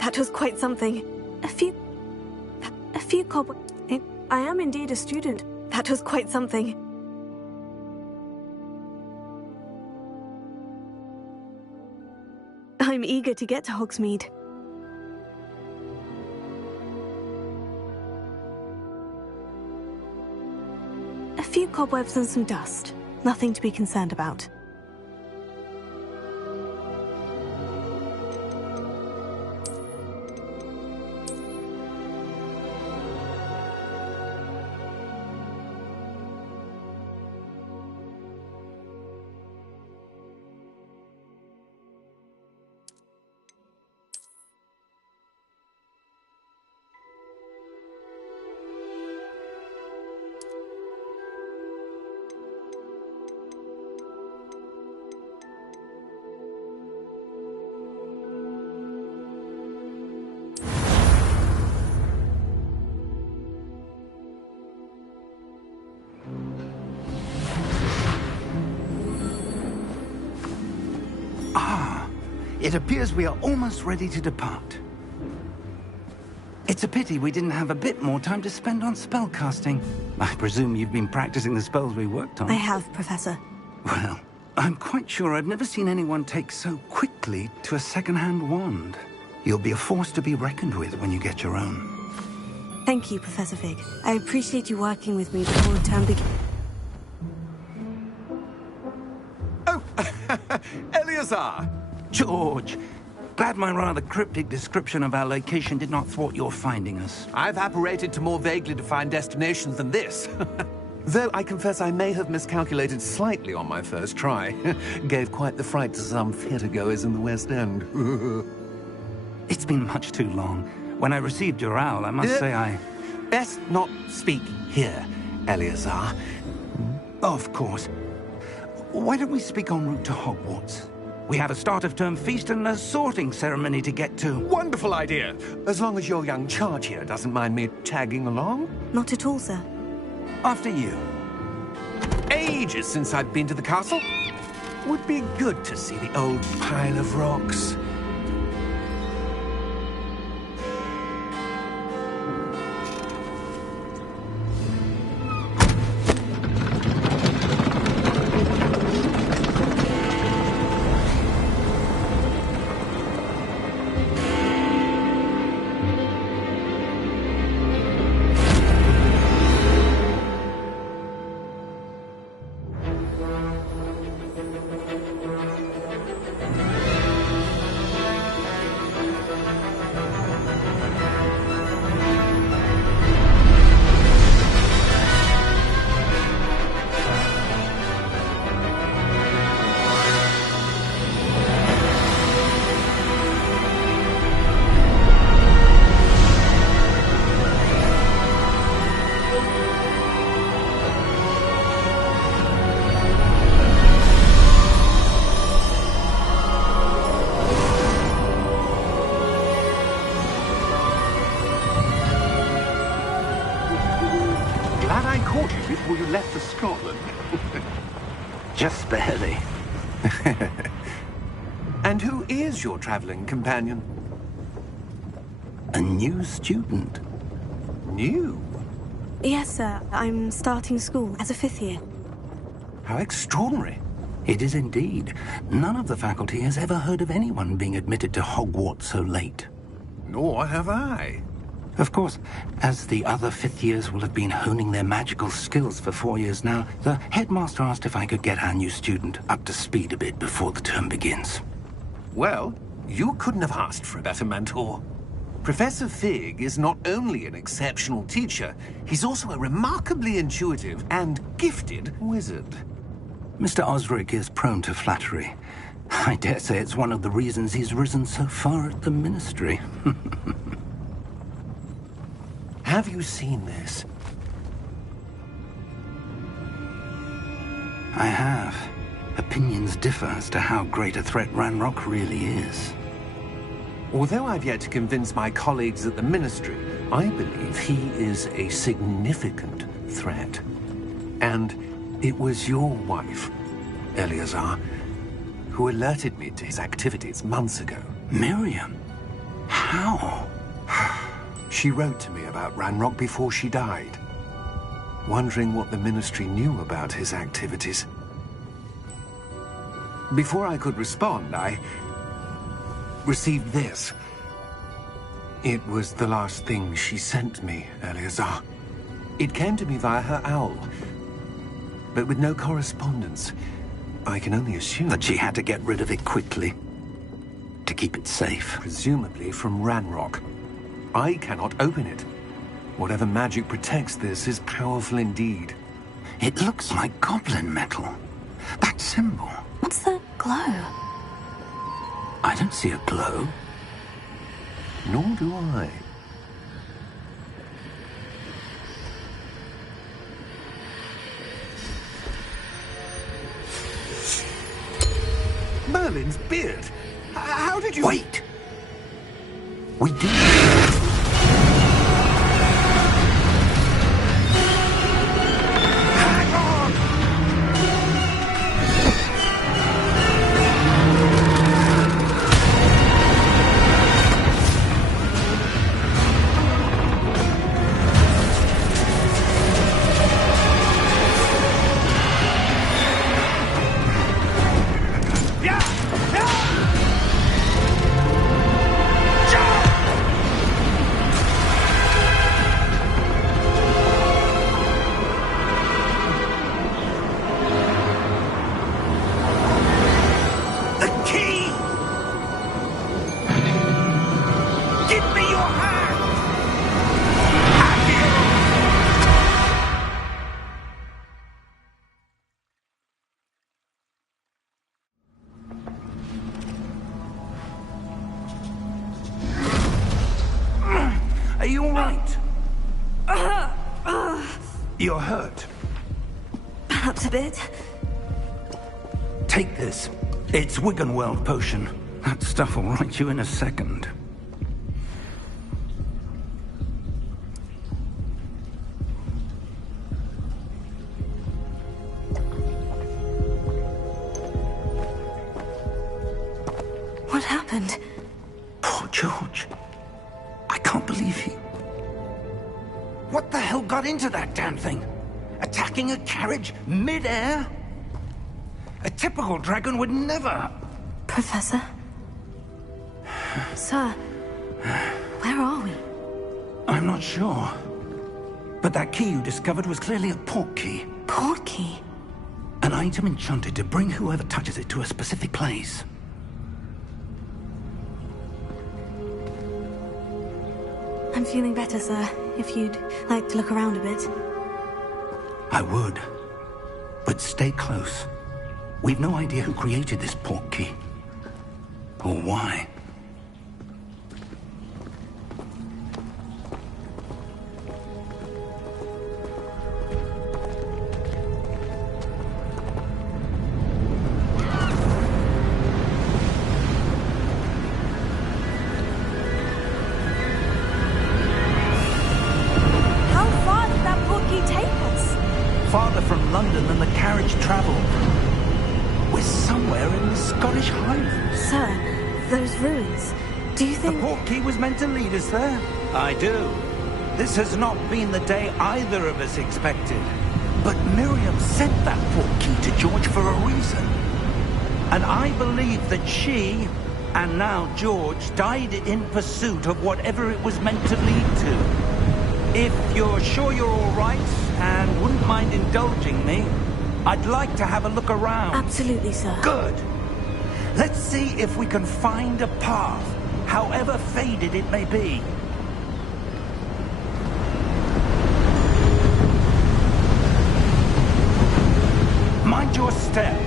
That was quite something. A few cobwebs. I am indeed a student. That was quite something. I'm eager to get to Hogsmeade. A few cobwebs and some dust. Nothing to be concerned about. It appears we are almost ready to depart. It's a pity we didn't have a bit more time to spend on spellcasting. I presume you've been practicing the spells we worked on. I have, Professor. Well, I'm quite sure I've never seen anyone take so quickly to a second-hand wand. You'll be a force to be reckoned with when you get your own. Thank you, Professor Fig. I appreciate you working with me before the term begins. Oh, Eleazar! George, glad my rather cryptic description of our location did not thwart your finding us. I've apparated to more vaguely defined destinations than this. Though I confess I may have miscalculated slightly on my first try. Gave quite the fright to some theatregoers in the West End. It's been much too long. When I received your owl, I must say I... Best not speak here, Eleazar. Of course. Why don't we speak en route to Hogwarts? We have a start-of-term feast and a sorting ceremony to get to. Wonderful idea! As long as your young charge here doesn't mind me tagging along. Not at all, sir. After you. Ages since I've been to the castle. Would be good to see the old pile of rocks. Just barely. And who is your traveling companion? A new student. New? Yes, sir. I'm starting school as a 5th year. How extraordinary. It is indeed. None of the faculty has ever heard of anyone being admitted to Hogwarts so late. Nor have I. Of course, as the other 5th years will have been honing their magical skills for 4 years now, the headmaster asked if I could get our new student up to speed a bit before the term begins. Well, you couldn't have asked for a better mentor. Professor Fig is not only an exceptional teacher, he's also a remarkably intuitive and gifted wizard. Mr. Osric is prone to flattery. I dare say it's one of the reasons he's risen so far at the Ministry. Have you seen this? I have. Opinions differ as to how great a threat Ranrok really is. Although I've yet to convince my colleagues at the Ministry, I believe he is a significant threat. And it was your wife, Eleazar, who alerted me to his activities months ago. Miriam? How? She wrote to me about Ranrok before she died, wondering what the Ministry knew about his activities. Before I could respond, I received this. It was the last thing she sent me, Eleazar. It came to me via her owl, but with no correspondence. I can only assume That she had to get rid of it quickly, to keep it safe. presumably from Ranrok. I cannot open it. Whatever magic protects this is powerful indeed. It looks like goblin metal. That symbol. What's that glow? I don't see a glow. Nor do I. Merlin's beard. How did you... Wait! We do. Hang on! Are you all right? You're hurt. Perhaps a bit. Take this. It's Wiggenweld potion. That stuff will right you in a second. What happened? Poor George. I can't believe he... What the hell got into that damn thing? Attacking a carriage mid-air? A typical dragon would never... Professor? Sir, where are we? I'm not sure. But that key you discovered was clearly a portkey. Portkey? An item enchanted to bring whoever touches it to a specific place. I'm feeling better, sir. If you'd like to look around a bit. I would. But stay close. We've no idea who created this portkey. Or why. Farther from London than the carriage travelled. We're somewhere in the Scottish Highlands. Sir, those ruins. Do you The think... portkey was meant to lead us there? I do. This has not been the day either of us expected. But Miriam sent that portkey to George for a reason. And I believe that she, and now George, died in pursuit of whatever it was meant to lead to. If you're sure you're all right and wouldn't mind indulging me, I'd like to have a look around. Absolutely, sir. Good. Let's see if we can find a path, however faded it may be. Mind your step.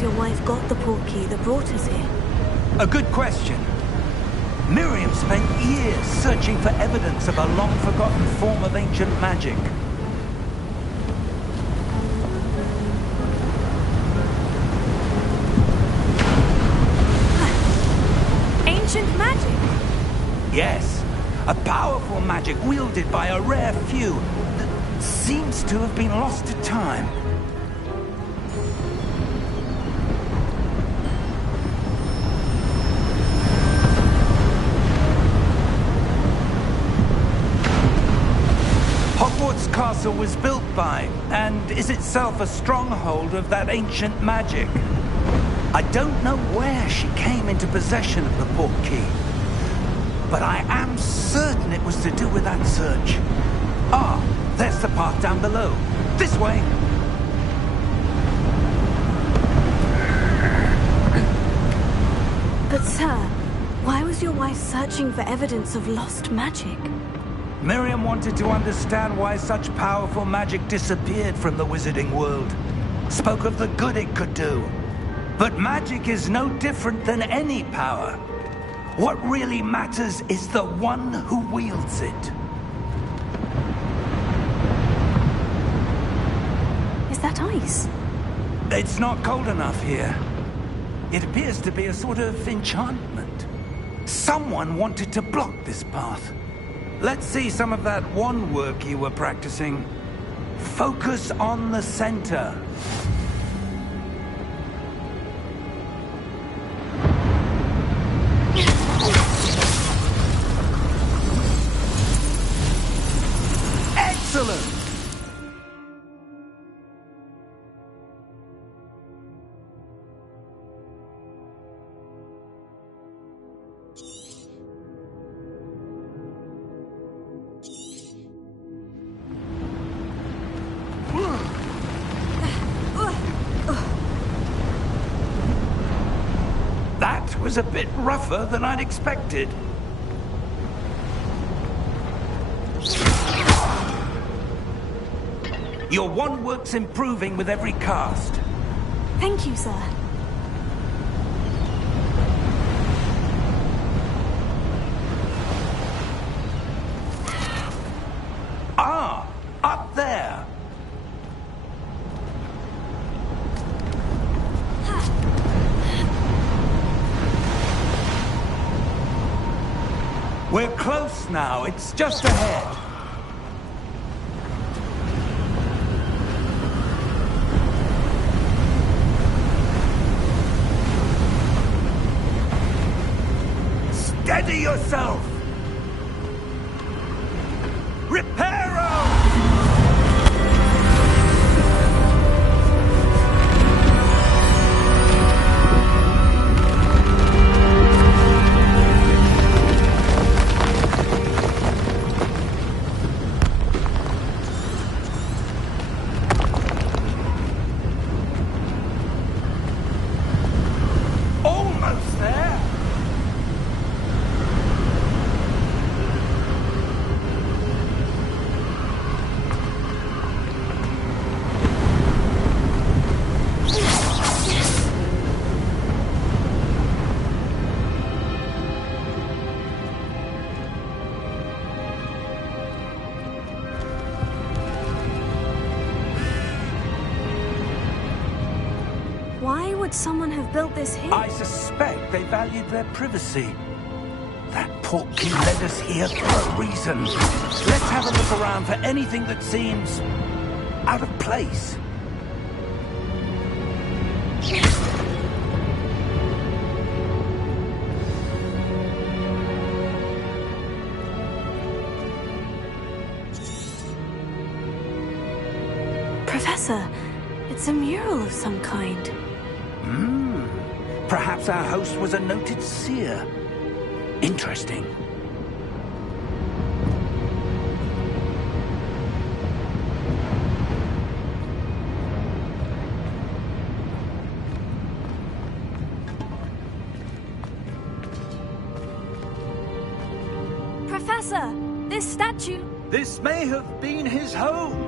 Your wife got the portkey that brought us here? A good question. Miriam spent years searching for evidence of a long-forgotten form of ancient magic. Ancient magic? Yes. A powerful magic wielded by a rare few that seems to have been lost to time. Hogwarts Castle was built by, and is itself a stronghold of that ancient magic. I don't know where she came into possession of the portkey, but I am certain it was to do with that search. Ah, there's the path down below. This way! But sir, why was your wife searching for evidence of lost magic? Miriam wanted to understand why such powerful magic disappeared from the wizarding world. Spoke of the good it could do. But magic is no different than any power. What really matters is the one who wields it. Is that ice? It's not cold enough here. It appears to be a sort of enchantment. Someone wanted to block this path. Let's see some of that wand work you were practicing. Focus on the center. Excellent! That was a bit rougher than I'd expected. Your wand work's improving with every cast. Thank you, sir. Ah, up there. We're close now. It's just ahead. Steady yourself! Reparo! Almost there! Why would someone have built this here? I suspect they valued their privacy. That portkey led us here for a reason. Let's have a look around for anything that seems out of place. Professor, it's a mural of some kind. Perhaps our host was a noted seer. Interesting. Professor, this statue... This may have been his home.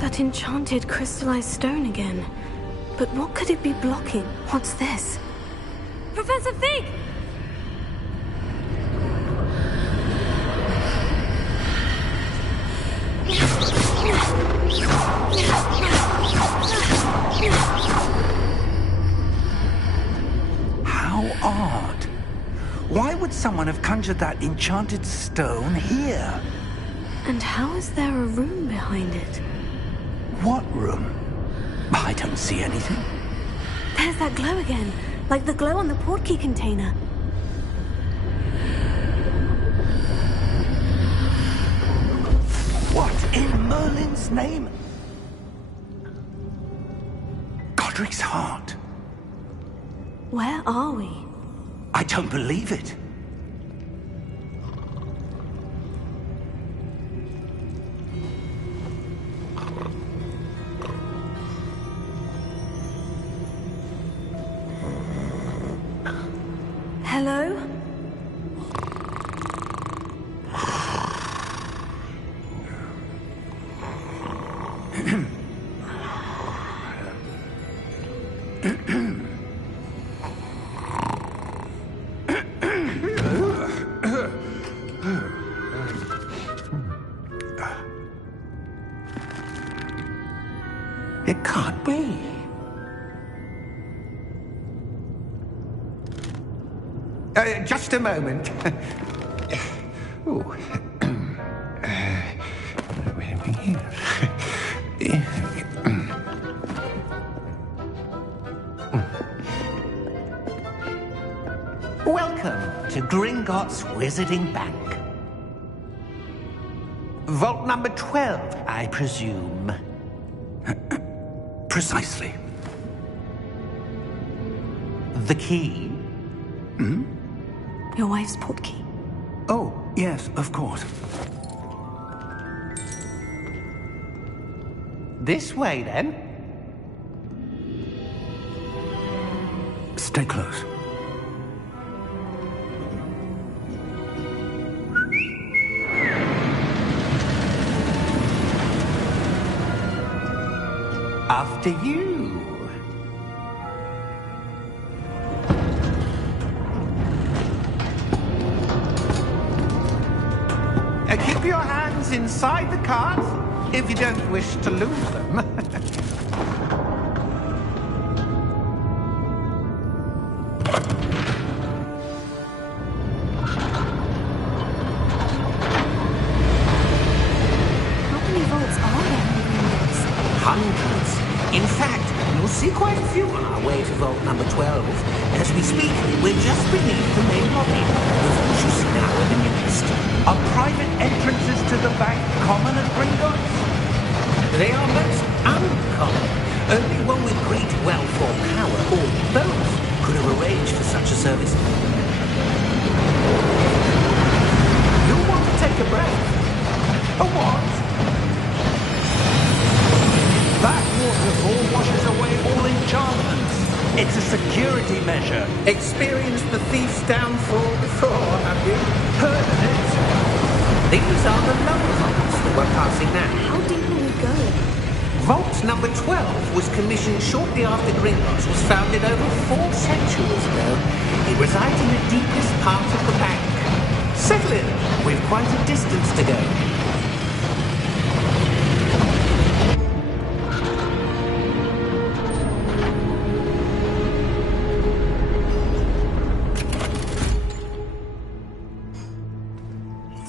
That enchanted crystallized stone again. But what could it be blocking? What's this? Professor Fig! someone have conjured that enchanted stone here? And how is there a room behind it? What room? I don't see anything. There's that glow again, like the glow on the portkey container. What in Merlin's name? Godric's heart. Where are we? I don't believe it. Hello? It can't be. Just a moment. Ooh. Where are we here? Welcome to Gringotts Wizarding Bank. Vault number 12, I presume. Precisely. The key? Hmm? Your wife's portkey. Oh, yes, of course. This way, then. Stay close. After you. Keep your hands inside the cart if you don't wish to lose them. How many vaults are there in Gringotts? Hundreds. In fact, you'll see quite a few on our way to vault number 12. As we speak, we're just beneath the main lobby. The vaults you see now are the newest. Are private entrances to the bank common at Gringotts? They are most uncommon. Only one with great wealth or power, or both, could have arranged for such a service. You'll want to take a breath. A what? That waterfall washes away all enchantments. It's a security measure. Experienced the thief's downfall before, have you? Heard of it? These are the lower vaults that we're passing now. How deep will we go? Vault number 12 was commissioned shortly after Gringotts was founded over 4 centuries ago. It resides in the deepest part of the bank. Settle in. We've quite a distance to go.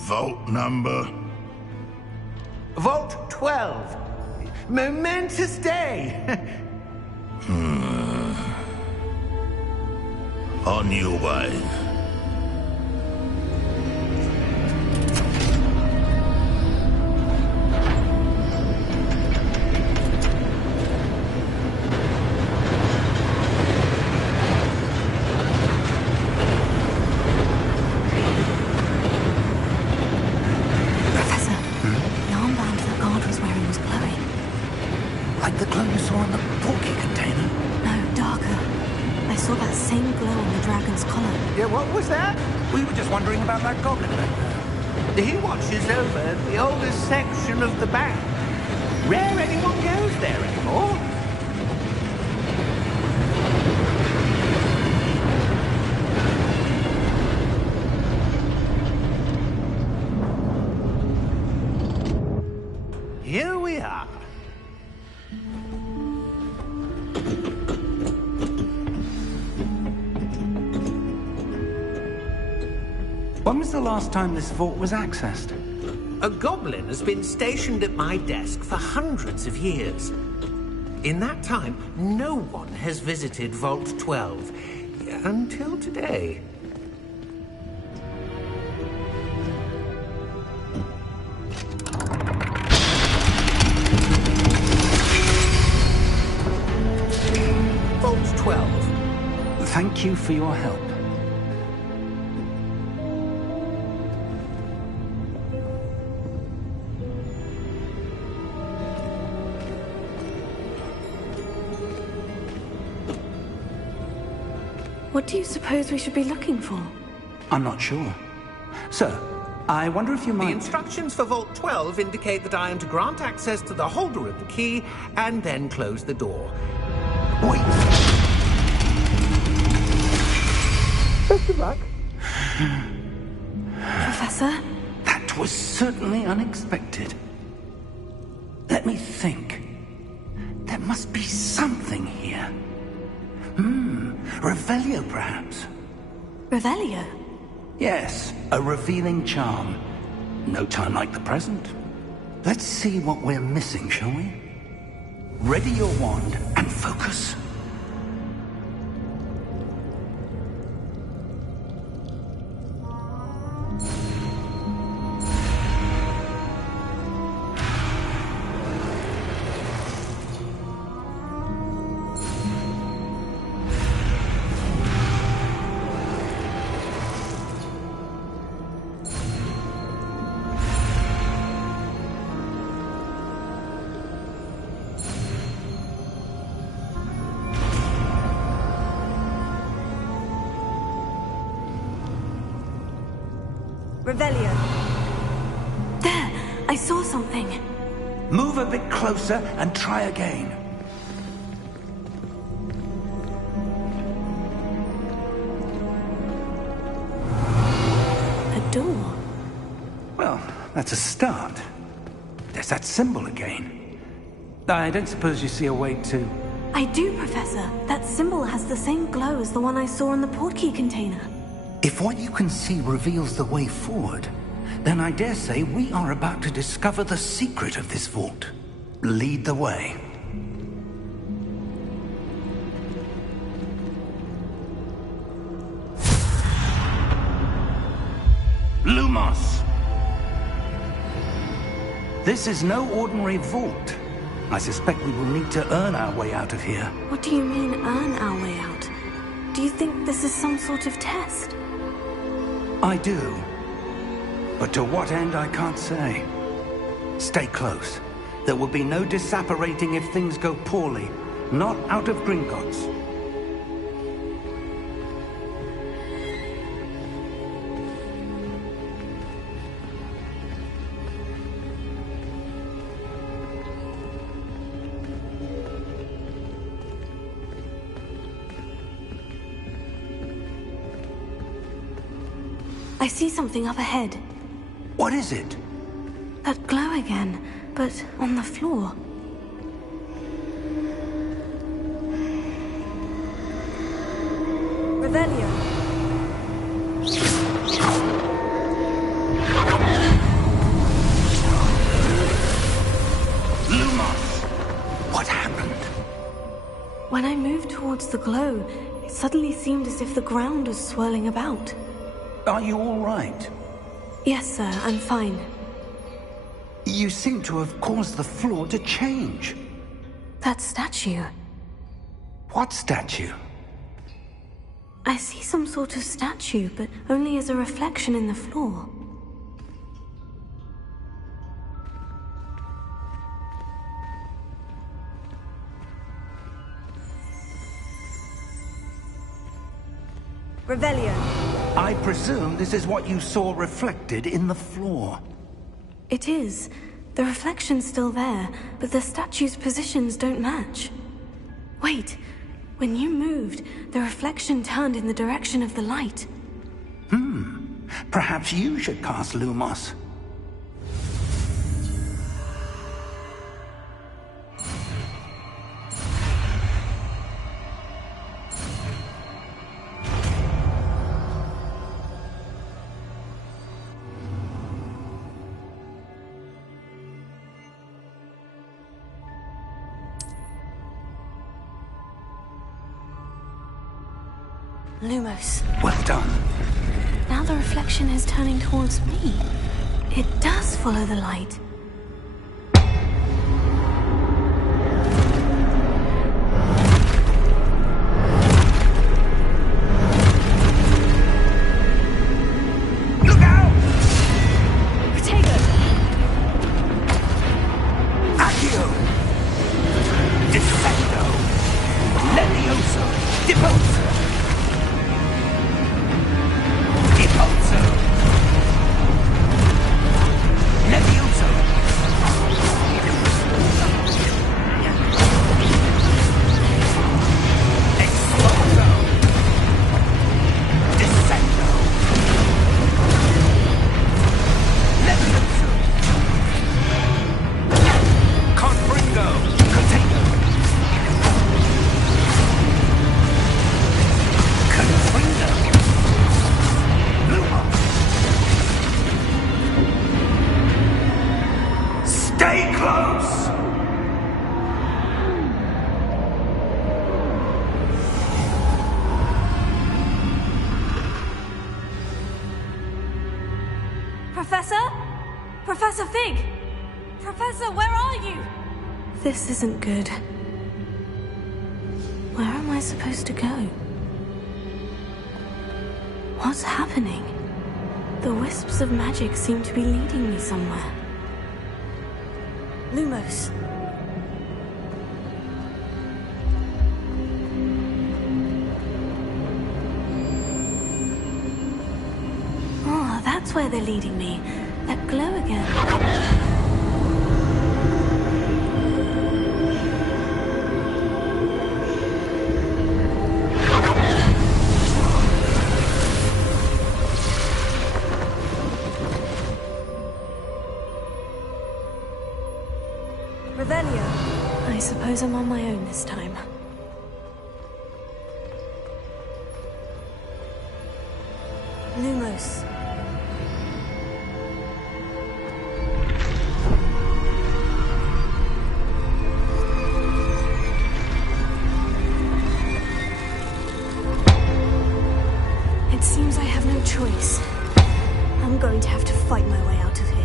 Vault number? Vault 12. Momentous day. On your way. The glow you saw in the portkey container? No, darker. I saw that same glow on the dragon's collar. Yeah, what was that? We were just wondering about that goblin back there. He watches over the oldest section of the bank. Rare anyone goes there anymore. Here we are. When was the last time this vault was accessed? A goblin has been stationed at my desk for hundreds of years. In that time, no one has visited Vault 12 until today. Vault 12. Thank you for your help. What do you suppose we should be looking for? I'm not sure. Sir, I wonder if you might... The instructions for Vault 12 indicate that I am to grant access to the holder of the key and then close the door. Wait! Best of luck. Professor? That was certainly unexpected. Let me think. There must be something here. Revelio, perhaps? Revelio? Yes, a revealing charm. No time like the present. Let's see what we're missing, shall we? Ready your wand and focus. Revelio. There! I saw something. Move a bit closer and try again. A door. Well, that's a start. There's that symbol again. I don't suppose you see a way to... I do, Professor. That symbol has the same glow as the one I saw in the portkey container. If what you can see reveals the way forward, then I dare say we are about to discover the secret of this vault. Lead the way. Lumos! This is no ordinary vault. I suspect we will need to earn our way out of here. What do you mean, earn our way out? Do you think this is some sort of test? I do. But to what end, I can't say. Stay close. There will be no disapparating if things go poorly. Not out of Gringotts. I see something up ahead. What is it? That glow again, but on the floor. Revelio. Lumos! What happened? When I moved towards the glow, it suddenly seemed as if the ground was swirling about. Are you all right? Yes, sir, I'm fine. You seem to have caused the floor to change. That statue. What statue? I see some sort of statue, but only as a reflection in the floor. Revelio. I presume this is what you saw reflected in the floor. It is. The reflection's still there, but the statue's positions don't match. Wait. When you moved, the reflection turned in the direction of the light. Perhaps you should cast Lumos. Lumos. Well done. Now the reflection is turning towards me. It does follow the light. Look out! Protego! Accio! Defendo! Levioso! Deposo! Deposo! Levioso! Exploso! Descendo! Levioso! Confringo! Contago! Confringo! Lumo! Stay close! Professor? Professor Fig! Professor, where are you? This isn't good. Where am I supposed to go? What's happening? The wisps of magic seem to be leading me somewhere. Lumos. Oh, that's where they're leading me. That glow again. Revelio. I suppose I'm on my own this time. Lumos. It seems I have no choice. I'm going to have to fight my way out of here.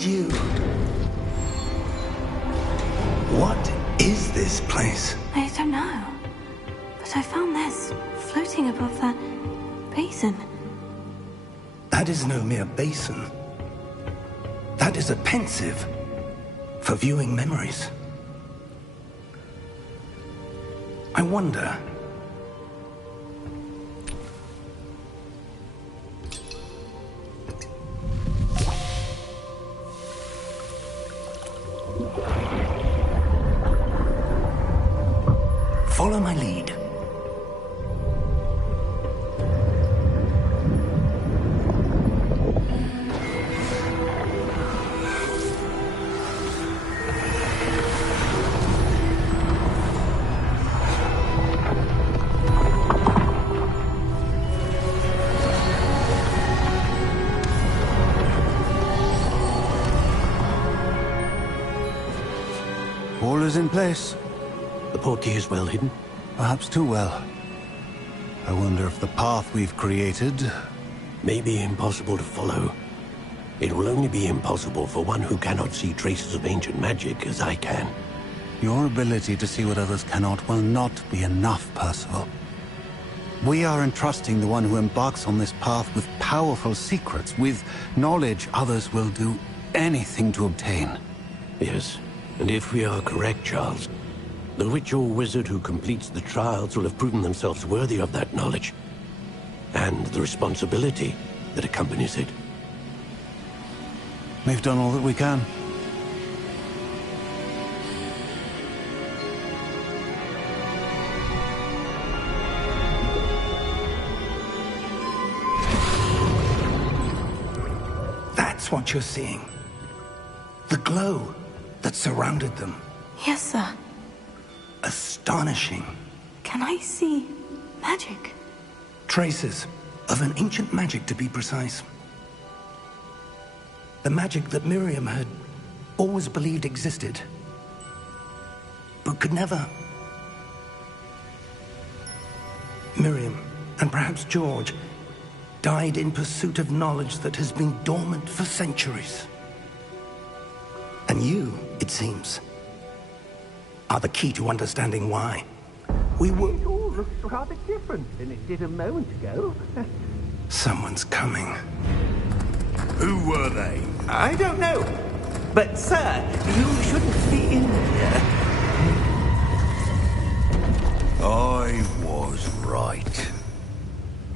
need you. What is this place? I don't know. But I found this floating above that basin. That is no mere basin. That is a pensive for viewing memories. I wonder... Follow my lead. All is in place. The portkey is well hidden? Perhaps too well. I wonder if the path we've created... may be impossible to follow. It will only be impossible for one who cannot see traces of ancient magic as I can. Your ability to see what others cannot will not be enough, Percival. We are entrusting the one who embarks on this path with powerful secrets, with knowledge others will do anything to obtain. Yes, and if we are correct, Charles, the witch or wizard who completes the trials will have proven themselves worthy of that knowledge, and the responsibility that accompanies it. We've done all that we can. That's what you're seeing. The glow that surrounded them. Yes, sir. Astonishing. Can I see magic? Traces of an ancient magic, to be precise. The magic that Miriam had always believed existed, but could never. Miriam, and perhaps George, died in pursuit of knowledge that has been dormant for centuries. And you, it seems, are the key to understanding why. We were... It all looks rather different than it did a moment ago. Someone's coming. Who were they? I don't know. But, sir, you shouldn't be in here. I was right.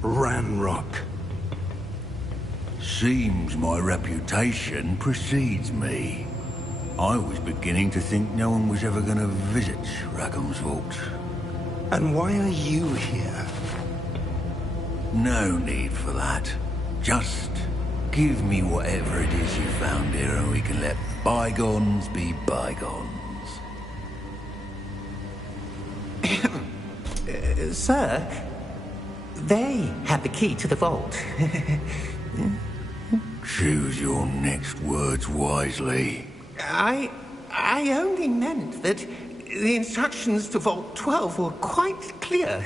Ranrok. Seems my reputation precedes me. I was beginning to think no one was ever going to visit Rackham's vault. And why are you here? No need for that. Just give me whatever it is you found here and we can let bygones be bygones. Sir, they have the key to the vault. Choose your next words wisely. I only meant that the instructions to Vault 12 were quite clear.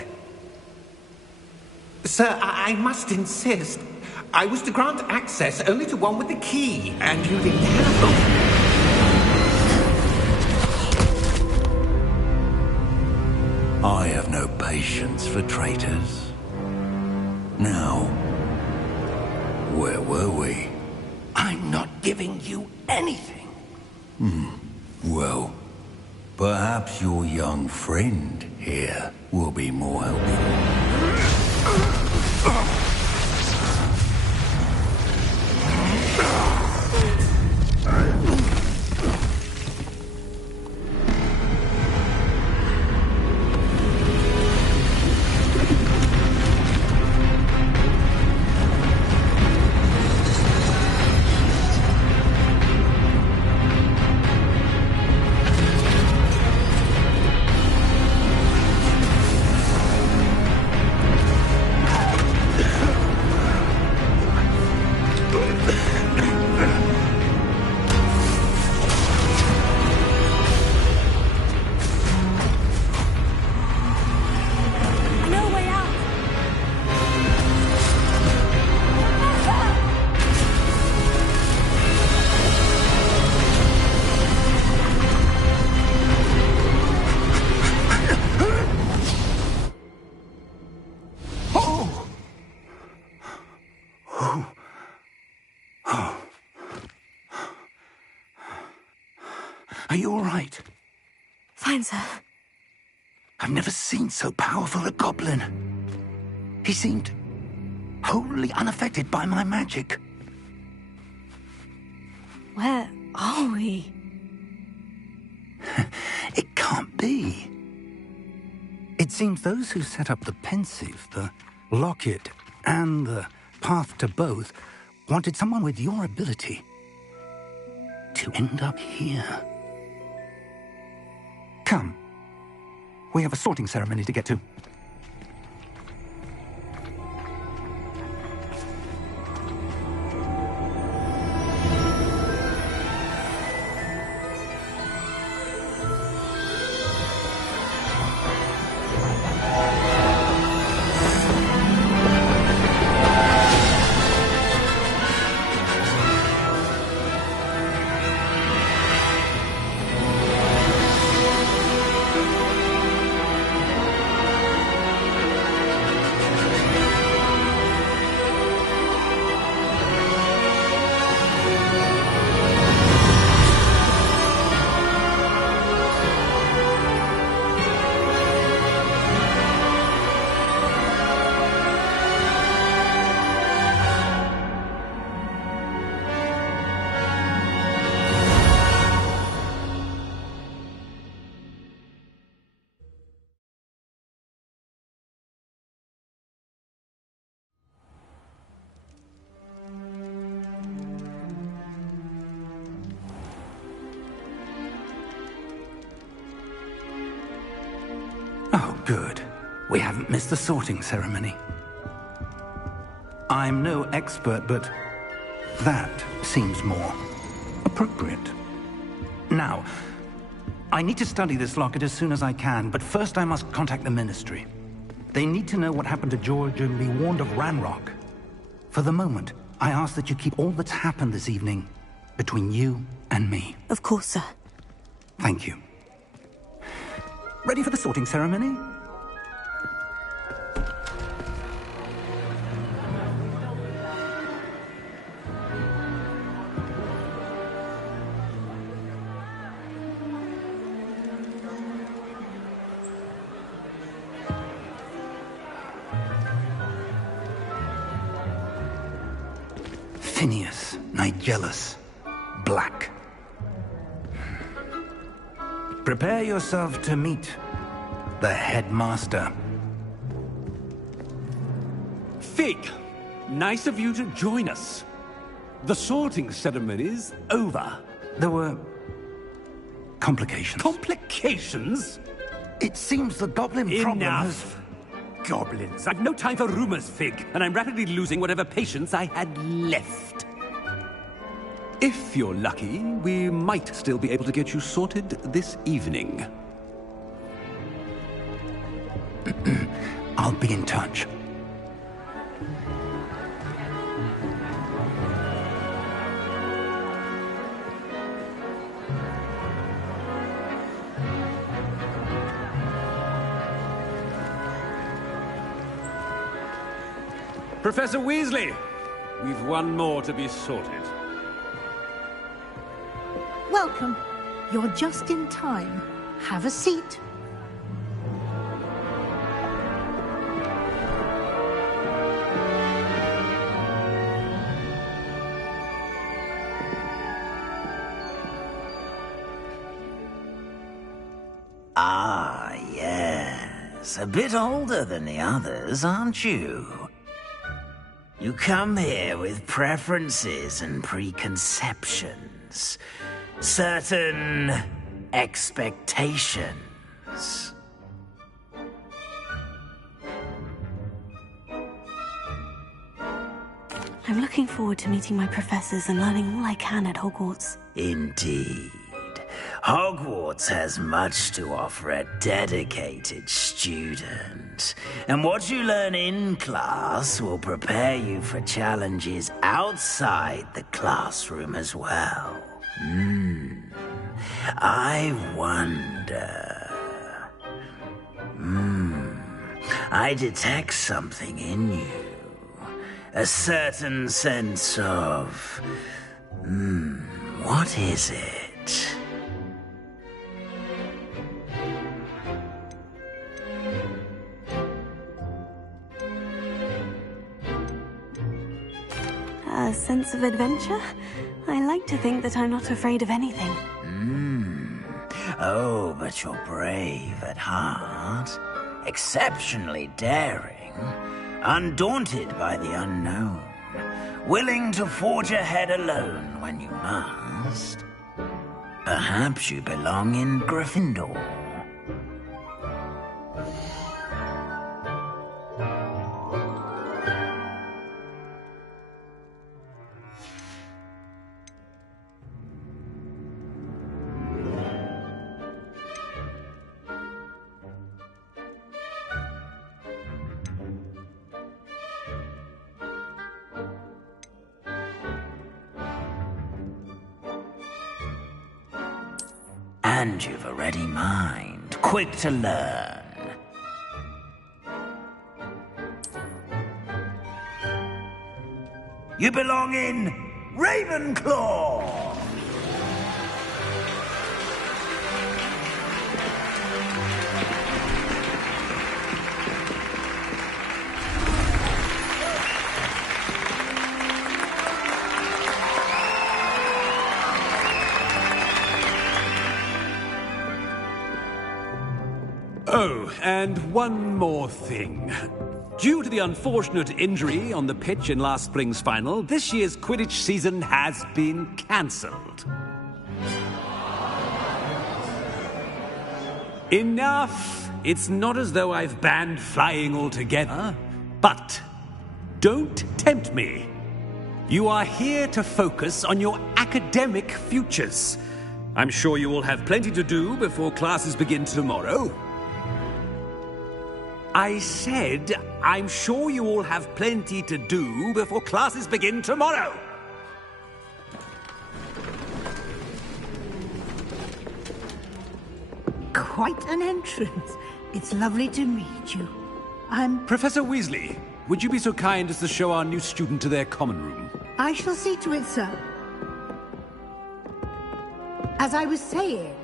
Sir, I must insist. I was to grant access only to one with the key, and you didn't have them. I have no patience for traitors. Now, where were we? I'm not giving you anything. Well, perhaps your young friend here will be more helpful. Are you all right? Fine, sir. I've never seen so powerful a goblin. He seemed wholly unaffected by my magic. Where are we? It can't be. It seems those who set up the pensive, the locket, and the path to both wanted someone with your ability to end up here. Come. We have a sorting ceremony to get to. Oh, good. We haven't missed the sorting ceremony. I'm no expert, but that seems more appropriate. Now, I need to study this locket as soon as I can, but first I must contact the Ministry. They need to know what happened to George and be warned of Ranrok. For the moment, I ask that you keep all that's happened this evening between you and me. Of course, sir. Thank you. Ready for the sorting ceremony? Phineas, Nigellus, Black. Prepare yourself to meet the headmaster. Fig, nice of you to join us. The sorting ceremony's over. There were complications. Complications? It seems the goblin problem has... Enough! Goblins. I've no time for rumors, Fig, and I'm rapidly losing whatever patience I had left. If you're lucky, we might still be able to get you sorted this evening. I'll be in touch. Professor Weasley, we've one more to be sorted. Welcome. You're just in time. Have a seat. Ah, yes. A bit older than the others, aren't you? You come here with preferences and preconceptions. Certain expectations. I'm looking forward to meeting my professors and learning all I can at Hogwarts. Indeed. Hogwarts has much to offer a dedicated student. And what you learn in class will prepare you for challenges outside the classroom as well. I wonder... I detect something in you. A certain sense of... what is it? A sense of adventure? I like to think that I'm not afraid of anything. Oh, but you're brave at heart. Exceptionally daring. Undaunted by the unknown. Willing to forge ahead alone when you must. Perhaps you belong in Gryffindor. And you've a ready mind, quick to learn. You belong in Ravenclaw! Oh, and one more thing. Due to the unfortunate injury on the pitch in last spring's final, this year's Quidditch season has been cancelled. Enough! It's not as though I've banned flying altogether. But don't tempt me. You are here to focus on your academic futures. I'm sure you will have plenty to do before classes begin tomorrow. I said, I'm sure you all have plenty to do before classes begin tomorrow. Quite an entrance. It's lovely to meet you. I'm... Professor Weasley, would you be so kind as to show our new student to their common room? I shall see to it, sir. As I was saying,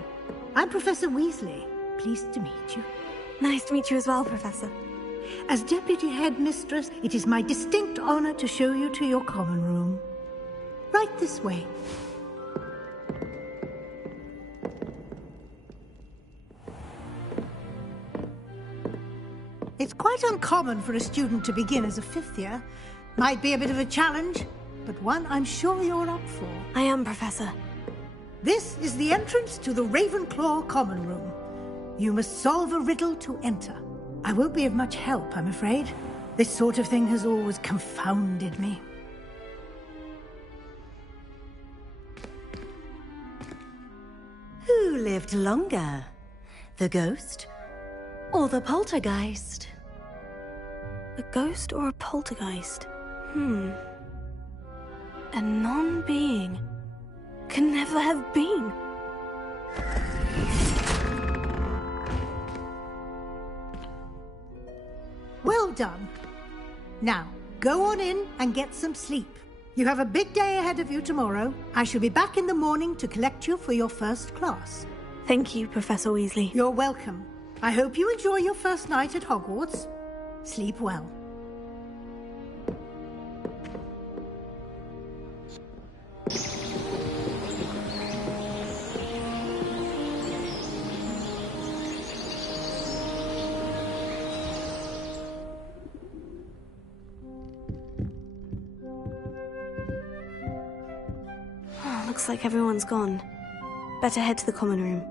I'm Professor Weasley. Pleased to meet you. Nice to meet you as well, Professor. As Deputy Headmistress, it is my distinct honor to show you to your common room. Right this way. It's quite uncommon for a student to begin as a fifth year. Might be a bit of a challenge, but one I'm sure you're up for. I am, Professor. This is the entrance to the Ravenclaw common room. You must solve a riddle to enter. I won't be of much help, I'm afraid. This sort of thing has always confounded me. Who lived longer? The ghost or the poltergeist? A ghost or a poltergeist? A non-being can never have been. Well done. Now, go on in and get some sleep. You have a big day ahead of you tomorrow. I shall be back in the morning to collect you for your first class. Thank you, Professor Weasley. You're welcome. I hope you enjoy your first night at Hogwarts. Sleep well. Looks like everyone's gone. Better head to the common room.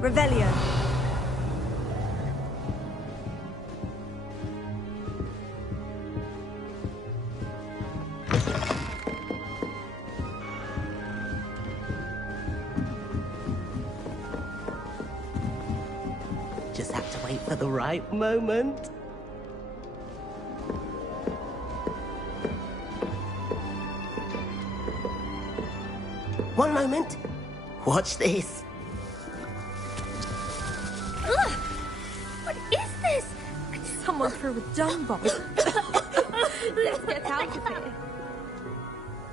Revelio. Just have to wait for the right moment. One moment. Watch this. Ugh! What is this? Could someone someone threw a dung bomb. Let's get out of here.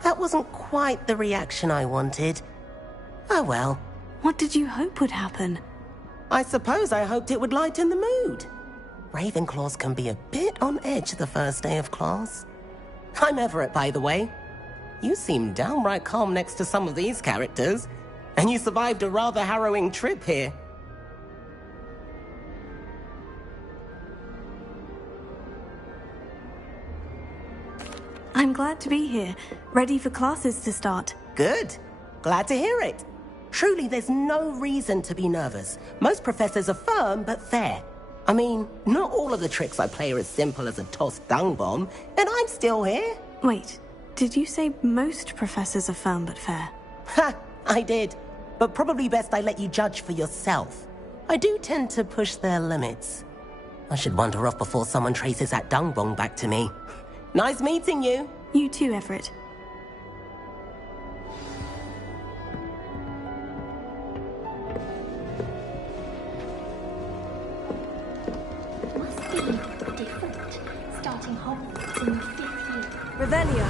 That wasn't quite the reaction I wanted. Oh well. What did you hope would happen? I suppose I hoped it would lighten the mood. Ravenclaws can be a bit on edge the first day of class. I'm Everett, by the way. You seem downright calm next to some of these characters, and you survived a rather harrowing trip here. I'm glad to be here, ready for classes to start. Good. Glad to hear it. Truly, there's no reason to be nervous. Most professors are firm but fair. I mean, not all of the tricks I play are as simple as a tossed dung bomb, and I'm still here. Wait, did you say most professors are firm but fair? Ha! I did. But probably best I let you judge for yourself. I do tend to push their limits. I should wander off before someone traces that dung bomb back to me. Nice meeting you. You too, Everett. Must be different, starting Hogwarts in the 5th year. Revelio.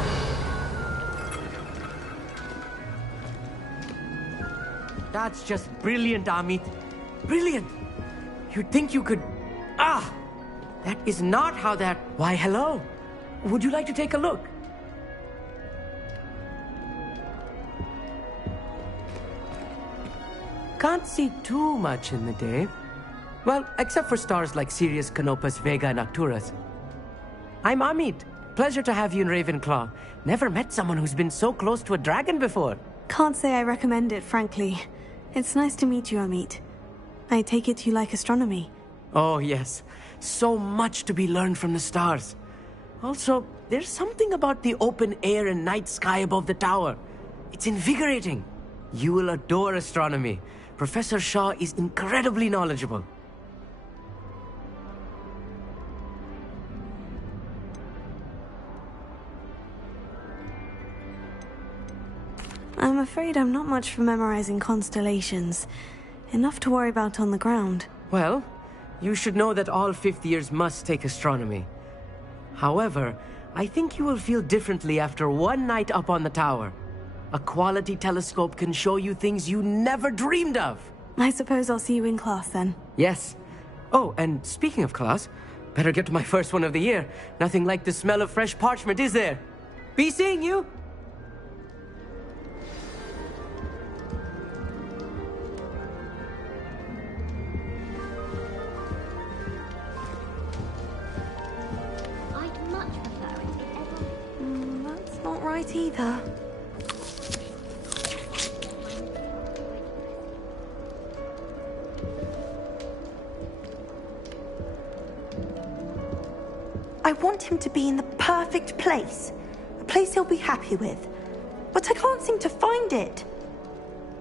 That's just brilliant, Amit. Brilliant! You'd think you could... Ah! That is not how that... Why, hello. Would you like to take a look? Can't see too much in the day. Well, except for stars like Sirius, Canopus, Vega, and Arcturus. I'm Amit. Pleasure to have you in Ravenclaw. Never met someone who's been so close to a dragon before. Can't say I recommend it, frankly. It's nice to meet you, Amit. I take it you like astronomy. Oh, yes. So much to be learned from the stars. Also, there's something about the open air and night sky above the tower. It's invigorating. You will adore astronomy. Professor Shaw is incredibly knowledgeable. I'm afraid I'm not much for memorizing constellations. Enough to worry about on the ground. Well, you should know that all 5th years must take astronomy. However, I think you will feel differently after one night up on the tower. A quality telescope can show you things you never dreamed of. I suppose I'll see you in class then. Yes. Oh, and speaking of class, better get to my first one of the year. Nothing like the smell of fresh parchment, is there? Be seeing you! I'd much prefer it if everyone... That's not right either. I want him to be in the perfect place. A place he'll be happy with. But I can't seem to find it.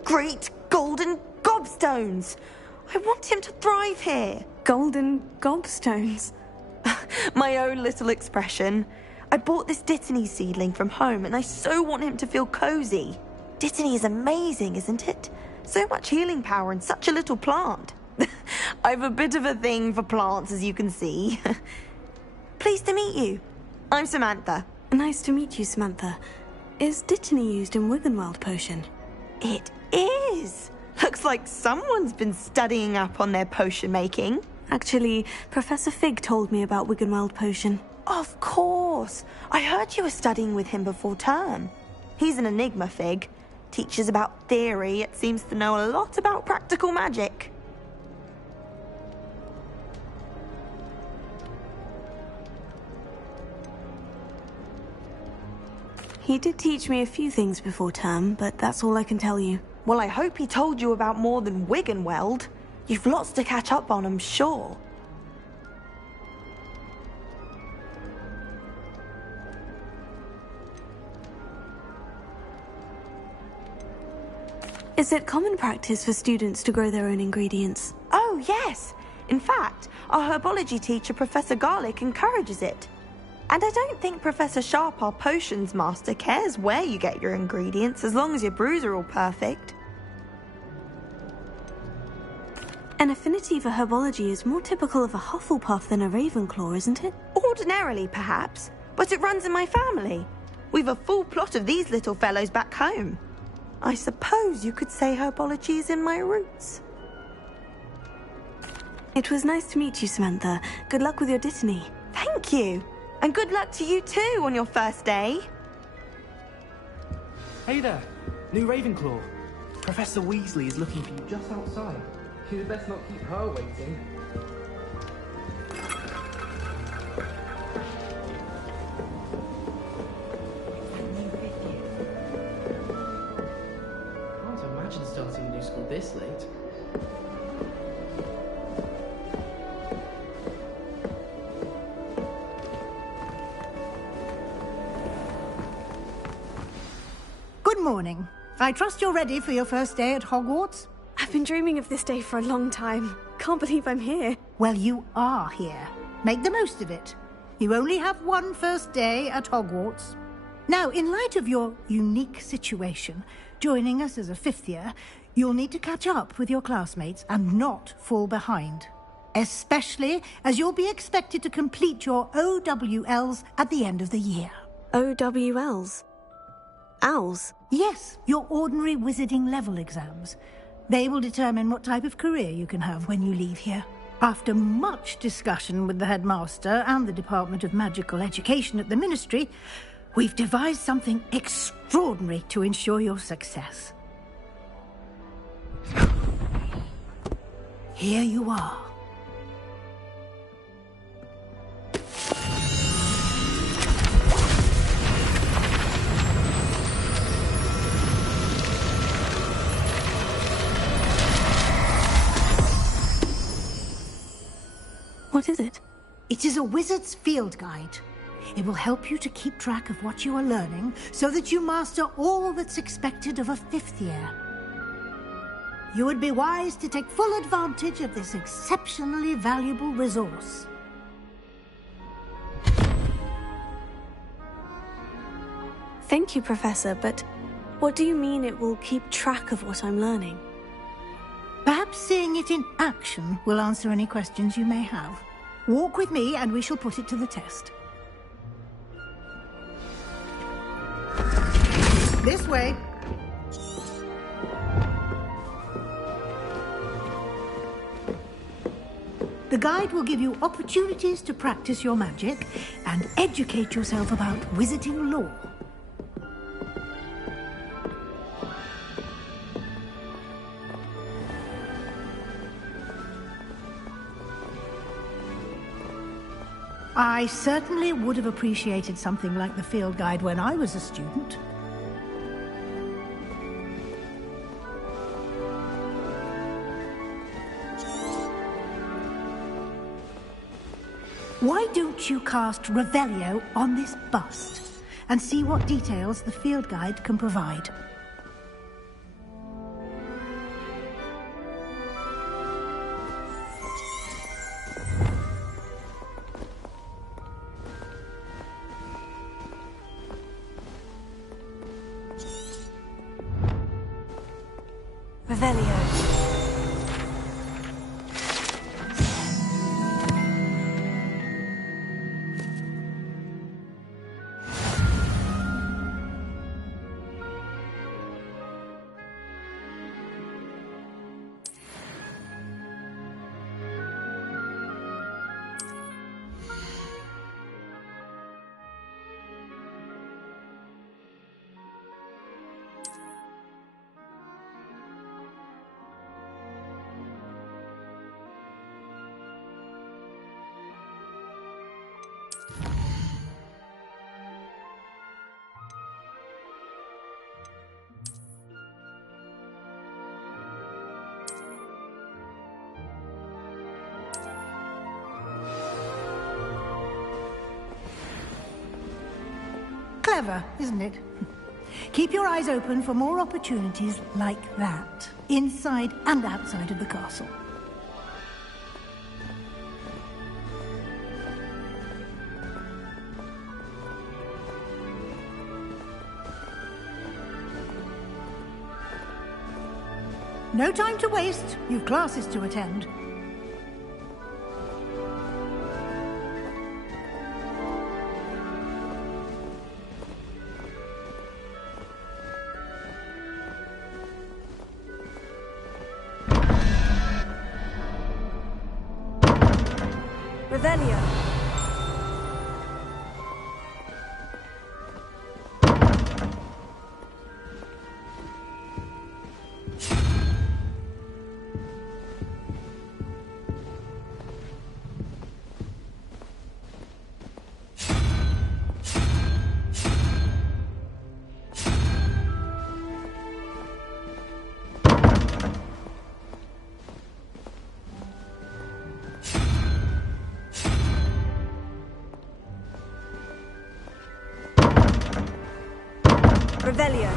Great golden gobstones! I want him to thrive here. Golden gobstones? My own little expression. I bought this Dittany seedling from home and I so want him to feel cozy. Dittany is amazing, isn't it? So much healing power in such a little plant. I've a bit of a thing for plants, as you can see. Pleased to meet you. I'm Samantha. Nice to meet you, Samantha. Is Dittany used in Wiggenweld potion? It is. Looks like someone's been studying up on their potion making. Actually, Professor Fig told me about Wiggenweld potion. Of course. I heard you were studying with him before term. He's an enigma, Fig. Teaches about theory, yet seems to know a lot about practical magic. He did teach me a few things before term, but that's all I can tell you. Well, I hope he told you about more than Wiggenweld. You've lots to catch up on, I'm sure. Is it common practice for students to grow their own ingredients? Oh, yes. In fact, our herbology teacher, Professor Garlick, encourages it. And I don't think Professor Sharp, our potions master, cares where you get your ingredients, as long as your brews are all perfect. An affinity for herbology is more typical of a Hufflepuff than a Ravenclaw, isn't it? Ordinarily, perhaps, but it runs in my family. We've a full plot of these little fellows back home. I suppose you could say herbology is in my roots. It was nice to meet you, Samantha. Good luck with your dittany. Thank you. And good luck to you too on your first day. Hey there, new Ravenclaw. Professor Weasley is looking for you just outside. You'd best not keep her waiting. Can't imagine starting a new school this late. Good morning. I trust you're ready for your first day at Hogwarts? I've been dreaming of this day for a long time. Can't believe I'm here. Well, you are here. Make the most of it. You only have one first day at Hogwarts. Now, in light of your unique situation, joining us as a fifth year, you'll need to catch up with your classmates and not fall behind. Especially as you'll be expected to complete your OWLs at the end of the year. OWLs? Owls? Yes, your ordinary wizarding level exams. They will determine what type of career you can have when you leave here. After much discussion with the headmaster and the Department of Magical Education at the Ministry, we've devised something extraordinary to ensure your success. Here you are. What is it? It is a wizard's field guide. It will help you to keep track of what you are learning so that you master all that's expected of a fifth year. You would be wise to take full advantage of this exceptionally valuable resource. Thank you, Professor, but what do you mean it will keep track of what I'm learning? Perhaps seeing it in action will answer any questions you may have. Walk with me and we shall put it to the test. This way. The guide will give you opportunities to practice your magic and educate yourself about wizarding lore. I certainly would have appreciated something like the field guide when I was a student. Why don't you cast Revelio on this bust and see what details the field guide can provide? Clever, isn't it? Keep your eyes open for more opportunities like that, inside and outside of the castle. No time to waste. You've classes to attend. Revelio. Revelio.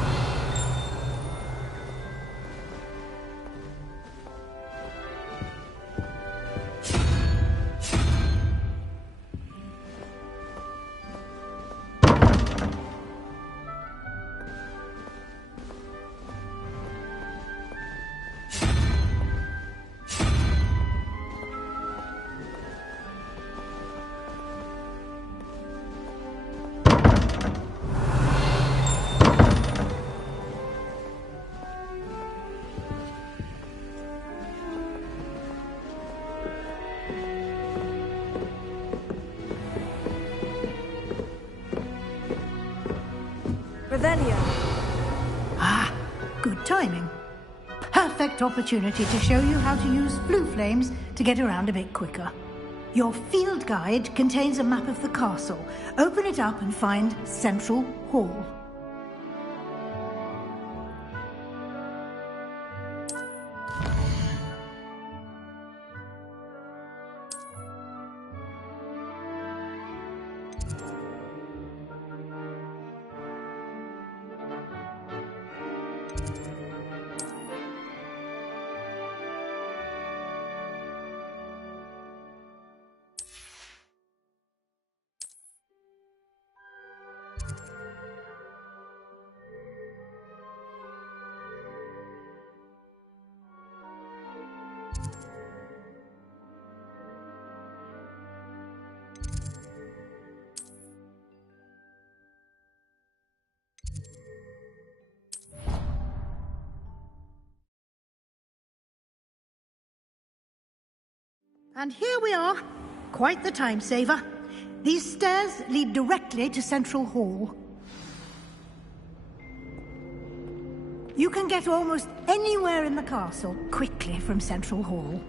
Revelio. Ah, good timing. Perfect opportunity to show you how to use blue flames to get around a bit quicker. Your field guide contains a map of the castle. Open it up and find Central Hall. And here we are. Quite the time saver. These stairs lead directly to Central Hall. You can get almost anywhere in the castle quickly from Central Hall.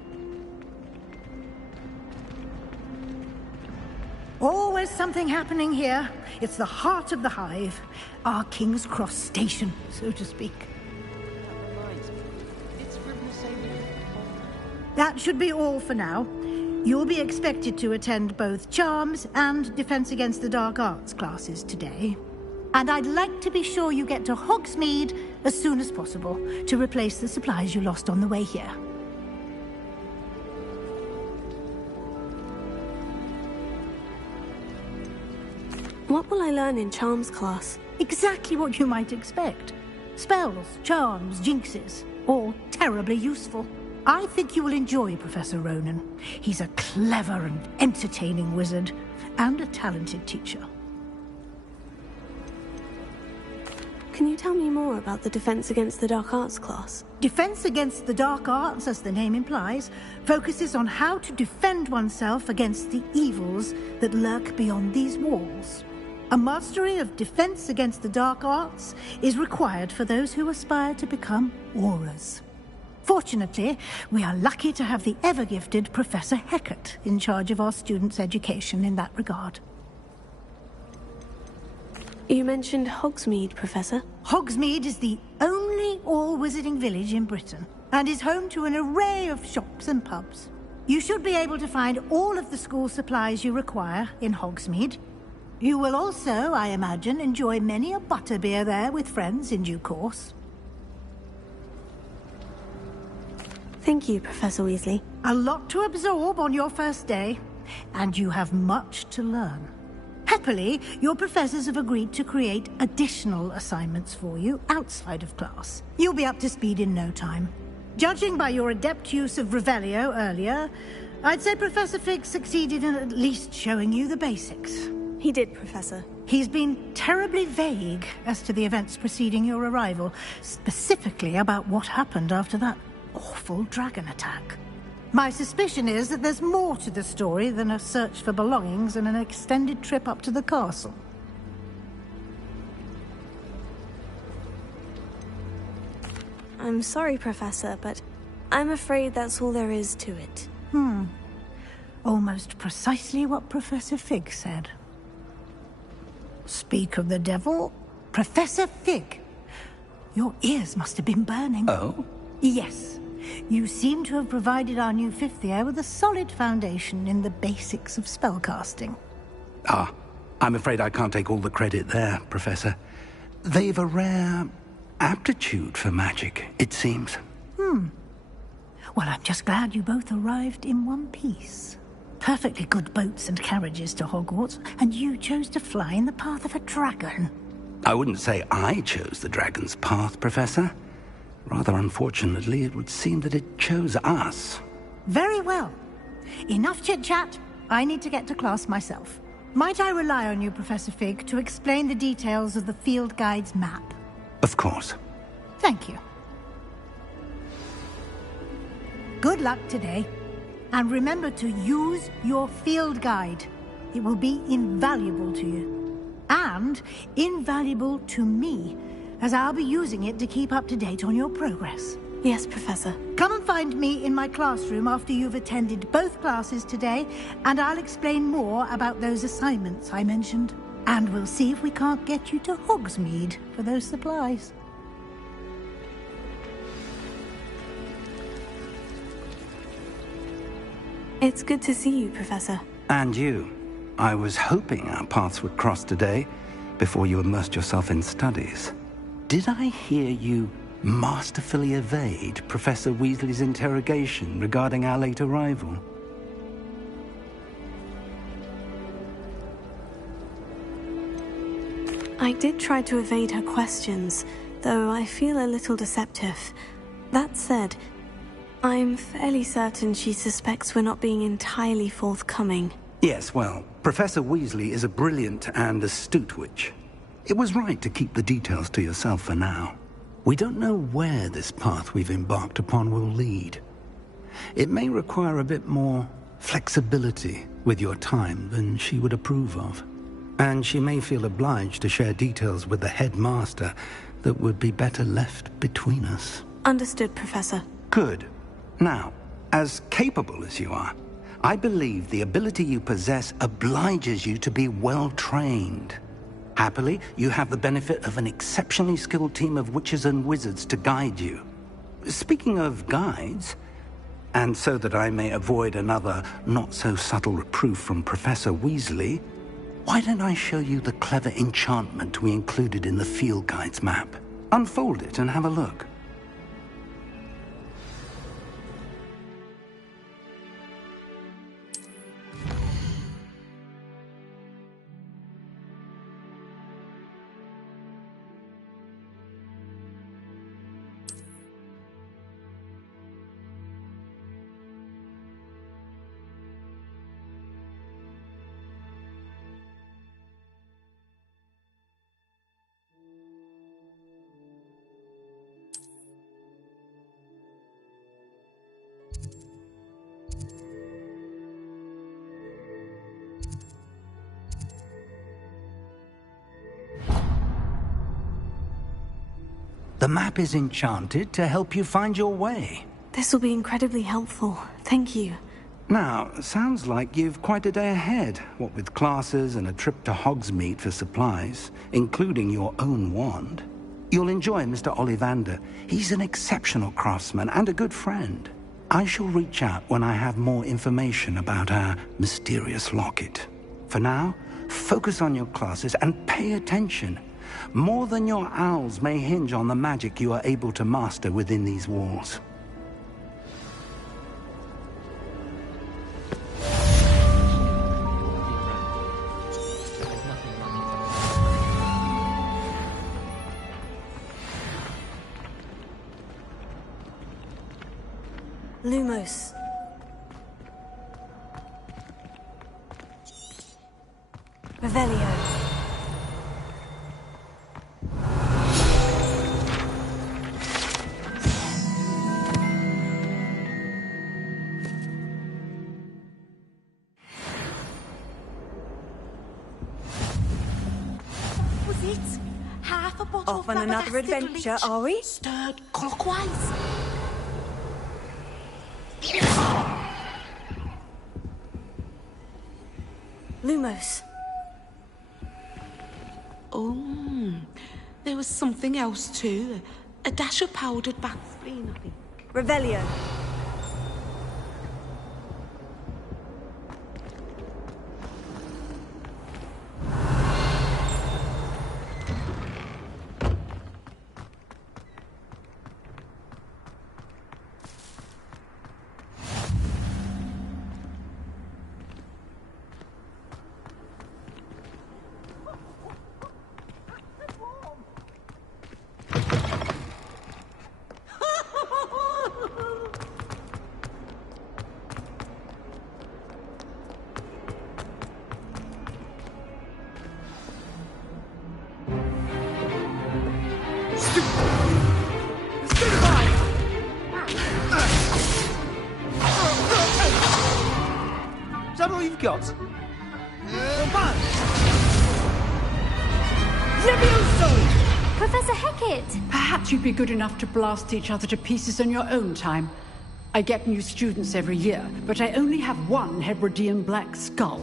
Always something happening here. It's the heart of the hive. Our King's Cross station, so to speak. That should be all for now. You'll be expected to attend both Charms and Defense Against the Dark Arts classes today. And I'd like to be sure you get to Hogsmeade as soon as possible to replace the supplies you lost on the way here. What will I learn in Charms class? Exactly what you might expect. Spells, charms, jinxes, all terribly useful. I think you will enjoy Professor Ronan. He's a clever and entertaining wizard, and a talented teacher. Can you tell me more about the Defense Against the Dark Arts class? Defense Against the Dark Arts, as the name implies, focuses on how to defend oneself against the evils that lurk beyond these walls. A mastery of Defense Against the Dark Arts is required for those who aspire to become Aurors. Fortunately, we are lucky to have the ever-gifted Professor Hecat in charge of our students' education in that regard. You mentioned Hogsmeade, Professor. Hogsmeade is the only all-wizarding village in Britain, and is home to an array of shops and pubs. You should be able to find all of the school supplies you require in Hogsmeade. You will also, I imagine, enjoy many a butterbeer there with friends in due course. Thank you, Professor Weasley. A lot to absorb on your first day, and you have much to learn. Happily, your professors have agreed to create additional assignments for you outside of class. You'll be up to speed in no time. Judging by your adept use of Revelio earlier, I'd say Professor Fig succeeded in at least showing you the basics. He did, Professor. He's been terribly vague as to the events preceding your arrival, specifically about what happened after that awful dragon attack. My suspicion is that there's more to the story than a search for belongings and an extended trip up to the castle. I'm sorry, Professor, but I'm afraid that's all there is to it. Almost precisely what Professor Fig said. Speak of the devil, Professor Fig. Your ears must have been burning. Oh? Yes. You seem to have provided our new fifth year with a solid foundation in the basics of spellcasting. Ah, I'm afraid I can't take all the credit there, Professor. They've a rare aptitude for magic, it seems. Well, I'm just glad you both arrived in one piece. Perfectly good boats and carriages to Hogwarts, and you chose to fly in the path of a dragon. I wouldn't say I chose the dragon's path, Professor. Rather unfortunately, it would seem that it chose us. Very well. Enough chit-chat. I need to get to class myself. Might I rely on you, Professor Fig, to explain the details of the field guide's map? Of course. Thank you. Good luck today. And remember to use your field guide. It will be invaluable to you. And invaluable to me, as I'll be using it to keep up to date on your progress. Yes, Professor. Come and find me in my classroom after you've attended both classes today, and I'll explain more about those assignments I mentioned. And we'll see if we can't get you to Hogsmeade for those supplies. It's good to see you, Professor. And you. I was hoping our paths would cross today, before you immersed yourself in studies. Did I hear you masterfully evade Professor Weasley's interrogation regarding our late arrival? I did try to evade her questions, though I feel a little deceptive. That said, I'm fairly certain she suspects we're not being entirely forthcoming. Yes, well, Professor Weasley is a brilliant and astute witch. It was right to keep the details to yourself for now. We don't know where this path we've embarked upon will lead. It may require a bit more flexibility with your time than she would approve of. And she may feel obliged to share details with the headmaster that would be better left between us. Understood, Professor. Good. Now, as capable as you are, I believe the ability you possess obliges you to be well-trained. Happily, you have the benefit of an exceptionally skilled team of witches and wizards to guide you. Speaking of guides, and so that I may avoid another not-so-subtle reproof from Professor Weasley, why don't I show you the clever enchantment we included in the field guide's map? Unfold it and have a look. The map is enchanted to help you find your way. This will be incredibly helpful. Thank you. Now, sounds like you've quite a day ahead, what with classes and a trip to Hogsmeade for supplies, including your own wand. You'll enjoy Mr. Ollivander. He's an exceptional craftsman and a good friend. I shall reach out when I have more information about our mysterious locket. For now, focus on your classes and pay attention. More than your owls may hinge on the magic you are able to master within these walls. Lumos. Revelio. Was it? Half a bottle Off on another adventure, are we? Stirred clockwise. Lumos. Oh, there was something else too. A dash of powdered bat spleen, I think. Revelio. Is that all you've got? Levioso! Professor Hecat! Perhaps you'd be good enough to blast each other to pieces in your own time. I get new students every year, but I only have one Hebridean black skull.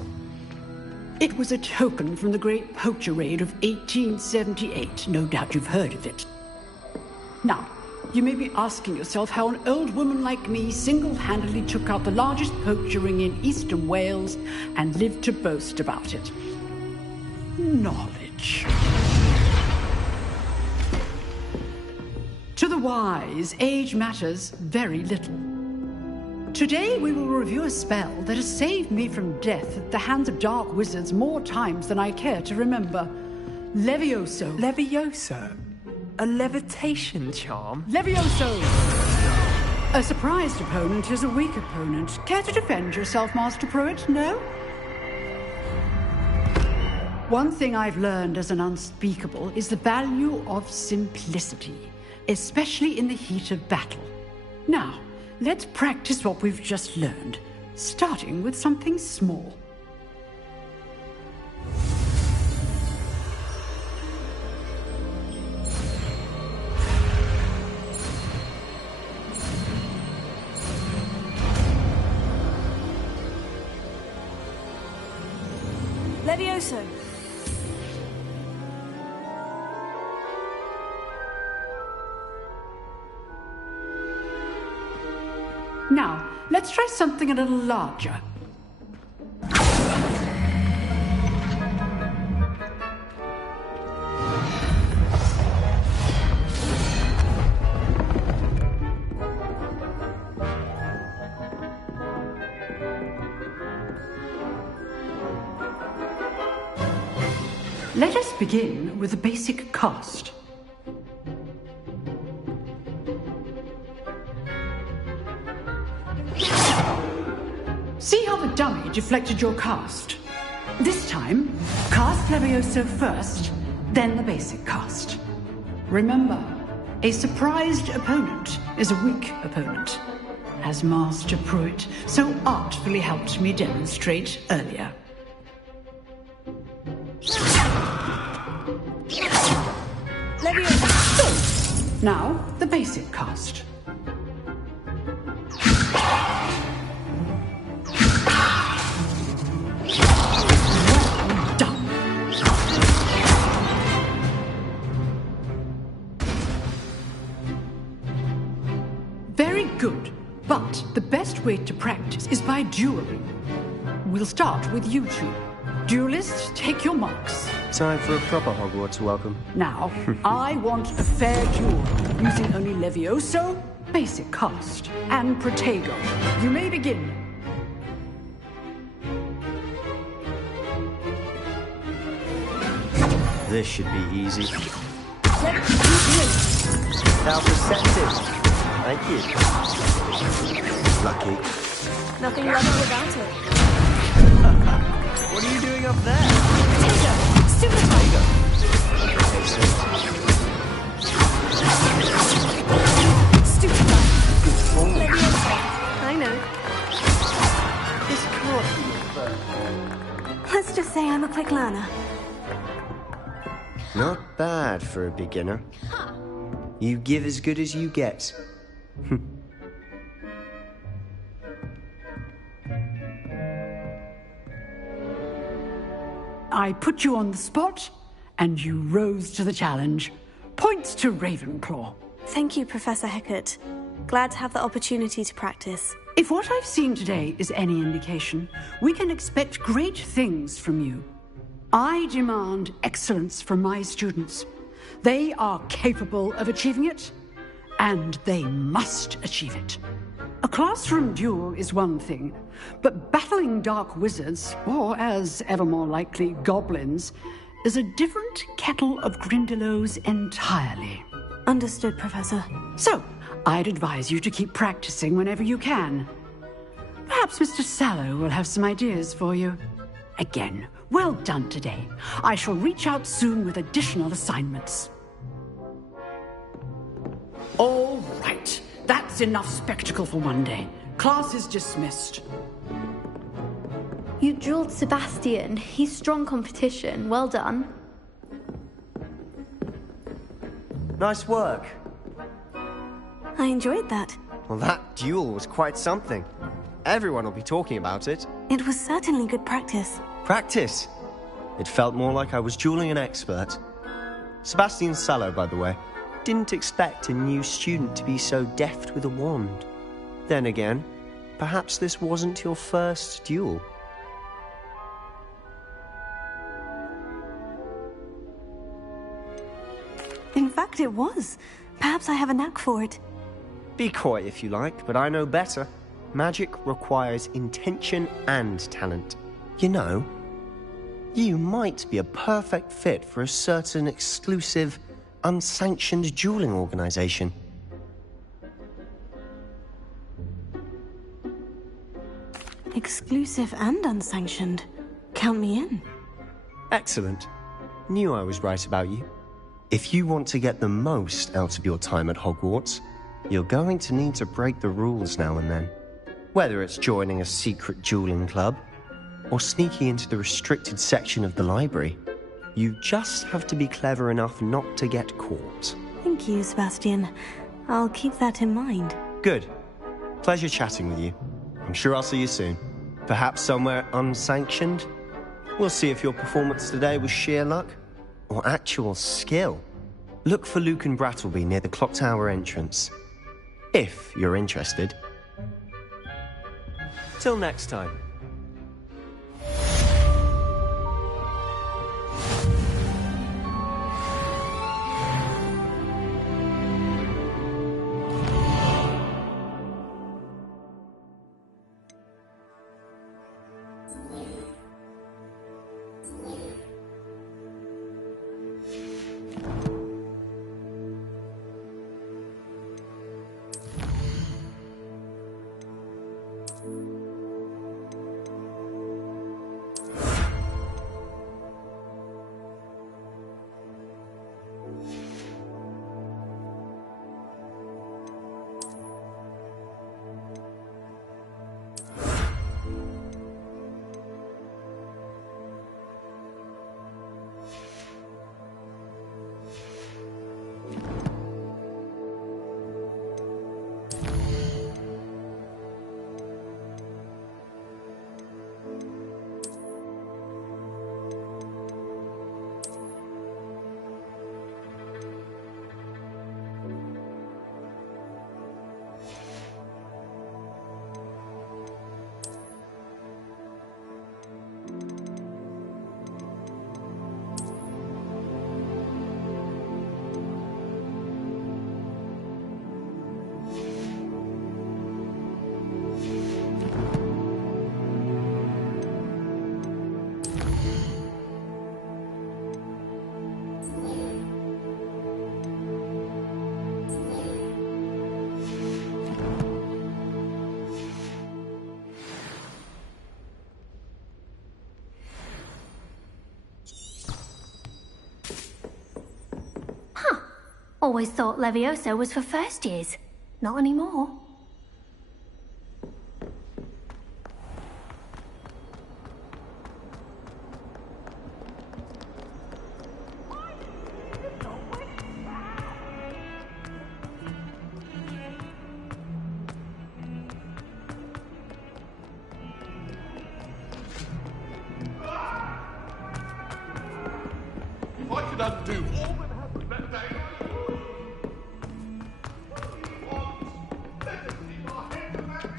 It was a token from the Great Poacher Raid of 1878. No doubt you've heard of it. Now, you may be asking yourself how an old woman like me single-handedly took out the largest poacher ring in eastern Wales and lived to boast about it. Knowledge. To the wise, age matters very little. Today we will review a spell that has saved me from death at the hands of dark wizards more times than I care to remember. Levioso. Levioso? A levitation charm? Levioso! A surprised opponent is a weak opponent. Care to defend yourself, Master Pruitt? No? One thing I've learned as an unspeakable is the value of simplicity, especially in the heat of battle. Now, let's practice what we've just learned, starting with something small. Levioso. Now, let's try something a little larger. Let us begin with the basic cast. See how the dummy deflected your cast? This time, cast Levioso first, then the basic cast. Remember, a surprised opponent is a weak opponent, as Master Pruitt so artfully helped me demonstrate earlier. Levioso! Now, the basic cast. Very good, but the best way to practice is by dueling. We'll start with you two. Duelists, take your marks. Time for a proper Hogwarts welcome. Now, I want a fair duel, using only Levioso, basic cast, and Protego. You may begin. This should be easy. How perceptive. Thank you. lucky. Nothing lucky about it. What are you doing up there? Potato! Stupid Potato? Stupid Good fall. Let me answer. I know. Let's just say I'm a quick learner. Not bad for a beginner. You give as good as you get. I put you on the spot, and you rose to the challenge. Points to Ravenclaw. Thank you, Professor Hecat. Glad to have the opportunity to practice. If what I've seen today is any indication, we can expect great things from you. I demand excellence from my students. They are capable of achieving it, and they must achieve it. A classroom duel is one thing, but battling dark wizards, or as ever more likely, goblins, is a different kettle of Grindylows entirely. Understood, Professor. So, I'd advise you to keep practicing whenever you can. Perhaps Mr. Sallow will have some ideas for you. Again, well done today. I shall reach out soon with additional assignments. All right. That's enough spectacle for one day. Class is dismissed. You drilled Sebastian. He's strong competition. Well done. Nice work. I enjoyed that. Well, that duel was quite something. Everyone will be talking about it. It was certainly good practice. Practice? It felt more like I was dueling an expert. Sebastian Sallow, by the way. Didn't expect a new student to be so deft with a wand. Then again, perhaps this wasn't your first duel. In fact, it was. Perhaps I have a knack for it. Be coy if you like, but I know better. Magic requires intention and talent. You know, you might be a perfect fit for a certain exclusive, unsanctioned dueling organization. Exclusive and unsanctioned. Count me in. Excellent. Knew I was right about you. If you want to get the most out of your time at Hogwarts, you're going to need to break the rules now and then. Whether it's joining a secret dueling club, or sneaking into the restricted section of the library, you just have to be clever enough not to get caught. Thank you, Sebastian. I'll keep that in mind. Good. Pleasure chatting with you. I'm sure I'll see you soon. Perhaps somewhere unsanctioned? We'll see if your performance today was sheer luck or actual skill. Look for Luke and Brattleby near the clock tower entrance. If you're interested. Till next time. Always thought Leviosa was for first years. Not anymore. If I could undo all that happened that day.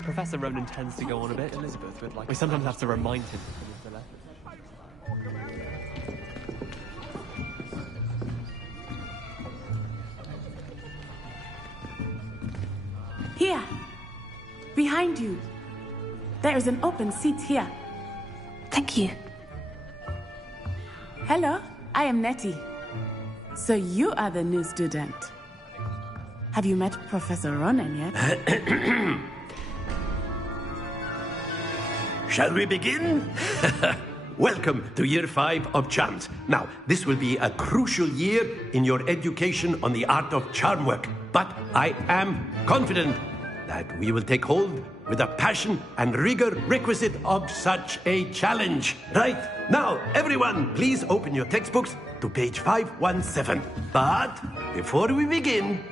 Professor Ronan tends to go on a bit. Elizabeth would like. We sometimes have to remind him of the letter. Here, behind you. There is an open seat here. Thank you. Hello, I am Nettie. So you are the new student. Have you met Professor Ronan yet? Shall we begin? Welcome to Year 5 of Charms. Now, this will be a crucial year in your education on the art of charm work. But I am confident that we will take hold with the passion and rigor requisite of such a challenge. Right, now, everyone, please open your textbooks to page 517. But before we begin,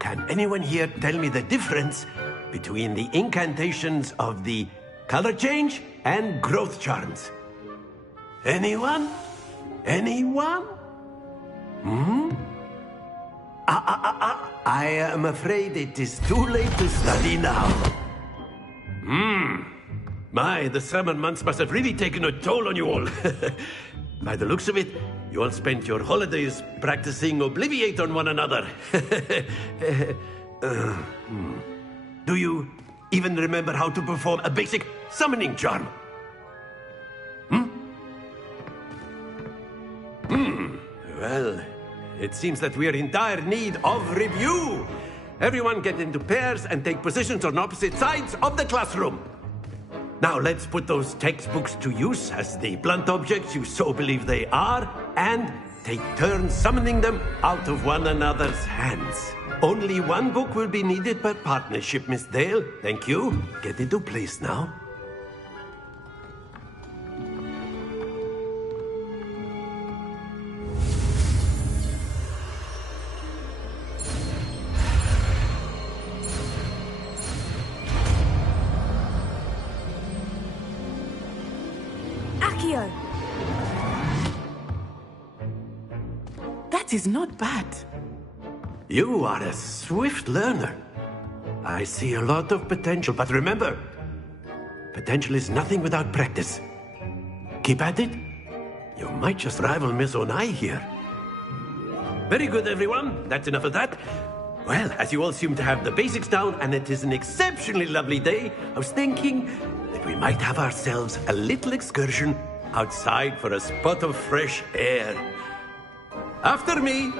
can anyone here tell me the difference between the incantations of the color change and growth charms? Anyone? Anyone? I am afraid it is too late to study now. My, the summer months must have really taken a toll on you all. By the looks of it, you all spent your holidays practicing Obliviate on one another. Do you even remember how to perform a basic summoning charm? Well, it seems that we are in dire need of review. Everyone get into pairs and take positions on opposite sides of the classroom. Now let's put those textbooks to use as the blunt objects you so believe they are, and take turns summoning them out of one another's hands. Only one book will be needed per partnership, Miss Dale. Thank you. Get into place now. Accio! That is not bad. You are a swift learner. I see a lot of potential, but remember, potential is nothing without practice. Keep at it. You might just rival Miss Onai here. Very good, everyone. That's enough of that. Well, as you all seem to have the basics down, and it is an exceptionally lovely day, I was thinking that we might have ourselves a little excursion outside for a spot of fresh air. After me.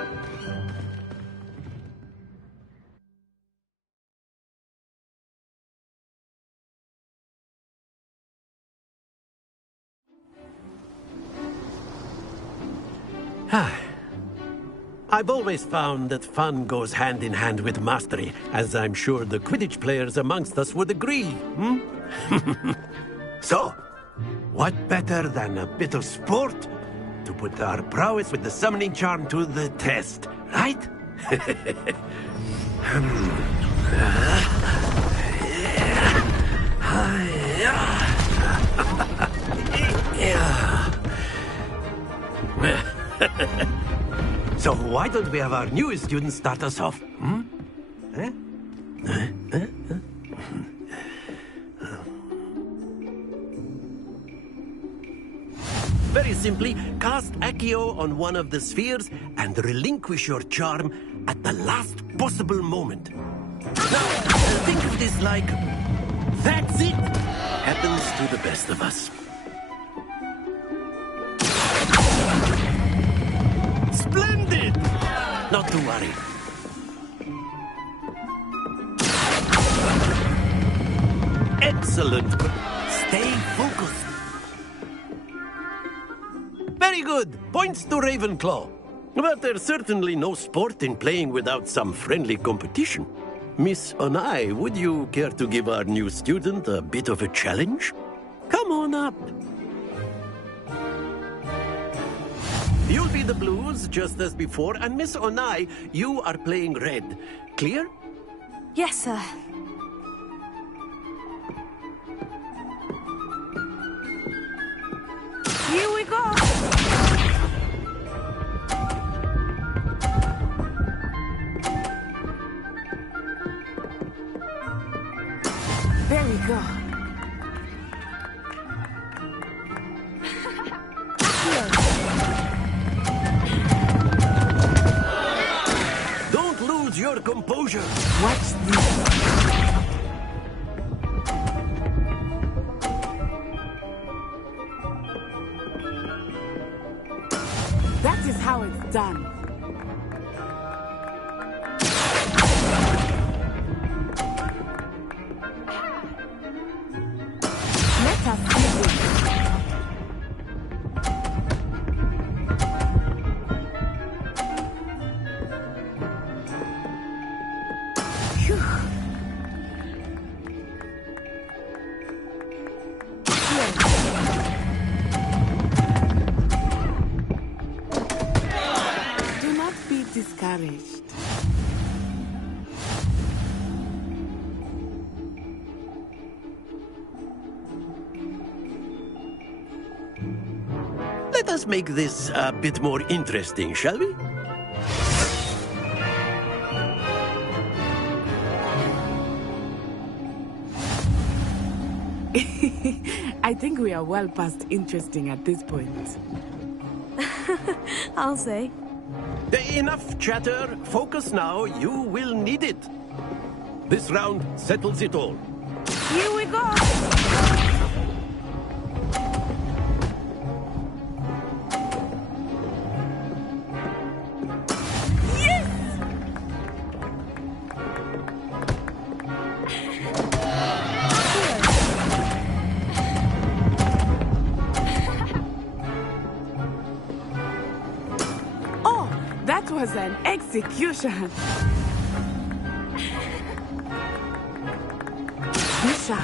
I've always found that fun goes hand in hand with mastery, as I'm sure the Quidditch players amongst us would agree. So, what better than a bit of sport to put our prowess with the summoning charm to the test, right? So why don't we have our newest student start us off? Very simply, cast Accio on one of the spheres and relinquish your charm at the last possible moment. Now, think of this like, that's it! Happens to the best of us. Splendid! Not to worry. Excellent. Stay focused. Very good. Points to Ravenclaw. But there's certainly no sport in playing without some friendly competition. Miss Onai, would you care to give our new student a bit of a challenge? Come on up. You'll be the blues, just as before, and Miss Onai, you are playing red. Clear? Yes, sir. Here we go! There we go. Don't lose your composure. Watch this. That is how it's done. Let us see this. Phew. Do not be discouraged. Let us make this a bit more interesting, shall we? I think we are well past interesting at this point. I'll say. Enough chatter. Focus now. You will need it. This round settles it all. Here we go! That was an execution. Misha.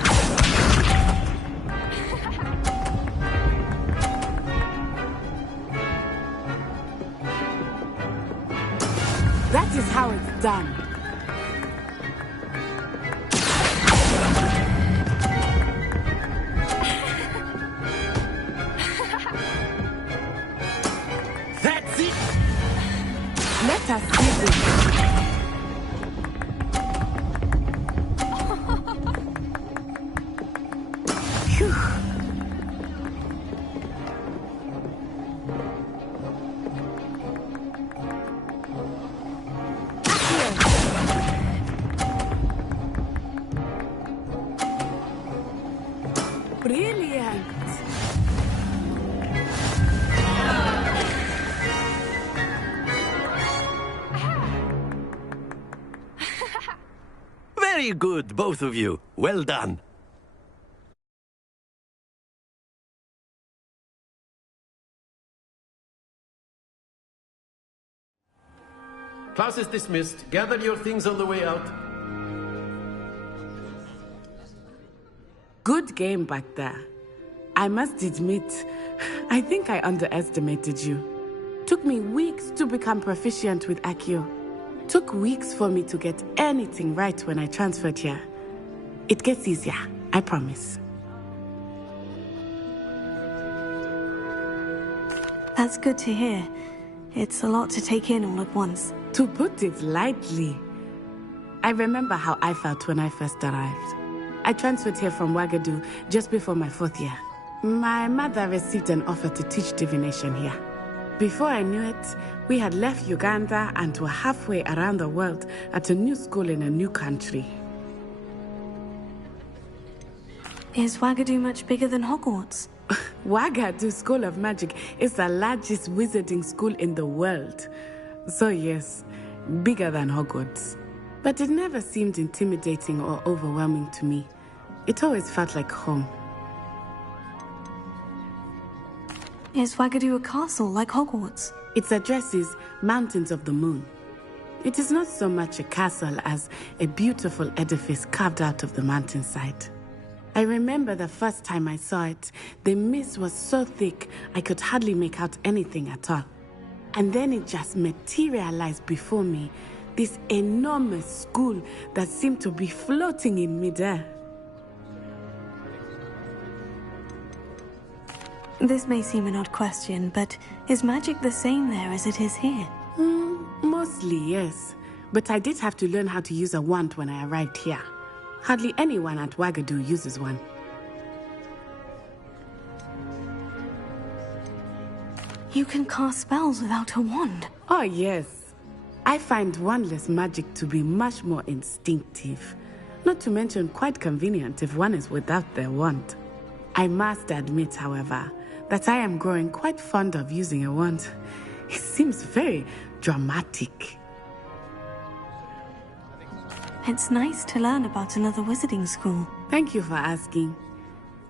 That is how it's done. That's it. Let us see this. Phew. Brilliant. Very good, both of you. Well done. Class is dismissed. Gather your things on the way out. Good game back there. I must admit, I think I underestimated you. Took me weeks to become proficient with Accio. Took weeks for me to get anything right when I transferred here. It gets easier, I promise. That's good to hear. It's a lot to take in all at once. To put it lightly, I remember how I felt when I first arrived. I transferred here from Wagadu just before my 4th year. My mother received an offer to teach divination here. Before I knew it, we had left Uganda and were halfway around the world at a new school in a new country. Is Wagadu much bigger than Hogwarts? Wagadu School of Magic is the largest wizarding school in the world. So yes, bigger than Hogwarts. But it never seemed intimidating or overwhelming to me. It always felt like home. Is Wagadu a castle like Hogwarts? Its address is Mountains of the Moon. It is not so much a castle as a beautiful edifice carved out of the mountainside. I remember the first time I saw it, the mist was so thick I could hardly make out anything at all. And then it just materialized before me, this enormous school that seemed to be floating in midair. This may seem an odd question, but is magic the same there as it is here? Mostly, yes. But I did have to learn how to use a wand when I arrived here. Hardly anyone at Wagadu uses one. You can cast spells without a wand? Oh, yes. I find wandless magic to be much more instinctive. Not to mention quite convenient if one is without their wand. I must admit, however, that I am growing quite fond of using a wand. It seems very dramatic. It's nice to learn about another wizarding school. Thank you for asking.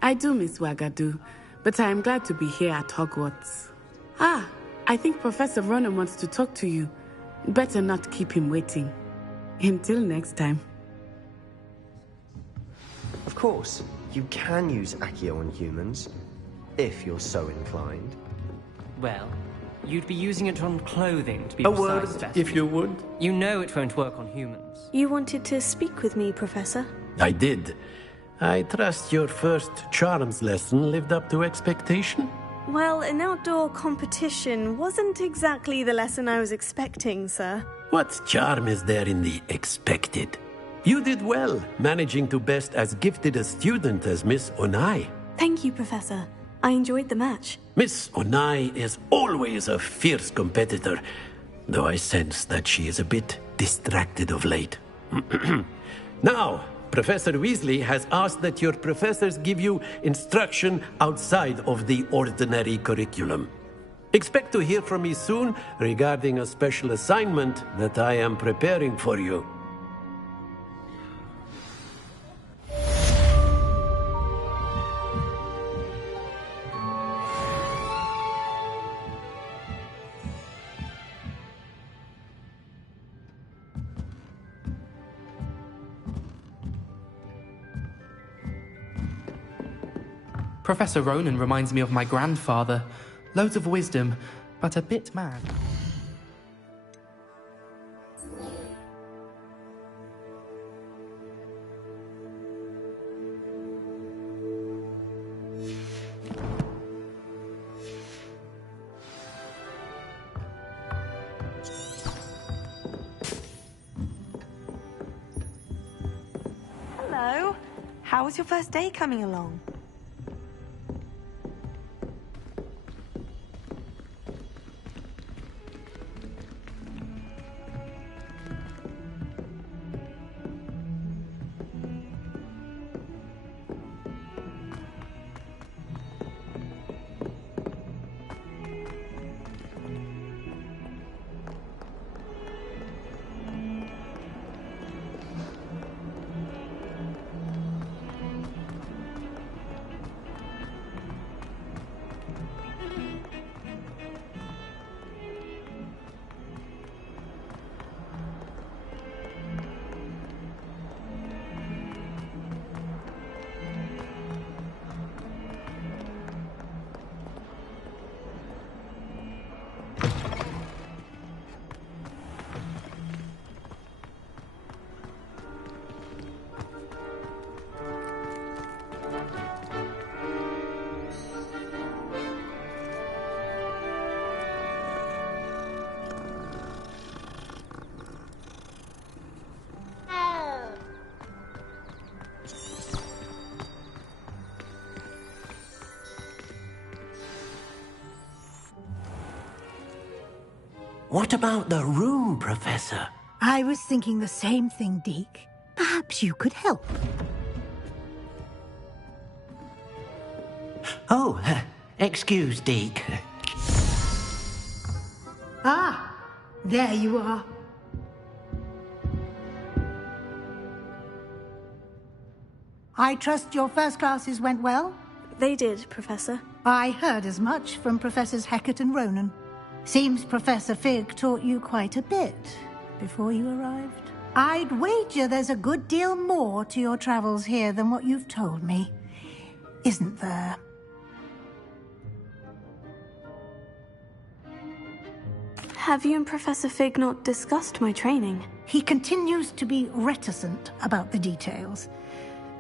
I do miss Wagadu, but I am glad to be here at Hogwarts. I think Professor Ronan wants to talk to you. Better not keep him waiting. Until next time. Of course, you can use Accio on humans, if you're so inclined. Well, you'd be using it on clothing, to be A precise, word, Bethany. if you would. You know it won't work on humans. You wanted to speak with me, Professor? I did. I trust your first charms lesson lived up to expectation? Well, an outdoor competition wasn't exactly the lesson I was expecting, sir. What charm is there in the expected? You did well, managing to best as gifted a student as Miss Onai. Thank you, Professor. I enjoyed the match. Miss Onai is always a fierce competitor, though I sense that she is a bit distracted of late. Now, Professor Weasley has asked that your professors give you instruction outside of the ordinary curriculum. Expect to hear from me soon regarding a special assignment that I am preparing for you. Professor Ronan reminds me of my grandfather. Loads of wisdom, but a bit mad. Hello. How was your first day coming along? What about the room, Professor? I was thinking the same thing, Deke. Perhaps you could help. Oh, excuse, Deke. Ah, there you are. I trust your first classes went well? They did, Professor. I heard as much from Professors Hecat and Ronan. Seems Professor Fig taught you quite a bit before you arrived. I'd wager there's a good deal more to your travels here than what you've told me. Isn't there? Have you and Professor Fig not discussed my training? He continues to be reticent about the details,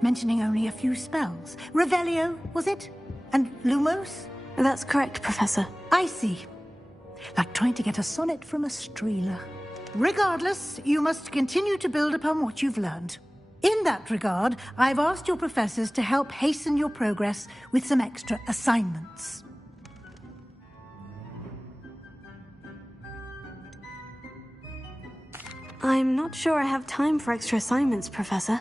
mentioning only a few spells. Revelio, was it? And Lumos? That's correct, Professor. I see. Like trying to get a sonnet from a streeler. Regardless, you must continue to build upon what you've learned. In that regard, I've asked your professors to help hasten your progress with some extra assignments. I'm not sure I have time for extra assignments, Professor.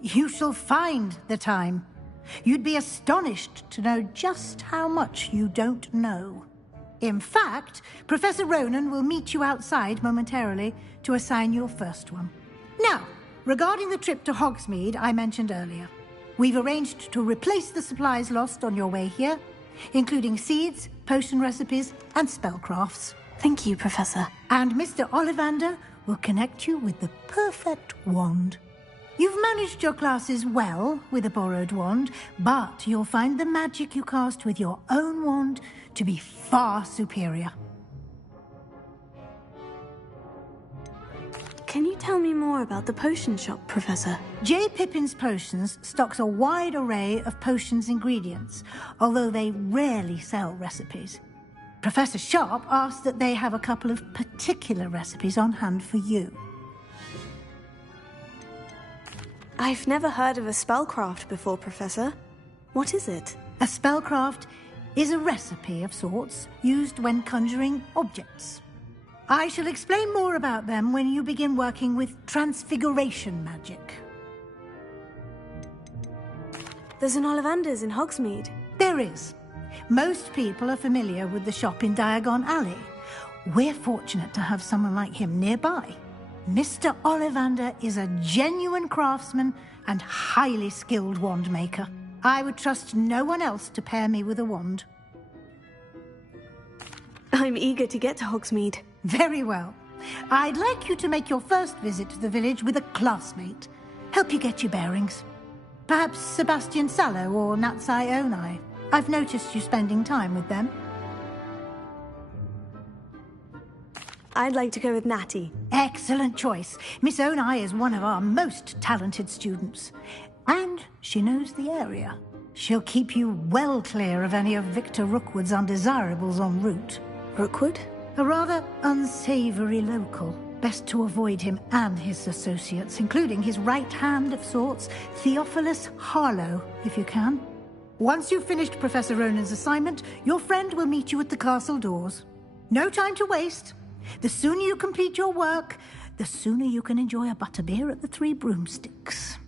You shall find the time. You'd be astonished to know just how much you don't know. In fact, Professor Ronan will meet you outside momentarily to assign your first one. Now, regarding the trip to Hogsmeade I mentioned earlier, we've arranged to replace the supplies lost on your way here, including seeds, potion recipes, and spellcrafts. Thank you, Professor. And Mr. Ollivander will connect you with the perfect wand. You've managed your classes well with a borrowed wand, but you'll find the magic you cast with your own wand to be far superior. Can you tell me more about the potion shop, Professor? J. Pippin's Potions stocks a wide array of potions ingredients, although they rarely sell recipes. Professor Sharp asked that they have a couple of particular recipes on hand for you. I've never heard of a spellcraft before, Professor. What is it? A spellcraft is a recipe of sorts used when conjuring objects. I shall explain more about them when you begin working with transfiguration magic. There's an Ollivander's in Hogsmeade. There is. Most people are familiar with the shop in Diagon Alley. We're fortunate to have someone like him nearby. Mr. Ollivander is a genuine craftsman and highly skilled wand maker. I would trust no one else to pair me with a wand. I'm eager to get to Hogsmeade. Very well. I'd like you to make your first visit to the village with a classmate. Help you get your bearings. Perhaps Sebastian Sallow or Natsai Onai. I've noticed you spending time with them. I'd like to go with Natty. Excellent choice. Miss Onai is one of our most talented students. And she knows the area. She'll keep you well clear of any of Victor Rookwood's undesirables en route. Rookwood? A rather unsavory local. Best to avoid him and his associates, including his right hand of sorts, Theophilus Harlow, if you can. Once you've finished Professor Ronan's assignment, your friend will meet you at the castle doors. No time to waste. The sooner you complete your work, the sooner you can enjoy a butterbeer at the Three Broomsticks.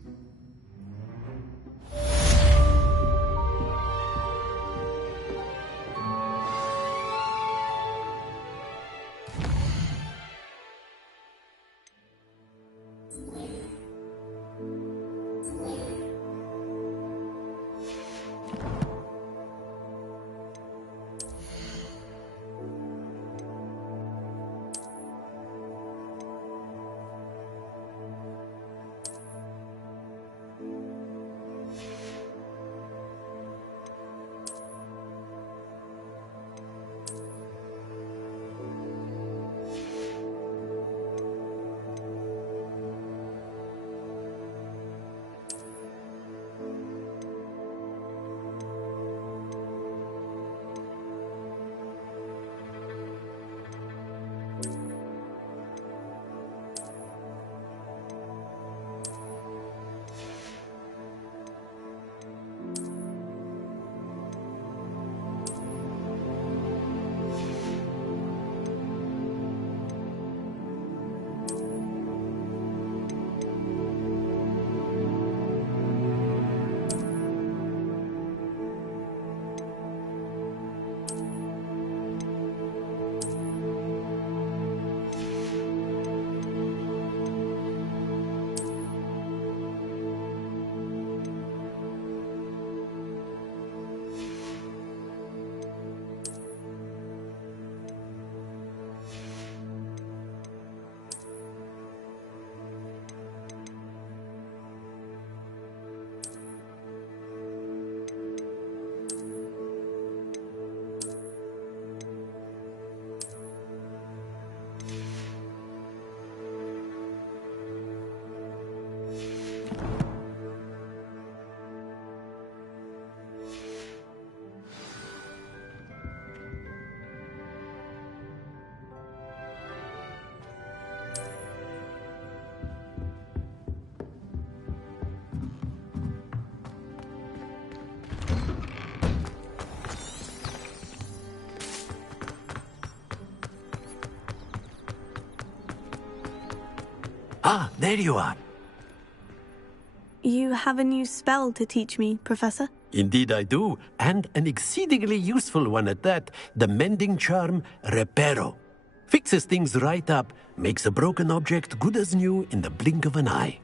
Ah, there you are. You have a new spell to teach me, Professor? Indeed I do, and an exceedingly useful one at that. The Mending charm, Reparo. Fixes things right up, makes a broken object good as new in the blink of an eye.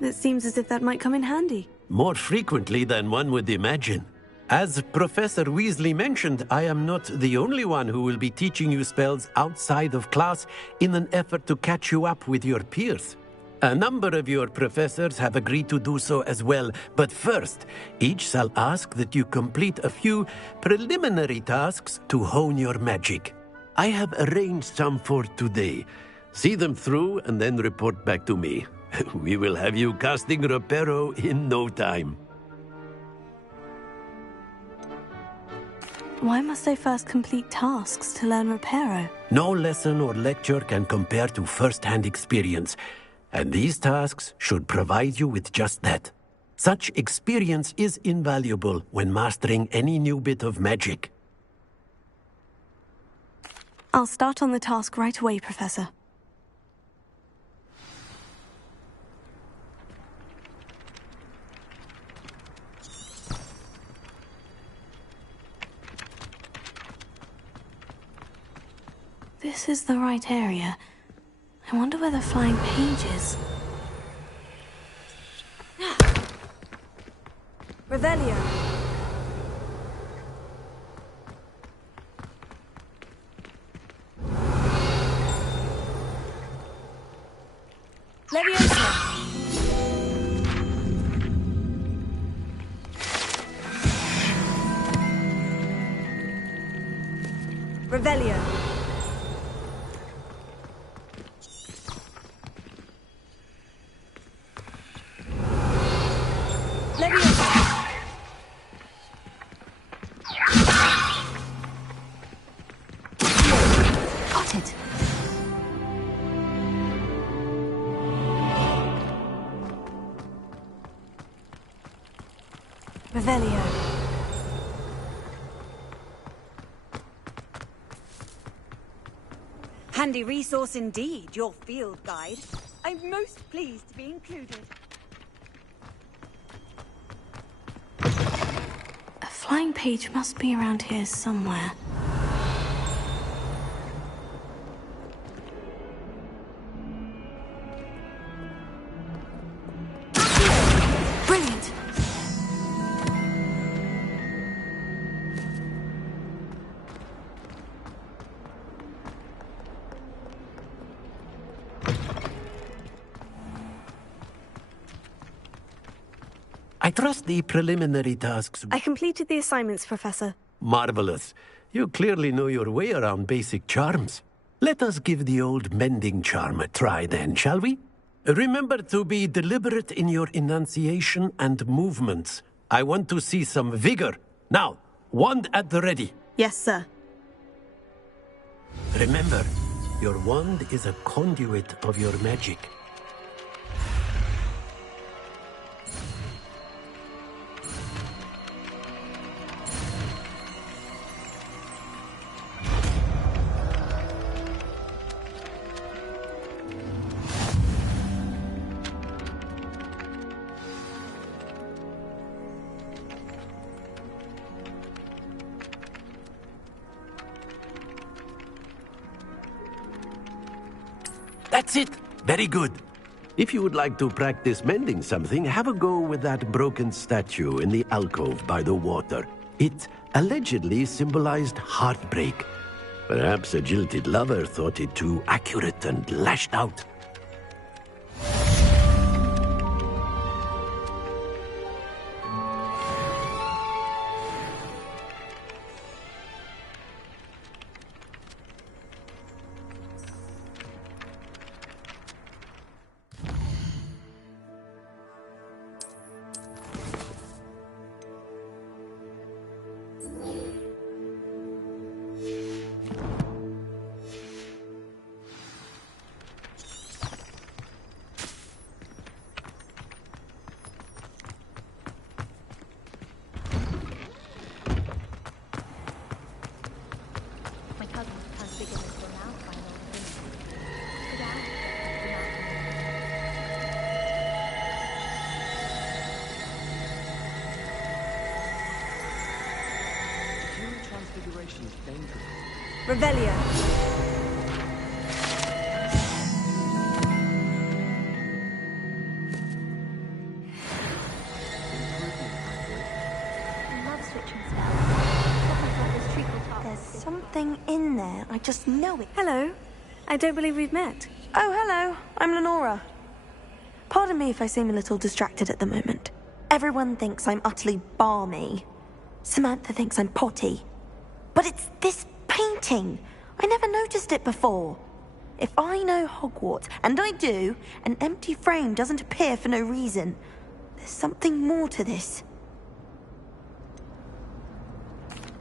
It seems as if that might come in handy. More frequently than one would imagine. As Professor Weasley mentioned, I am not the only one who will be teaching you spells outside of class in an effort to catch you up with your peers. A number of your professors have agreed to do so as well, but first, each shall ask that you complete a few preliminary tasks to hone your magic. I have arranged some for today. See them through and then report back to me. We will have you casting Reparo in no time. Why must I first complete tasks to learn Reparo? No lesson or lecture can compare to first-hand experience, and these tasks should provide you with just that. Such experience is invaluable when mastering any new bit of magic. I'll start on the task right away, Professor. This is the right area. I wonder where the flying page is. Revelio. Leviosa. Revelio. Revelio. Handy resource indeed, your field guide. I'm most pleased to be included. A flying page must be around here somewhere. Brilliant! I trust the preliminary tasks... I completed the assignments, Professor. Marvelous. You clearly know your way around basic charms. Let us give the old Mending charm a try then, shall we? Remember to be deliberate in your enunciation and movements. I want to see some vigor. Now, wand at the ready. Yes, sir. Remember, your wand is a conduit of your magic. That's it! Very good. If you would like to practice mending something, have a go with that broken statue in the alcove by the water. It allegedly symbolized heartbreak. Perhaps a jilted lover thought it too accurate and lashed out. Confrontation is dangerous. Revelio. There's something in there. I just know it. Hello. I don't believe we've met. Oh, hello. I'm Lenora. Pardon me if I seem a little distracted at the moment. Everyone thinks I'm utterly balmy. Samantha thinks I'm potty. But it's this painting. I never noticed it before. If I know Hogwarts, and I do, an empty frame doesn't appear for no reason. There's something more to this.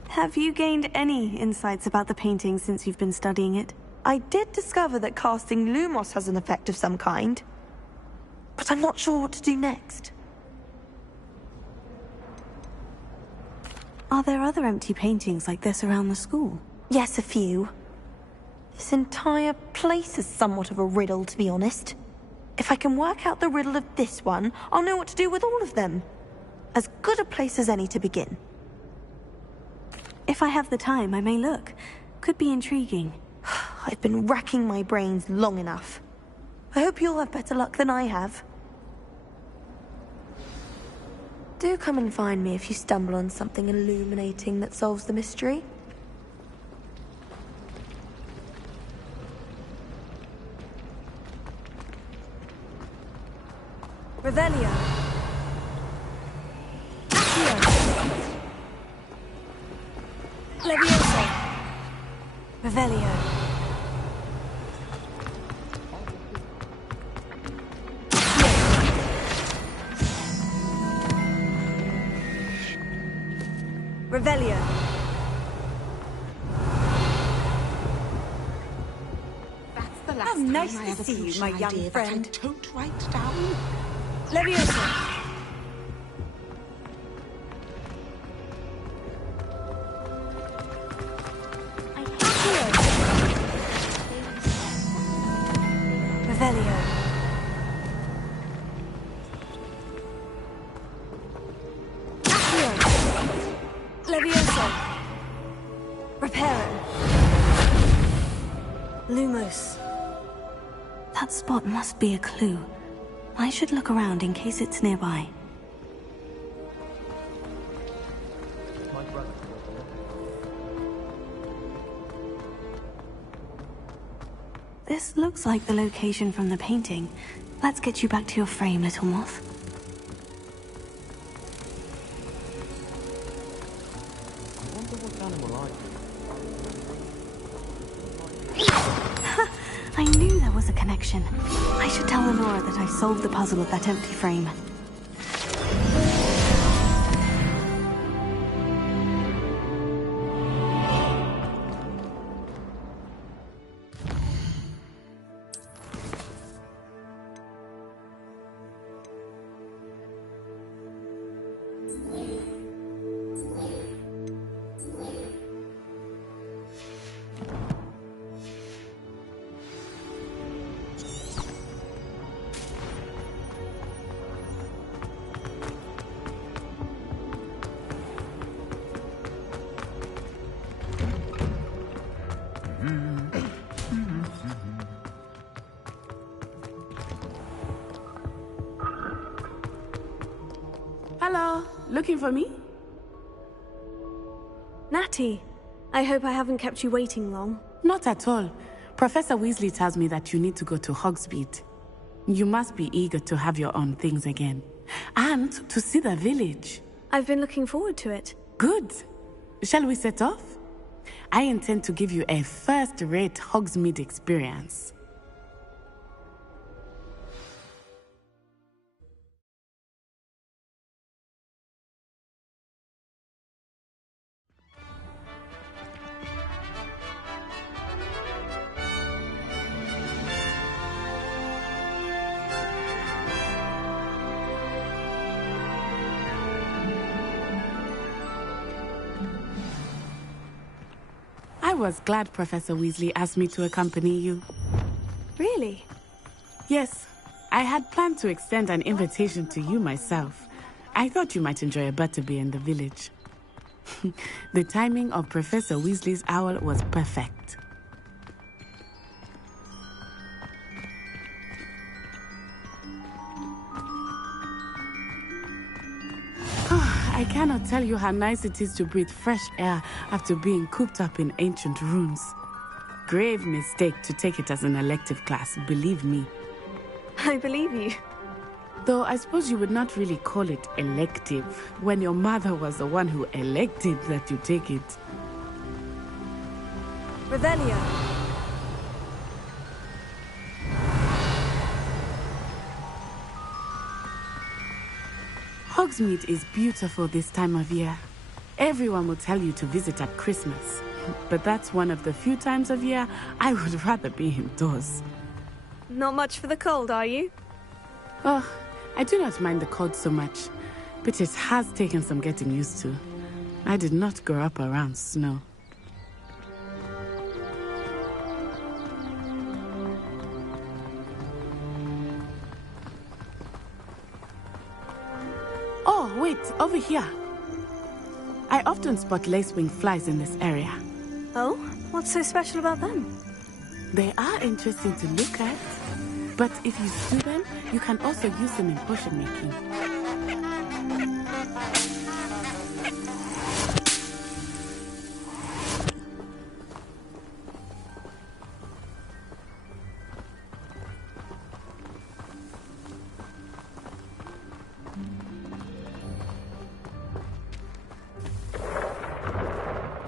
Have you gained any insights about the painting since you've been studying it? I did discover that casting Lumos has an effect of some kind. But I'm not sure what to do next. Are there other empty paintings like this around the school? Yes, a few. This entire place is somewhat of a riddle, to be honest. If I can work out the riddle of this one, I'll know what to do with all of them. As good a place as any to begin. If I have the time, I may look. Could be intriguing. I've been racking my brains long enough. I hope you'll have better luck than I have. Do come and find me if you stumble on something illuminating that solves the mystery. Revelio. Levioso. Revelio. Revelio. That's the last How time nice I to ever see you, pushed my an young idea friend. that I don't write down. Levioso. Revelio. Levioso. Reparo. Lumos. That spot must be a clue. I should look around in case it's nearby. My brother. This looks like the location from the painting. Let's get you back to your frame, little moth. I wonder what animal I I knew there was a connection. I should tell Lenora that I solved the puzzle of that empty frame. Hello, looking for me? Natty, I hope I haven't kept you waiting long. Not at all. Professor Weasley tells me that you need to go to Hogsmeade. You must be eager to have your own things again. And to see the village. I've been looking forward to it. Good. Shall we set off? I intend to give you a first-rate Hogsmeade experience. I was glad Professor Weasley asked me to accompany you. Really? Yes. I had planned to extend an invitation to you myself. I thought you might enjoy a butterbeer in the village. The timing of Professor Weasley's owl was perfect. I cannot tell you how nice it is to breathe fresh air after being cooped up in ancient ruins. Grave mistake to take it as an elective class, believe me. I believe you. Though I suppose you would not really call it elective when your mother was the one who elected that you take it. Revelio. Hogsmeade is beautiful this time of year. Everyone will tell you to visit at Christmas. But that's one of the few times of year I would rather be indoors. Not much for the cold, are you? Oh, I do not mind the cold so much, but it has taken some getting used to. I did not grow up around snow. Oh, wait, over here. I often spot lacewing flies in this area. Oh? What's so special about them? They are interesting to look at, but if you stew them, you can also use them in potion making.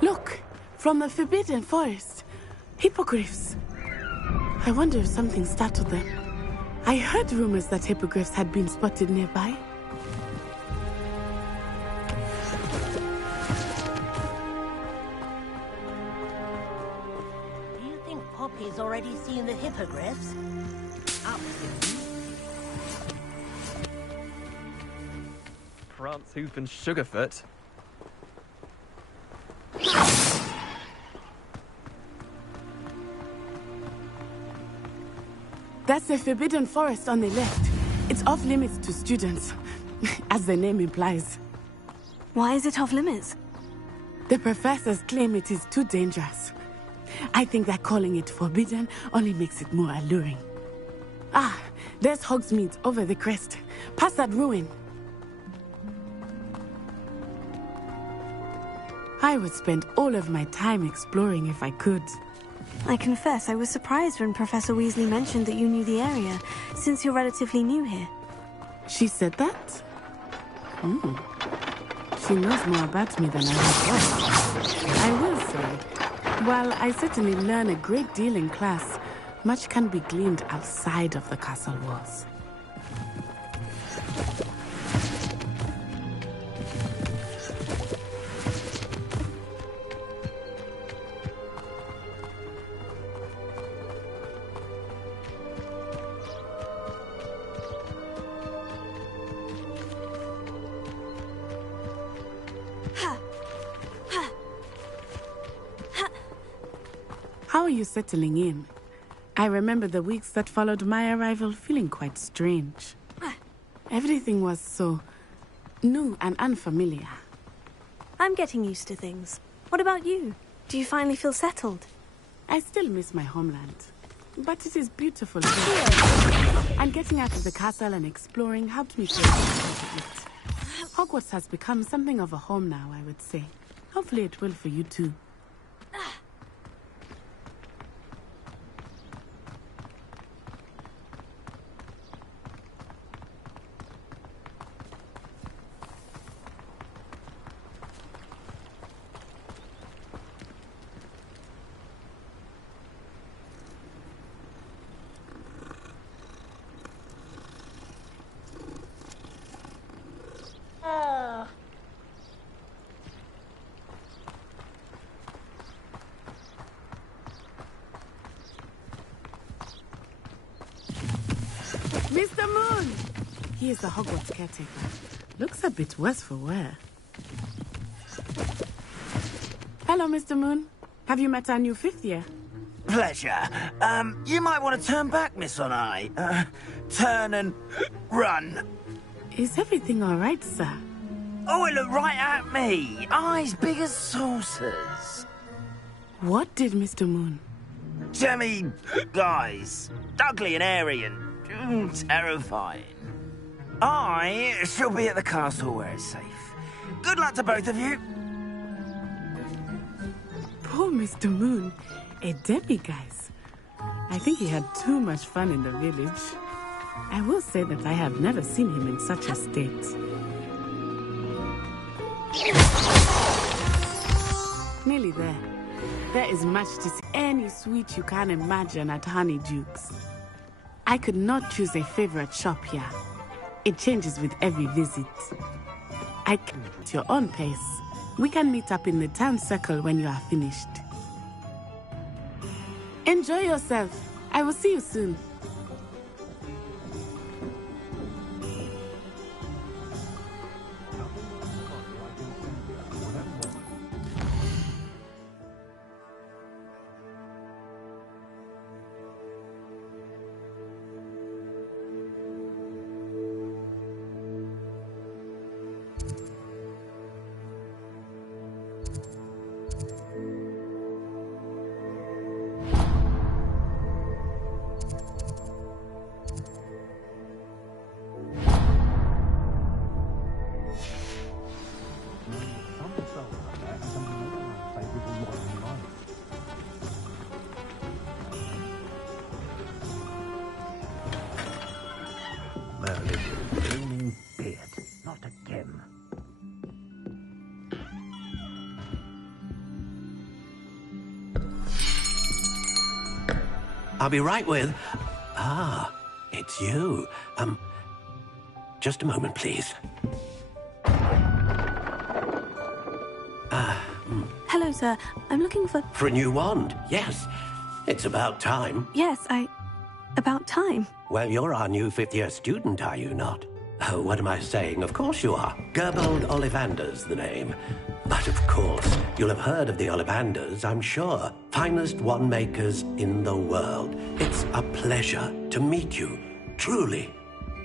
Look, from the Forbidden Forest, hippogriffs. I wonder if something startled them. I heard rumors that hippogriffs had been spotted nearby. Do you think Poppy's already seen the hippogriffs? Prance Hoof and Sugarfoot. That's the Forbidden Forest on the left. It's off limits to students, as the name implies. Why is it off limits? The professors claim it is too dangerous. I think that calling it forbidden only makes it more alluring. Ah, there's Hogsmeade over the crest. Past that ruin. I would spend all of my time exploring if I could. I confess I was surprised when Professor Weasley mentioned that you knew the area, since you're relatively new here. She said that? She knows more about me than I thought. I will say, while I certainly learn a great deal in class, much can be gleaned outside of the castle walls. How are you settling in? I remember the weeks that followed my arrival feeling quite strange. Everything was so new and unfamiliar. I'm getting used to things. What about you? Do you finally feel settled? I still miss my homeland, but it is beautiful here. And getting out of the castle and exploring helped me feel a bit. Hogwarts has become something of a home now, I would say. Hopefully it will for you too. Mr. Moon! He is the Hogwarts caretaker. Looks a bit worse for wear. Hello, Mr. Moon. Have you met our new fifth year? Pleasure. You might want to turn back, Miss Onai. Turn and run. Is everything all right, sir? Oh, it looked right at me. Eyes big as saucers. What did Mr. Moon? Jemmy, guys. Ugly and airy and terrifying. I shall be at the castle where it's safe. Good luck to both of you. Poor Mr. Moon. A Debbie, guys. I think he had too much fun in the village. I will say that I have never seen him in such a state. Nearly there. There is much to see. Any sweet you can imagine at Honeydukes. I could not choose a favorite shop here. It changes with every visit. I can at your own pace. We can meet up in the town circle when you are finished. Enjoy yourself. I will see you soon. Merlin, blooming beard, not again. I'll be right with... Ah, it's you. Just a moment, please. Hello, sir. I'm looking for... For a new wand, yes. It's about time. Yes, about time. Well, you're our new fifth-year student, are you not? Oh, what am I saying? Of course you are. Gerbold Ollivander's the name. But of course, you'll have heard of the Ollivanders, I'm sure. Finest wand makers in the world. It's a pleasure to meet you, truly.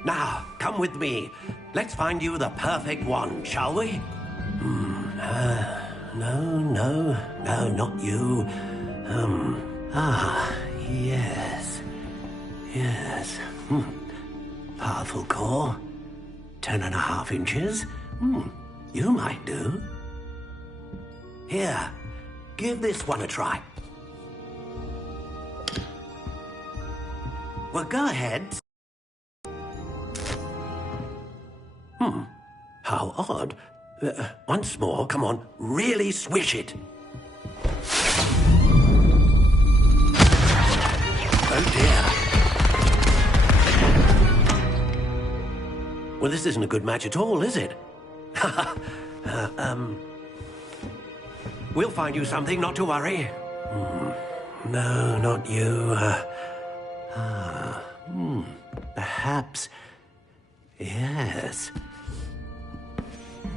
Now, come with me. Let's find you the perfect wand, shall we? No, not you. Yes. Powerful core. 10.5 inches. You might do. Here, give this one a try. Well, go ahead. How odd. Once more, come on, really swish it. Oh dear. Well, this isn't a good match at all, is it? We'll find you something, not to worry. No, not you. Perhaps... Yes.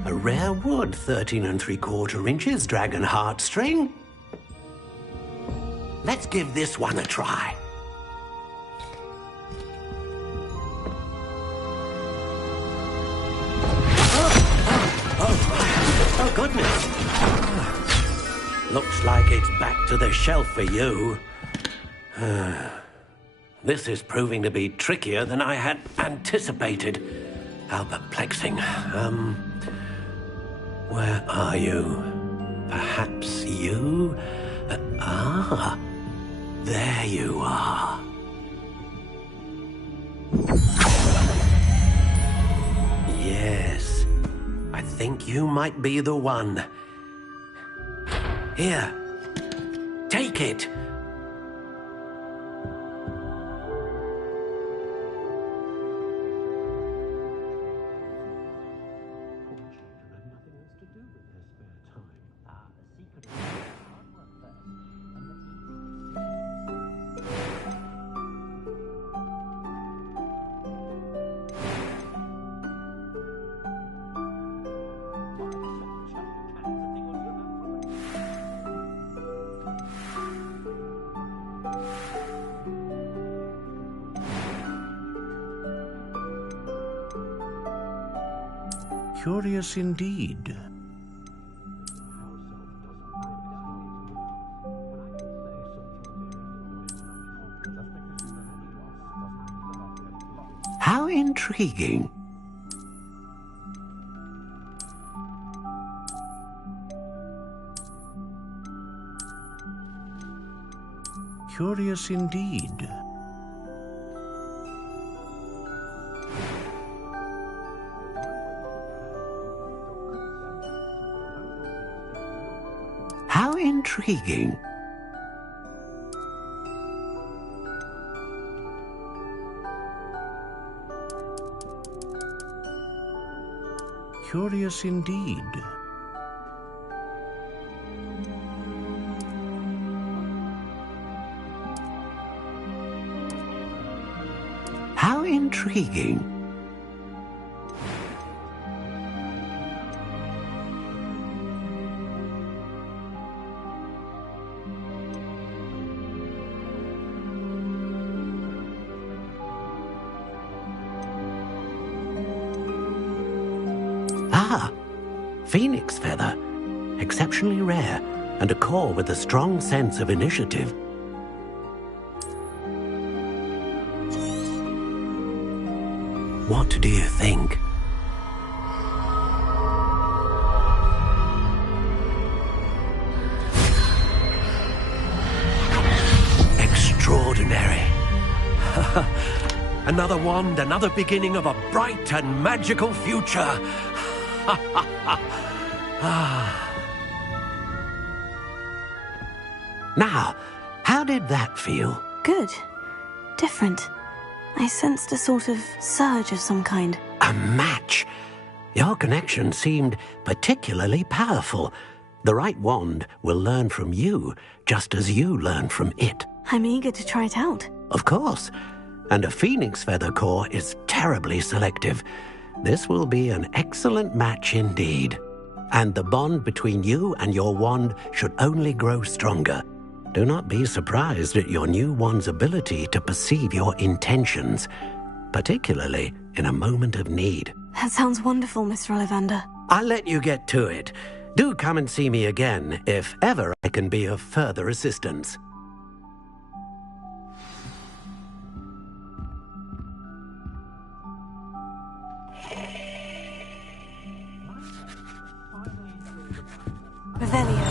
A rare wood, 13 3/4 inches, dragon heartstring. Let's give this one a try. Oh, goodness. Looks like it's back to the shelf for you. This is proving to be trickier than I had anticipated. How perplexing. Where are you? Perhaps you? There you are. Yes, I think you might be the one. Here, take it. Curious indeed. How intriguing. Curious indeed. How intriguing. Curious indeed. How intriguing. Ah, Phoenix feather. Exceptionally rare, and a core with a strong sense of initiative. What do you think? Extraordinary. Another wand, another beginning of a bright and magical future. Now, how did that feel? Good. Different. I sensed a sort of surge of some kind. A match? Your connection seemed particularly powerful. The right wand will learn from you, just as you learn from it. I'm eager to try it out. Of course. And a phoenix feather core is terribly selective. This will be an excellent match indeed. And the bond between you and your wand should only grow stronger. Do not be surprised at your new wand's ability to perceive your intentions, particularly in a moment of need. That sounds wonderful, Mr. Ollivander. I'll let you get to it. Do come and see me again if ever I can be of further assistance. Revelio.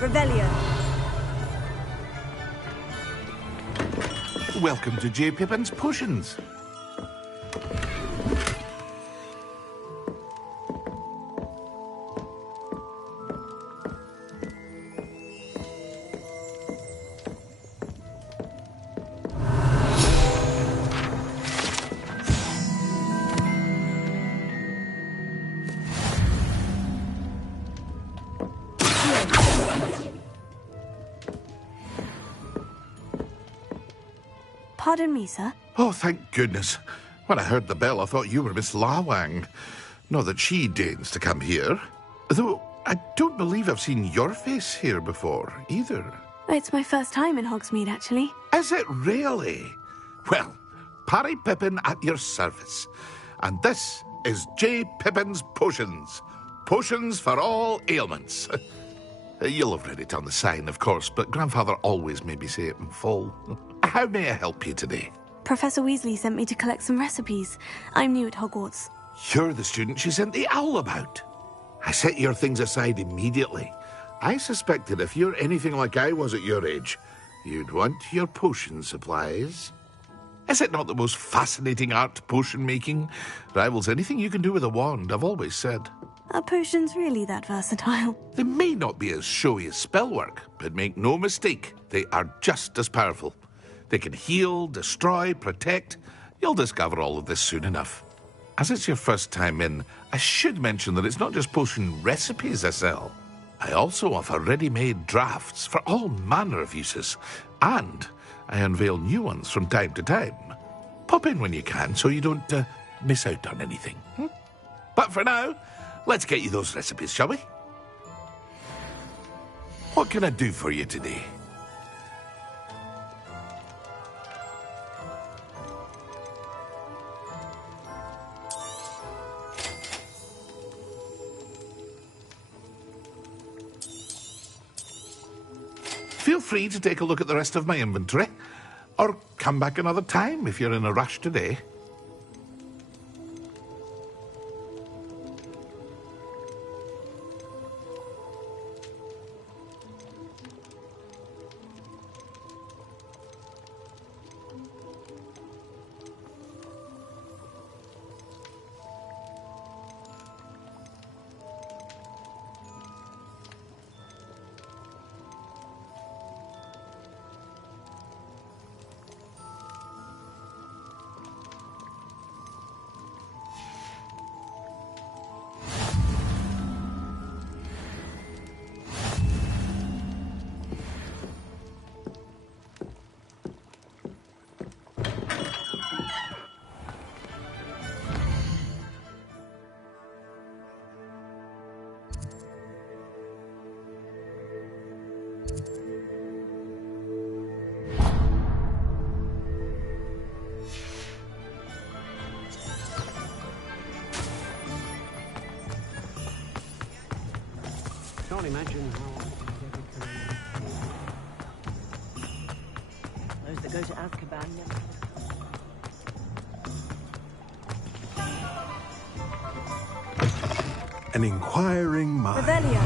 Revelio. Welcome to J. Pippin's Potions. Pardon me, sir. Oh, thank goodness. When I heard the bell, I thought you were Miss Lawang. Not that she deigns to come here. Though, I don't believe I've seen your face here before, either. It's my first time in Hogsmeade, actually. Is it really? Well, Parry Pippin at your service. And this is J. Pippin's Potions. Potions for all ailments. You'll have read it on the sign, of course, but Grandfather always made me say it in full. How may I help you today? Professor Weasley sent me to collect some recipes. I'm new at Hogwarts. You're the student she sent the owl about. I set your things aside immediately. I suspected if you're anything like I was at your age, you'd want your potion supplies. Is it not the most fascinating art, potion making? Rivals anything you can do with a wand, I've always said. Are potions really that versatile? They may not be as showy as spellwork, but make no mistake, they are just as powerful. They can heal, destroy, protect. You'll discover all of this soon enough. As it's your first time in, I should mention that it's not just potion recipes I sell. I also offer ready-made drafts for all manner of uses, and I unveil new ones from time to time. Pop in when you can so you don't miss out on anything. But for now, let's get you those recipes, shall we? What can I do for you today? Feel free to take a look at the rest of my inventory, or come back another time if you're in a rush today. Can't imagine how... Those that go to Azkaban never... An inquiring mind. Revelio.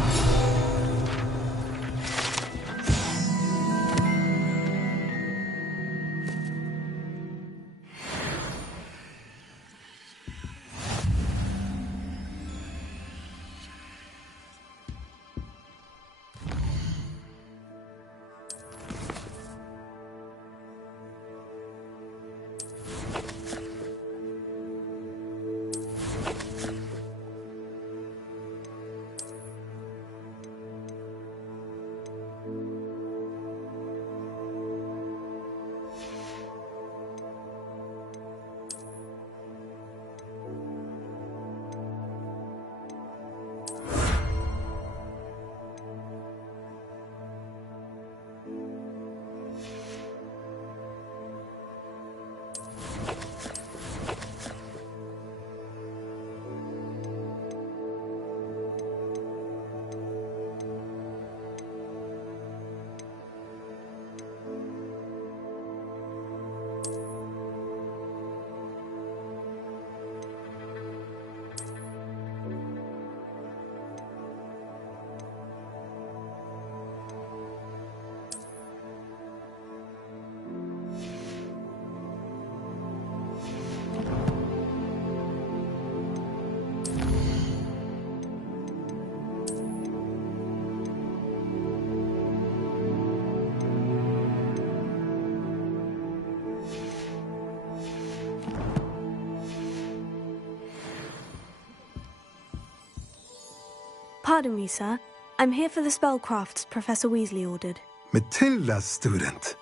Pardon me, sir. I'm here for the spellcrafts Professor Weasley ordered. Matilda's student.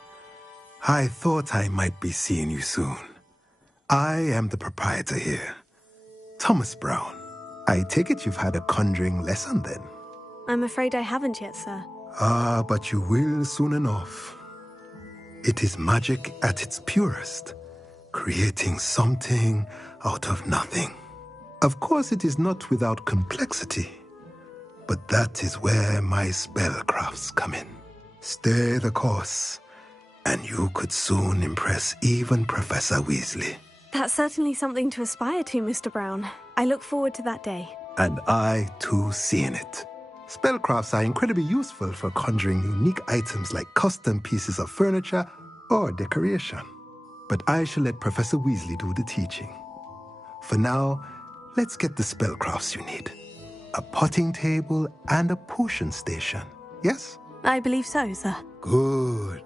I thought I might be seeing you soon. I am the proprietor here. Thomas Brown. I take it you've had a conjuring lesson then? I'm afraid I haven't yet, sir. Ah, but you will soon enough. It is magic at its purest, creating something out of nothing. Of course, it is not without complexity, but that is where my spellcrafts come in. Stay the course, and you could soon impress even Professor Weasley. That's certainly something to aspire to, Mr. Brown. I look forward to that day. And I, too, seeing it. Spellcrafts are incredibly useful for conjuring unique items like custom pieces of furniture or decoration. but I shall let Professor Weasley do the teaching. For now, let's get the spellcrafts you need. A potting table and a potion station, yes? I believe so, sir. Good.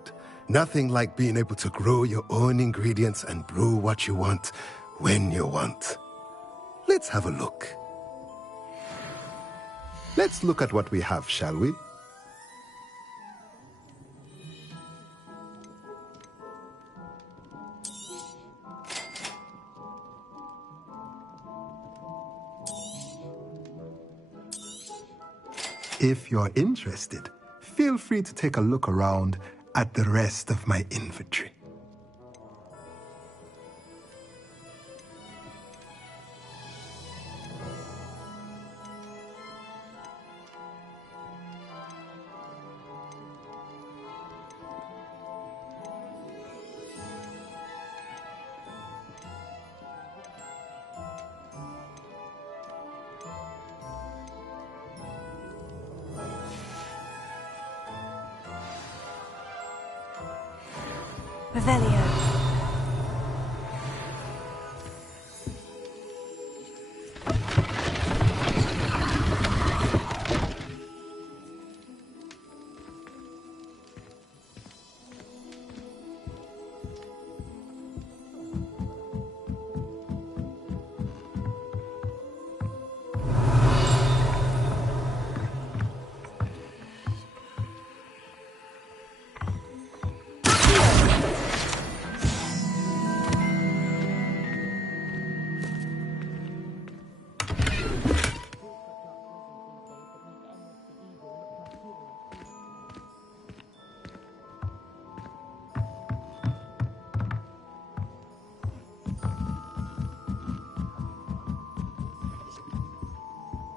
Nothing like being able to grow your own ingredients and brew what you want, when you want. Let's have a look. Let's look at what we have, shall we? If you're interested, feel free to take a look around at the rest of my inventory. Revelio.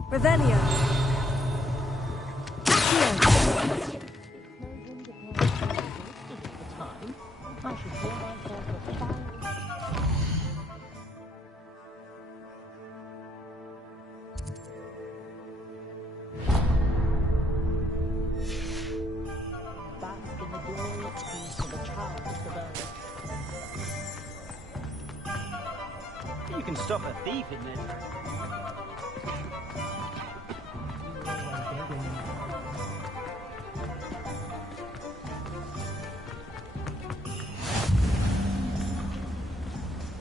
Revelio. You can stop a thief in there.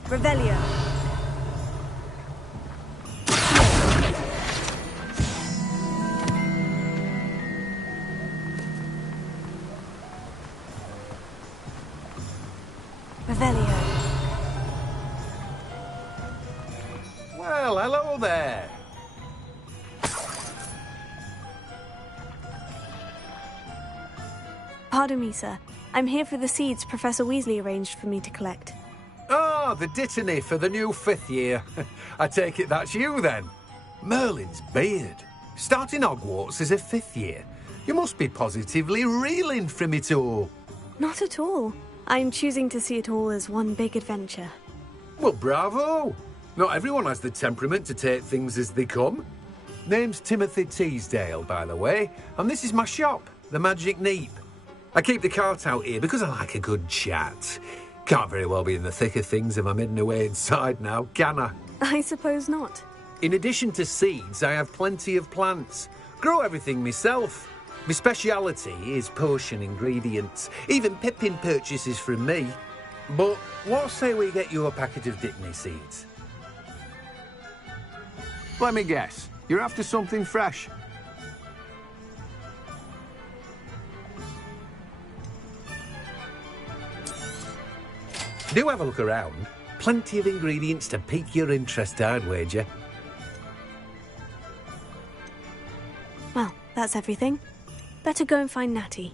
Revelio. Revelio. Well, hello there. Pardon me, sir. I'm here for the seeds Professor Weasley arranged for me to collect. Ah, the dittany for the new 5th year. I take it that's you, then. Merlin's beard. Starting Hogwarts as a 5th year. You must be positively reeling from it all. Not at all. I'm choosing to see it all as one big adventure. Well, bravo. Not everyone has the temperament to take things as they come. Name's Timothy Teasdale, by the way, and this is my shop, the Magic Neep. I keep the cart out here because I like a good chat. Can't very well be in the thick of things if I'm hidden away inside now, can I? I suppose not. In addition to seeds, I have plenty of plants. Grow everything myself. My speciality is potion ingredients. Even Pippin purchases from me. But what say we get you a packet of dittany seeds? Let me guess. You're after something fresh. Do have a look around. Plenty of ingredients to pique your interest, I'd wager. Well, that's everything. Better go and find Natty.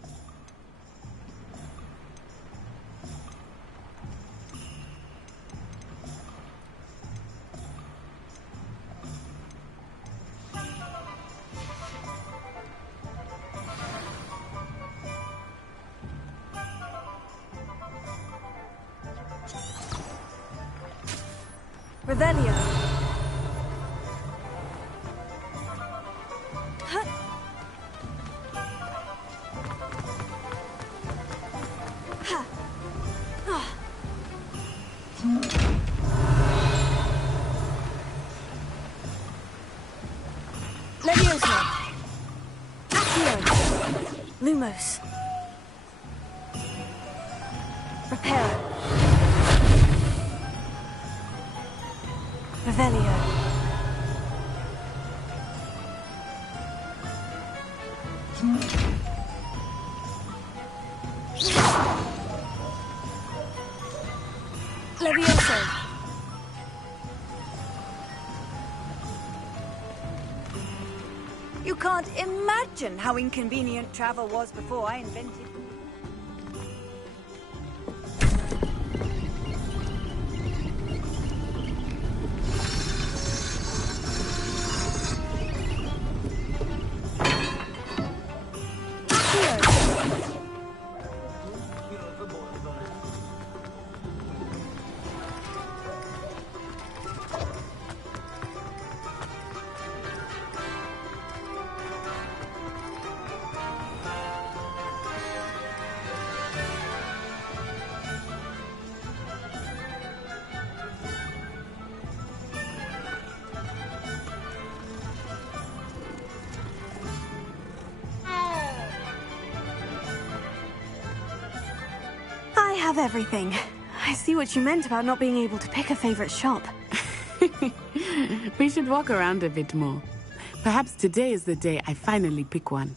Revelio. Levioso. Accio. Lumos. Reparo. Revelio. Levioso. You can't imagine how inconvenient travel was before I invented. I have everything. I see what you meant about not being able to pick a favorite shop. We should walk around a bit more. Perhaps today is the day I finally pick one.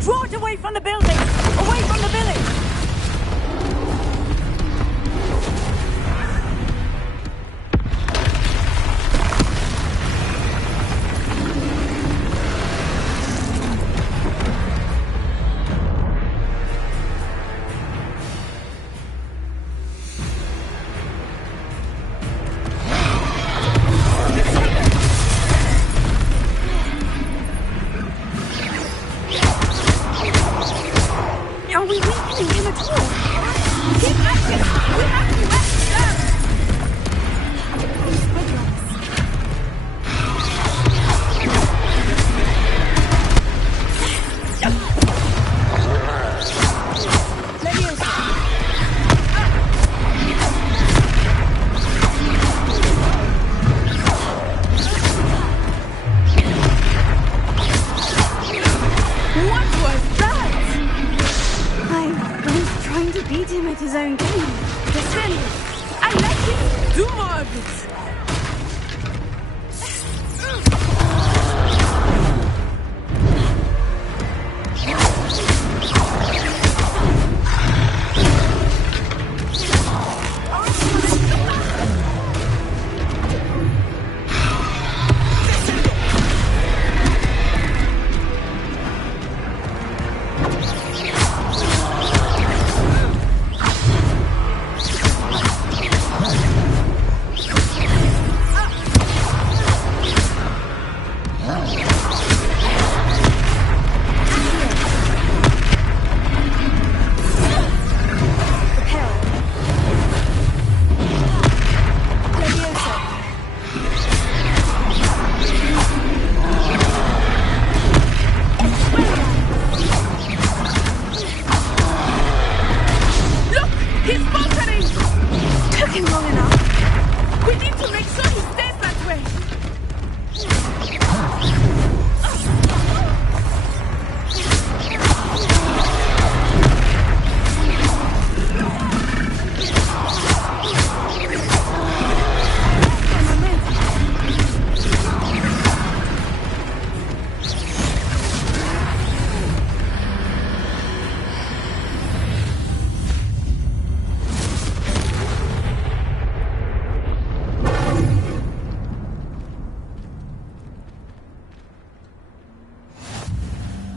Draw it away from the building! Away from the village! Are we weakening him at all? Keep acting! We have to What was that? I was trying to beat him at his own game. Descend. I like it! Do more of it!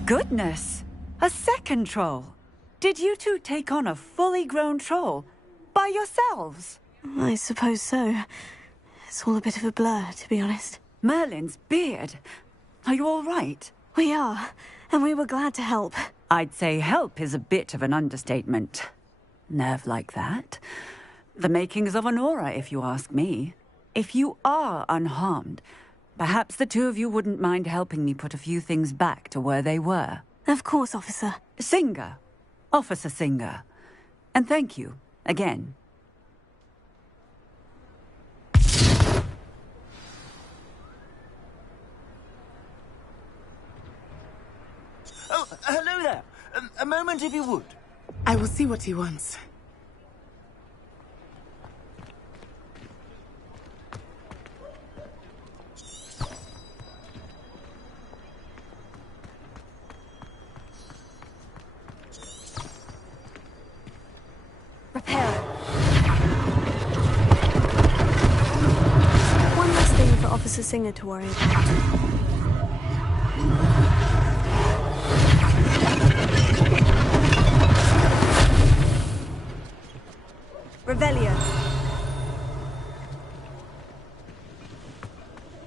Goodness! A second troll! Did you two take on a fully grown troll by yourselves? I suppose so. It's all a bit of a blur, to be honest. Merlin's beard. Are you all right? We are. and we were glad to help. I'd say help is a bit of an understatement. Nerve like that. The makings of an aura, if you ask me. If you are unharmed, perhaps the two of you wouldn't mind helping me put a few things back to where they were. Of course, Officer. Singer. Officer Singer. And thank you, again. Oh, hello there. A moment if you would. I will see what he wants. Repair. One last thing for Officer Singer to worry about. Revelio.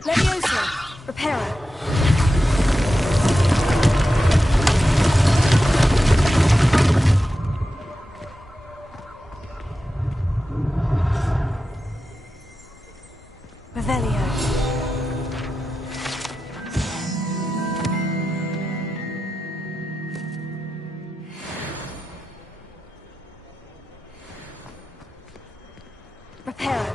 Leviosa. Reparo. Revelio. Reparo.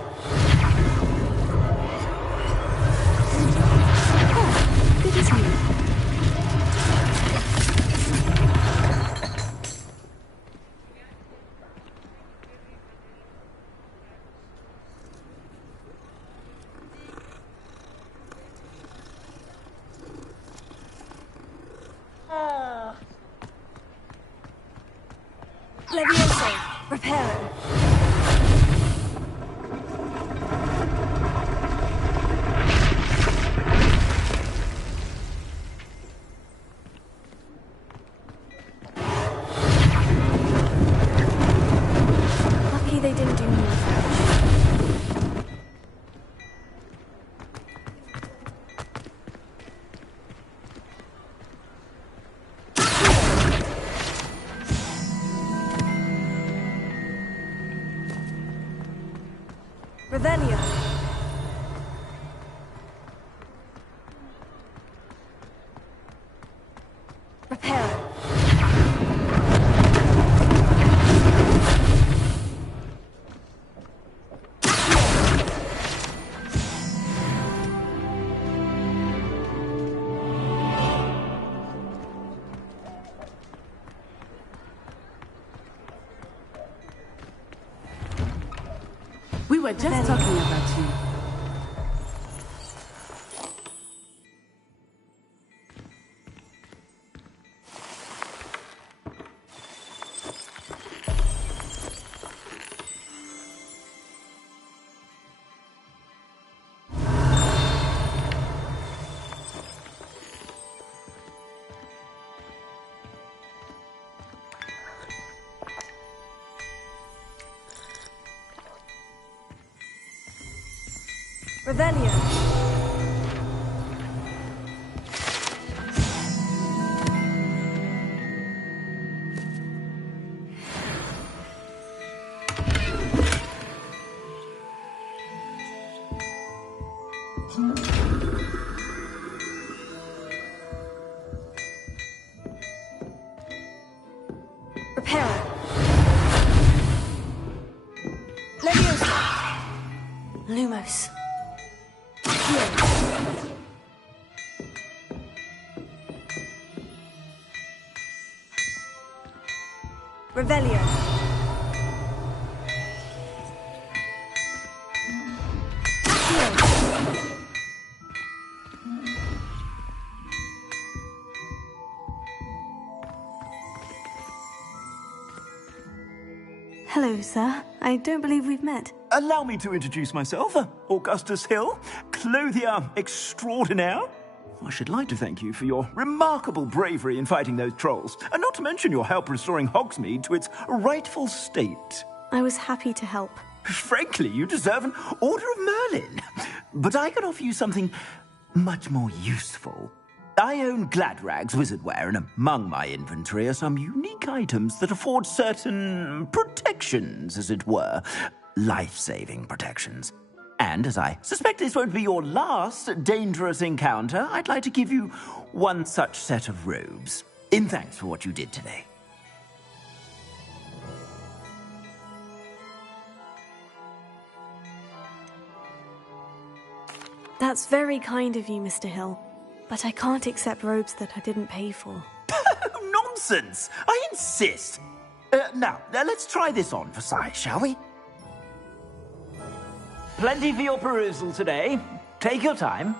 Oh, good as new. Levioso. Reparo. Lucky they didn't do more damage. Revelio. Reparo. We were just talking about you. Revelio. Reparo. Leviosa. Lumos. Revelio. Hello, sir. I don't believe we've met. Allow me to introduce myself, Augustus Hill, clothier extraordinaire. I should like to thank you for your remarkable bravery in fighting those trolls, and not to mention your help restoring Hogsmeade to its rightful state. I was happy to help. Frankly, you deserve an Order of Merlin. But I can offer you something much more useful. I own Gladrag's wizardwear, and among my inventory are some unique items that afford certain protections, as it were. Life-saving protections. And as I suspect this won't be your last dangerous encounter, I'd like to give you one such set of robes, in thanks for what you did today. That's very kind of you, Mr. Hill. But I can't accept robes that I didn't pay for. Nonsense! I insist! Now, let's try this on for size, shall we? Plenty for your perusal today. Take your time.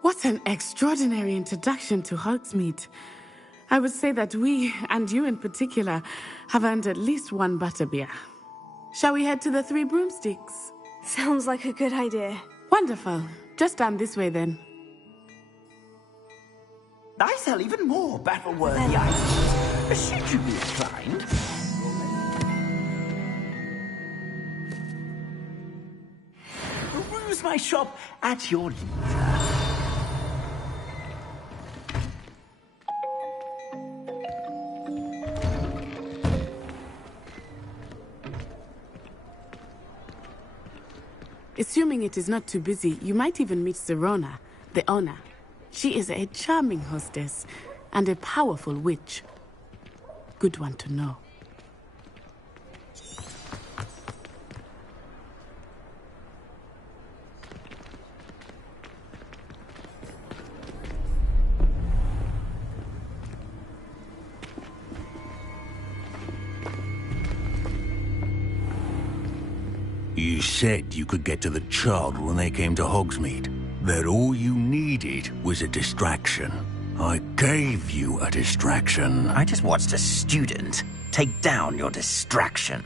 What an extraordinary introduction to Hogsmeade. I would say that we, and you in particular, have earned at least one butterbeer. Shall we head to the Three Broomsticks? Sounds like a good idea. Wonderful. Just down this way then. I sell even more battle-worthy items. Should you be inclined? Peruse my shop at your leisure. Assuming it is not too busy, you might even meet Serona, the owner. She is a charming hostess and a powerful witch. Good one to know. You said you could get to the child when they came to Hogsmeade. That all you needed was a distraction. I gave you a distraction. I just watched a student take down your distraction.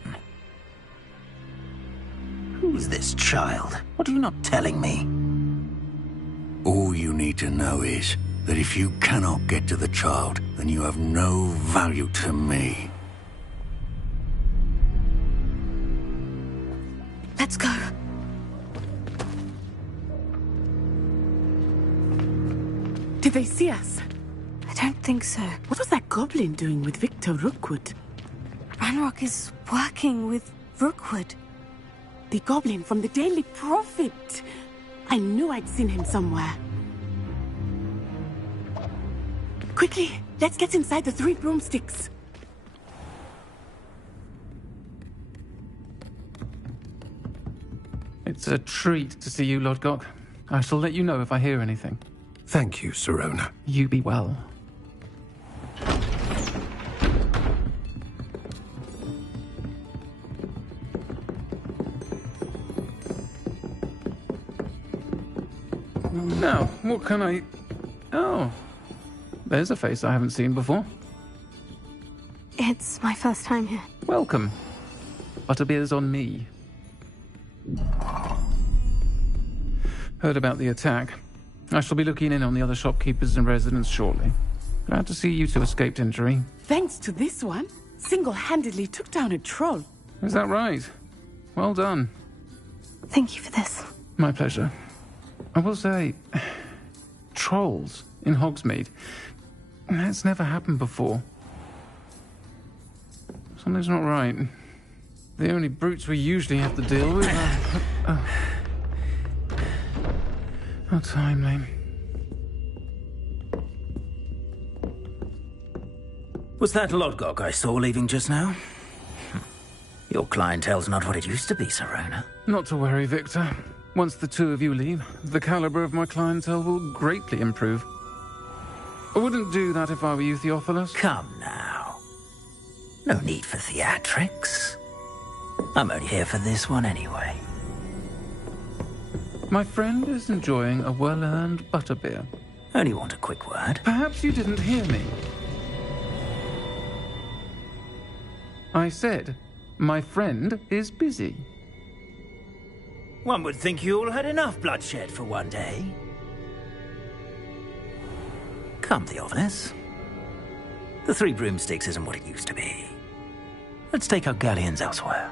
Who's this child? What are you not telling me? All you need to know is that if you cannot get to the child, then you have no value to me. Let's go. Did they see us? I don't think so. What was that goblin doing with Victor Rookwood? Ranrok is working with Rookwood. The goblin from the Daily Prophet. I knew I'd seen him somewhere. Quickly, let's get inside the Three Broomsticks. It's a treat to see you, Lord Gok. I shall let you know if I hear anything. Thank you, Serona. You be well. Now, what can I... Oh. There's a face I haven't seen before. It's my first time here. Welcome. Butterbeer's on me. Heard about the attack. I shall be looking in on the other shopkeepers and residents shortly. Glad to see you two escaped injury. Thanks to this one, single-handedly took down a troll. Is that right? Well done. Thank you for this. My pleasure. I will say, trolls in Hogsmeade. That's never happened before. Something's not right. The only brutes we usually have to deal with are... How timely. Was that Lodgok I saw leaving just now? Your clientele's not what it used to be, Serona. Not to worry, Victor. Once the two of you leave, the caliber of my clientele will greatly improve. I wouldn't do that if I were you, Theophilus. Come now. No need for theatrics. I'm only here for this one anyway. My friend is enjoying a well-earned butterbeer. Only want a quick word. Perhaps you didn't hear me. I said, my friend is busy. One would think you all had enough bloodshed for one day. Come, Theophilus. The Three Broomsticks isn't what it used to be. Let's take our galleons elsewhere.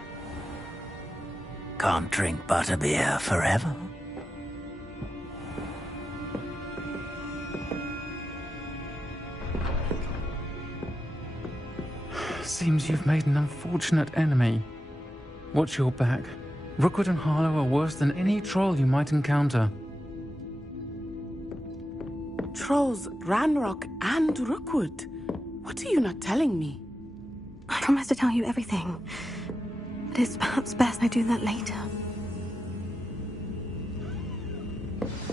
Can't drink butterbeer forever. Seems you've made an unfortunate enemy. Watch your back. Rookwood and Harlow are worse than any troll you might encounter. Trolls, Ranrok, and Rookwood. What are you not telling me? I promise to tell you everything. But it's perhaps best I do that later.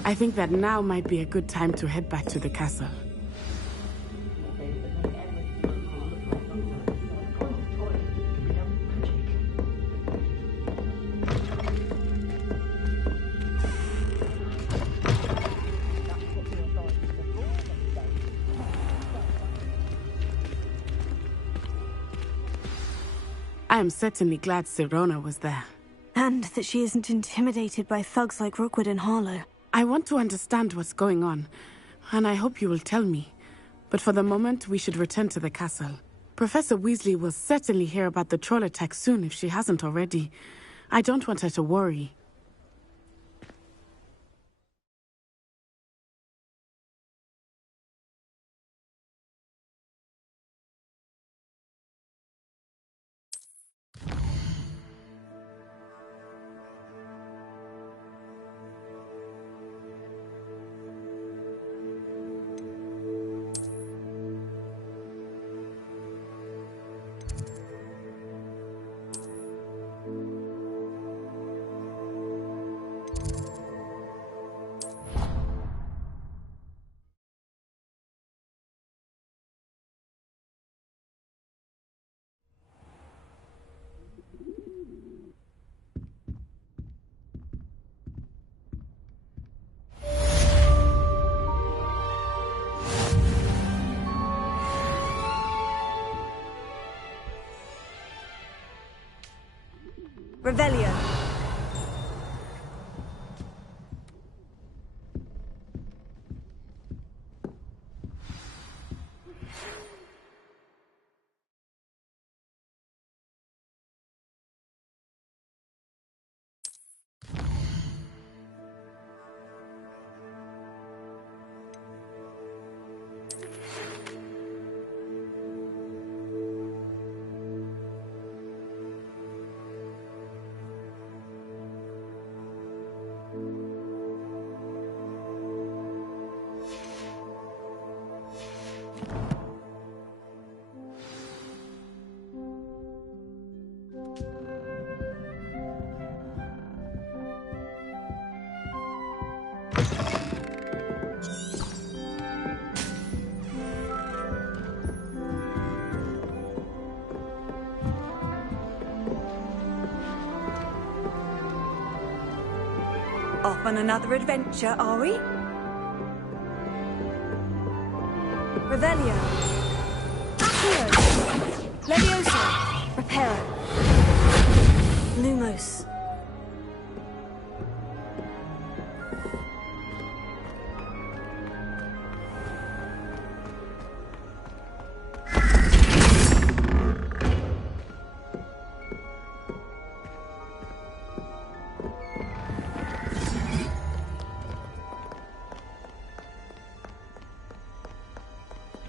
I think that now might be a good time to head back to the castle. I am certainly glad Serona was there. And that she isn't intimidated by thugs like Rookwood and Harlow. I want to understand what's going on, and I hope you will tell me. But for the moment, we should return to the castle. Professor Weasley will certainly hear about the troll attack soon if she hasn't already. I don't want her to worry. Revelio. Off on another adventure, are we? Revelio. Accio. Levioso. Reparo. Lumos.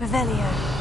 Revelio.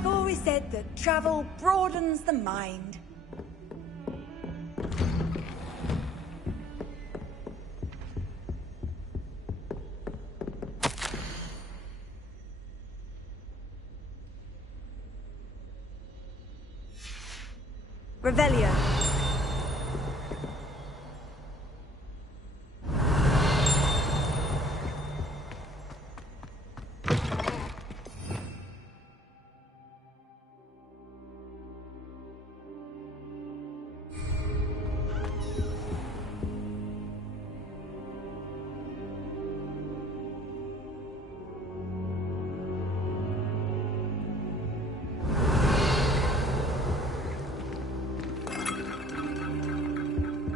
I've always said that travel broadens the mind. Revelio.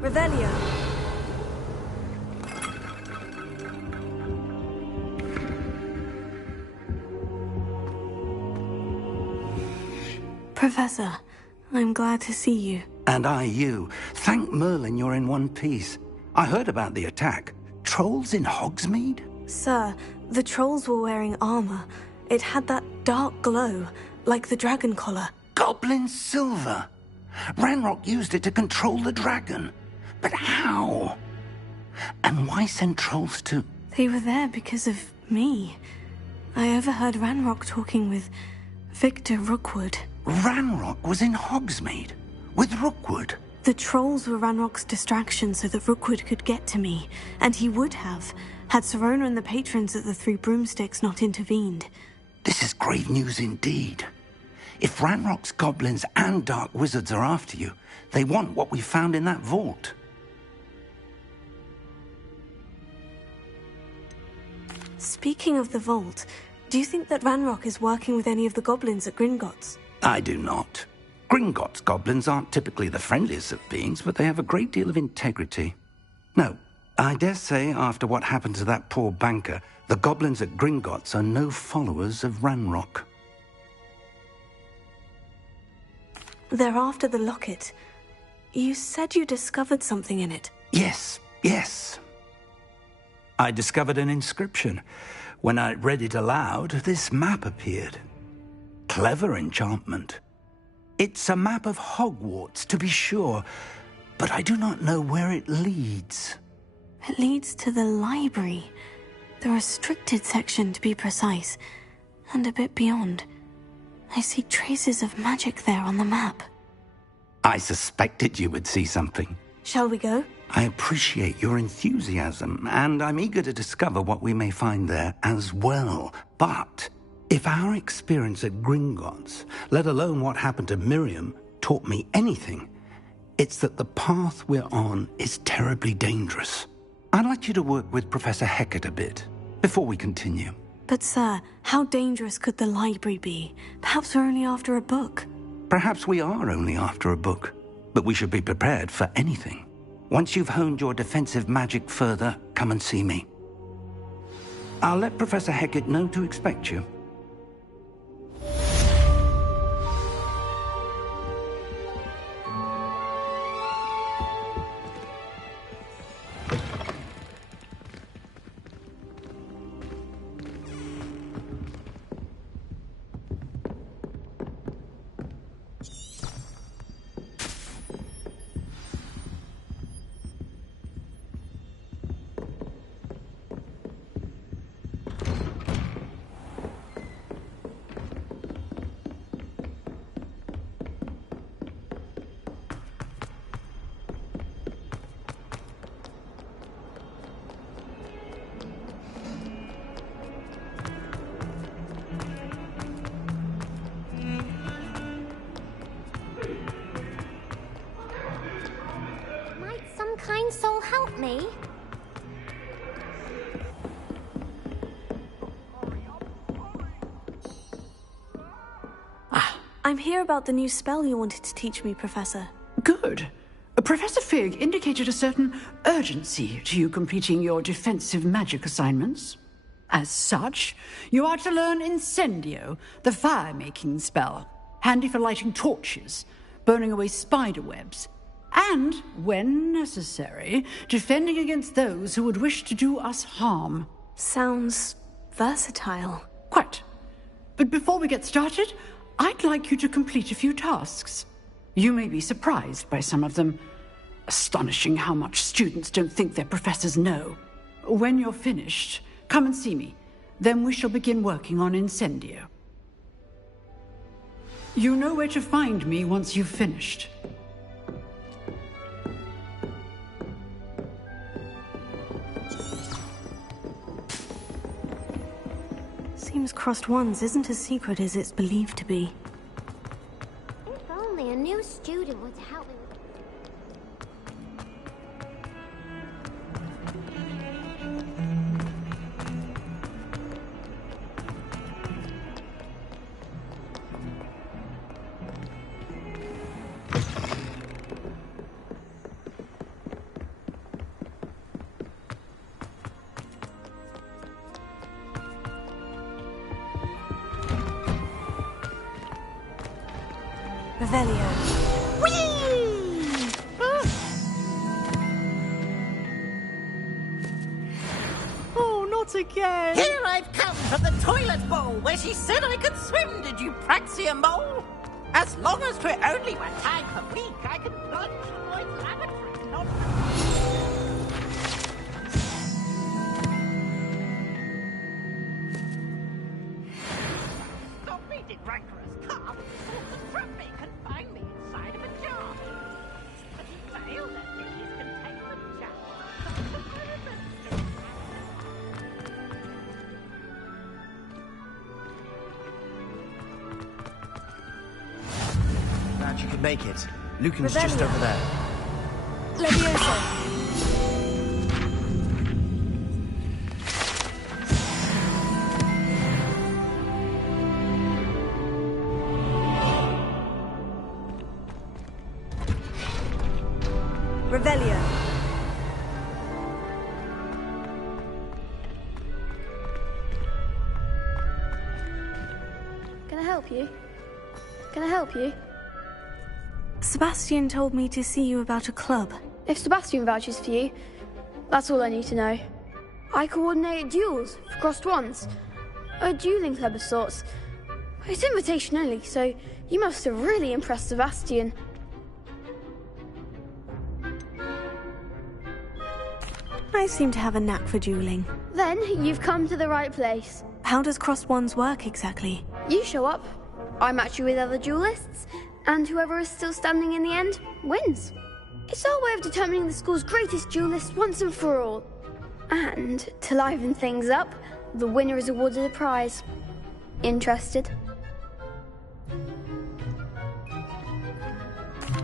Revelio. Professor, I'm glad to see you. And I you. Thank Merlin you're in one piece. I heard about the attack. Trolls in Hogsmeade? Sir, the trolls were wearing armor. It had that dark glow, like the dragon collar. Goblin silver! Ranrok used it to control the dragon. But how? And why send trolls to... They were there because of me. I overheard Ranrok talking with Victor Rookwood. Ranrok was in Hogsmeade? With Rookwood? The trolls were Ranrock's distraction so that Rookwood could get to me. And he would have, had Serona and the patrons at the Three Broomsticks not intervened. This is grave news indeed. If Ranrock's goblins and dark wizards are after you, they want what we found in that vault. Speaking of the vault, do you think that Ranrok is working with any of the goblins at Gringotts? I do not. Gringotts goblins aren't typically the friendliest of beings, but they have a great deal of integrity. No, I dare say after what happened to that poor banker, the goblins at Gringotts are no followers of Ranrok. They're after the locket. You said you discovered something in it. Yes. I discovered an inscription. When I read it aloud, this map appeared. Clever enchantment. It's a map of Hogwarts, to be sure, but I do not know where it leads. It leads to the library. The restricted section, to be precise. And a bit beyond. I see traces of magic there on the map. I suspected you would see something. Shall we go? I appreciate your enthusiasm, and I'm eager to discover what we may find there as well. But if our experience at Gringotts, let alone what happened to Miriam, taught me anything, it's that the path we're on is terribly dangerous. I'd like you to work with Professor Hecat a bit before we continue. But sir, how dangerous could the library be? Perhaps we're only after a book. Perhaps we are only after a book, but we should be prepared for anything. Once you've honed your defensive magic further, come and see me. I'll let Professor Hecat know to expect you. Kind soul help me? I'm here about the new spell you wanted to teach me, Professor. Good. Professor Fig indicated a certain urgency to you completing your defensive magic assignments. As such, you are to learn Incendio, the fire-making spell, handy for lighting torches, burning away spider webs, and, when necessary, defending against those who would wish to do us harm. Sounds versatile. Quite. But before we get started, I'd like you to complete a few tasks. You may be surprised by some of them. Astonishing how much students don't think their professors know. When you're finished, come and see me. Then we shall begin working on Incendio. You know where to find me once you've finished. Seems crossed wands isn't as secret as it's believed to be. If only a new student would help me. Revelio. Whee! Oh, not again! Here I've come from the toilet bowl where she said I could swim, did you praxia mole? As long as 'twere only one time per week, I could plunge in Lloyd's lavatory, not... Stop me, rancorous carp! The trap may confine me inside of a jar. But he failed at duty's containment jar. Glad you could make it. Lucan's just over there. Leviosa. help you? Can I help you? Sebastian told me to see you about a club. If Sebastian vouches for you, that's all I need to know. I coordinate duels for crossed wands. A dueling club of sorts. It's invitation only, so you must have really impressed Sebastian. I seem to have a knack for dueling. Then you've come to the right place. How does crossed wands work exactly? You show up, I match you with other duelists, and whoever is still standing in the end wins. It's our way of determining the school's greatest duelist once and for all. And to liven things up, the winner is awarded a prize. Interested?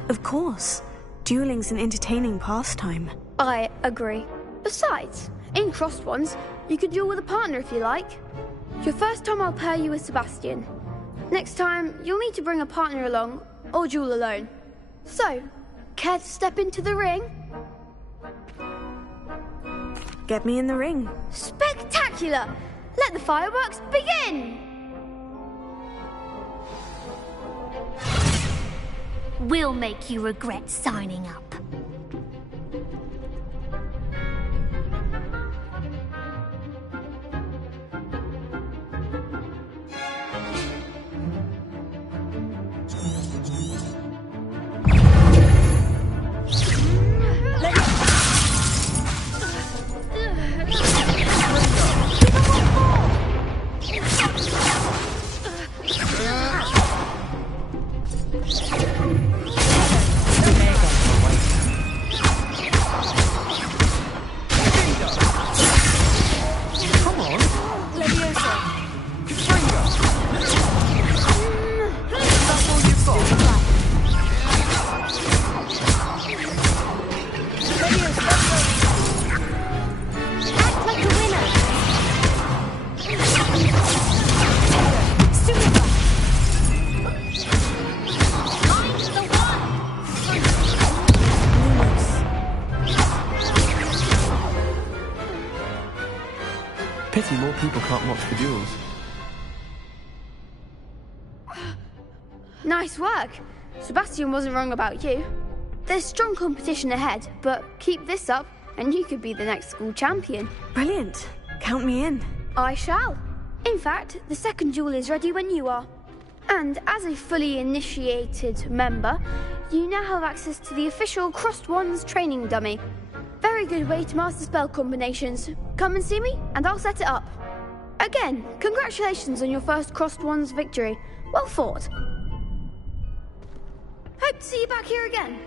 Of course. Dueling's an entertaining pastime. I agree. Besides, in crossed ones, you could duel with a partner if you like. Your first time I'll pair you with Sebastian. Next time, you'll need to bring a partner along, or duel alone. So, care to step into the ring? Get me in the ring. Spectacular! Let the fireworks begin! We'll make you regret signing up. Pity more people can't watch the duels. Nice work. Sebastian wasn't wrong about you. There's strong competition ahead, but keep this up and you could be the next school champion. Brilliant. Count me in. I shall. In fact, the second duel is ready when you are. And as a fully initiated member, you now have access to the official Crossed Wands training dummy. Very good way to master spell combinations. Come and see me, and I'll set it up. Again, congratulations on your first Crossed Wands victory. Well fought. Hope to see you back here again.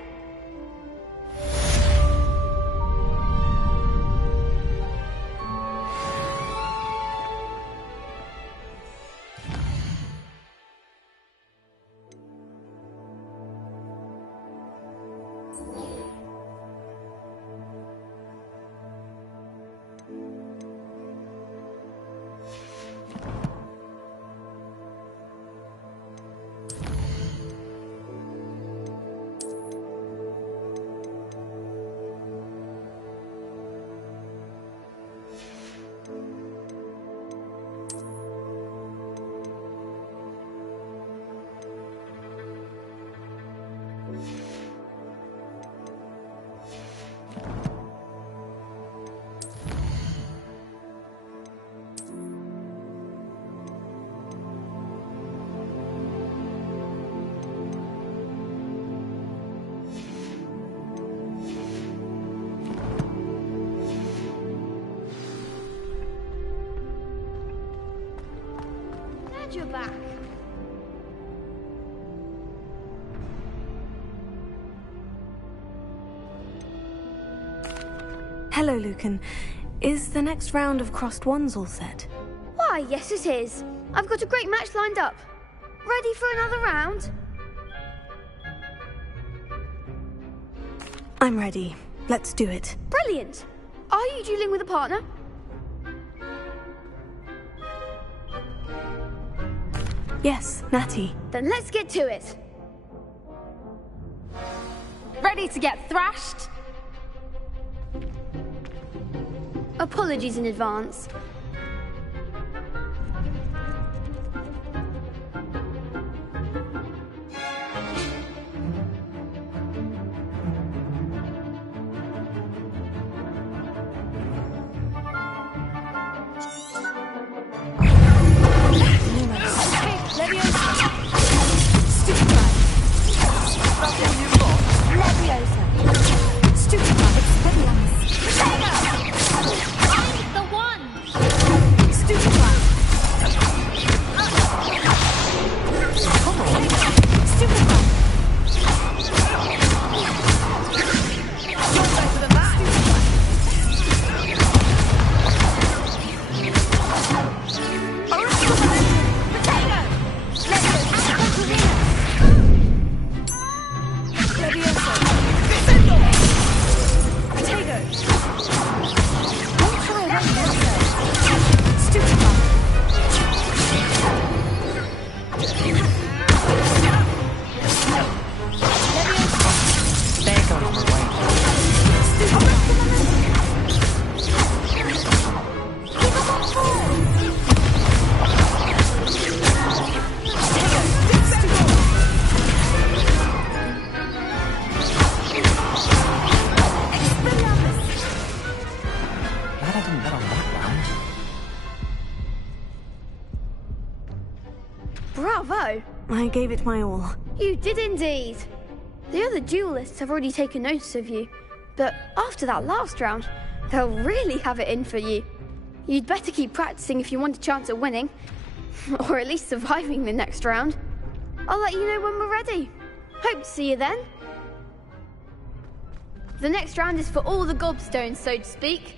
You're back. Hello, Lucan. Is the next round of Crossed Wands all set? Why, yes it is. I've got a great match lined up. Ready for another round? I'm ready. Let's do it. Brilliant. Are you dueling with a partner? Yes, Natty. Then let's get to it. Ready to get thrashed? Apologies in advance. Bravo! I gave it my all. You did indeed. The other duelists have already taken notice of you, but after that last round, they'll really have it in for you. You'd better keep practicing if you want a chance at winning, or at least surviving the next round. I'll let you know when we're ready. Hope to see you then. The next round is for all the gobstones, so to speak.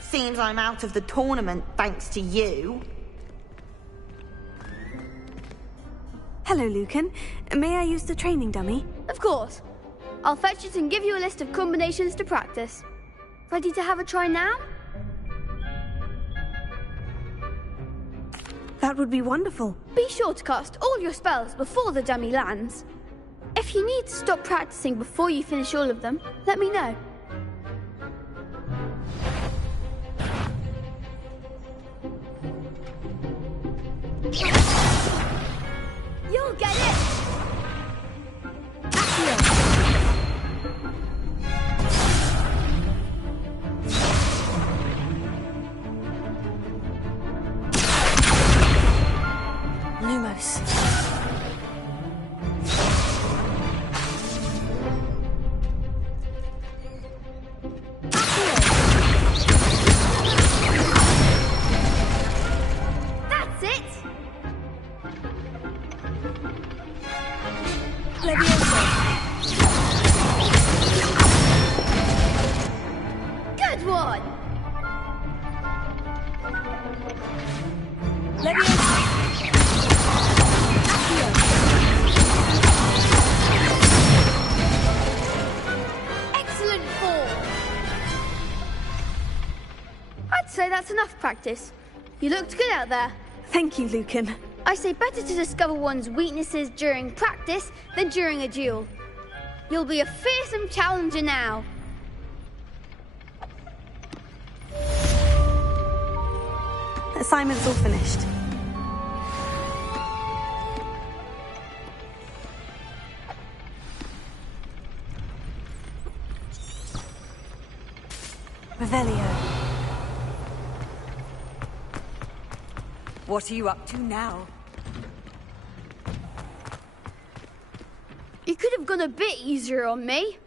Seems I'm out of the tournament thanks to you. Hello, Lucan. May I use the training dummy? Of course. I'll fetch it and give you a list of combinations to practice. Ready to have a try now? That would be wonderful. Be sure to cast all your spells before the dummy lands. If you need to stop practicing before you finish all of them, let me know. You'll get it! Lumos. That's it! Good one! Excellent form! I'd say that's enough practice. You looked good out there. Thank you, Lucan. I say better to discover one's weaknesses during practice than during a duel. You'll be a fearsome challenger now. Assignment's all finished. Revelio. What are you up to now? You could have gone a bit easier on me.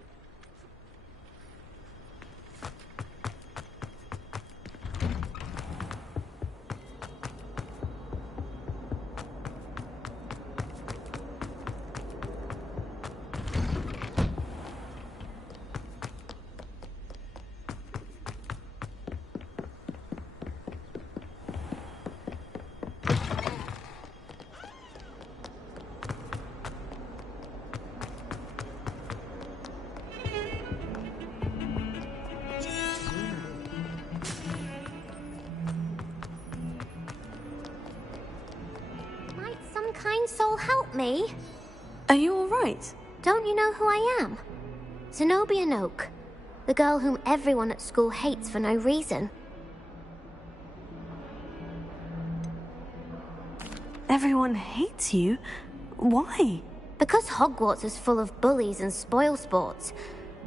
Kind soul help me? Are you all right? Don't you know who I am? Zenobia Noak, the girl whom everyone at school hates for no reason. Everyone hates you? Why? Because Hogwarts is full of bullies and spoilsports.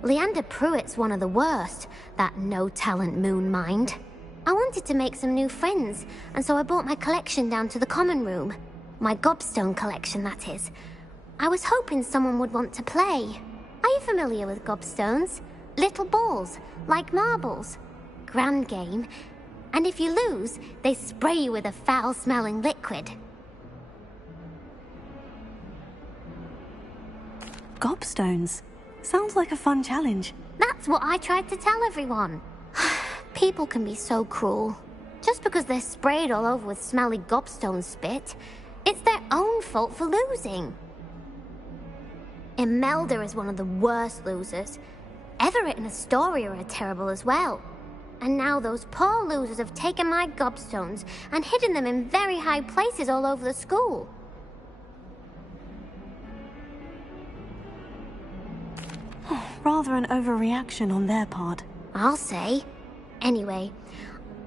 Leander Pruitt's one of the worst, that no-talent moon mind. I wanted to make some new friends, and so I brought my collection down to the common room. My gobstone collection, that is. I was hoping someone would want to play. Are you familiar with gobstones? Little balls, like marbles. Grand game. And if you lose, they spray you with a foul-smelling liquid. Gobstones? Sounds like a fun challenge. That's what I tried to tell everyone. People can be so cruel. Just because they're sprayed all over with smelly gobstone spit, it's their own fault for losing. Imelda is one of the worst losers. Everett and Astoria are terrible as well. And now those poor losers have taken my gobstones and hidden them in very high places all over the school. Rather an overreaction on their part. I'll say. Anyway,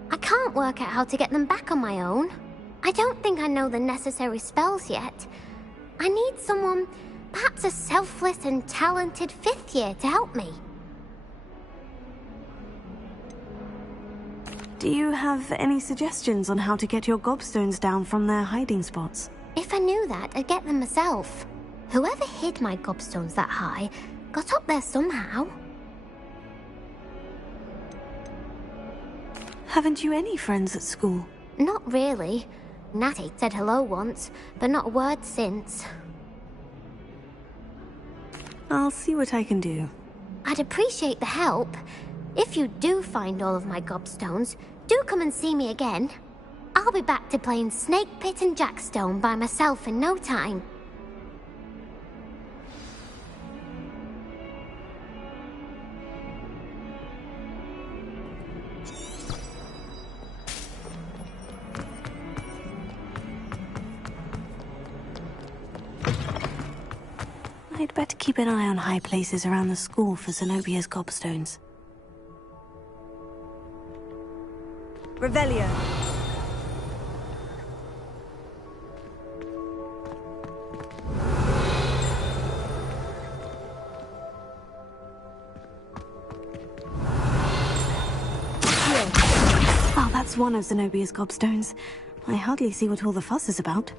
I can't work out how to get them back on my own. I don't think I know the necessary spells yet. I need someone, perhaps a selfless and talented 5th year, to help me. Do you have any suggestions on how to get your gobstones down from their hiding spots? If I knew that, I'd get them myself. Whoever hid my gobstones that high got up there somehow. Haven't you any friends at school? Not really. Natty said hello once, but not a word since. I'll see what I can do. I'd appreciate the help. If you do find all of my gobstones, do come and see me again. I'll be back to playing Snake Pit and Jackstone by myself in no time. I'd better keep an eye on high places around the school for Zenobia's gobstones. Revelio. Oh, that's one of Zenobia's gobstones. I hardly see what all the fuss is about.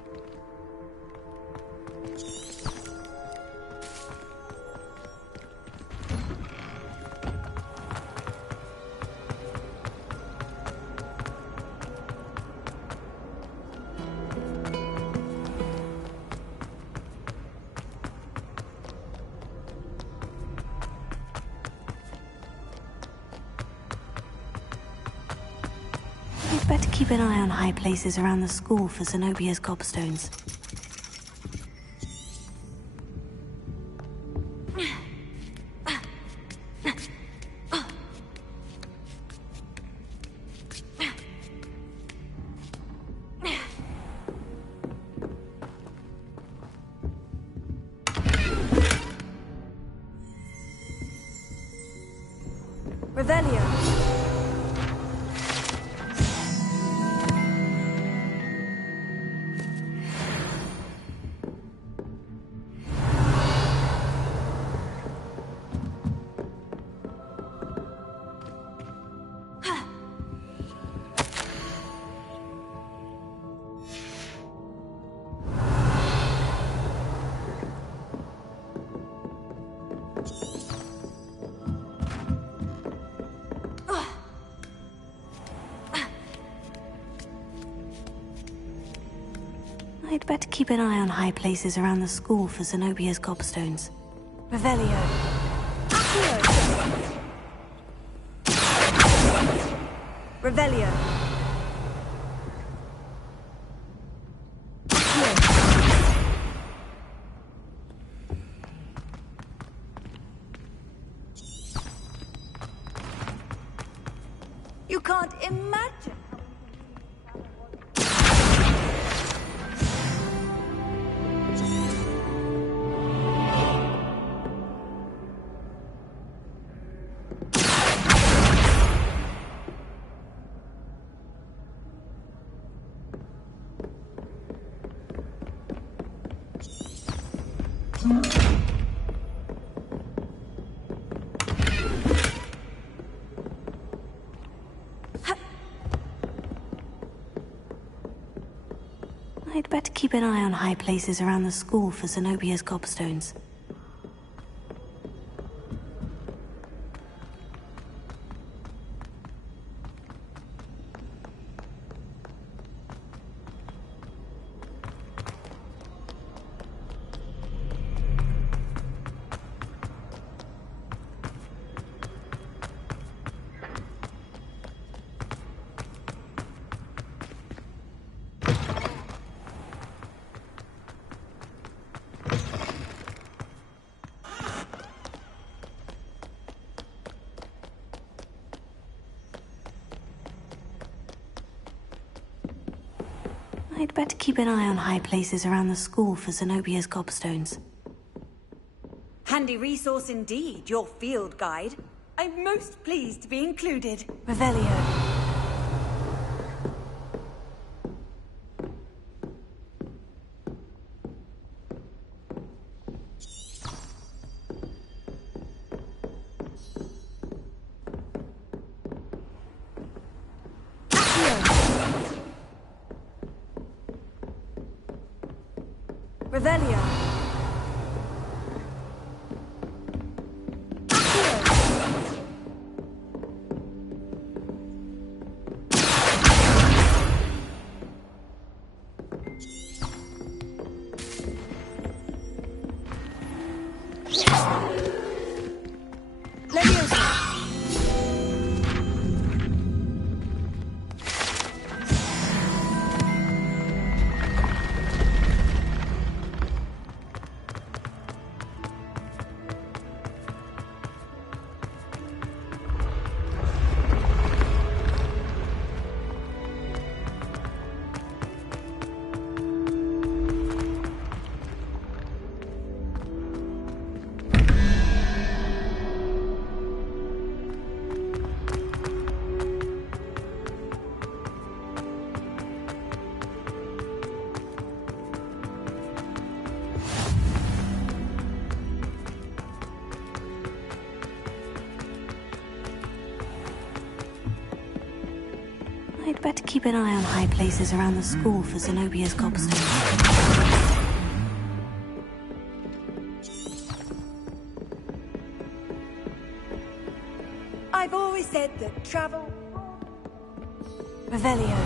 Better keep an eye on high places around the school for Zenobia's gobstones. Revelio. I'd better keep an eye on high places around the school for Zenobia's gobstones. Revelio. Revelio. You can't imagine. I'd better keep an eye on high places around the school for Zenobia's gobstones. I'd better keep an eye on high places around the school for Zenobia's gobstones. Handy resource indeed, your field guide. I'm most pleased to be included. Revelio. I'd better keep an eye on high places around the school for Zenobia's gobstones. I've always said that travel... Revelio.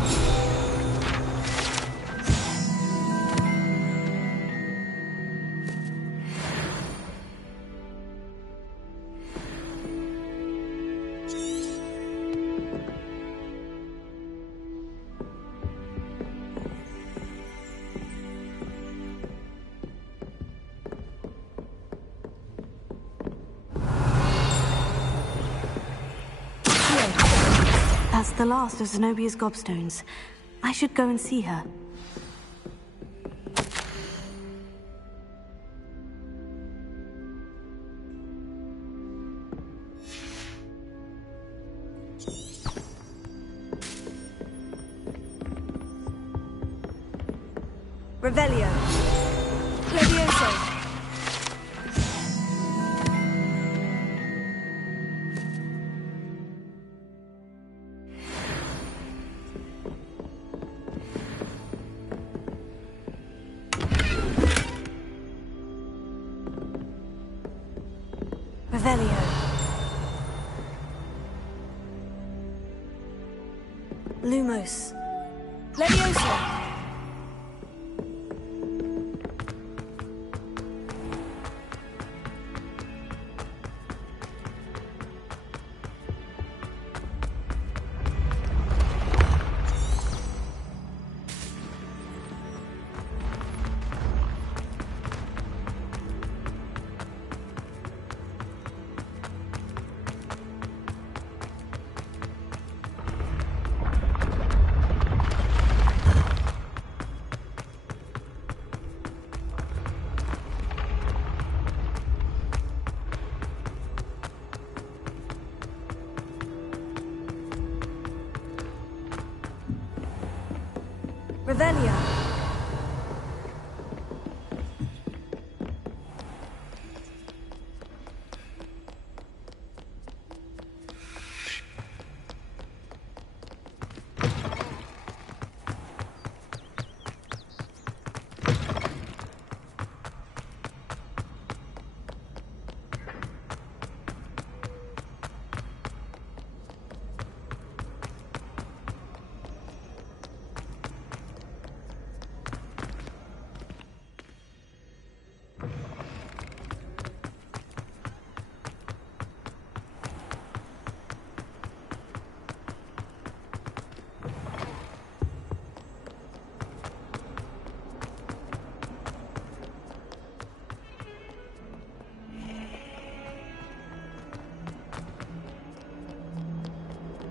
That's the last of Zenobia's gobstones. I should go and see her. Revelio. Levioso. Revelio. Lumos. Levioso. Revelio.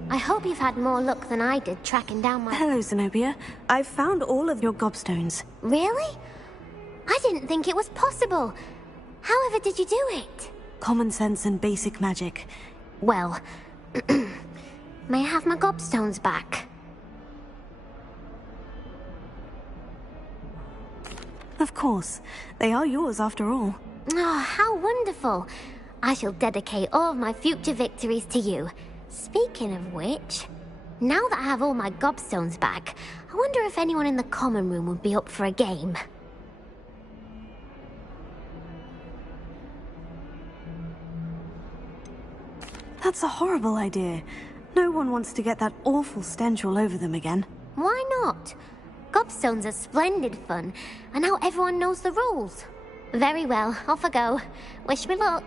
I hope you've had more luck than I did tracking down my... Hello, Zenobia. I've found all of your gobstones. Really? I didn't think it was possible. However did you do it? Common sense and basic magic. Well, may I have my gobstones back? Of course. They are yours after all. Oh, how wonderful. I shall dedicate all of my future victories to you. Speaking of which, now that I have all my gobstones back, I wonder if anyone in the common room would be up for a game. That's a horrible idea. No one wants to get that awful stench all over them again. Why not? Gobstones are splendid fun, and now everyone knows the rules. Very well, off I go. Wish me luck.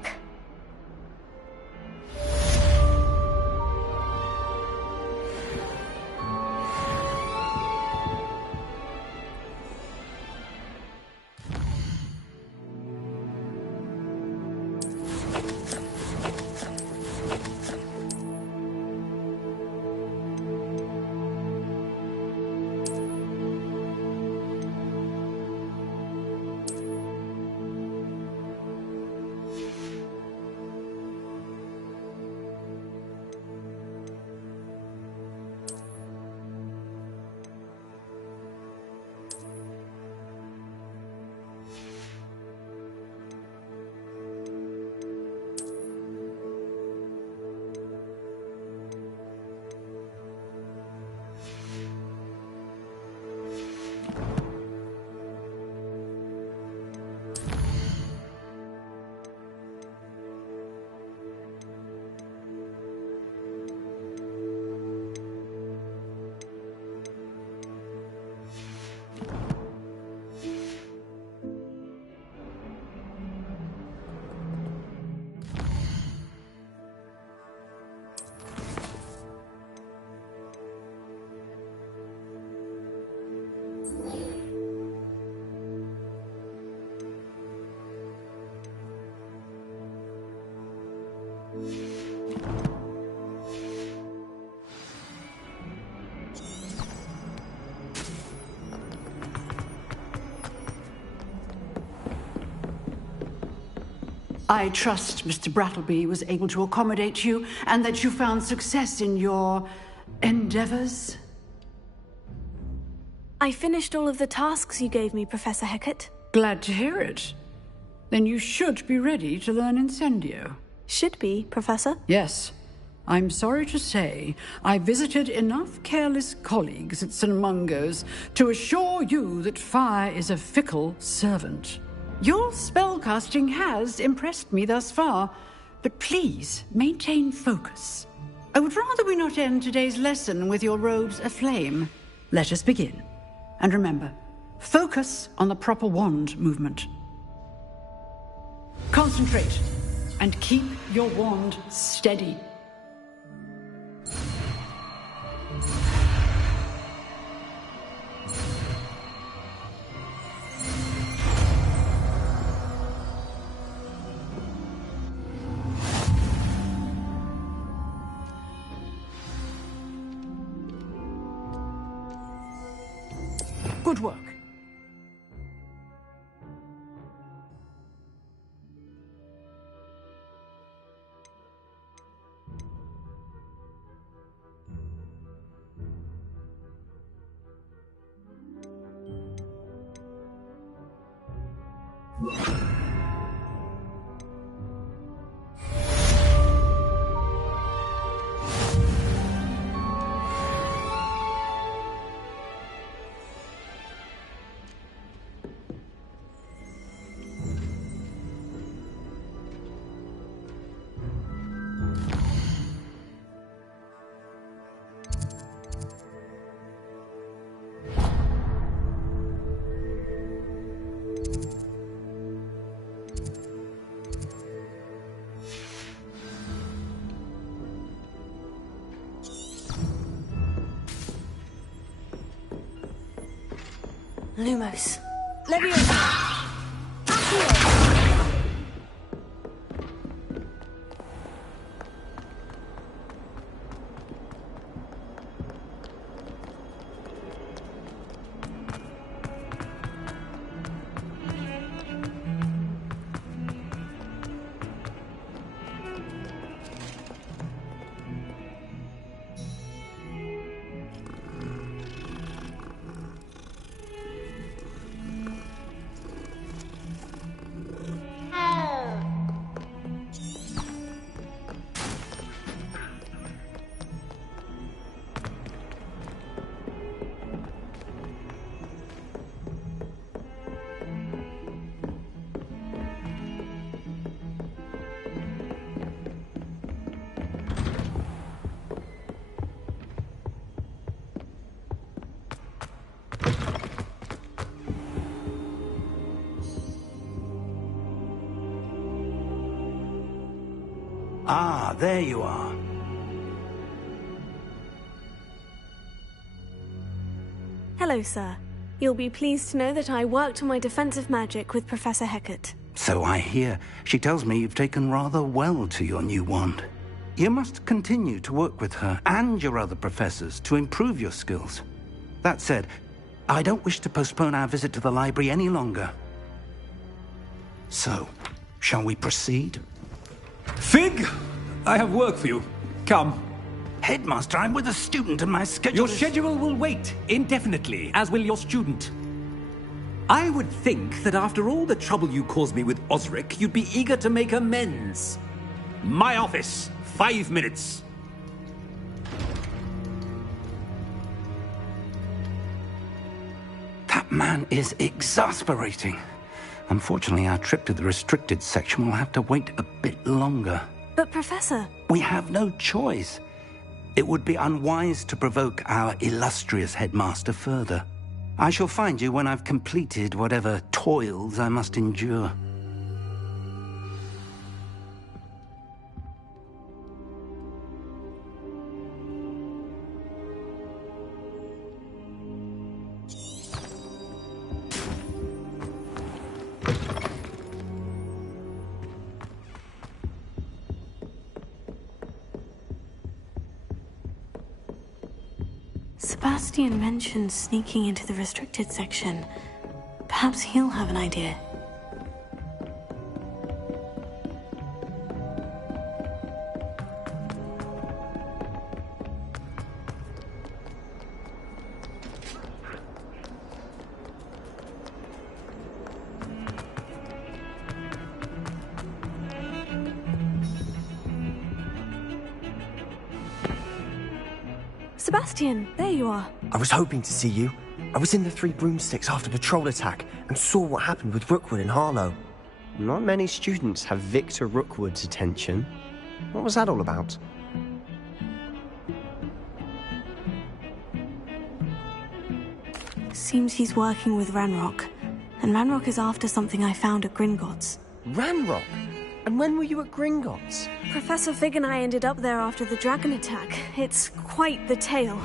I trust Mr. Brattleby was able to accommodate you and that you found success in your endeavors. I finished all of the tasks you gave me, Professor Hecat. Glad to hear it. Then you should be ready to learn Incendio. Should be, Professor? Yes. I'm sorry to say, I visited enough careless colleagues at St. Mungo's to assure you that fire is a fickle servant. Your spellcasting has impressed me thus far, but please maintain focus. I would rather we not end today's lesson with your robes aflame. Let us begin. And remember, focus on the proper wand movement. Concentrate, and keep your wand steady. Good work. Lumos. Ah, there you are. Hello, sir. You'll be pleased to know that I worked on my defensive magic with Professor Hecat. So I hear. She tells me you've taken rather well to your new wand. You must continue to work with her and your other professors to improve your skills. That said, I don't wish to postpone our visit to the library any longer. So, shall we proceed? Fig! I have work for you. Come. Headmaster, I'm with a student and my schedule Your schedule will wait indefinitely, as will your student. I would think that after all the trouble you caused me with Osric, you'd be eager to make amends. My office, 5 minutes. That man is exasperating. Unfortunately, our trip to the restricted section will have to wait a bit longer. But, Professor... We have no choice. It would be unwise to provoke our illustrious headmaster further. I shall find you when I've completed whatever toils I must endure. Sebastian mentioned sneaking into the restricted section. Perhaps he'll have an idea. Sebastian, there you are. I was hoping to see you. I was in the Three Broomsticks after the troll attack and saw what happened with Rookwood and Harlow. Not many students have Victor Rookwood's attention. What was that all about? Seems he's working with Ranrok. And Ranrok is after something I found at Gringotts. Ranrok? And when were you at Gringotts? Professor Fig and I ended up there after the dragon attack. It's quite the tale.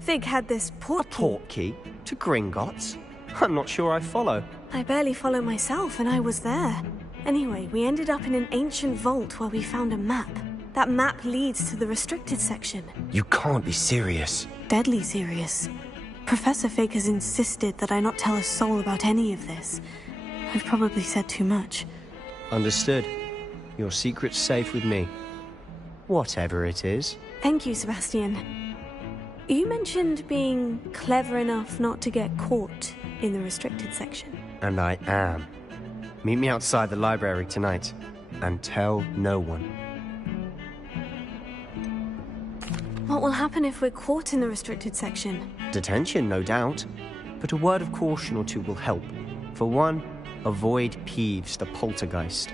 Fig had this portkey. A portkey? To Gringotts? I'm not sure I follow. I barely follow myself, and I was there. Anyway, we ended up in an ancient vault where we found a map. That map leads to the restricted section. You can't be serious. Deadly serious. Professor Fig has insisted that I not tell a soul about any of this. I've probably said too much. Understood. Your secret's safe with me. Whatever it is. Thank you, Sebastian. You mentioned being clever enough not to get caught in the restricted section. And I am. Meet me outside the library tonight. And tell no one. What will happen if we're caught in the restricted section? Detention, no doubt. But a word of caution or two will help. For one, avoid Peeves, the poltergeist.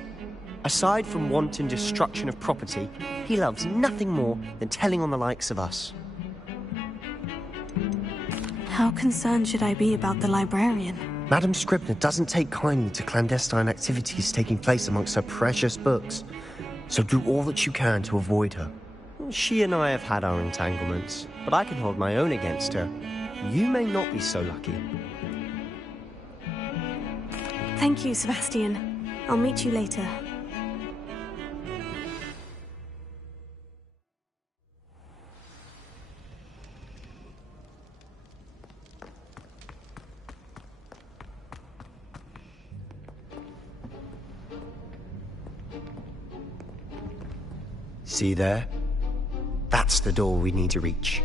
Aside from wanton destruction of property, he loves nothing more than telling on the likes of us. How concerned should I be about the librarian? Madame Scribner doesn't take kindly to clandestine activities taking place amongst her precious books, so do all that you can to avoid her. She and I have had our entanglements, but I can hold my own against her. You may not be so lucky. Thank you, Sebastian. I'll meet you later. See there? That's the door we need to reach.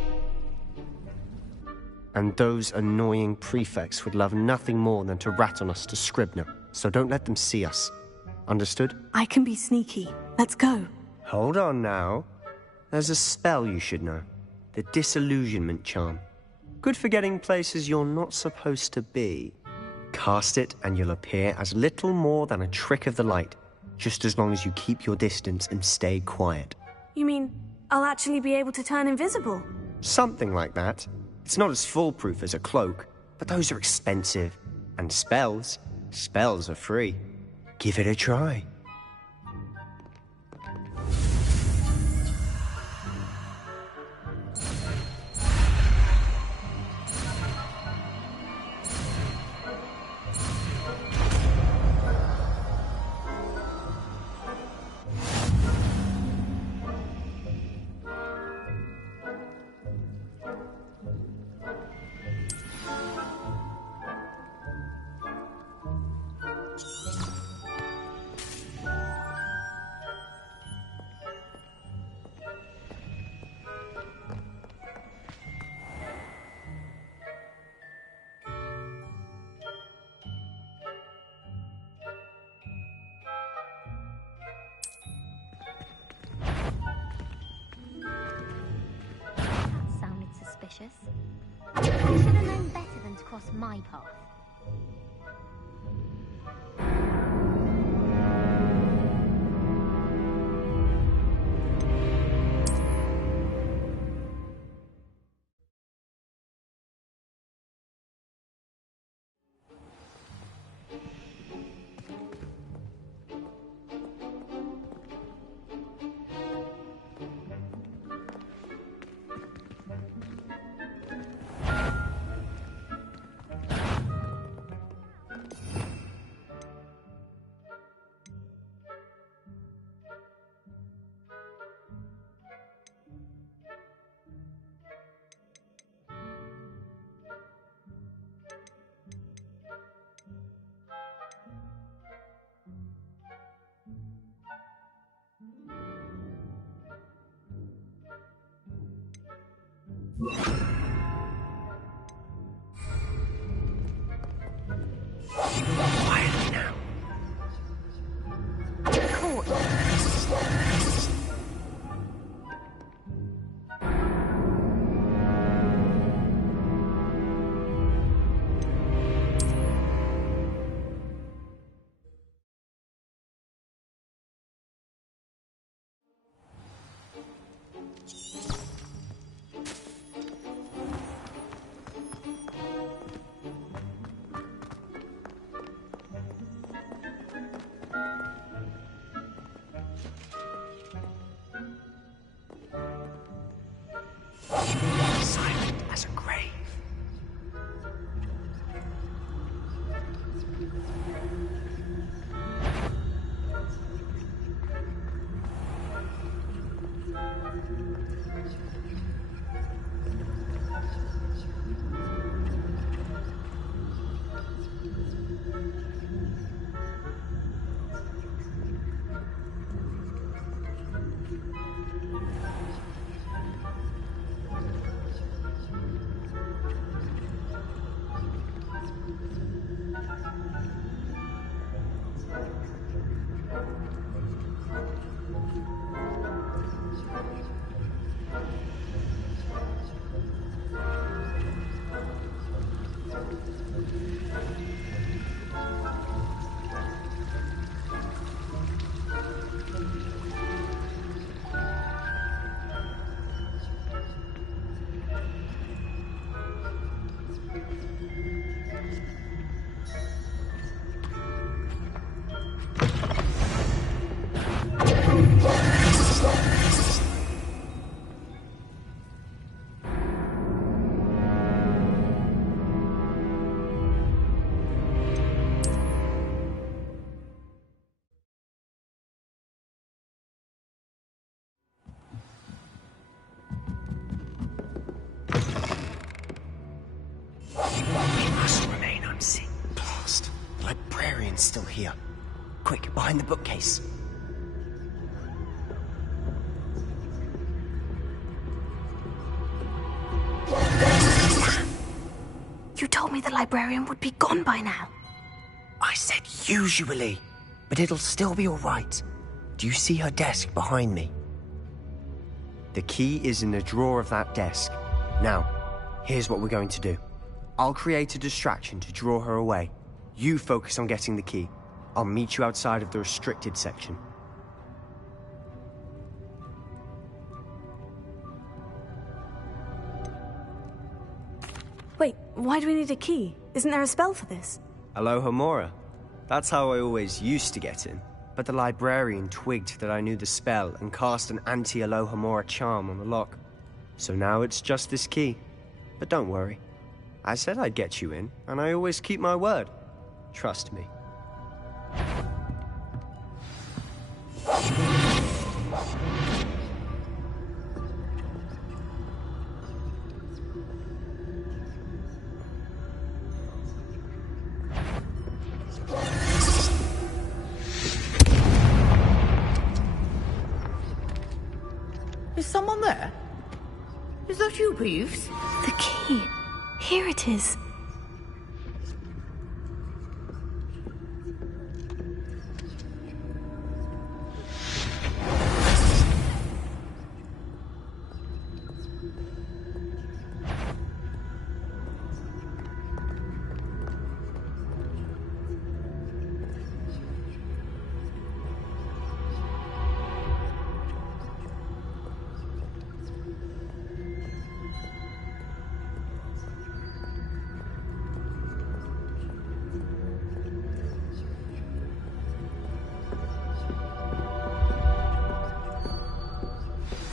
And those annoying prefects would love nothing more than to rat on us to Scribner, so don't let them see us. Understood? I can be sneaky. Let's go. Hold on now. There's a spell you should know. The Disillusionment Charm. Good for getting places you're not supposed to be. Cast it and you'll appear as little more than a trick of the light, just as long as you keep your distance and stay quiet. You mean I'll actually be able to turn invisible? Something like that. It's not as foolproof as a cloak, but those are expensive. And spells are free. Give it a try. precious. I should have known better than to cross my path. Quietly now. Silent as a grave. Still here. Quick, behind the bookcase. You told me the librarian would be gone by now. I said usually, but it'll still be all right. Do you see her desk behind me? The key is in the drawer of that desk. Now, here's what we're going to do. I'll create a distraction to draw her away. You focus on getting the key. I'll meet you outside of the restricted section. Wait, why do we need a key? Isn't there a spell for this? Alohomora. That's how I always used to get in. But the librarian twigged that I knew the spell and cast an anti-Alohomora charm on the lock. So now it's just this key. But don't worry. I said I'd get you in, and I always keep my word. Trust me. Is someone there? Is that you, Peeves? The key. Here it is.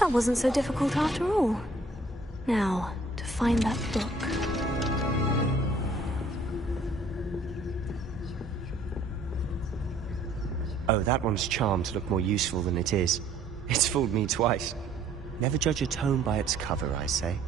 That wasn't so difficult after all. Now, to find that book. Oh, that one's charmed to look more useful than it is. It's fooled me twice. Never judge a tome by its cover, I say.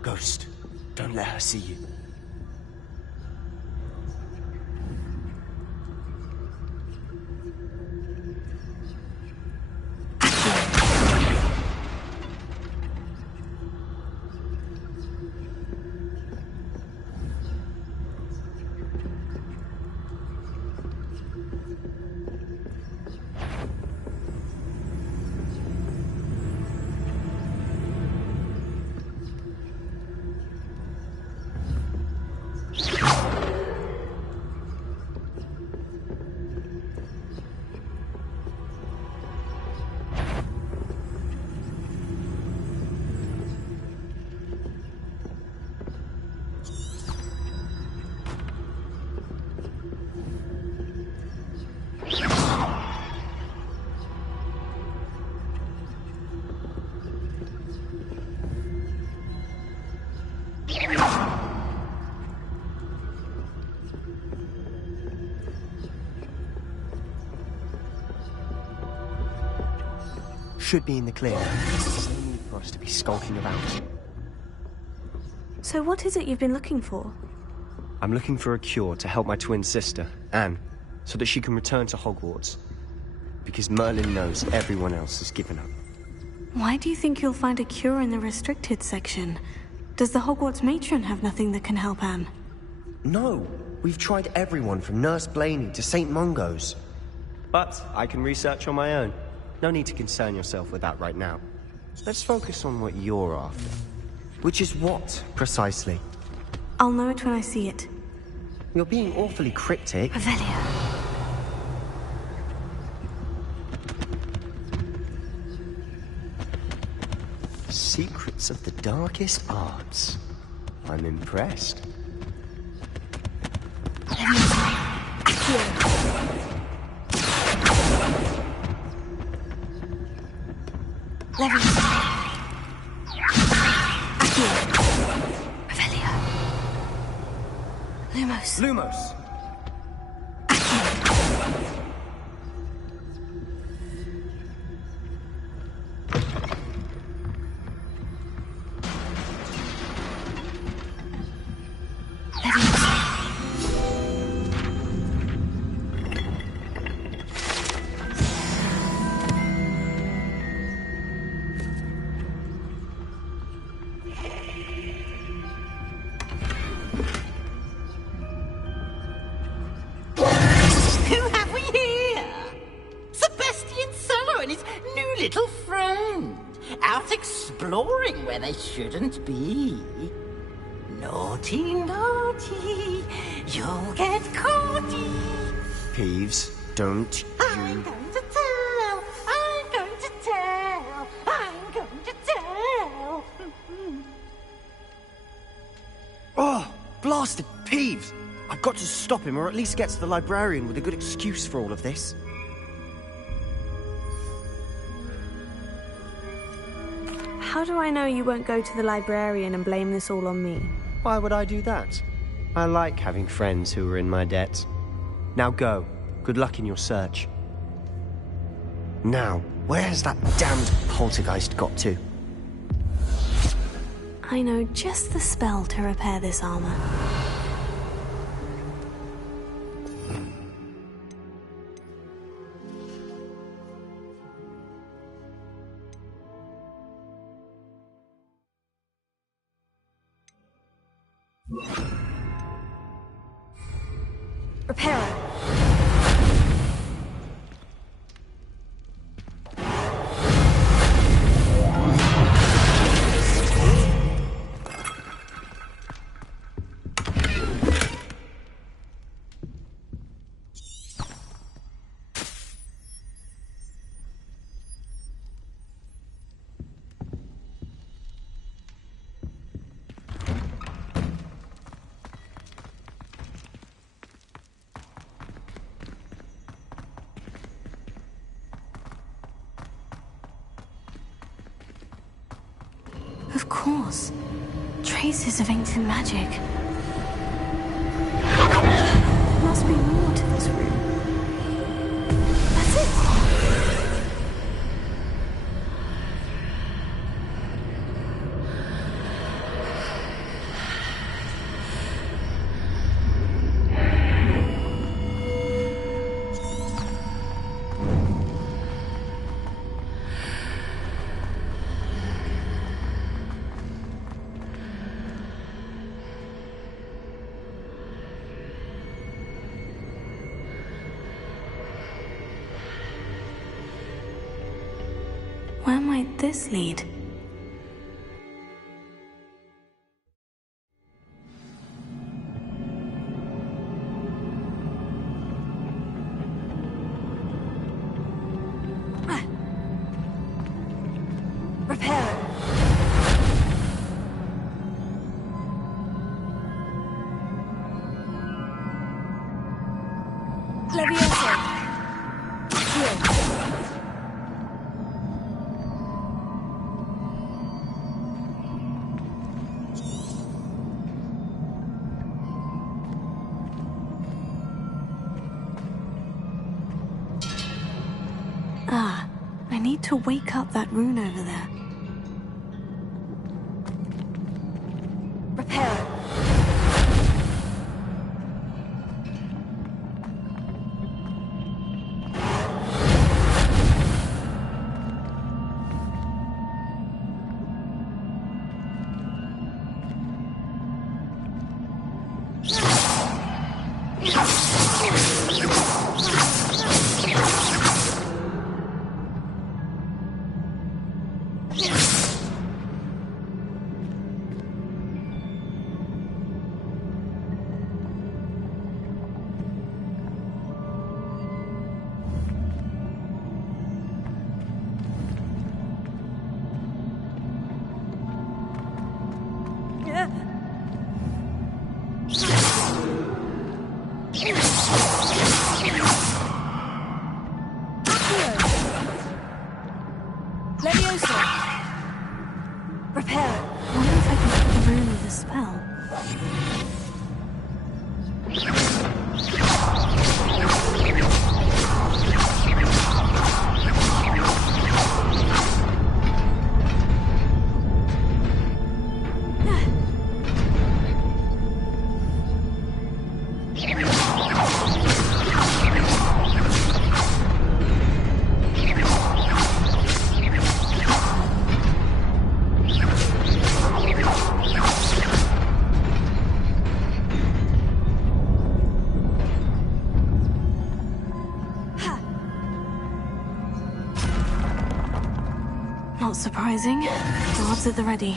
Ghost, don't let her see you. Should be in the clear. There's no need for us to be skulking about. So what is it you've been looking for? I'm looking for a cure to help my twin sister, Anne, so that she can return to Hogwarts. Because Merlin knows everyone else has given up. Why do you think you'll find a cure in the restricted section? Does the Hogwarts matron have nothing that can help Anne? No! We've tried everyone from Nurse Blaney to St. Mungo's. But I can research on my own. No need to concern yourself with that right now. Let's focus on what you're after. Which is what, precisely? I'll know it when I see it. You're being awfully cryptic. Revelia. Secrets of the darkest arts. I'm impressed. Lumos. Lumos! Shouldn't be. Naughty, naughty, you'll get caughty. Peeves, don't I'm going to tell, I'm going to tell, I'm going to tell. Oh, blasted Peeves! I've got to stop him, or at least get to the librarian with a good excuse for all of this. How do I know you won't go to the librarian and blame this all on me? Why would I do that? I like having friends who are in my debt. Now go. Good luck in your search. Now, where's that damned poltergeist got to? I know just the spell to repair this armor. Repairer. Of course. Traces of ancient magic. There must be more to this room. That's it! Where might this lead? Repair it. Leviosa. Here. I need to wake up that rune over there. Repair it. Not surprising. Guards at the ready.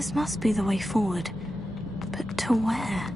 This must be the way forward. But to where?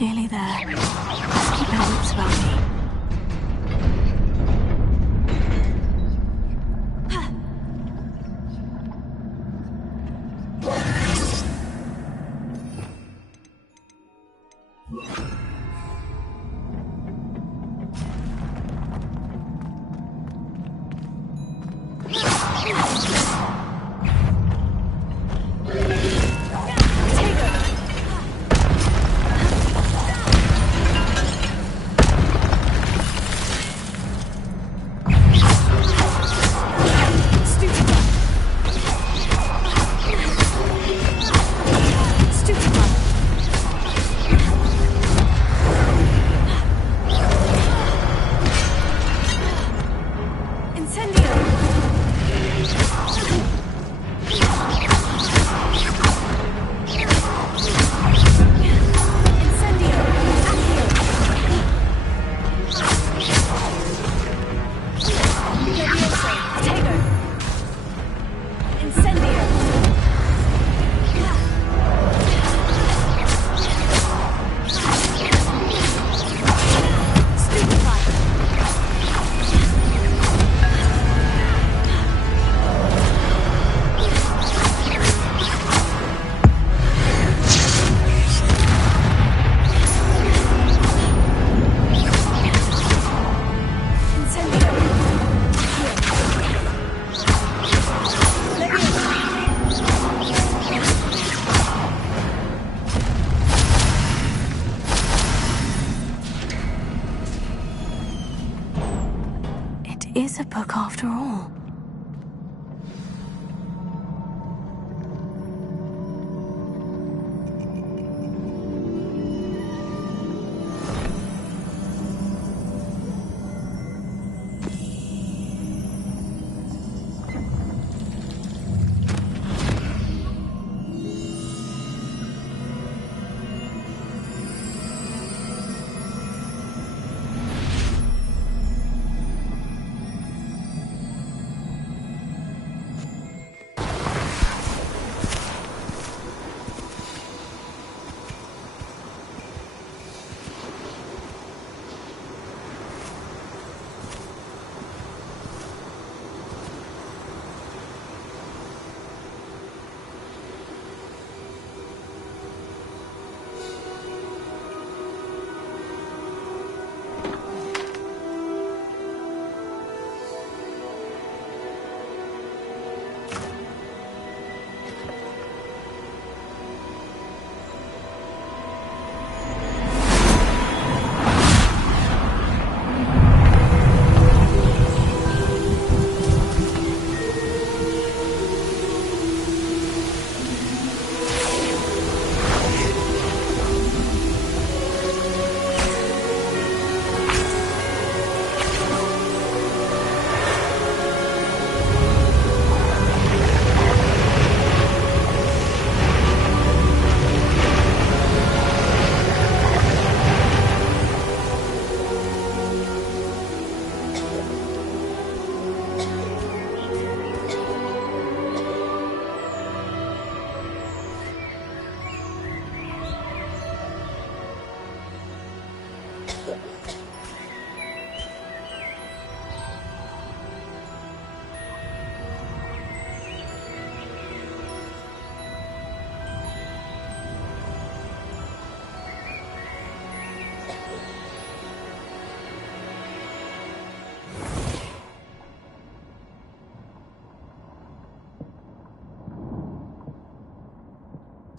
Nearly there. Just keep my wits about me. Is a book after all.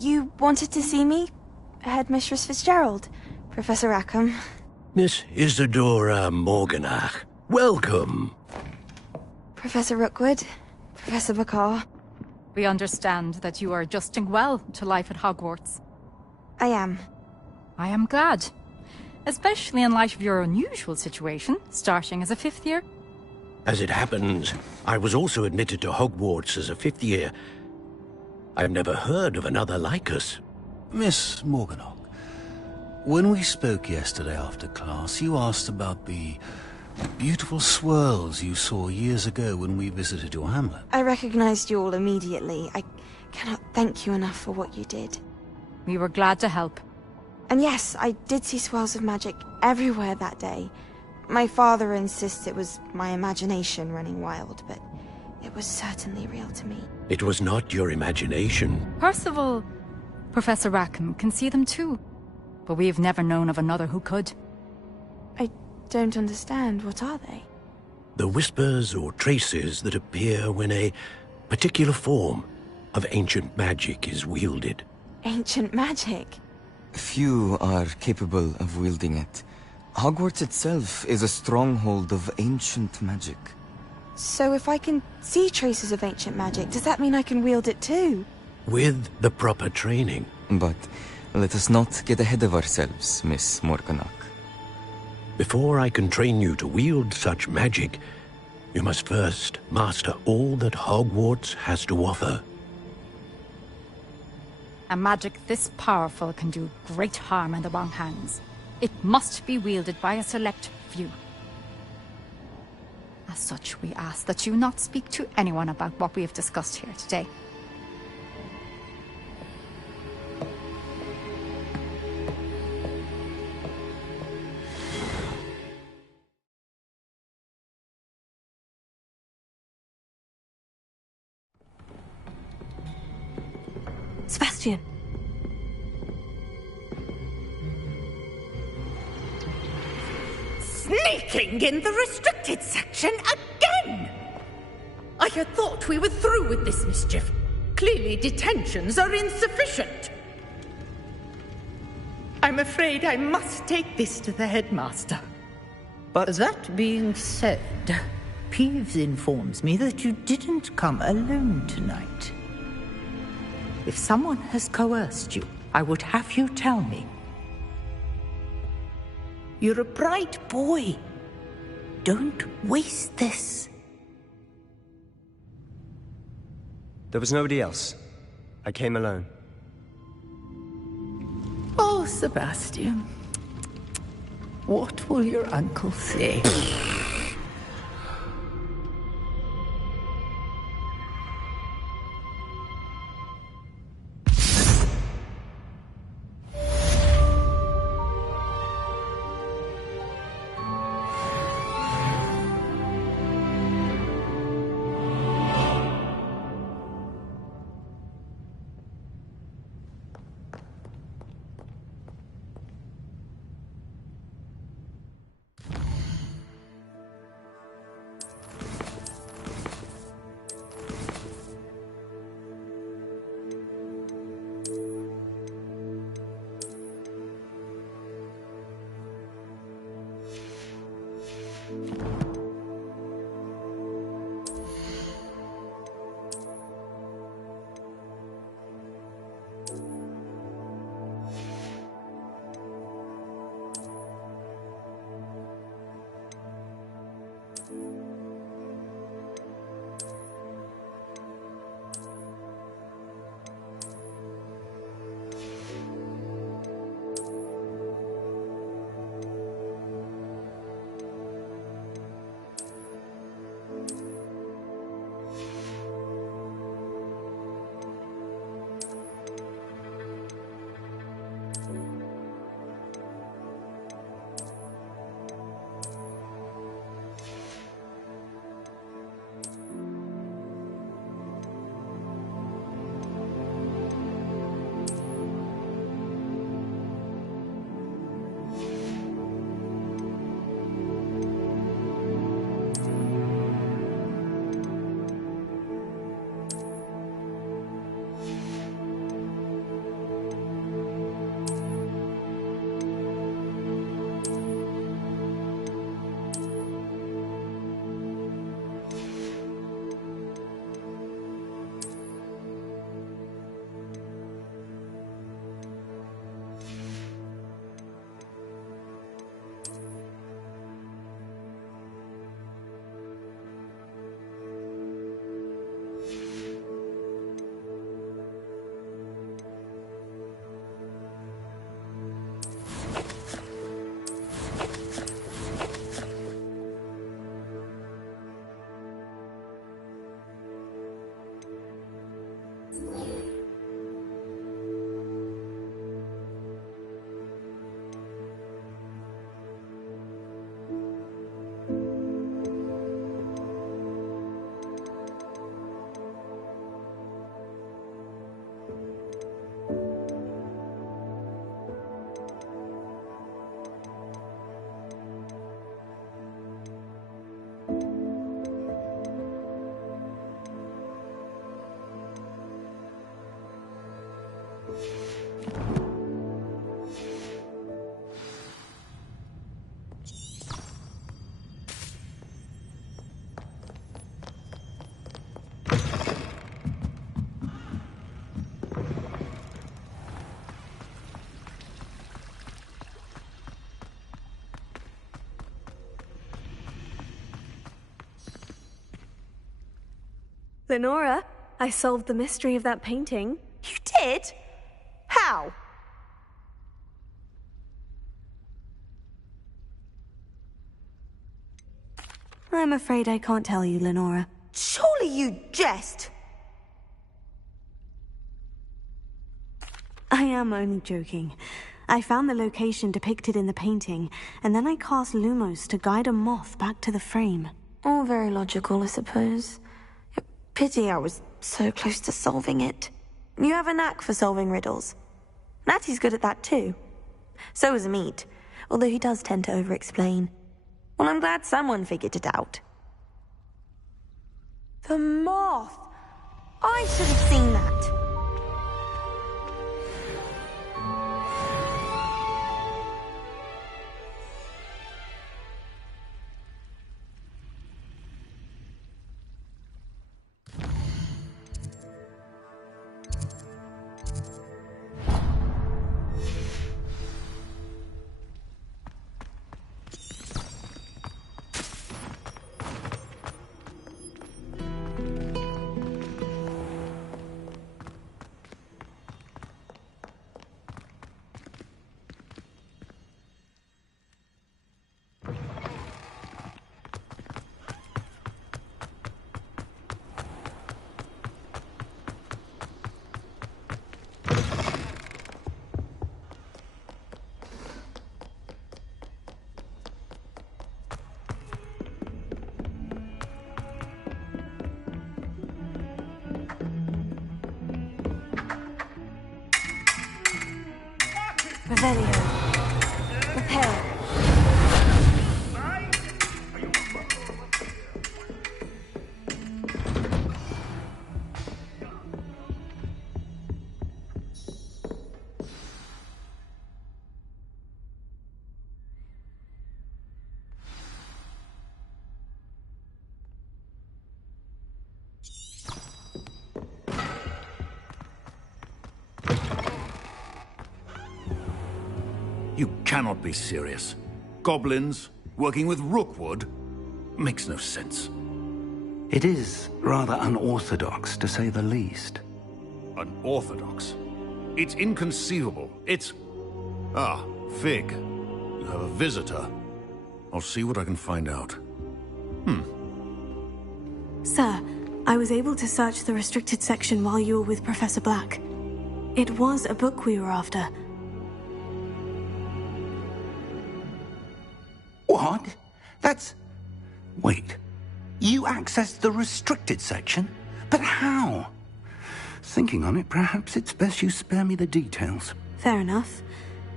You wanted to see me? Headmistress Fitzgerald, Professor Rackham. Miss Isadora Morganach, welcome. Professor Rookwood, Professor Bakar. We understand that you are adjusting well to life at Hogwarts. I am. I am glad. Especially in light of your unusual situation, starting as a 5th year. As it happens, I was also admitted to Hogwarts as a 5th year. I've never heard of another like us. Miss Morganach, when we spoke yesterday after class, you asked about the beautiful swirls you saw years ago when we visited your hamlet. I recognized you all immediately. I cannot thank you enough for what you did. We were glad to help. And yes, I did see swirls of magic everywhere that day. My father insists it was my imagination running wild, but it was certainly real to me. It was not your imagination. Percival, Professor Rackham can see them too. But we've never known of another who could. I don't understand. What are they? The whispers or traces that appear when a particular form of ancient magic is wielded. Ancient magic? Few are capable of wielding it. Hogwarts itself is a stronghold of ancient magic. So if I can see traces of ancient magic, does that mean I can wield it too? With the proper training. But let us not get ahead of ourselves, Miss Morganach. Before I can train you to wield such magic, you must first master all that Hogwarts has to offer. A magic this powerful can do great harm in the wrong hands. It must be wielded by a select few. As such, we ask that you not speak to anyone about what we have discussed here today. Sebastian. Sneaking in the restricted section again! I had thought we were through with this mischief. Clearly detentions are insufficient. I'm afraid I must take this to the headmaster. But that being said, Peeves informs me that you didn't come alone tonight. If someone has coerced you, I would have you tell me. You're a bright boy. Don't waste this. There was nobody else. I came alone. Oh, Sebastian. What will your uncle say? Lenora, I solved the mystery of that painting. You did? How? I'm afraid I can't tell you, Lenora. Surely you jest! I am only joking. I found the location depicted in the painting, and then I cast Lumos to guide a moth back to the frame. All very logical, I suppose. Pity I was so close to solving it. You have a knack for solving riddles. Natty's good at that too. So is Meat, although he does tend to over-explain. Well, I'm glad someone figured it out. The moth! I should have seen that. Revelio. Prepare. You cannot be serious. Goblins working with Rookwood? Makes no sense. It is rather unorthodox, to say the least. Unorthodox? It's inconceivable. It's... Ah, Fig. You have a visitor. I'll see what I can find out. Sir, I was able to search the restricted section while you were with Professor Black. It was a book we were after. What? That's... Wait. You accessed the restricted section? But how? Thinking on it, perhaps it's best you spare me the details. Fair enough.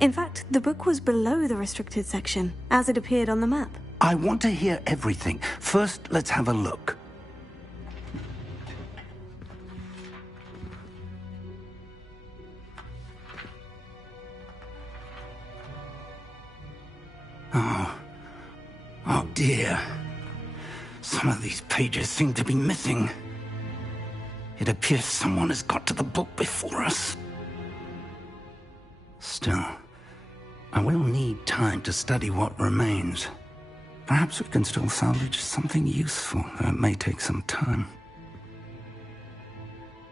In fact, the book was below the restricted section, as it appeared on the map. I want to hear everything. First, let's have a look. Oh dear. Some of these pages seem to be missing. It appears someone has got to the book before us. Still, I will need time to study what remains. Perhaps we can still salvage something useful, though it may take some time.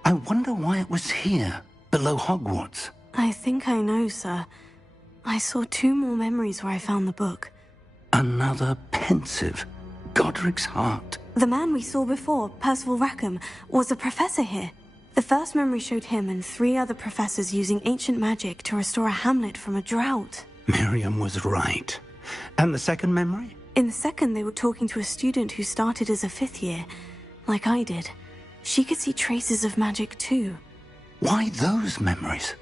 I wonder why it was here, below Hogwarts. I think I know, sir. I saw 2 more memories where I found the book. Another pensive. Godric's heart. The man we saw before, Percival Rackham, was a professor here. The first memory showed him and 3 other professors using ancient magic to restore a hamlet from a drought. Miriam was right. And the second memory? In the second, they were talking to a student who started as a 5th year, like I did. She could see traces of magic too. Why those memories?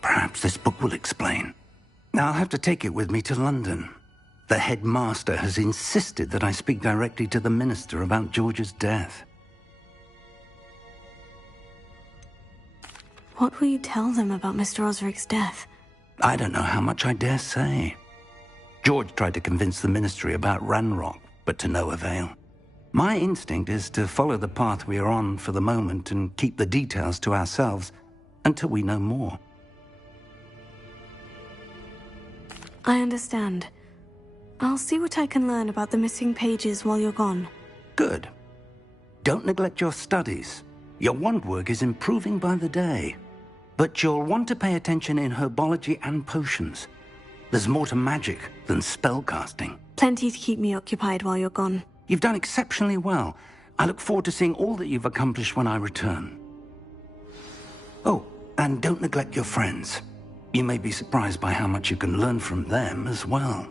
Perhaps this book will explain. I'll have to take it with me to London. The headmaster has insisted that I speak directly to the minister about George's death. What will you tell them about Mr. Osric's death? I don't know how much I dare say. George tried to convince the ministry about Ranrok, but to no avail. My instinct is to follow the path we are on for the moment and keep the details to ourselves until we know more. I understand. I'll see what I can learn about the missing pages while you're gone. Good. don't neglect your studies. Your wand work is improving by the day. But you'll want to pay attention in herbology and potions. There's more to magic than spellcasting. Plenty to keep me occupied while you're gone. You've done exceptionally well. I look forward to seeing all that you've accomplished when I return. Oh, and don't neglect your friends. You may be surprised by how much you can learn from them as well.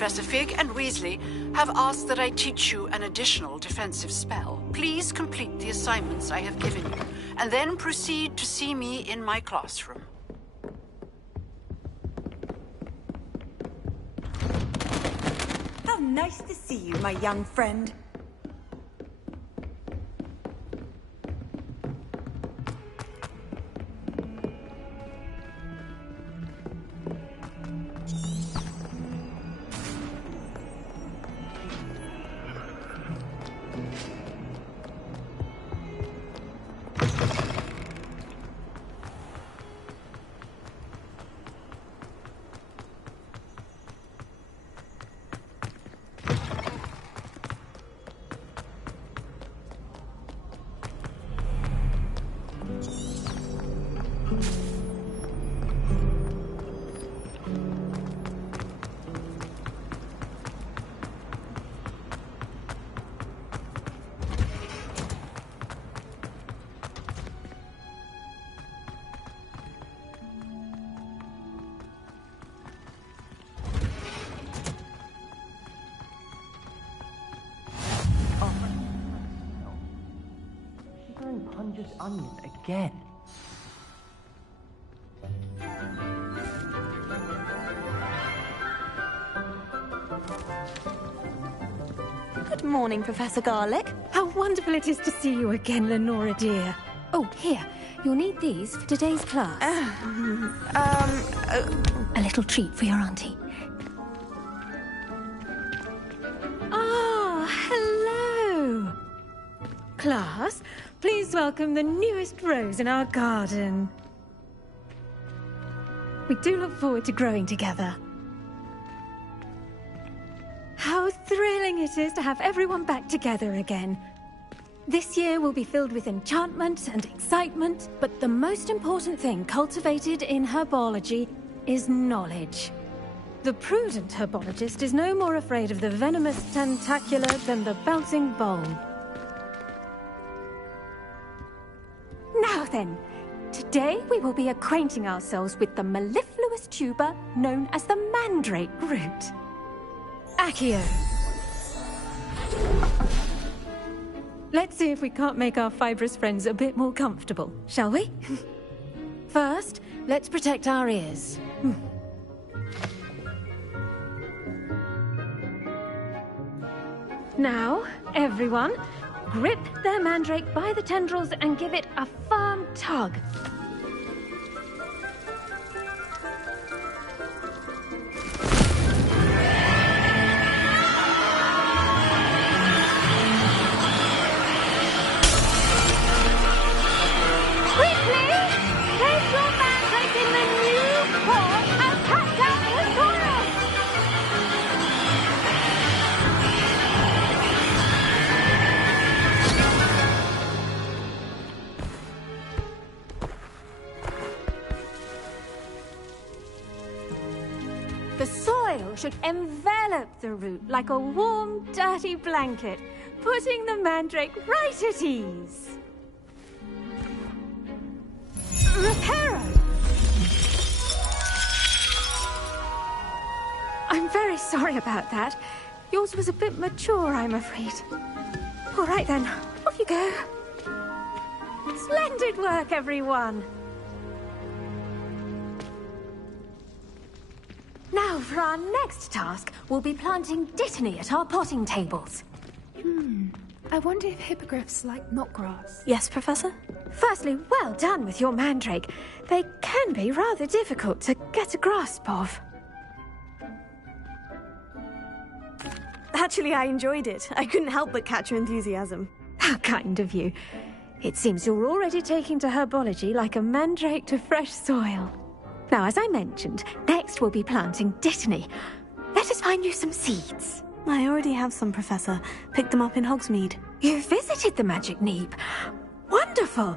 Professor Fig and Weasley have asked that I teach you an additional defensive spell. Please complete the assignments I have given you, and then proceed to see me in my classroom. How nice to see you, my young friend. red onion again. Good morning, Professor Garlic. How wonderful it is to see you again, Lenora dear. Oh, here. You'll need these for today's class. A little treat for your auntie. Ah, hello! Class, please welcome the newest rose in our garden. We do look forward to growing together. How thrilling it is to have everyone back together again. This year will be filled with enchantment and excitement, but the most important thing cultivated in herbology is knowledge. The prudent herbologist is no more afraid of the venomous tentacular than the bouncing bowl. Now then, today we will be acquainting ourselves with the mellifluous tuber known as the mandrake root. Accio. Let's see if we can't make our fibrous friends a bit more comfortable, shall we? First, let's protect our ears. Now, everyone, grip their mandrake by the tendrils and give it a firm tug. Should envelop the root like a warm, dirty blanket, putting the mandrake right at ease. Reparo! I'm very sorry about that. Yours was a bit mature, I'm afraid. All right then, off you go. Splendid work, everyone! Now, for our next task, we'll be planting dittany at our potting tables. I wonder if hippogriffs like knotgrass. Yes, Professor? Firstly, well done with your mandrake. They can be rather difficult to get a grasp of. Actually, I enjoyed it. I couldn't help but catch your enthusiasm. How kind of you. It seems you're already taking to herbology like a mandrake to fresh soil. Now, as I mentioned, next we'll be planting dittany. Let us find you some seeds. I already have some, Professor. Picked them up in Hogsmeade. You visited the Magic Neep. Wonderful!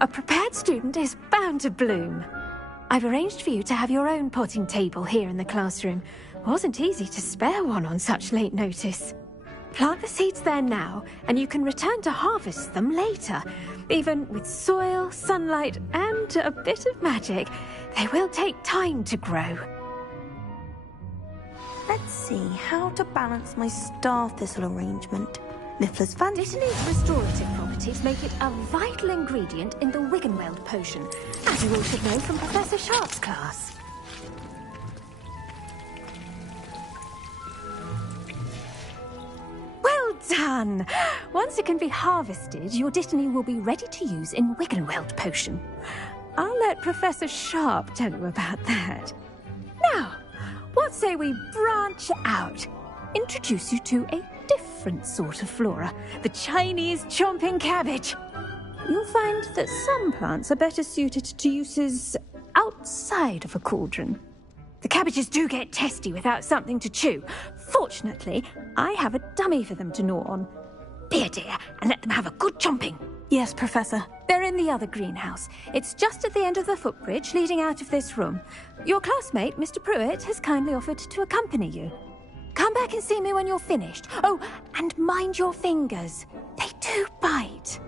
A prepared student is bound to bloom. I've arranged for you to have your own potting table here in the classroom. Wasn't easy to spare one on such late notice. Plant the seeds there now, and you can return to harvest them later. Even with soil, sunlight, and a bit of magic, they will take time to grow. Let's see how to balance my star thistle arrangement. Niffler's fancy. Dittany's restorative properties make it a vital ingredient in the Wiggenweld potion, as you all should know from Professor Sharp's class. Well done! Once it can be harvested, your dittany will be ready to use in Wiggenweld potion. I'll let Professor Sharp tell you about that. Now, what say we branch out? Introduce you to a different sort of flora, the Chinese chomping cabbage. You'll find that some plants are better suited to uses outside of a cauldron. The cabbages do get testy without something to chew. Fortunately, I have a dummy for them to gnaw on. Be a dear and let them have a good chomping. Yes, Professor. They're in the other greenhouse. It's just at the end of the footbridge leading out of this room. Your classmate, Mr. Pruitt, has kindly offered to accompany you. Come back and see me when you're finished. Oh, and mind your fingers. They do bite.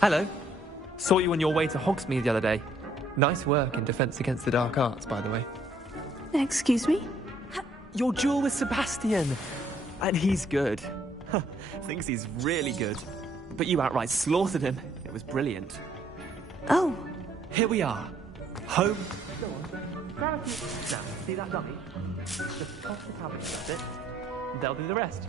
Hello. Saw you on your way to Hogsmeade the other day. Nice work in Defense Against the Dark Arts, by the way. Excuse me? Your duel with Sebastian. And he's good. Thinks he's really good. But you outright slaughtered him. It was brilliant. Oh. Here we are. Home. Go on. Grab a few. Now, see that dummy? Just toss the cabbages at it. They'll do the rest.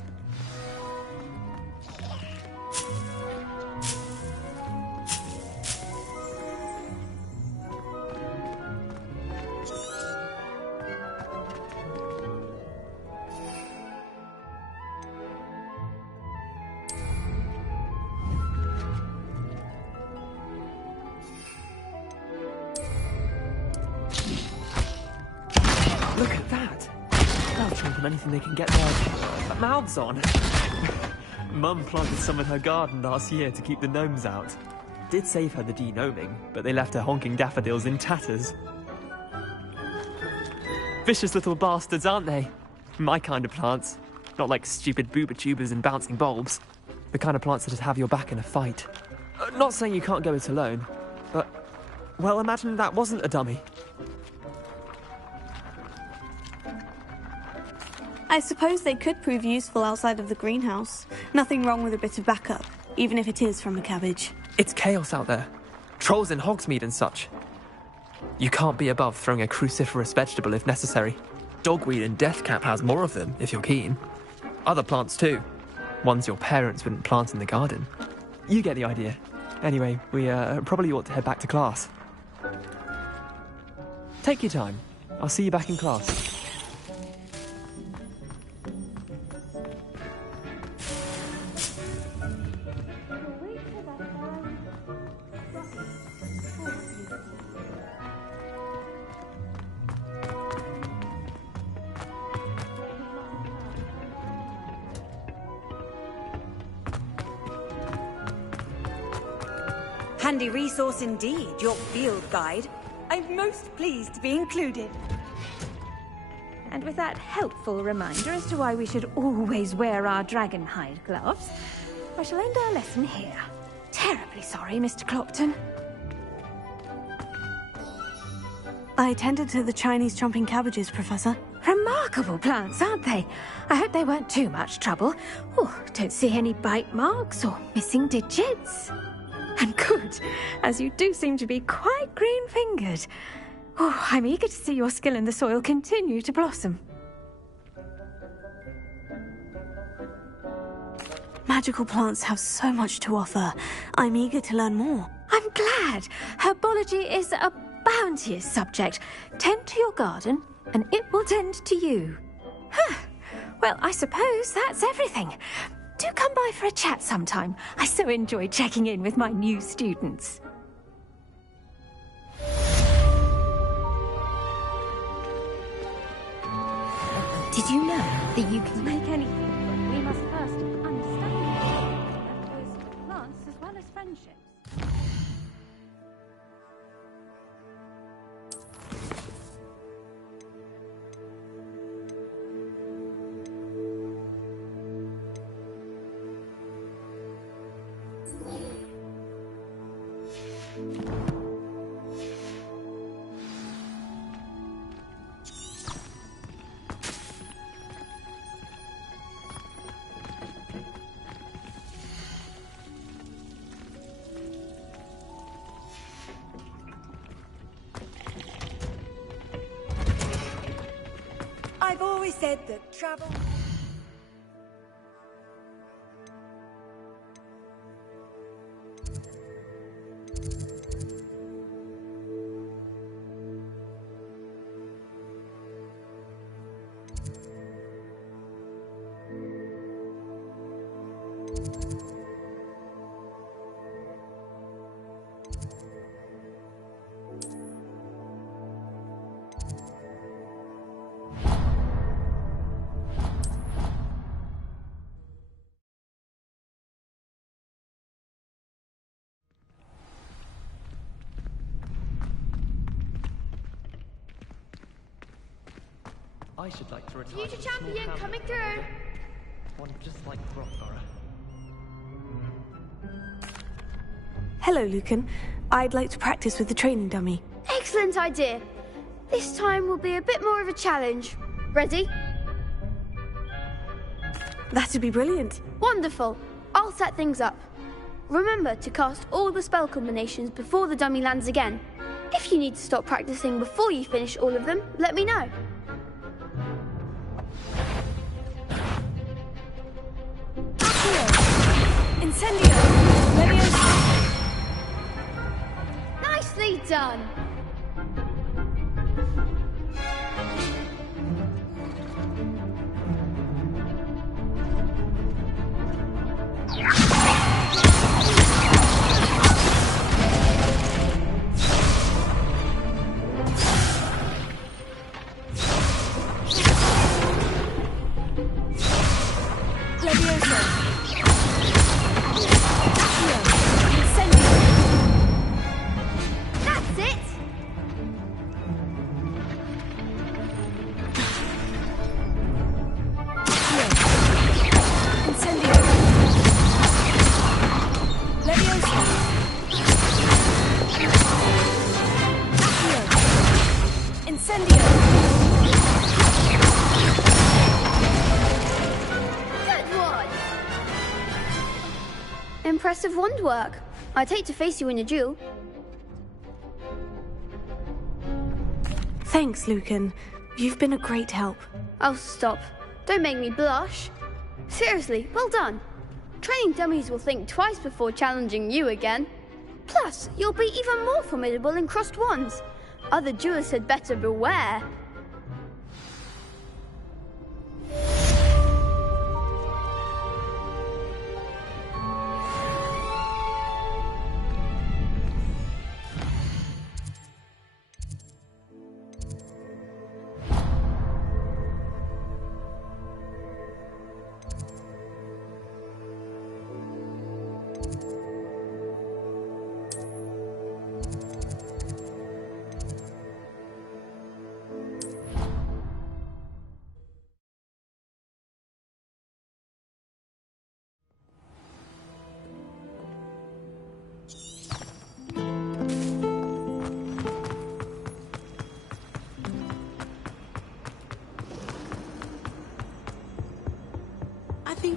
Look at that! They'll trade them anything they can get their mouths on. Mum planted some in her garden last year to keep the gnomes out. Did save her the de-gnoming, but they left her honking daffodils in tatters. Vicious little bastards, aren't they? My kind of plants. Not like stupid booba tubers and bouncing bulbs. The kind of plants that have your back in a fight. Not saying you can't go it alone, but... well, imagine that wasn't a dummy. I suppose they could prove useful outside of the greenhouse. Nothing wrong with a bit of backup, even if it is from a cabbage. It's chaos out there. Trolls in Hogsmeade and such. You can't be above throwing a cruciferous vegetable if necessary. Dogweed and deathcap has more of them, if you're keen. Other plants too. Ones your parents wouldn't plant in the garden. You get the idea. Anyway, we probably ought to head back to class. Take your time. I'll see you back in class. Handy resource indeed, your field guide. I'm most pleased to be included. And with that helpful reminder as to why we should always wear our dragon hide gloves, I shall end our lesson here. Terribly sorry, Mr. Clopton. I tended to the Chinese chomping cabbages, Professor. Remarkable plants, aren't they? I hope they weren't too much trouble. Oh, don't see any bite marks or missing digits. And good, as you do seem to be quite green-fingered. Oh, I'm eager to see your skill in the soil continue to blossom. Magical plants have so much to offer. I'm eager to learn more. I'm glad. Herbology is a bounteous subject. Tend to your garden, and it will tend to you. Huh. Well, I suppose that's everything. Do come by for a chat sometime. I so enjoy checking in with my new students. Did you know that you can make anything, but we must first understand both plants as well as friendships. I've always said that travel... I should like to retire. Future champion coming through. One just like Rockborough. Hello, Lucan. I'd like to practice with the training dummy. Excellent idea. This time will be a bit more of a challenge. Ready? That'd be brilliant. Wonderful. I'll set things up. Remember to cast all the spell combinations before the dummy lands again. If you need to stop practicing before you finish all of them, let me know. Incendio! Leviosa! Nicely done! Impressive wand work. I'd hate to face you in a duel. Thanks, Lucan. You've been a great help. Oh, stop. Don't make me blush. Seriously, well done. Training dummies will think twice before challenging you again. Plus, you'll be even more formidable in crossed wands. Other duelists had better beware.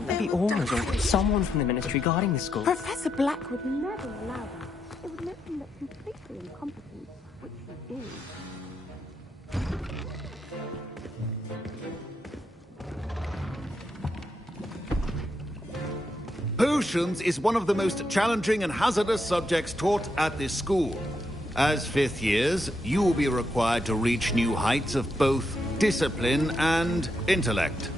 Maybe Ormers or someone from the ministry guarding the school. Professor Black would never allow that. It would make him look completely incompetent, which he is. Potions is one of the most challenging and hazardous subjects taught at this school. As fifth years, you will be required to reach new heights of both discipline and intellect.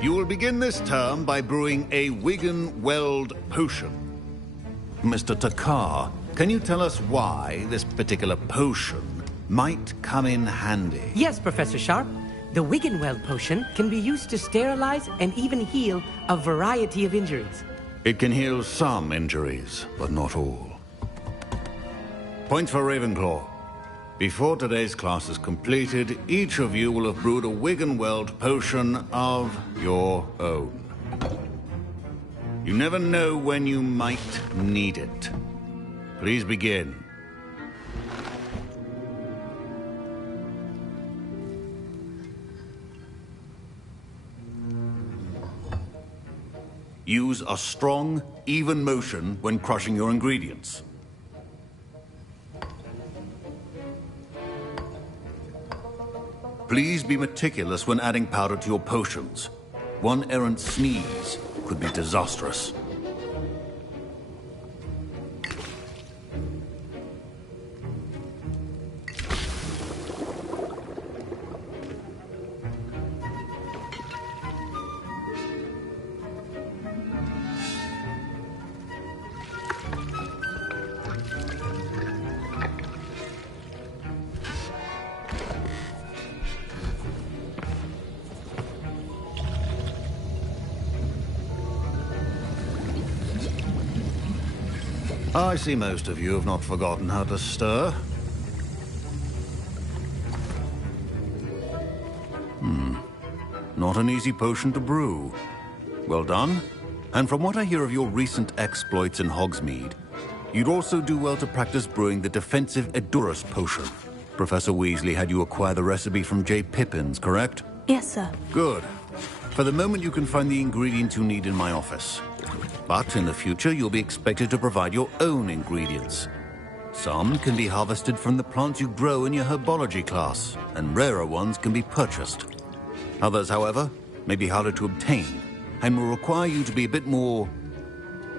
You will begin this term by brewing a Wiggen-Weld potion. Mr. Takar, can you tell us why this particular potion might come in handy? Yes, Professor Sharp. The Wiggen-Weld potion can be used to sterilize and even heal a variety of injuries. It can heal some injuries, but not all. Point for Ravenclaw. Before today's class is completed, each of you will have brewed a Wiggen-Weld potion of your own. You never know when you might need it. Please begin. Use a strong, even motion when crushing your ingredients. Please be meticulous when adding powder to your potions. One errant sneeze could be disastrous. I see most of you have not forgotten how to stir. Not an easy potion to brew. Well done. And from what I hear of your recent exploits in Hogsmeade, you'd also do well to practice brewing the defensive Edurus potion. Professor Weasley had you acquire the recipe from J. Pippins, correct? Yes, sir. Good. For the moment, you can find the ingredients you need in my office. But in the future, you'll be expected to provide your own ingredients. Some can be harvested from the plants you grow in your Herbology class, and rarer ones can be purchased. Others, however, may be harder to obtain, and will require you to be a bit more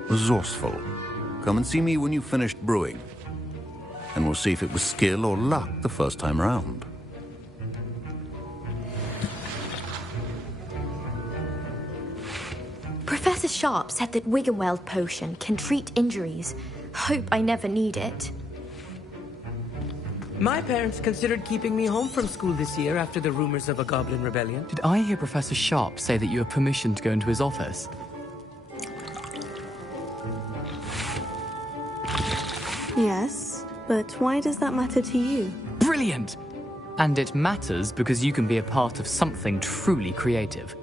resourceful. Come and see me when you've finished brewing, and we'll see if it was skill or luck the first time round. Professor Sharp said that Wiggenweld potion can treat injuries. Hope I never need it. My parents considered keeping me home from school this year after the rumors of a goblin rebellion. Did I hear Professor Sharp say that you have permission to go into his office? Yes, but why does that matter to you? Brilliant! And it matters because you can be a part of something truly creative.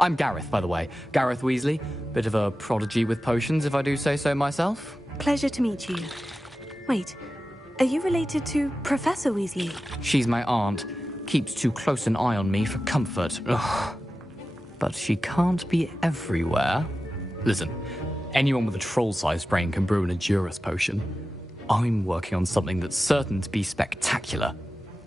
I'm Gareth, by the way. Gareth Weasley. Bit of a prodigy with potions, if I do say so myself. Pleasure to meet you. Wait, are you related to Professor Weasley? She's my aunt. Keeps too close an eye on me for comfort. Ugh. But she can't be everywhere. Listen, anyone with a troll-sized brain can brew an Edurus potion. I'm working on something that's certain to be spectacular.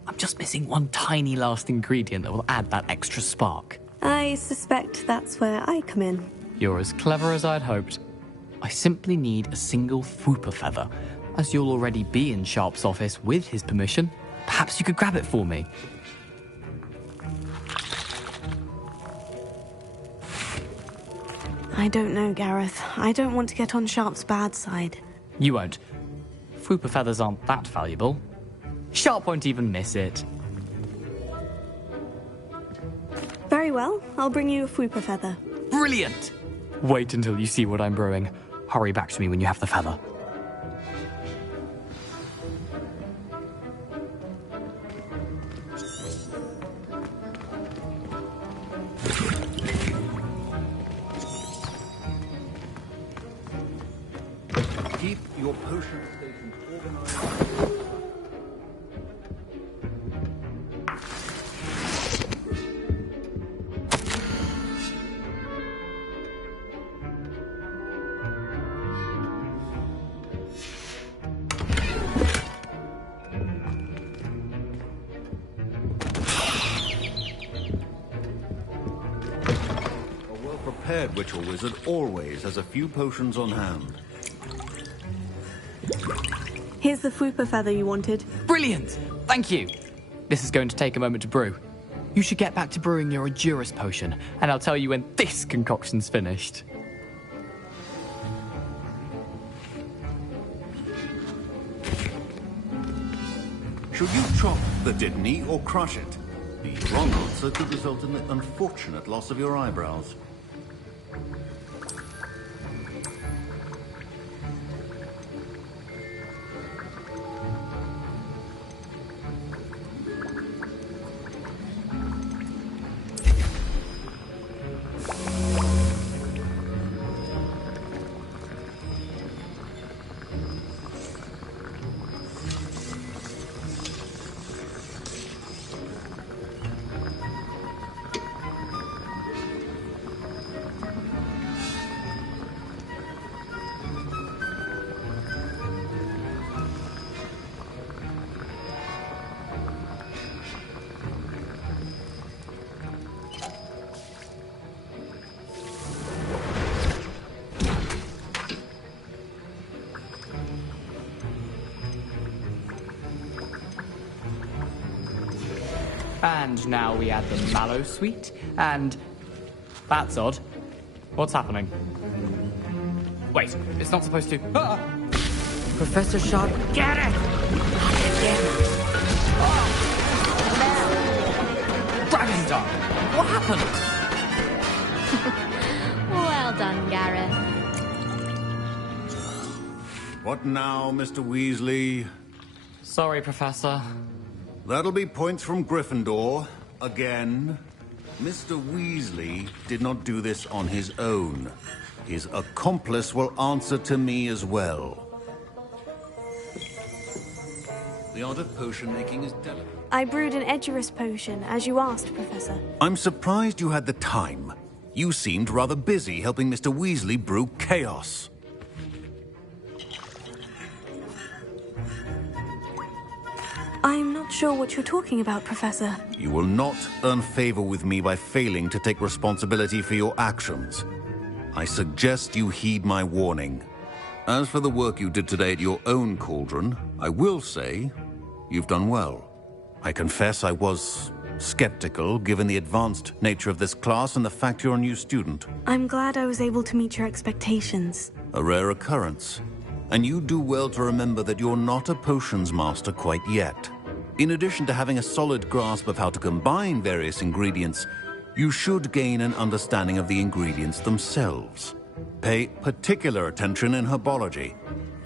I'm just missing one tiny last ingredient that will add that extra spark. I suspect that's where I come in. You're as clever as I'd hoped. I simply need a single Fwooper feather. As you'll already be in Sharp's office with his permission, perhaps you could grab it for me. I don't know, Gareth. I don't want to get on Sharp's bad side. You won't. Fwooper feathers aren't that valuable. Sharp won't even miss it. Very well, I'll bring you a Fwooper feather. Brilliant! Wait until you see what I'm brewing. Hurry back to me when you have the feather. Keep your potion station organized. A witch or wizard always has a few potions on hand. Here's the Fwooper feather you wanted. Brilliant! Thank you! This is going to take a moment to brew. You should get back to brewing your Edurus potion, and I'll tell you when this concoction's finished. Should you chop the Dittany or crush it? The wrong answer could result in the unfortunate loss of your eyebrows. And now we add the mallow sweet, and... That's odd. What's happening? Wait, it's not supposed to... Ah! Professor Sharp, get it! Dragon's Dog! What happened? Well done, Gareth. What now, Mr. Weasley? Sorry, Professor. That'll be points from Gryffindor. Again. Mr. Weasley did not do this on his own. His accomplice will answer to me as well. The art of potion making is delicate. I brewed an Edurus potion, as you asked, Professor. I'm surprised you had the time. You seemed rather busy helping Mr. Weasley brew chaos. I'm not sure what you're talking about, Professor. You will not earn favor with me by failing to take responsibility for your actions. I suggest you heed my warning. As for the work you did today at your own cauldron, I will say you've done well. I confess I was skeptical, given the advanced nature of this class and the fact you're a new student. I'm glad I was able to meet your expectations. A rare occurrence. And you do well to remember that you're not a potions master quite yet. In addition to having a solid grasp of how to combine various ingredients, you should gain an understanding of the ingredients themselves. Pay particular attention in herbology.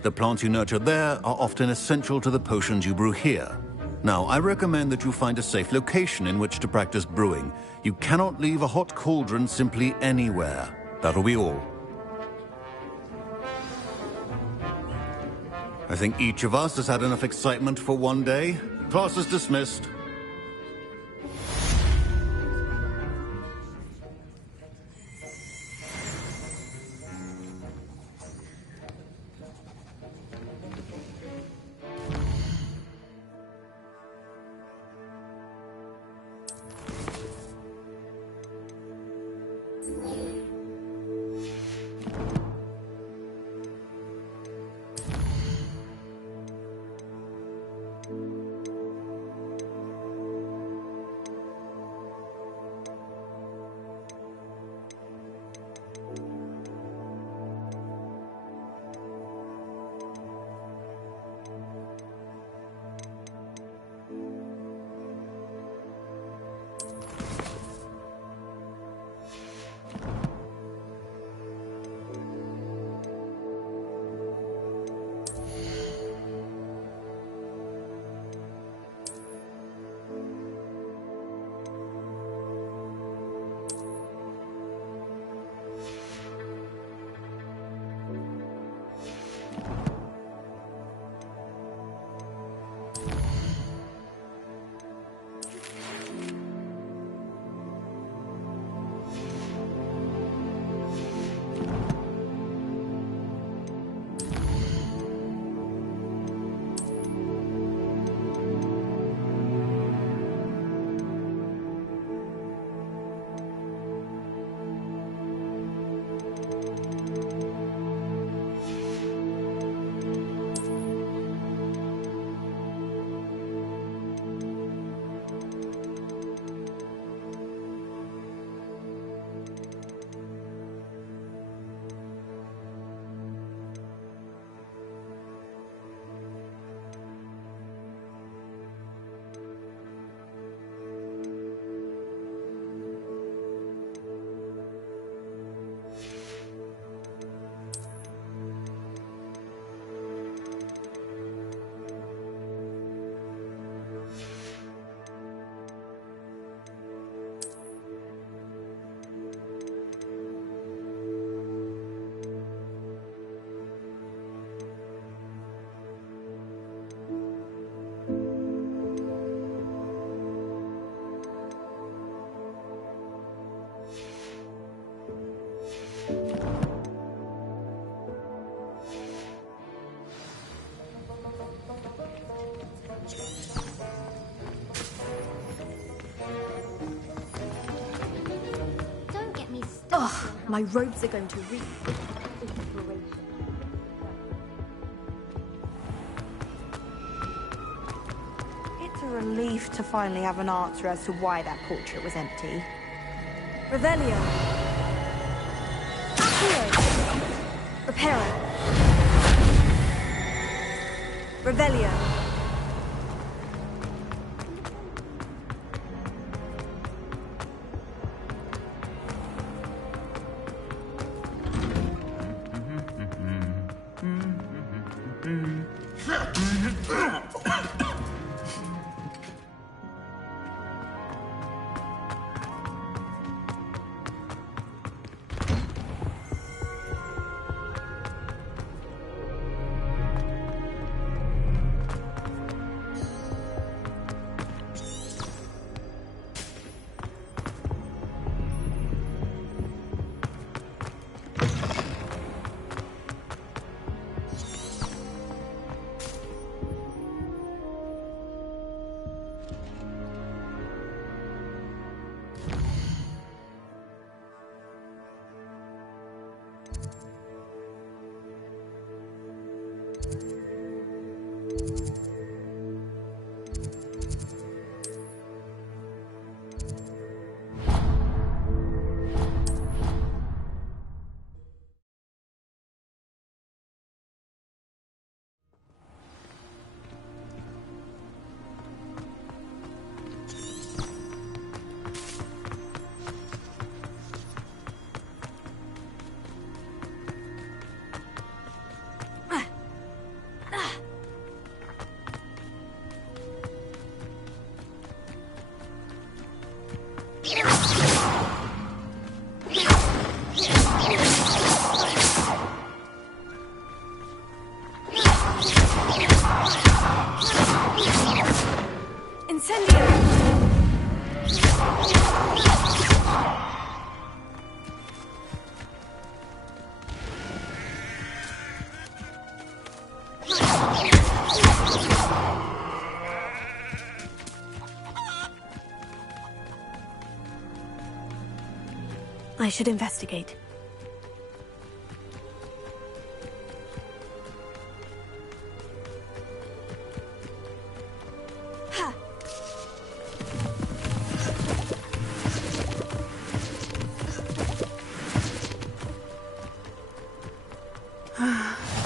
The plants you nurture there are often essential to the potions you brew here. Now, I recommend that you find a safe location in which to practice brewing. You cannot leave a hot cauldron simply anywhere. That'll be all. I think each of us has had enough excitement for one day. Class is dismissed. Ugh, my robes are going to reek. It's a relief to finally have an answer as to why that portrait was empty. Revelio. Accio. Reparo. Revelio. Incendio! I should investigate.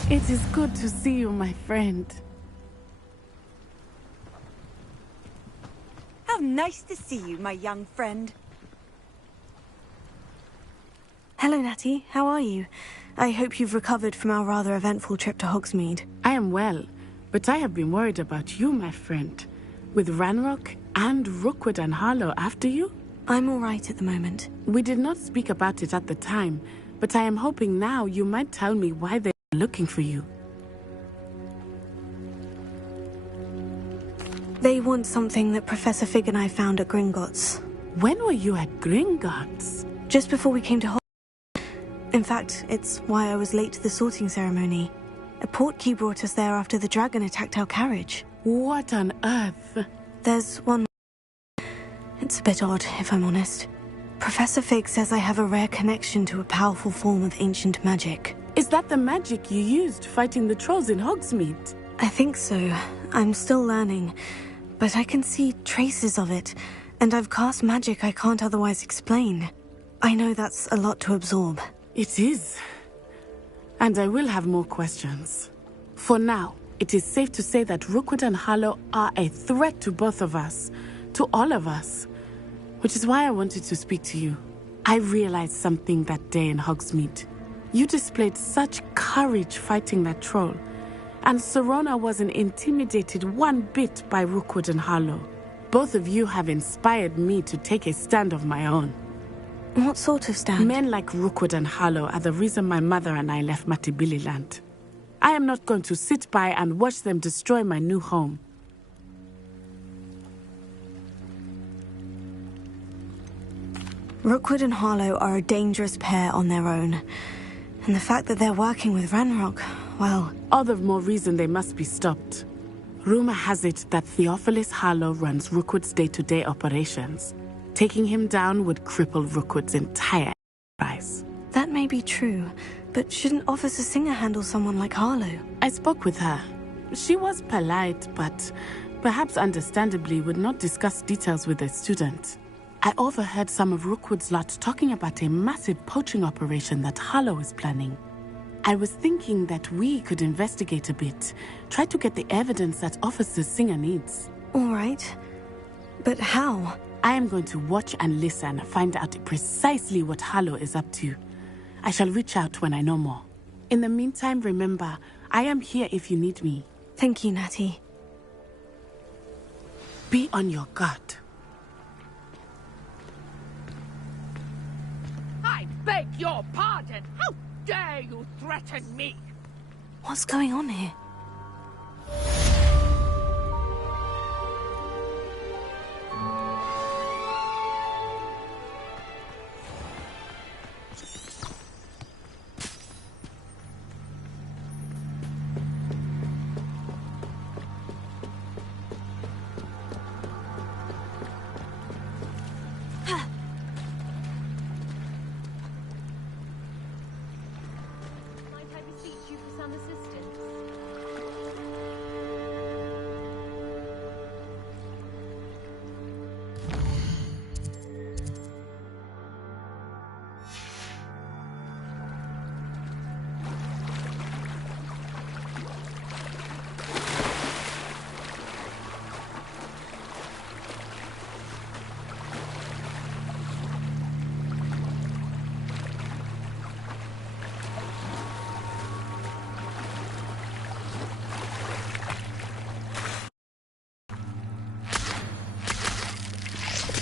It is good to see you, my friend. How nice to see you, my young friend. Hello, Natty. How are you? I hope you've recovered from our rather eventful trip to Hogsmeade. I am well, but I have been worried about you, my friend. With Ranrok and Rookwood and Harlow after you? I'm all right at the moment. We did not speak about it at the time, but I am hoping now you might tell me why they are looking for you. They want something that Professor Fig and I found at Gringotts. When were you at Gringotts? Just before we came to Hogsmeade. In fact, it's why I was late to the sorting ceremony. A portkey brought us there after the dragon attacked our carriage. What on earth? There's one. It's a bit odd, if I'm honest. Professor Fig says I have a rare connection to a powerful form of ancient magic. Is that the magic you used fighting the trolls in Hogsmeade? I think so. I'm still learning, but I can see traces of it, and I've cast magic I can't otherwise explain. I know that's a lot to absorb. It is. And I will have more questions. For now, it is safe to say that Rookwood and Harlow are a threat to both of us, to all of us. Which is why I wanted to speak to you. I realized something that day in Hogsmeade. You displayed such courage fighting that troll, and Serona wasn't intimidated one bit by Rookwood and Harlow. Both of you have inspired me to take a stand of my own. What sort of stand? Men like Rookwood and Harlow are the reason my mother and I left Matibili land. I am not going to sit by and watch them destroy my new home. Rookwood and Harlow are a dangerous pair on their own. And the fact that they're working with Ranrok, well... All the more reason they must be stopped. Rumor has it that Theophilus Harlow runs Rookwood's day-to-day operations. Taking him down would cripple Rookwood's entire enterprise. That may be true, but shouldn't Officer Singer handle someone like Harlow? I spoke with her. She was polite, but perhaps understandably would not discuss details with a student. I overheard some of Rookwood's lot talking about a massive poaching operation that Harlow is planning. I was thinking that we could investigate a bit, try to get the evidence that Officer Singer needs. All right. But how? I am going to watch and listen, find out precisely what Harlow is up to. I shall reach out when I know more. In the meantime, remember, I am here if you need me. Thank you, Natty. Be on your guard. I beg your pardon! How dare you threaten me? What's going on here?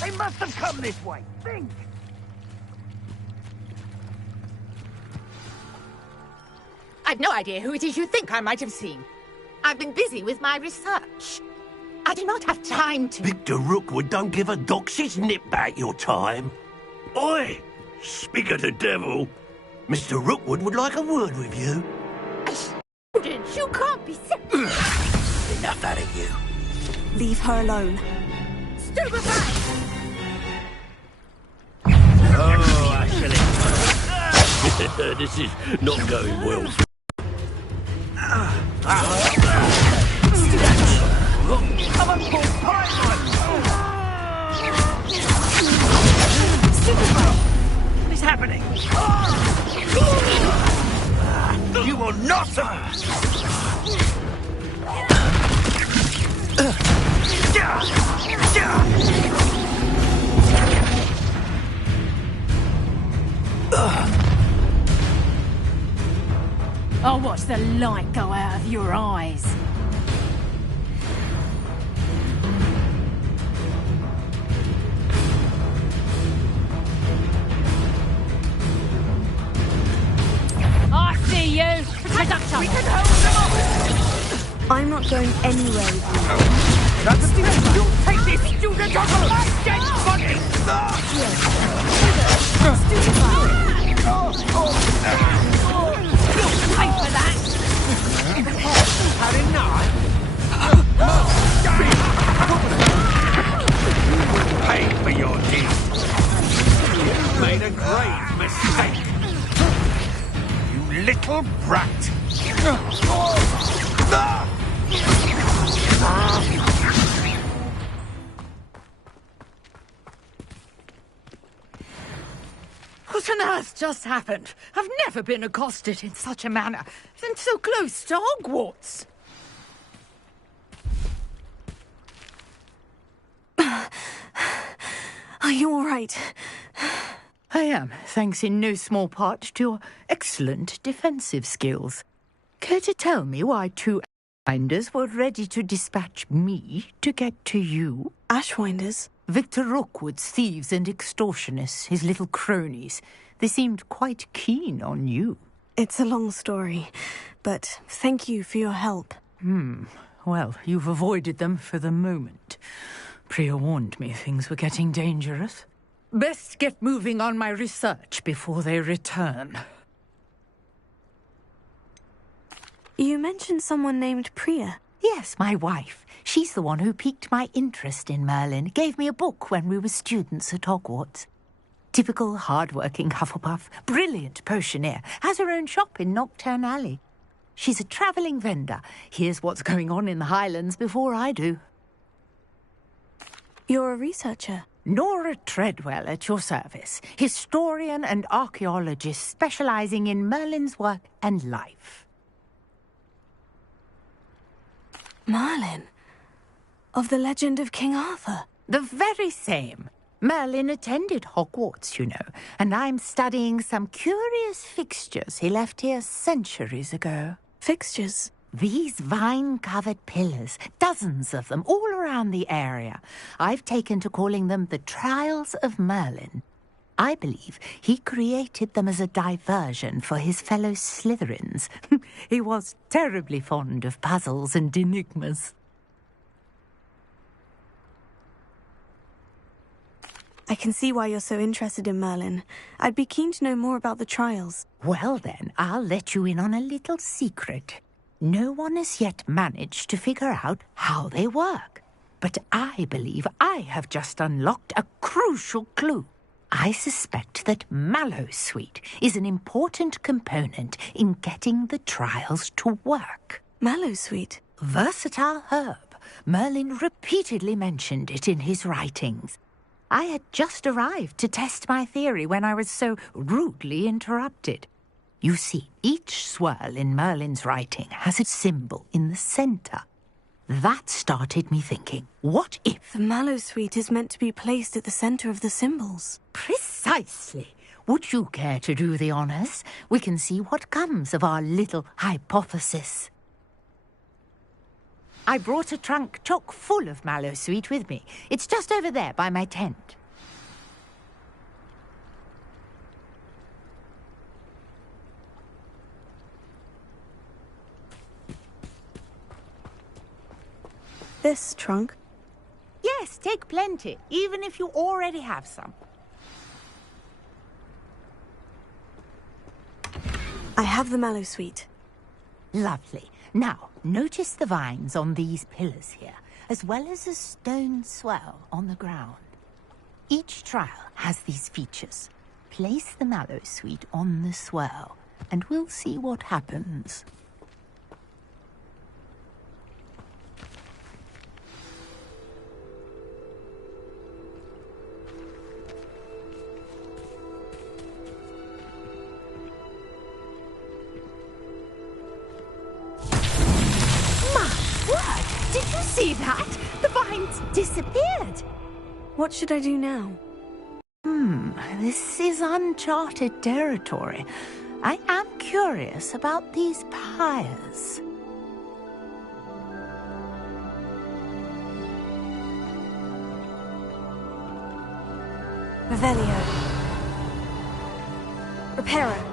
They must have come this way. Think! I've no idea who it is you think I might have seen. I've been busy with my research. I do not have time to... Victor Rookwood don't give a dox's nip back your time. Oi! Speak of the devil. Mr. Rookwood would like a word with you. Students, you can't be... Enough out of you. Leave her alone. Stupefy! Oh, actually. This is not going well. What is happening? You will not... I'll watch the light go out of your eyes. I see you! Production! We can hold them off! I'm not going anywhere with you. That's the... You take this student off of my dead body! You'll pay for that! Had enough? Pay for your deed. You made a grave mistake. You little brat. What on earth just happened? I've never been accosted in such a manner, and so close to Hogwarts. Are you all right? I am, thanks in no small part to your excellent defensive skills. Care to tell me why two Ashwinders were ready to dispatch me to get to you? Ashwinders? Victor Rookwood's thieves and extortionists, his little cronies. They seemed quite keen on you. It's a long story, but thank you for your help. Well, you've avoided them for the moment. Priya warned me things were getting dangerous. Best get moving on my research before they return. You mentioned someone named Priya. Yes, my wife. She's the one who piqued my interest in Merlin, gave me a book when we were students at Hogwarts. Typical hard-working Hufflepuff, brilliant potioneer, has her own shop in Nocturne Alley. She's a travelling vendor. Hears what's going on in the Highlands before I do. You're a researcher? Nora Treadwell at your service, historian and archaeologist specialising in Merlin's work and life. Merlin? Of the legend of King Arthur? The very same. Merlin attended Hogwarts, you know, and I'm studying some curious fixtures he left here centuries ago. Fixtures? These vine-covered pillars, dozens of them, all around the area. I've taken to calling them the Trials of Merlin. I believe he created them as a diversion for his fellow Slytherins. He was terribly fond of puzzles and enigmas. I can see why you're so interested in Merlin. I'd be keen to know more about the trials. Well then, I'll let you in on a little secret. No one has yet managed to figure out how they work. But I believe I have just unlocked a crucial clue. I suspect that Mallowsweet is an important component in getting the trials to work. Mallowsweet? Versatile herb. Merlin repeatedly mentioned it in his writings. I had just arrived to test my theory when I was so rudely interrupted. You see, each swirl in Merlin's writing has a symbol in the centre. That started me thinking, what if... The Mallowsweet is meant to be placed at the centre of the symbols. Precisely. Would you care to do the honours? We can see what comes of our little hypothesis. I brought a trunk chock full of Mallowsweet with me. It's just over there by my tent. This trunk? Yes, take plenty, even if you already have some. I have the mallow sweet. Lovely. Now, notice the vines on these pillars here, as well as a stone swell on the ground. Each trial has these features. Place the mallow sweet on the swell, and we'll see what happens. Did you see that? The vines disappeared. What should I do now? This is uncharted territory. I am curious about these pyres. Revelio. Reparo.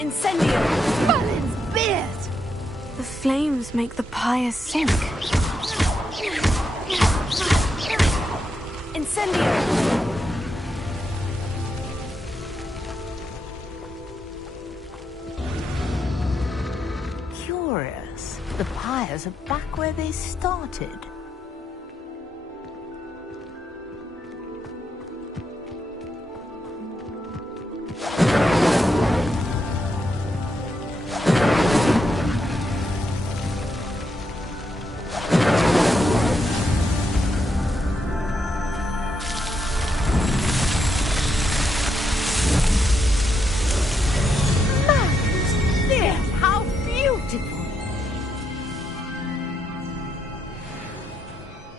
Incendio! Merlin's beard! The flames make the pyre sink. Incendio! Curious. The pyres are back where they started.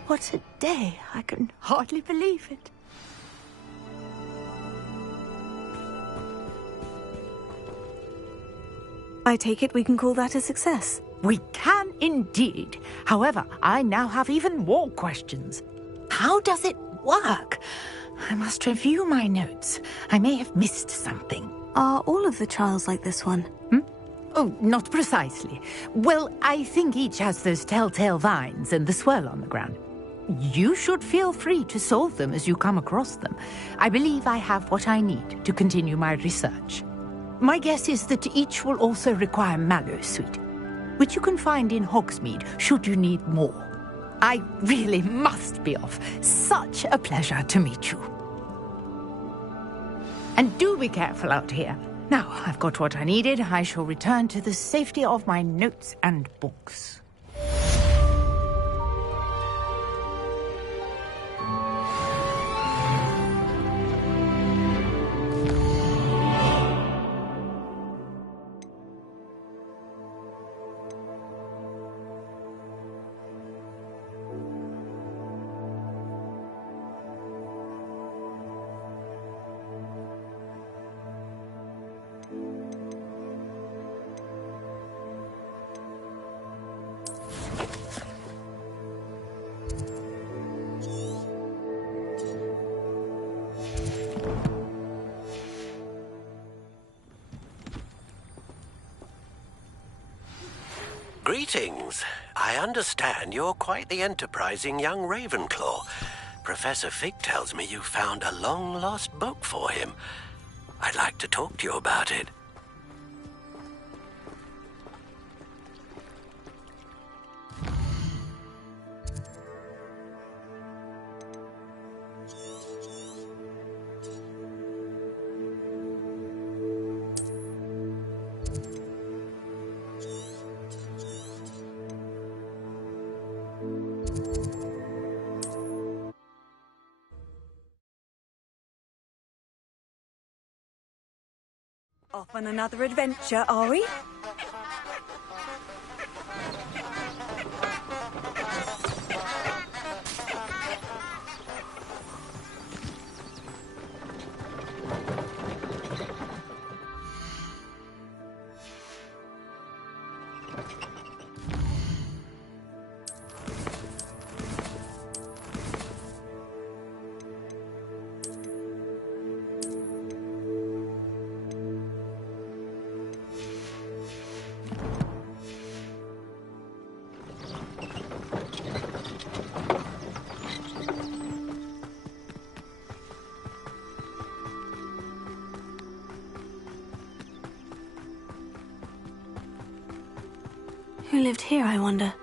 What a day. I can hardly believe it. I take it we can call that a success. We can indeed. However, I now have even more questions. How does it work? I must review my notes. I may have missed something. Are all of the trials like this one? Oh, not precisely. Well, I think each has those telltale vines and the swirl on the ground. You should feel free to solve them as you come across them. I believe I have what I need to continue my research. My guess is that each will also require mallow sweet, which you can find in Hogsmeade should you need more. I really must be off. Such a pleasure to meet you. And do be careful out here. Now, I've got what I needed. I shall return to the safety of my notes and books. Greetings. I understand you're quite the enterprising young Ravenclaw. Professor Fig tells me you found a long-lost book for him. I'd like to talk to you about it. Off on another adventure, are we? Who lived here, I wonder?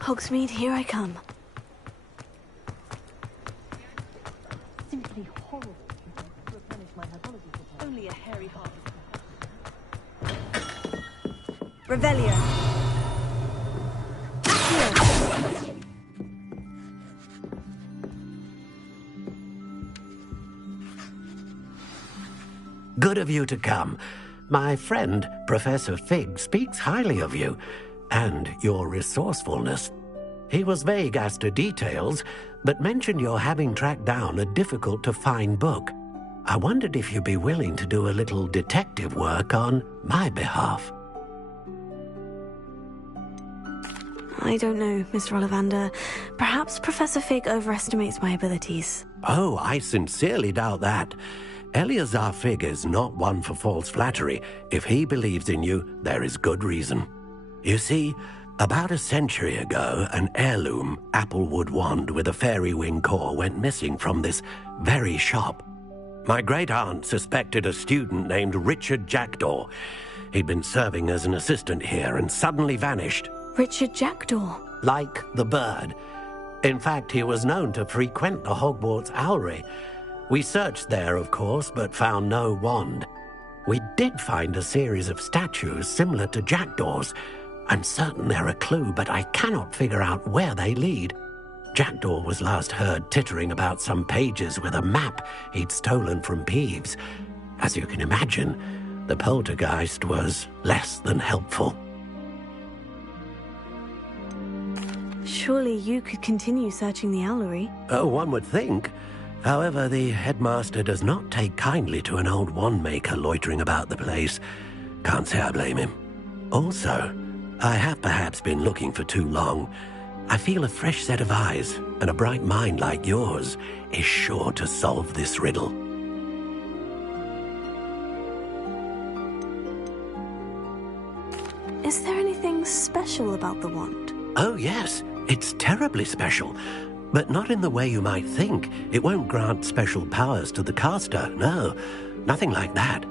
Hogsmeade, here I come. Simply horrible to replenish my herbology supply. Only a hairy heart. Revelio. Good of you to come. My friend, Professor Fig, speaks highly of you, and your resourcefulness. He was vague as to details, but mentioned your having tracked down a difficult-to-find book. I wondered if you'd be willing to do a little detective work on my behalf. I don't know, Mr. Ollivander. Perhaps Professor Fig overestimates my abilities. Oh, I sincerely doubt that. Eleazar Fig is not one for false flattery. If he believes in you, there is good reason. You see, about a century ago, an heirloom applewood wand with a fairy wing core went missing from this very shop. My great-aunt suspected a student named Richard Jackdaw. He'd been serving as an assistant here and suddenly vanished. Richard Jackdaw? Like the bird. In fact, he was known to frequent the Hogwarts Owlery. We searched there, of course, but found no wand. We did find a series of statues similar to Jackdaw's. I'm certain they're a clue, but I cannot figure out where they lead. Jackdaw was last heard tittering about some pages with a map he'd stolen from Peeves. As you can imagine, the poltergeist was less than helpful. Surely you could continue searching the Owlery. Oh, one would think. However, the headmaster does not take kindly to an old wand-maker loitering about the place. Can't say I blame him. Also, I have perhaps been looking for too long. I feel a fresh set of eyes, and a bright mind like yours is sure to solve this riddle. Is there anything special about the wand? Oh, yes. It's terribly special. But not in the way you might think. It won't grant special powers to the caster, no. Nothing like that.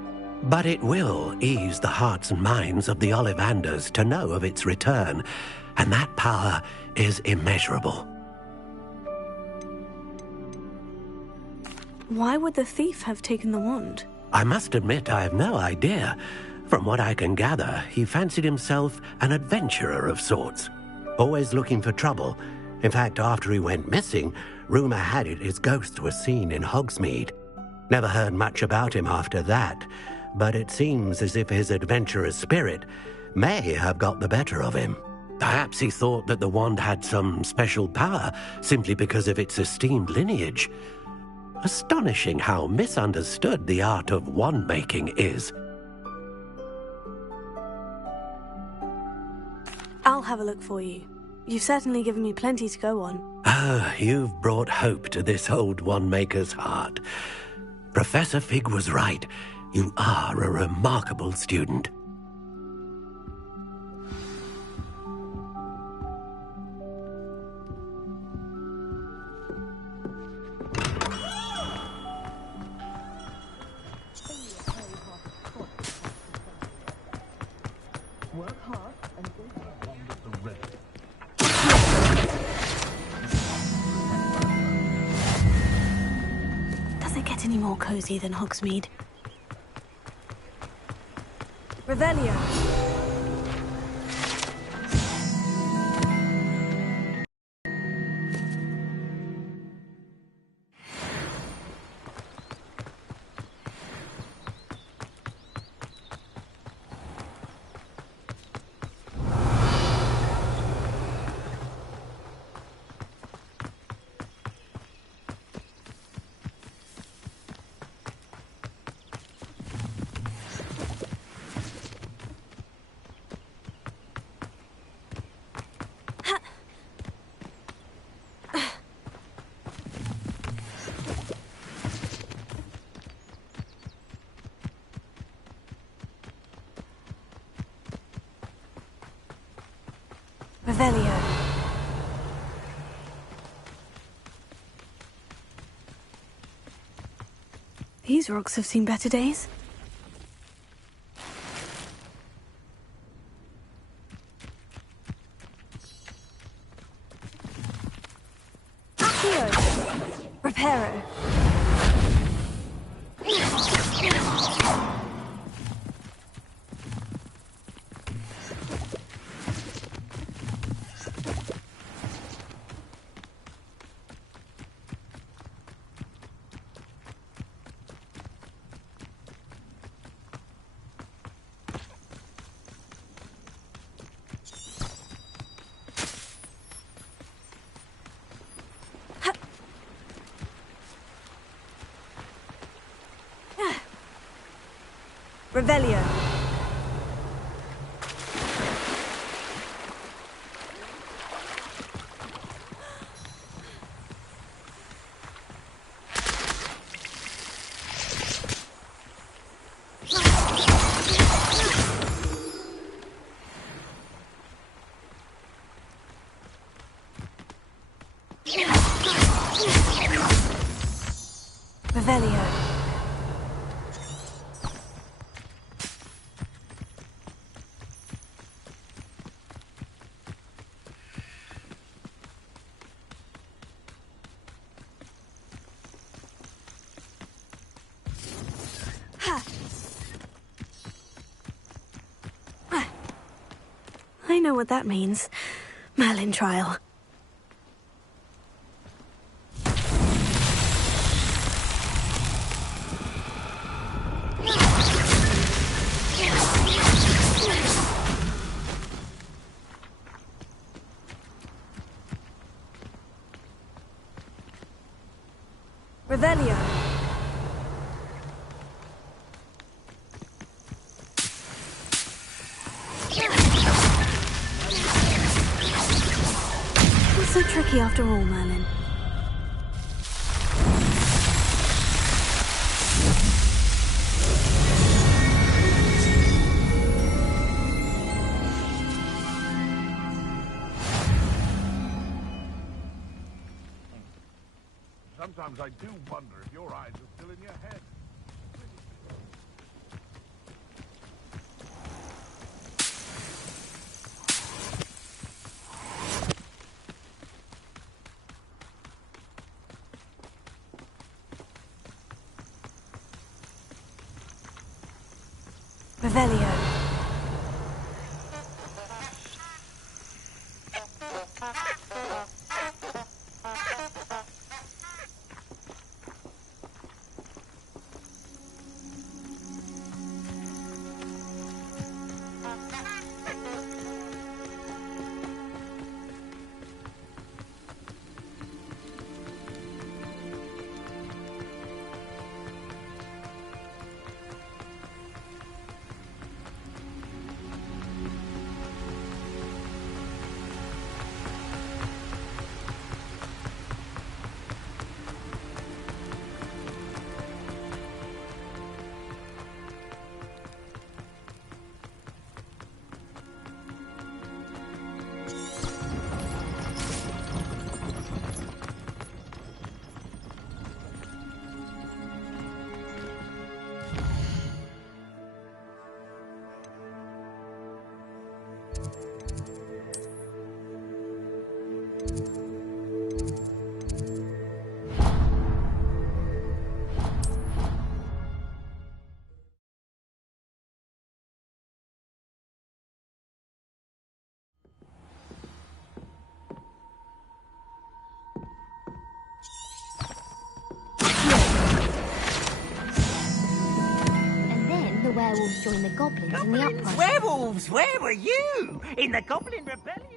But it will ease the hearts and minds of the Ollivanders to know of its return, and that power is immeasurable. Why would the thief have taken the wand? I must admit I have no idea. From what I can gather, he fancied himself an adventurer of sorts, always looking for trouble. In fact, after he went missing, rumor had it his ghost was seen in Hogsmeade. Never heard much about him after that, but it seems as if his adventurous spirit may have got the better of him. Perhaps he thought that the wand had some special power simply because of its esteemed lineage. Astonishing how misunderstood the art of wand-making is. I'll have a look for you. You've certainly given me plenty to go on. Ah, you've brought hope to this old wand-maker's heart. Professor Fig was right. You are a remarkable student. Work hard and Does it get any more cozy than Hogsmeade? Revelio. Revelio. These rocks have seen better days. Accio. Reparo. Revelio. Revelio. I know what that means. Merlin trial. Revelio. So tricky after all, Merlin. Sometimes I do wonder if your eyes are still in your head. Revelio. Werewolves join the goblins in the uprising. Werewolves! Where were you? In the Goblin Rebellion?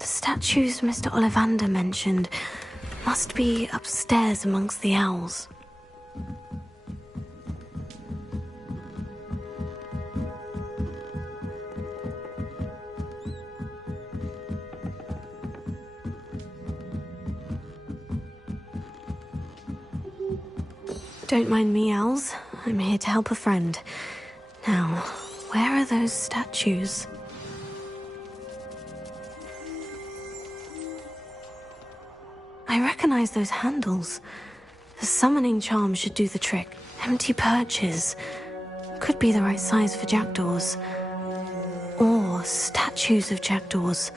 Statues Mr. Ollivander mentioned must be upstairs amongst the owls. Don't mind me, owls. I'm here to help a friend. Now, where are those statues? I recognize those handles. The summoning charm should do the trick. Empty perches. Could be the right size for jackdaws. Or statues of jackdaws.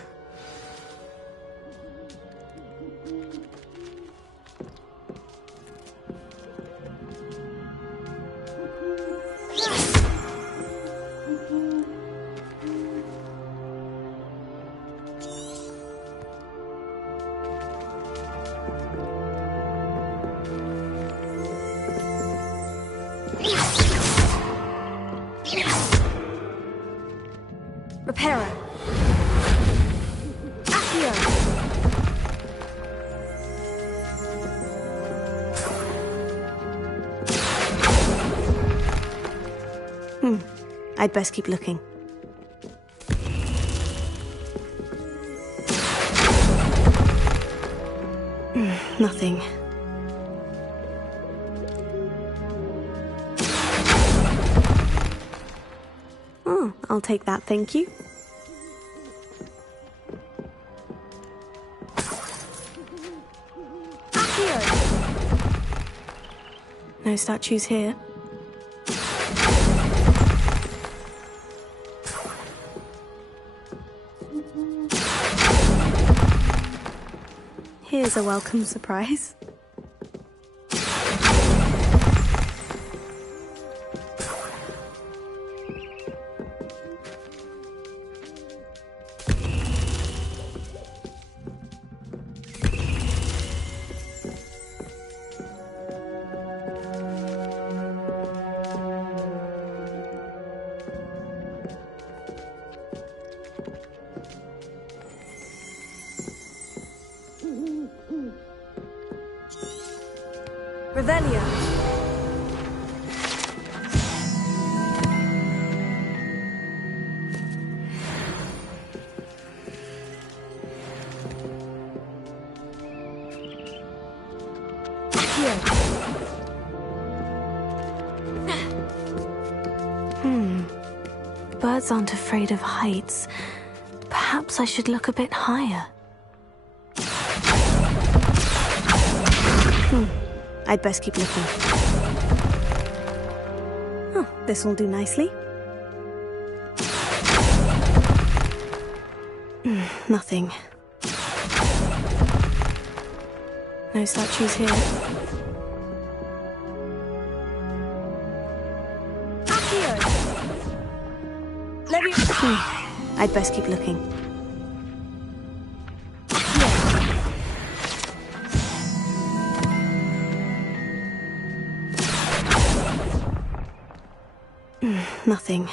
Repairer. Accio. I'd best keep looking. Nothing. Oh, I'll take that, thank you. No statues here. Here's a welcome surprise. Revelio. birds aren't afraid of heights, perhaps I should look a bit higher. I'd best keep looking. Oh, this'll do nicely. Nothing. No statues here. I'd best keep looking. Nothing.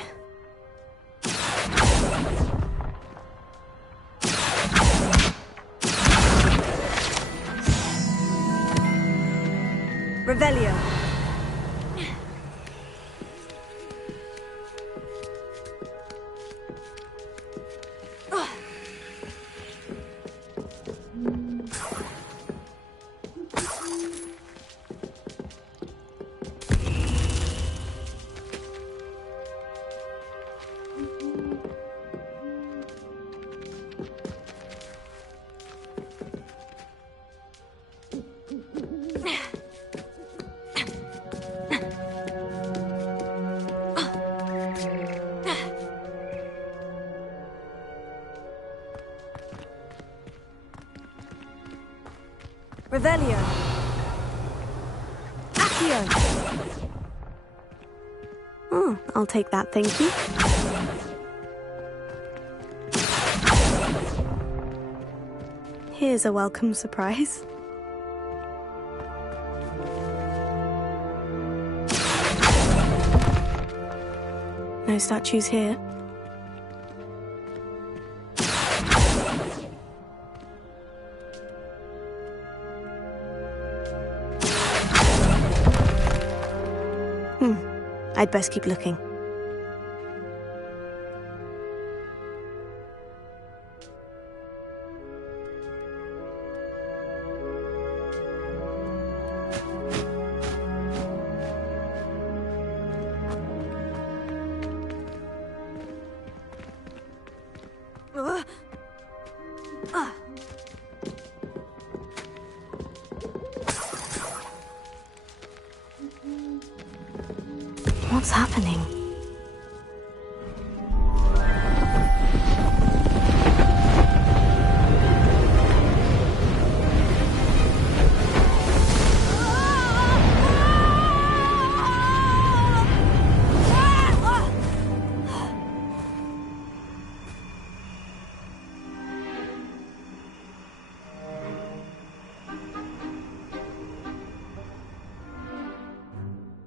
Revelio. Revelio. Accio. Oh, I'll take that, thank you. Here's a welcome surprise. No statues here. I'd best keep looking. What's happening?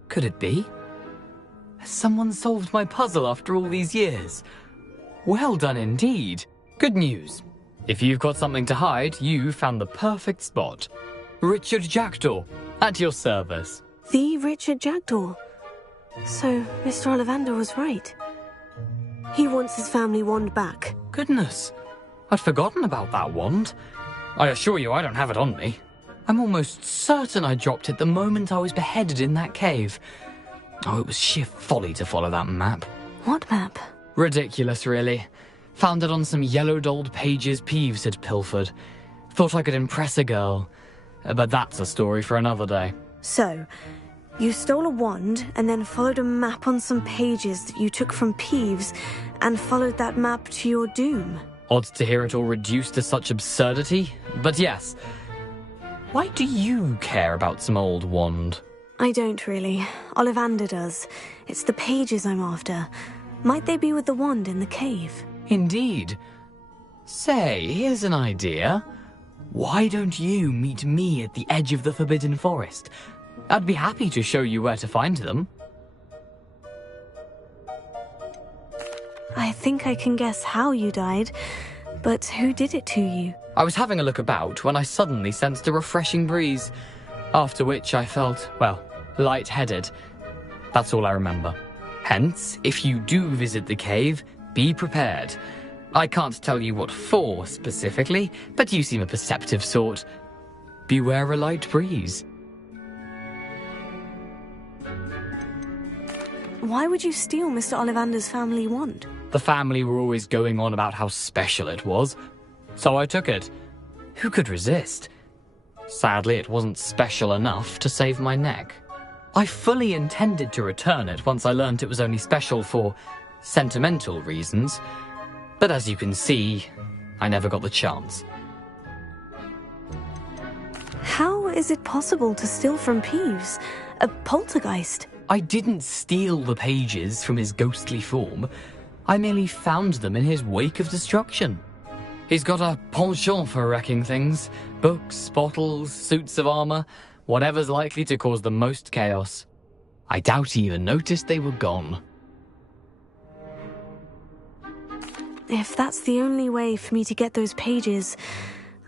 Could it be? Has someone solved my puzzle after all these years? Well done indeed. Good news. If you've got something to hide, you found the perfect spot. Richard Jackdaw, at your service. The Richard Jackdaw. So, Mr. Ollivander was right. He wants his family wand back. Goodness, I'd forgotten about that wand. I assure you I don't have it on me. I'm almost certain I dropped it the moment I was beheaded in that cave. Oh, it was sheer folly to follow that map. What map? Ridiculous, really. Found it on some yellowed old pages Peeves had pilfered. Thought I could impress a girl. But that's a story for another day. So, you stole a wand and then followed a map on some pages that you took from Peeves and followed that map to your doom. Odd to hear it all reduced to such absurdity, but yes. Why do you care about some old wand? I don't really. Ollivander does. It's the pages I'm after. Might they be with the wand in the cave? Indeed. Say, here's an idea. Why don't you meet me at the edge of the Forbidden Forest? I'd be happy to show you where to find them. I think I can guess how you died, but who did it to you? I was having a look about when I suddenly sensed a refreshing breeze, after which I felt, well, lightheaded. That's all I remember. Hence, if you do visit the cave, be prepared. I can't tell you what for specifically, but you seem a perceptive sort. Beware a light breeze. Why would you steal Mr. Ollivander's family wand? The family were always going on about how special it was, so I took it. Who could resist? Sadly, it wasn't special enough to save my neck. I fully intended to return it once I learned it was only special for sentimental reasons, but as you can see, I never got the chance. How is it possible to steal from Peeves? A poltergeist? I didn't steal the pages from his ghostly form. I merely found them in his wake of destruction. He's got a penchant for wrecking things. Books, bottles, suits of armor, whatever's likely to cause the most chaos. I doubt he even noticed they were gone. If that's the only way for me to get those pages,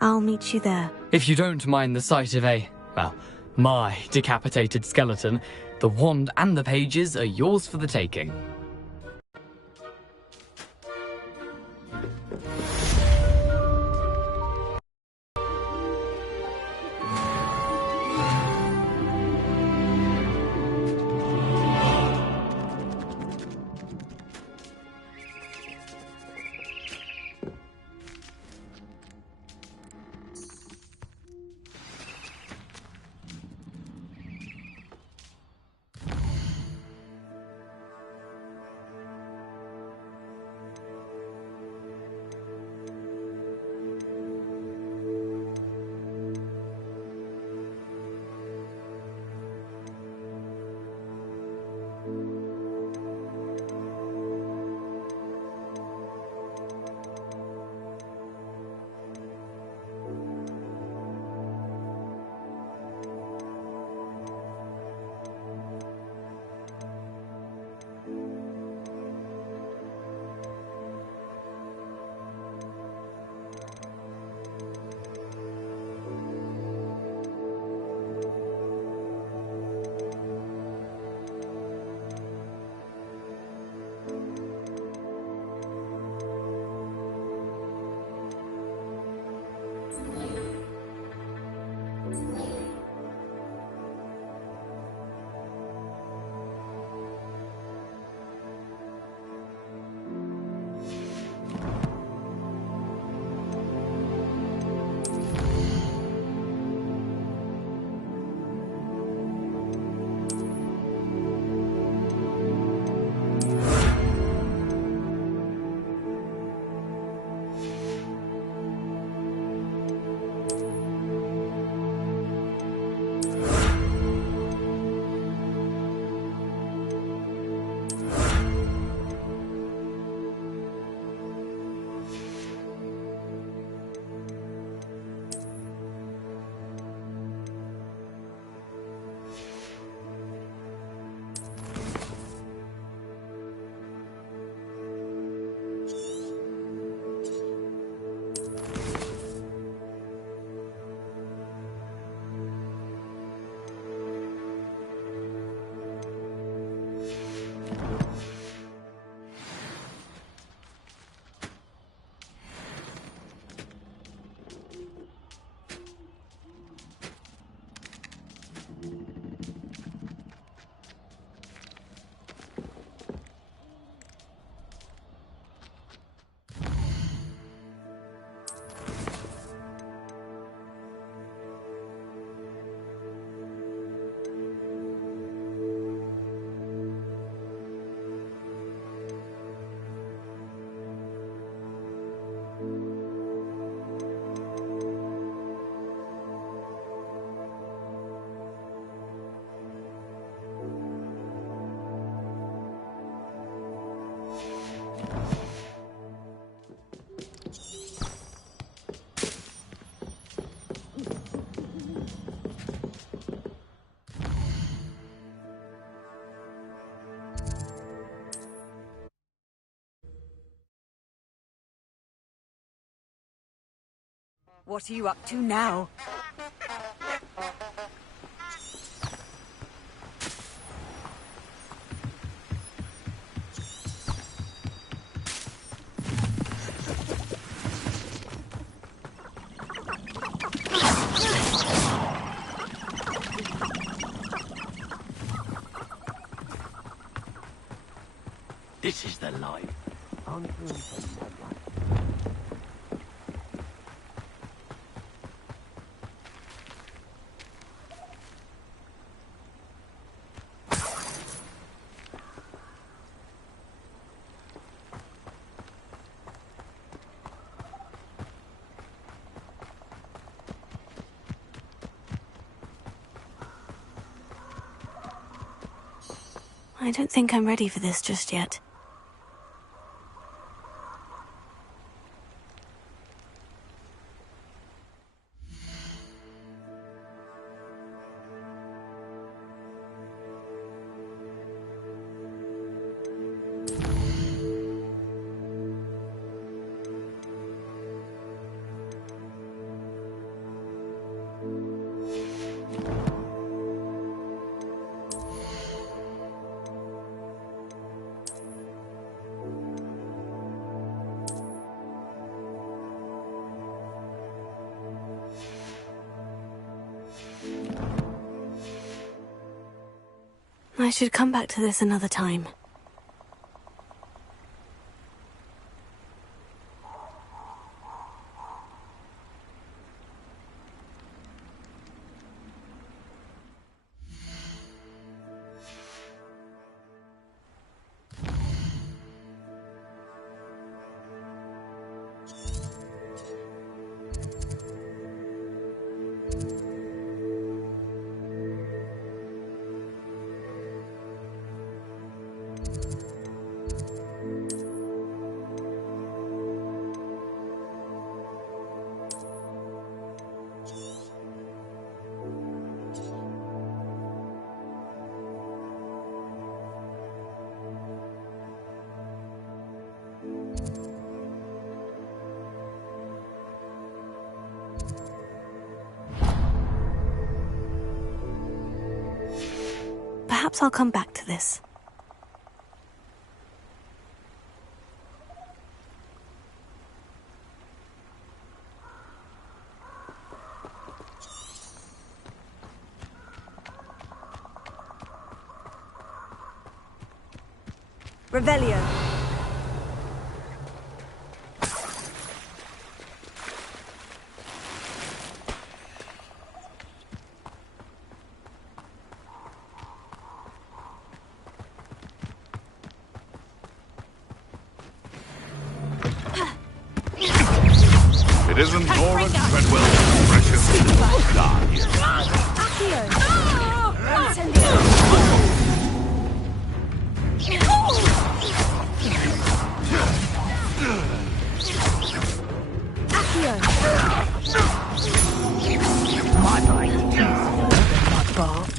I'll meet you there. If you don't mind the sight of my decapitated skeleton, the wand and the pages are yours for the taking. What are you up to now? This is the life. I don't think I'm ready for this just yet. I should come back to this another time. Perhaps I'll come back to this. Revelio. It isn't Norman Treadwell's precious die. My bite is easier than my bark.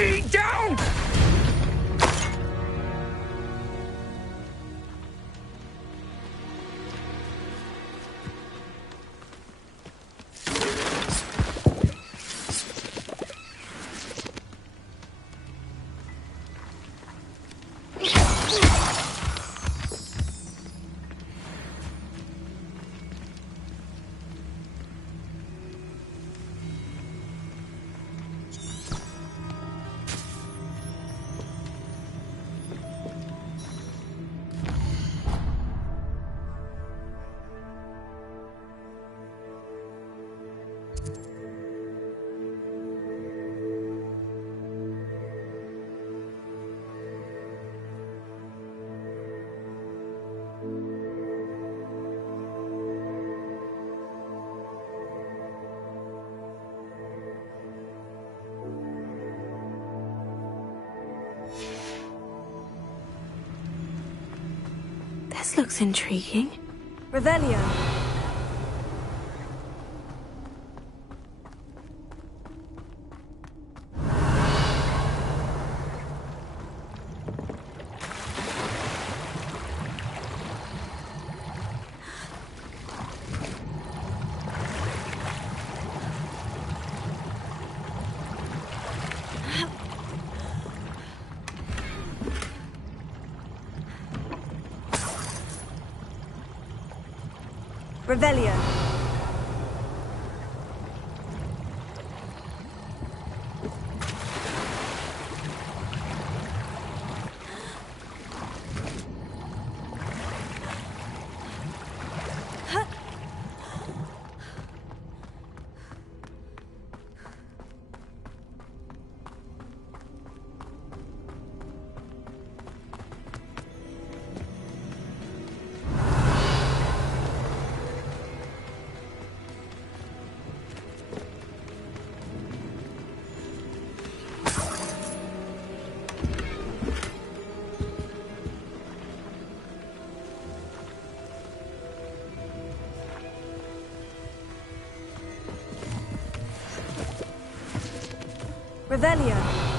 me down! This looks intriguing. Revelio. Revelio. Revelio.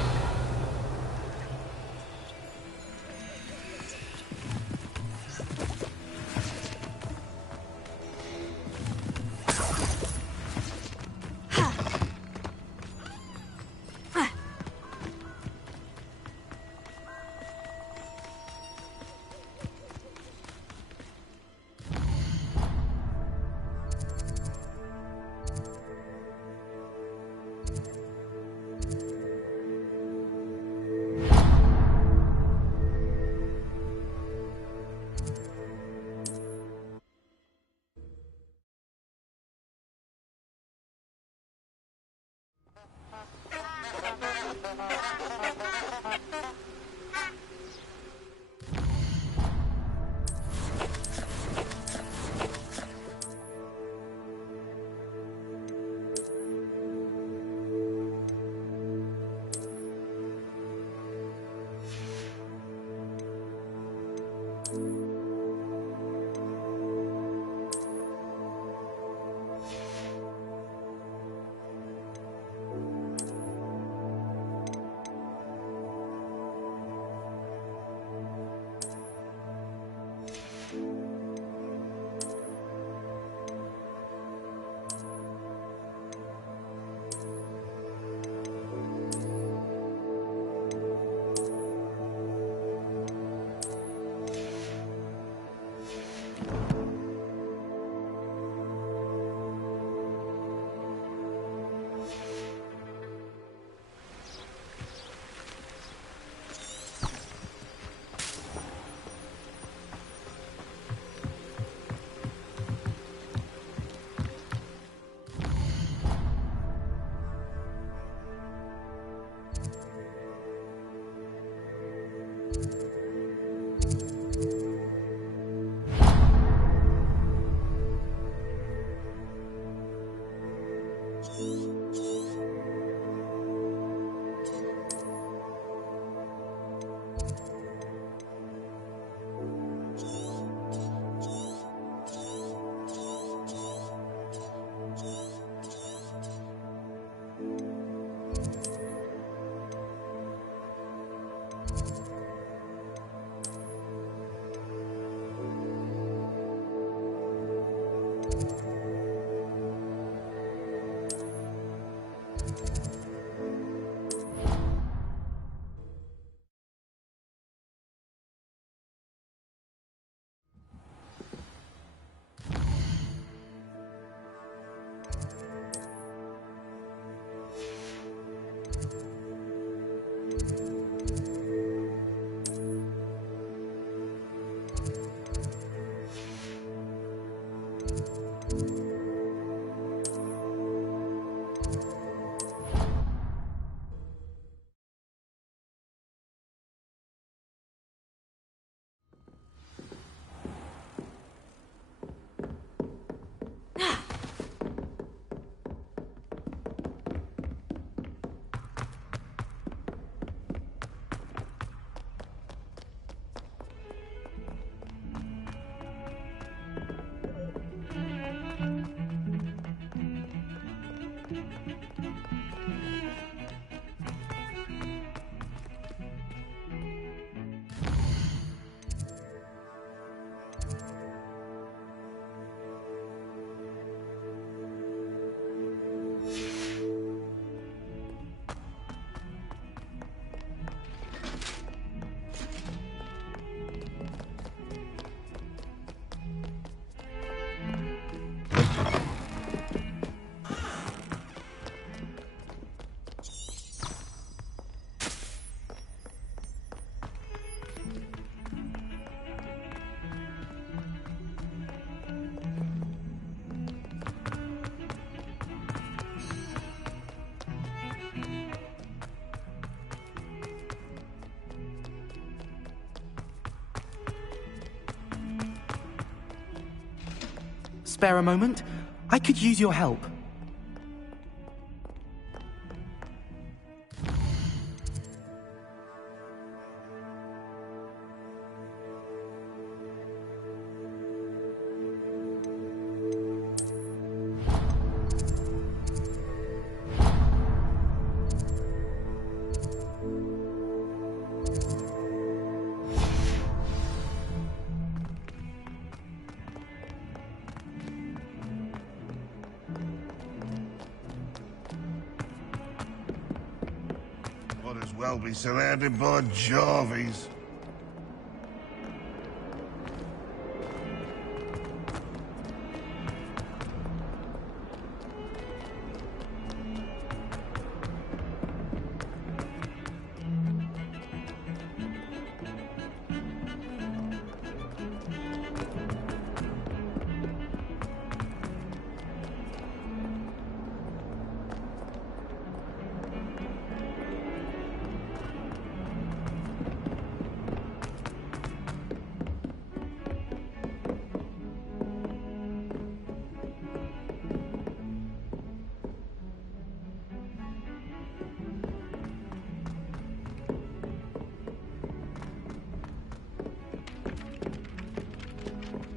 spare a moment? I could use your help. Might as well be surrounded by Jarvies.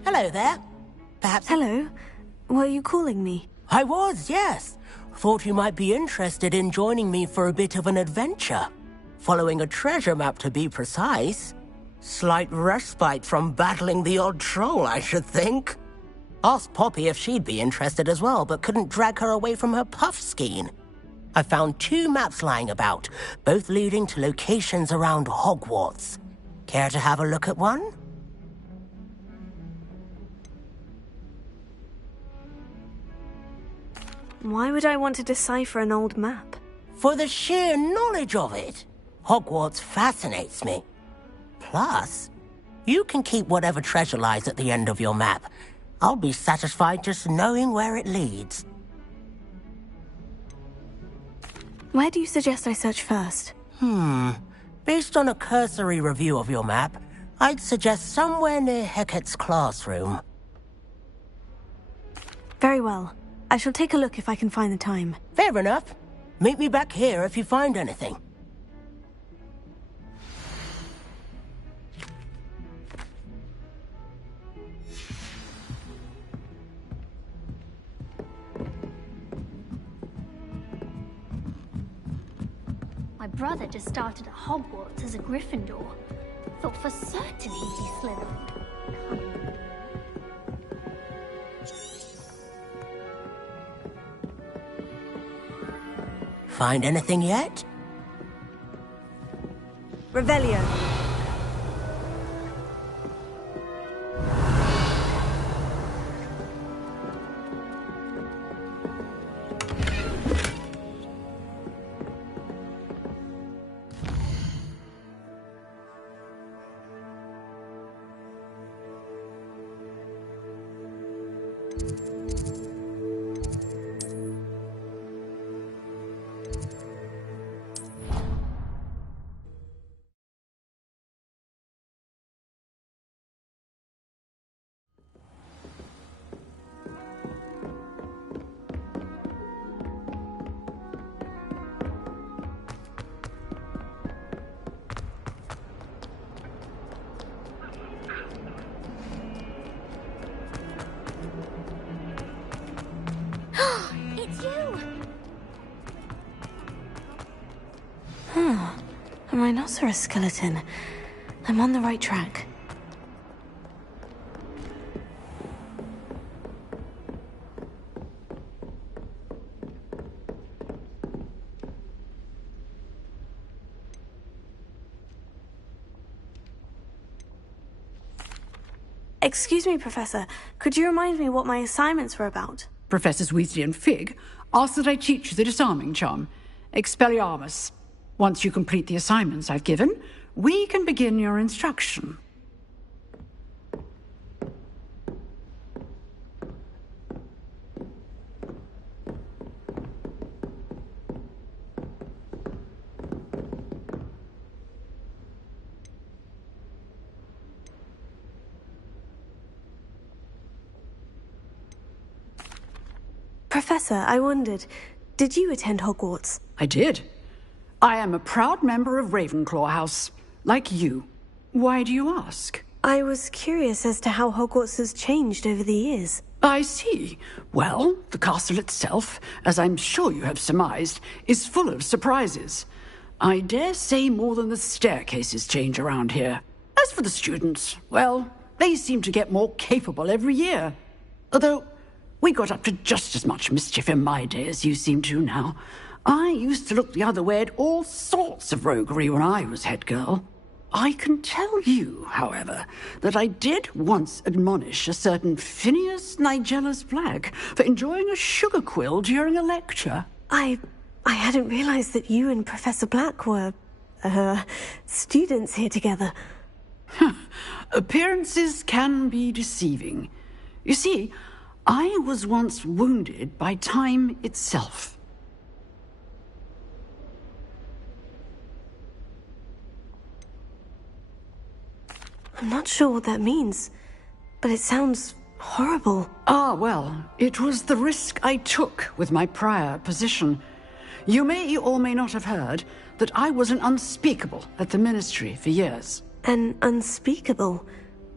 Hello there. Perhaps... Hello. Were you calling me? I was, yes. Thought you might be interested in joining me for a bit of an adventure. Following a treasure map, to be precise. Slight respite from battling the odd troll, I should think. Asked Poppy if she'd be interested as well, but couldn't drag her away from her puff skein. I found 2 maps lying about, both leading to locations around Hogwarts. Care to have a look at one? Why would I want to decipher an old map? For the sheer knowledge of it. Hogwarts fascinates me. Plus, you can keep whatever treasure lies at the end of your map. I'll be satisfied just knowing where it leads. Where do you suggest I search first? Based on a cursory review of your map, I'd suggest somewhere near Hecate's classroom. Very well. I shall take a look if I can find the time. Fair enough. Meet me back here if you find anything. My brother just started at Hogwarts as a Gryffindor. Thought for certain he'd be Slytherin. Find anything yet? Revelio. A rhinoceros skeleton. I'm on the right track. Excuse me, Professor. Could you remind me what my assignments were about? Professors Weasley and Fig ask that I teach you the disarming charm, Expelliarmus. Once you complete the assignments I've given, we can begin your instruction. Professor, I wondered, did you attend Hogwarts? I did. I am a proud member of Ravenclaw House, like you. Why do you ask? I was curious as to how Hogwarts has changed over the years. I see. Well, the castle itself, as I'm sure you have surmised, is full of surprises. I dare say more than the staircases change around here. As for the students, well, they seem to get more capable every year. Although, we got up to just as much mischief in my day as you seem to now. I used to look the other way at all sorts of roguery when I was head girl. I can tell you, however, that I did once admonish a certain Phineas Nigella's Black for enjoying a sugar quill during a lecture. I hadn't realized that you and Professor Black were, students here together. Appearances can be deceiving. You see, I was once wounded by time itself. I'm not sure what that means, but it sounds horrible. Ah, well, it was the risk I took with my prior position. You may or may not have heard that I was an unspeakable at the Ministry for years. An unspeakable?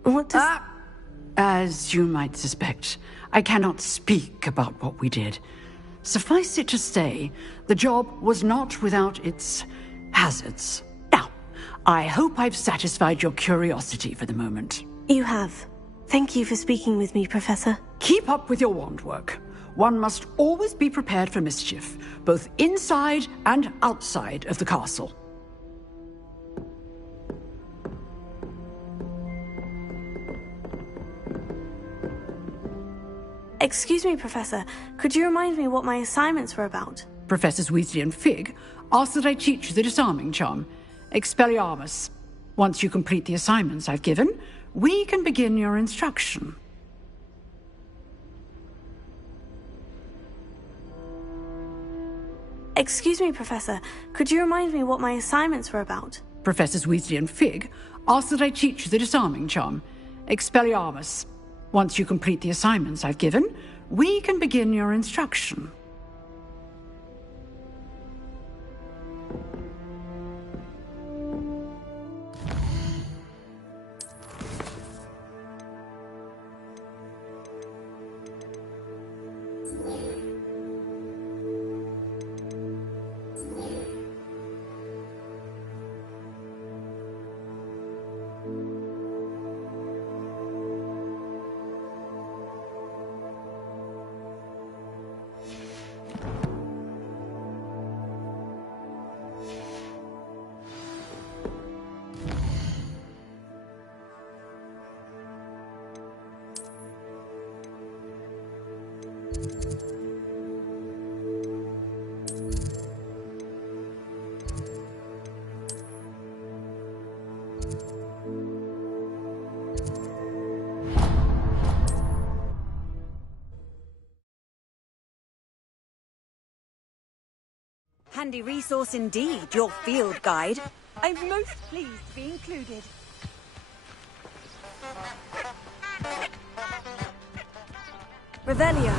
What does... As you might suspect, I cannot speak about what we did. Suffice it to say, the job was not without its hazards. Now, I hope I've satisfied your curiosity for the moment. You have. Thank you for speaking with me, Professor. Keep up with your wand work. One must always be prepared for mischief, both inside and outside of the castle. Excuse me, Professor. Could you remind me what my assignments were about? Professors Weasley and Fig asked that I teach you the disarming charm, Expelliarmus. Once you complete the assignments I've given, we can begin your instruction. Excuse me, Professor. Could you remind me what my assignments were about? Professors Weasley and Fig asked that I teach you the disarming charm, Expelliarmus. Once you complete the assignments I've given, we can begin your instruction. Handy resource indeed, your field guide. I'm most pleased to be included. Revelio.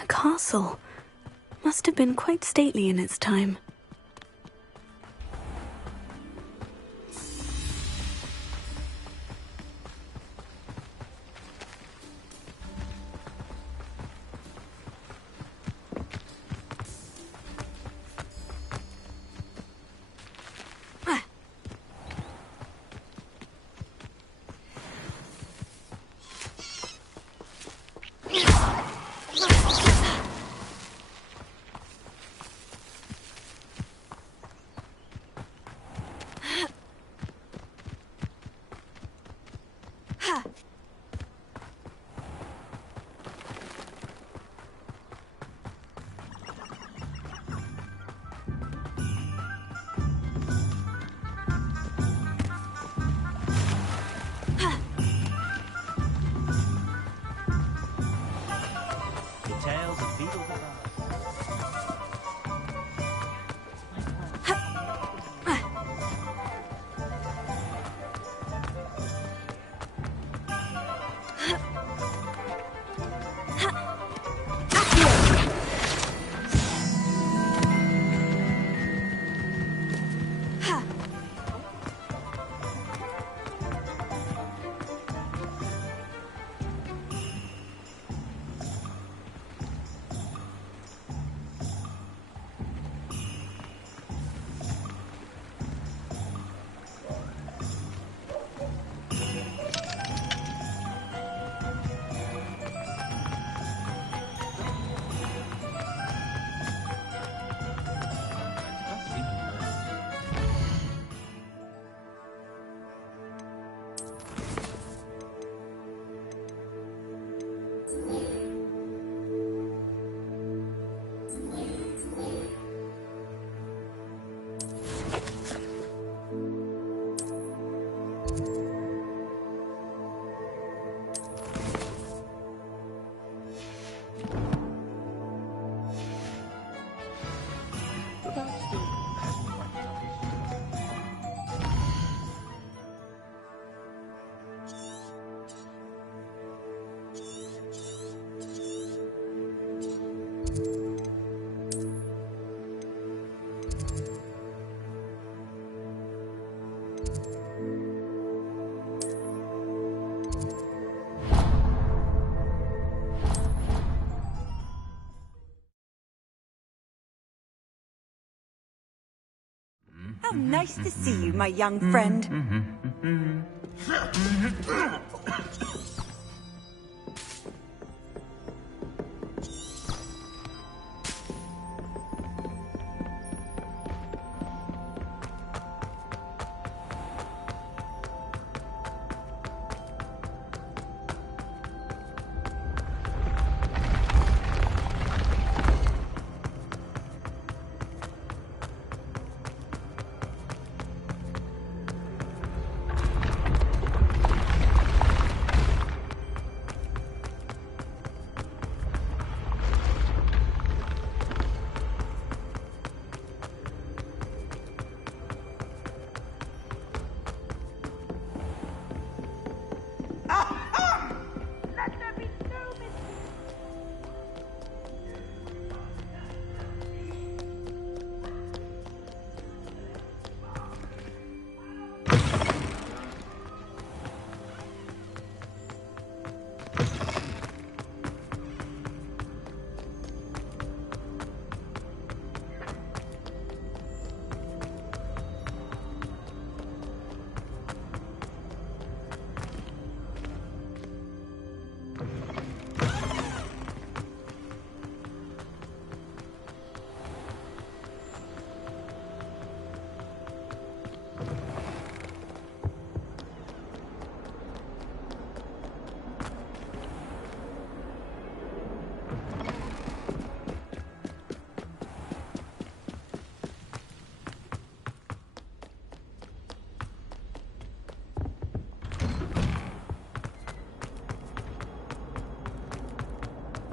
The castle must have been quite stately in its time. How nice to see you, my young friend.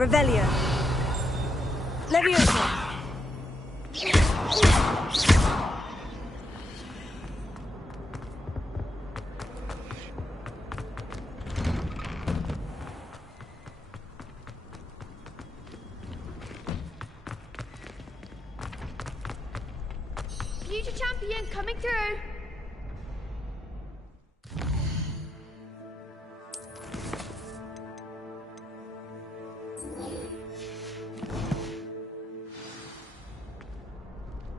Revelio. Leviosa. Future champion coming through.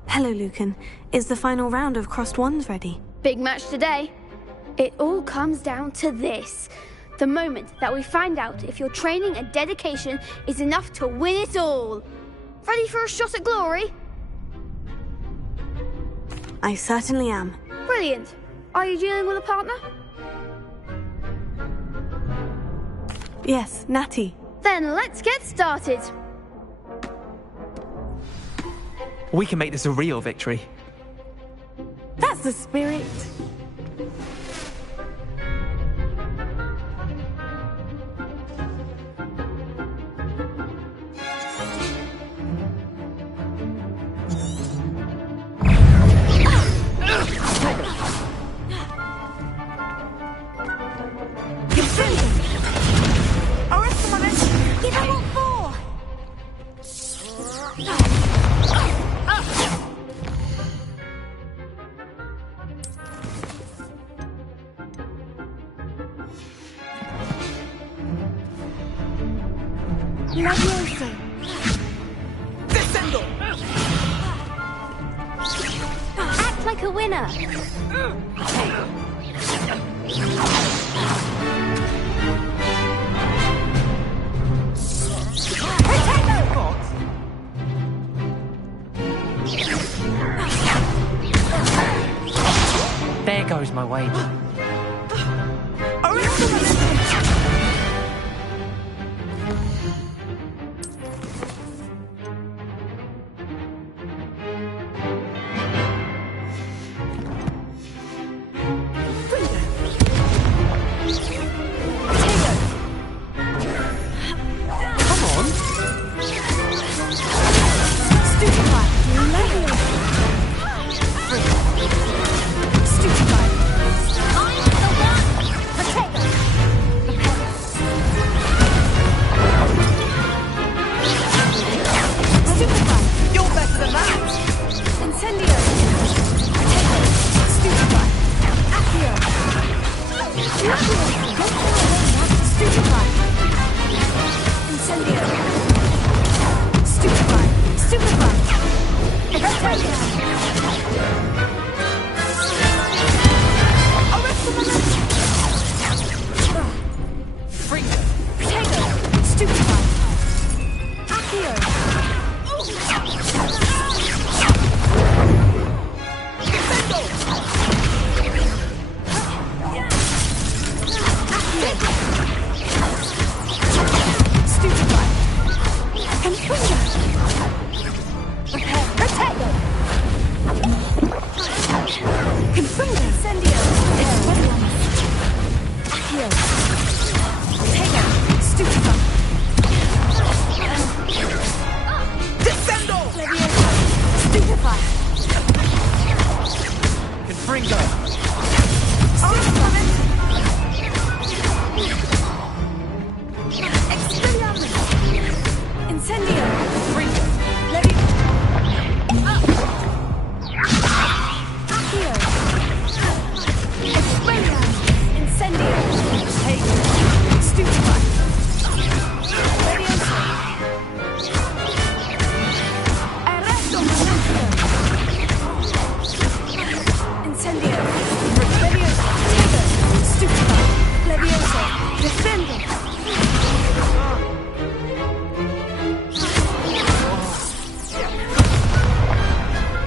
Hello, Lucan. Is the final round of Crossed Wands ready? Big match today. It all comes down to this. The moment that we find out if your training and dedication is enough to win it all. Ready for a shot at glory? I certainly am. Brilliant. Are you dealing with a partner? Yes, Natty. Then let's get started. We can make this a real victory. That's the spirit. Act like a winner. There goes my wage.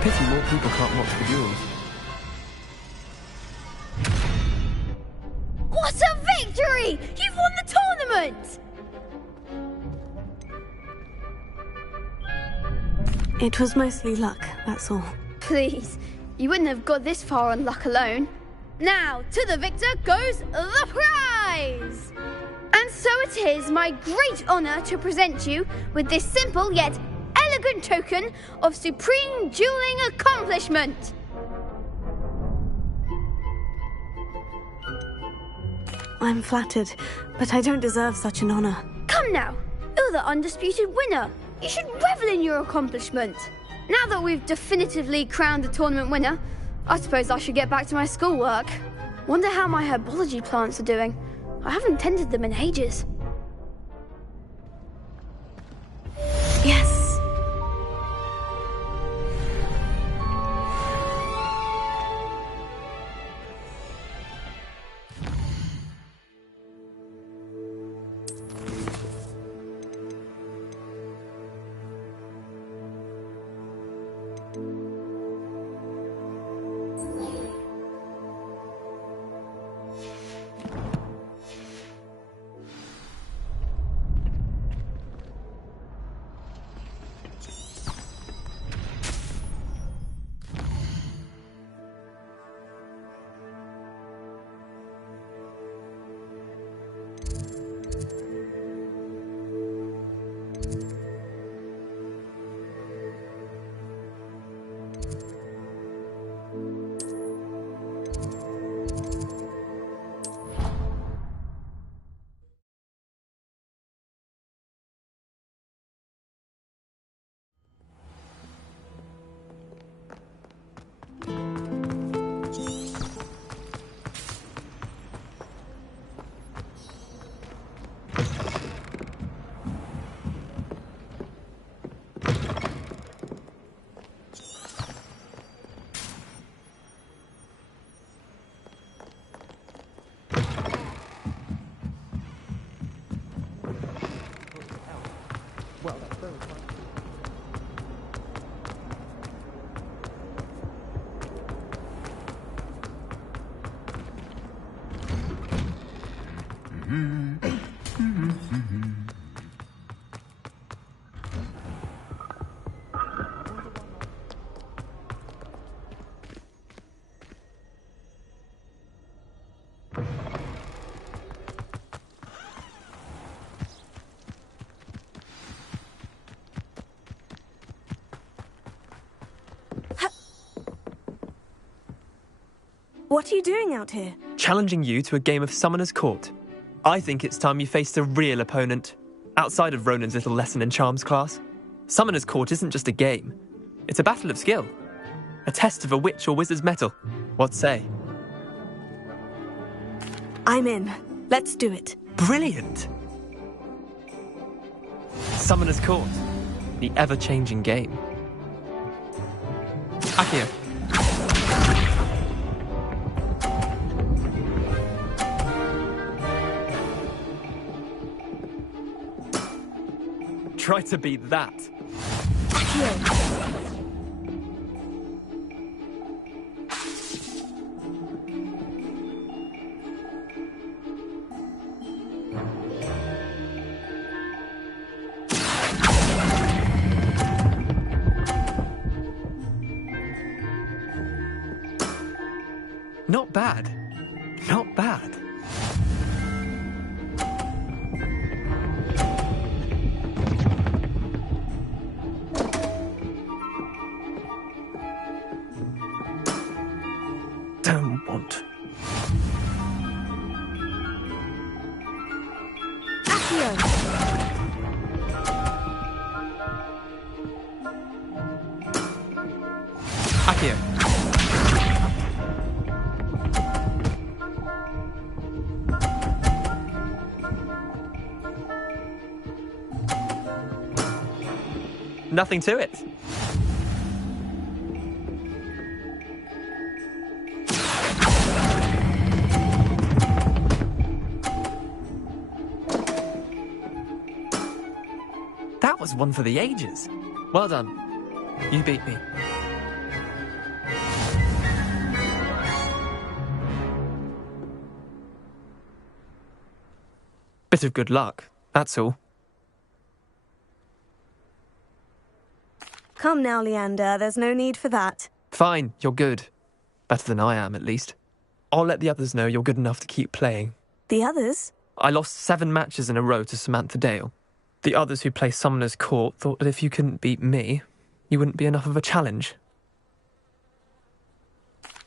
Pity more people can't watch the duels. What a victory! You've won the tournament! It was mostly luck, that's all. Please, you wouldn't have got this far on luck alone. Now, to the victor goes the prize! And so it is my great honour to present you with this simple yet elegant token of supreme dueling accomplishment. I'm flattered, but I don't deserve such an honour. Come now, you're the undisputed winner. You should revel in your accomplishment. Now that we've definitively crowned the tournament winner, I suppose I should get back to my schoolwork. Wonder how my herbology plants are doing. I haven't tended them in ages. Yes. What are you doing out here? Challenging you to a game of Summoner's Court. I think it's time you faced a real opponent, outside of Ronan's little lesson in charms class. Summoner's Court isn't just a game. It's a battle of skill. A test of a witch or wizard's mettle. What say? I'm in. Let's do it. Brilliant! Summoner's Court. The ever-changing game. Accio. Try to beat that. Not bad. Not bad. Don't want. Accio. Nothing to it. That was one for the ages. Well done. You beat me. Bit of good luck, that's all. Come now, Leander, there's no need for that. Fine, you're good. Better than I am, at least. I'll let the others know you're good enough to keep playing. The others? I lost 7 matches in a row to Samantha Dale. The others who play Summoner's Court thought that if you couldn't beat me, you wouldn't be enough of a challenge.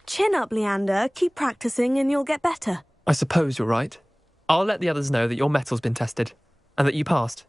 Chin up, Leander. Keep practicing and you'll get better. I suppose you're right. I'll let the others know that your metal's been tested, and that you passed.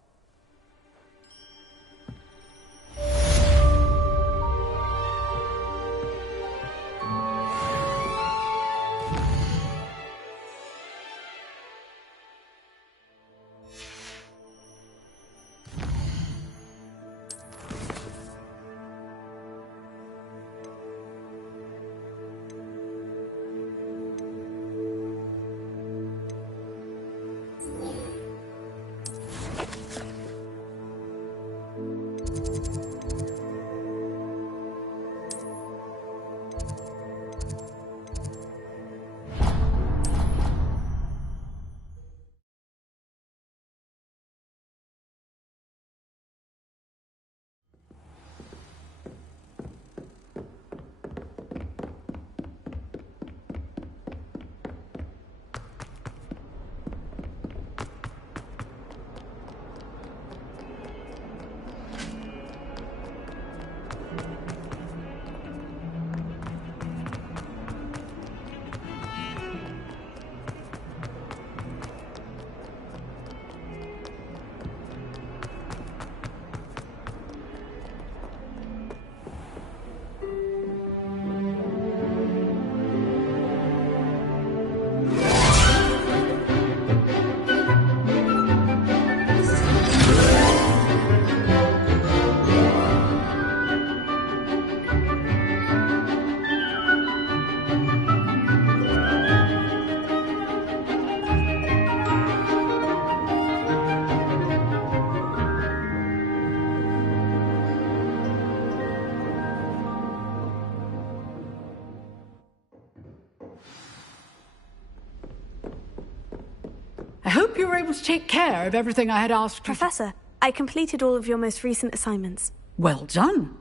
I hope you were able to take care of everything I had asked you. Professor, I completed all of your most recent assignments. Well done.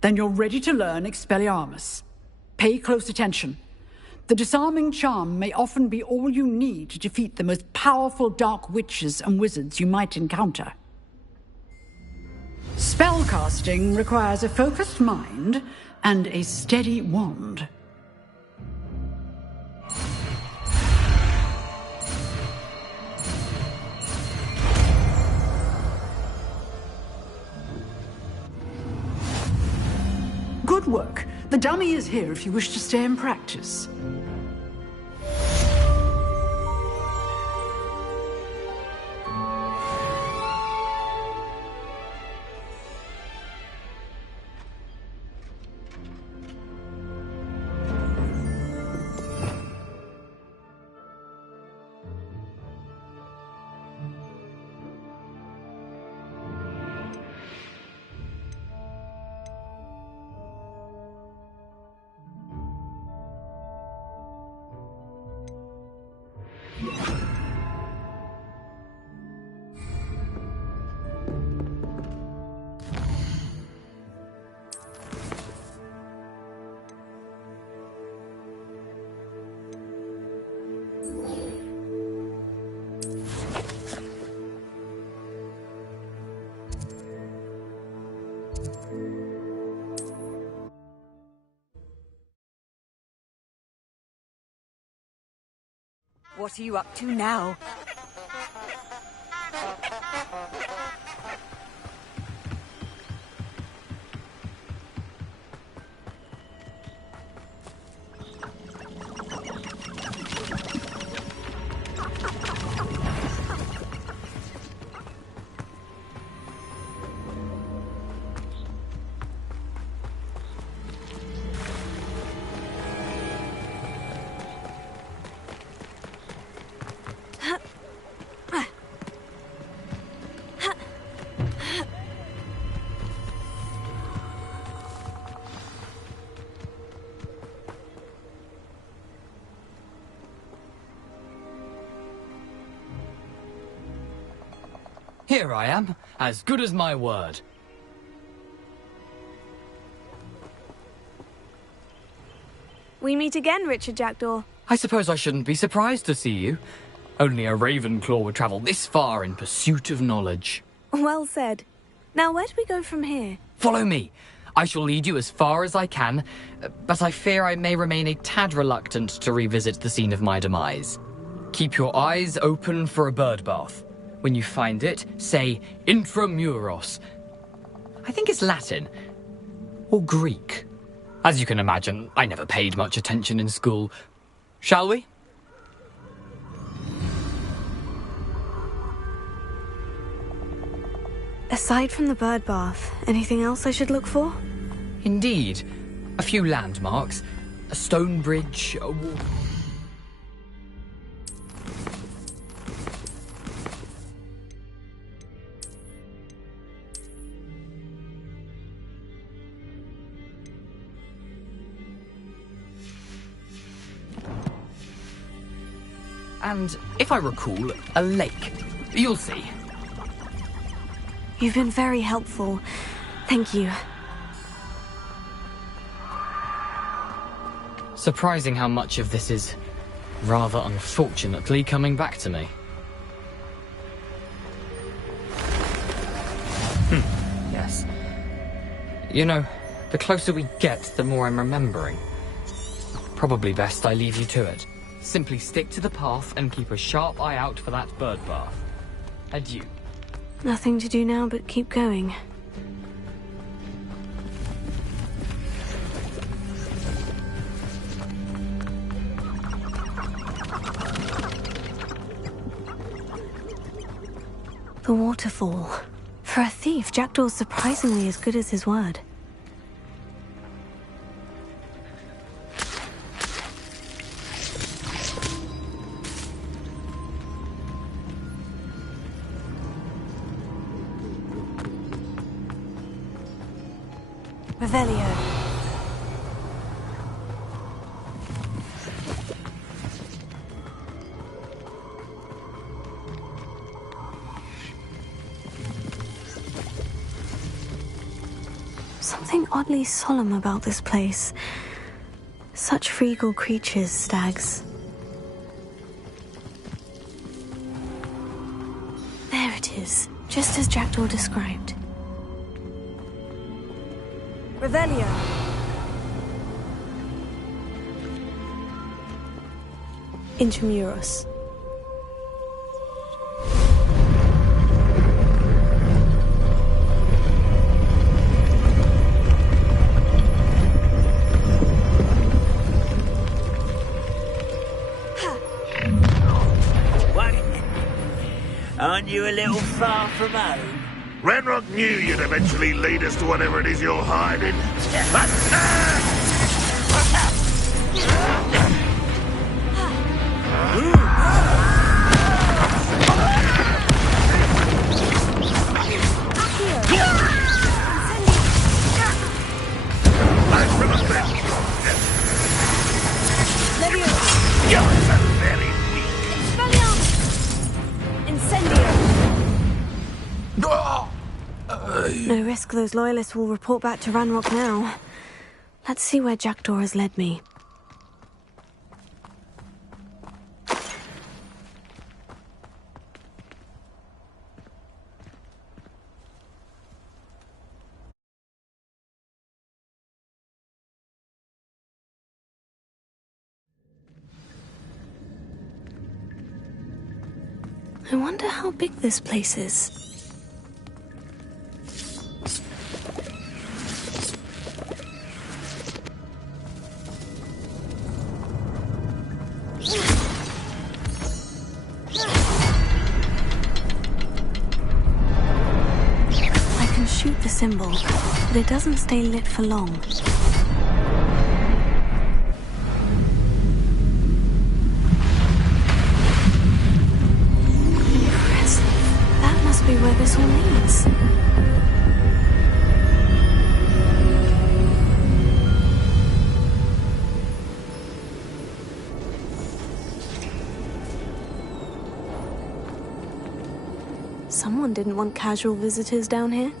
Then you're ready to learn Expelliarmus. Pay close attention. The disarming charm may often be all you need to defeat the most powerful dark witches and wizards you might encounter. Spellcasting requires a focused mind and a steady wand. Good work. The dummy is here if you wish to stay and practice. What are you up to now? Here I am, as good as my word. We meet again, Richard Jackdaw. I suppose I shouldn't be surprised to see you. Only a Ravenclaw would travel this far in pursuit of knowledge. Well said. Now, where do we go from here? Follow me. I shall lead you as far as I can, but I fear I may remain a tad reluctant to revisit the scene of my demise. Keep your eyes open for a bird bath. When you find it, say intramuros. I think it's Latin. Or Greek. As you can imagine, I never paid much attention in school. Shall we? Aside from the bird bath, anything else I should look for? Indeed. A few landmarks. A stone bridge, a wall. And, if I recall, a lake. You'll see. You've been very helpful. Thank you. Surprising how much of this is, rather unfortunately, coming back to me. Yes. You know, the closer we get, the more I'm remembering. Probably best I leave you to it. Simply stick to the path and keep a sharp eye out for that bird bath. Adieu. Nothing to do now but keep going. The waterfall. For a thief, Jackdaw's surprisingly as good as his word. Revelio. Something oddly solemn about this place. Such regal creatures, stags. There it is, just as Jackdaw described. Revelio. Intramuros. What? Aren't you a little far from home? Ranrok knew you'd eventually lead us to whatever it is you're hiding. No risk those loyalists will report back to Ranrok now. Let's see where Jackdaw has led me. I wonder how big this place is. Symbol, but it doesn't stay lit for long. Impressive. That must be where this all leads. someone didn't want casual visitors down here.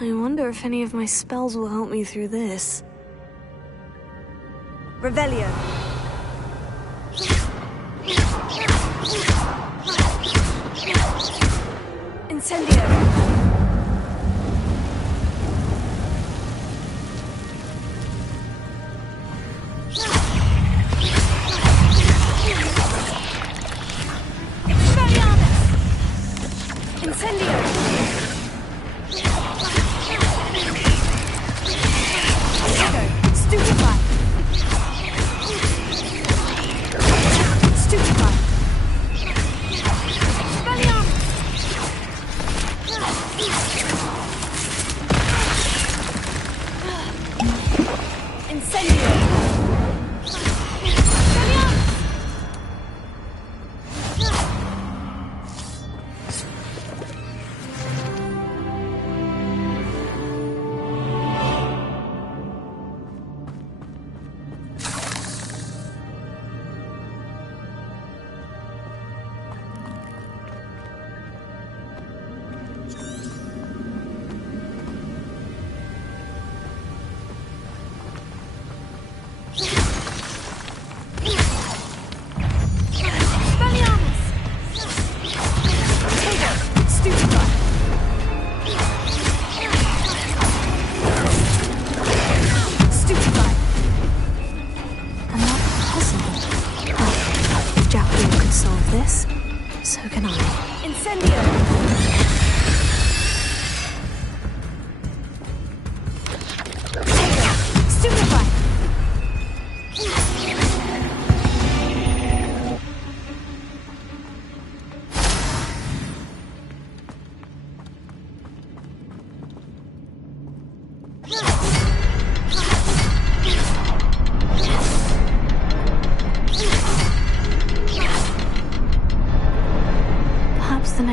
I wonder if any of my spells will help me through this. Revelio. Incendio.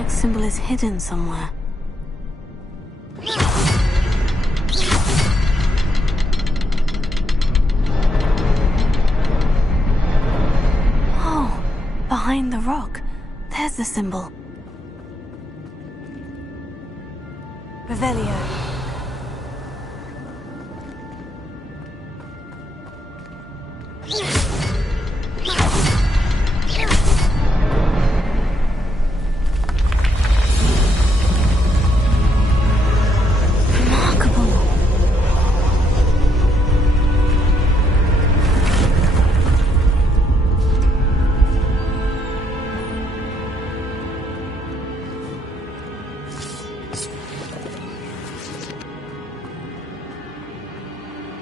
Symbol is hidden somewhere. Oh, behind the rock. There's the symbol. Revelio.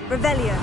Revelio.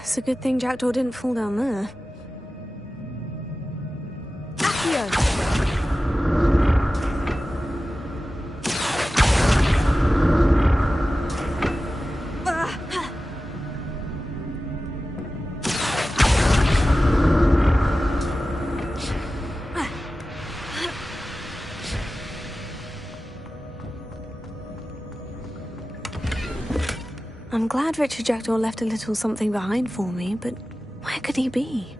It's a good thing Jackdaw didn't fall down there. I'm glad Richard Jackdaw left a little something behind for me, but where could he be?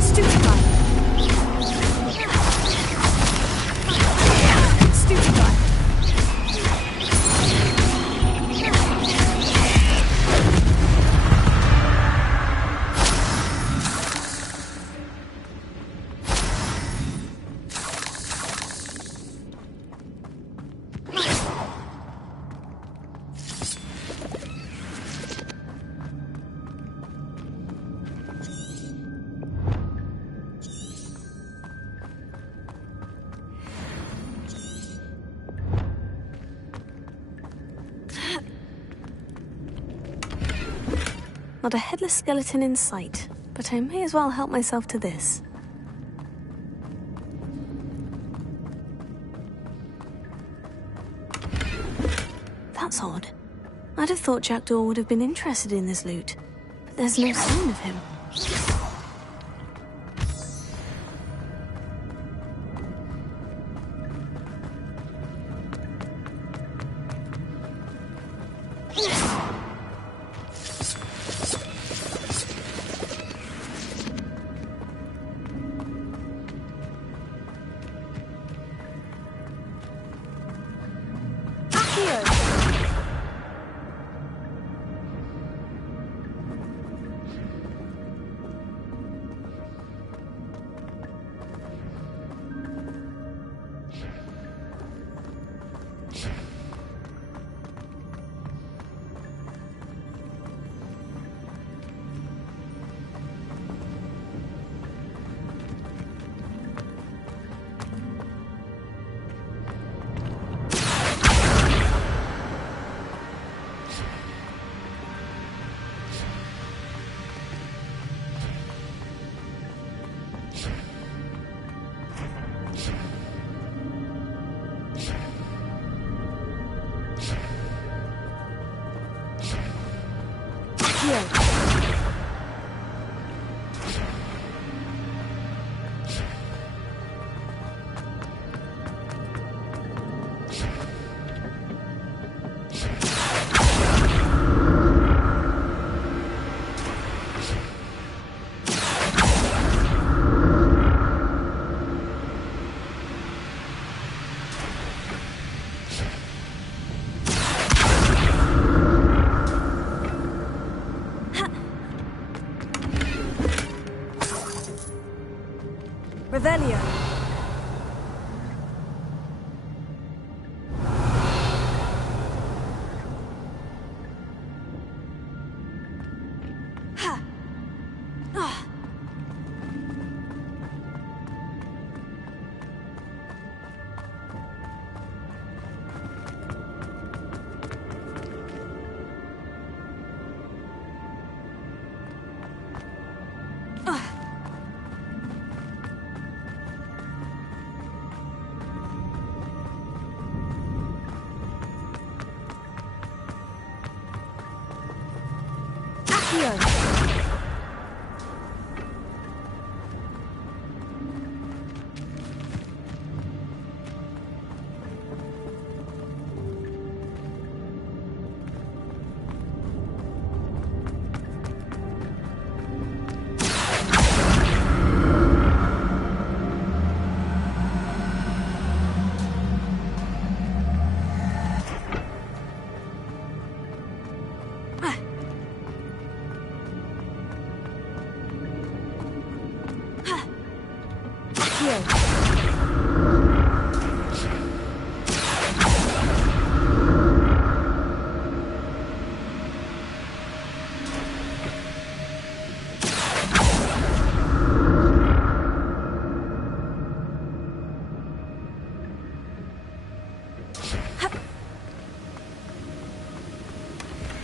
Stupefy. Not a headless skeleton in sight, but I may as well help myself to this. That's odd. I'd have thought Jackdaw would have been interested in this loot, but there's no sign of him. Revelio.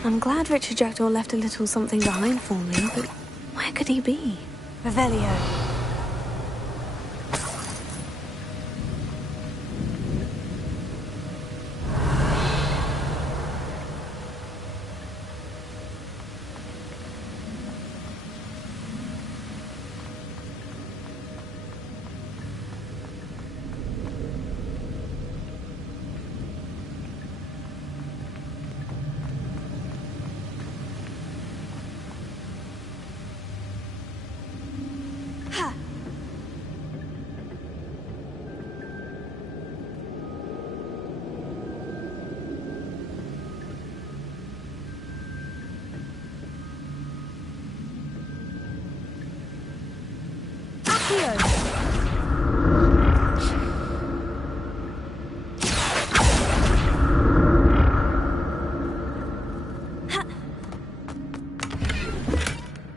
I'm glad Richard Jackdaw left a little something behind for me, but where could he be? Revelio.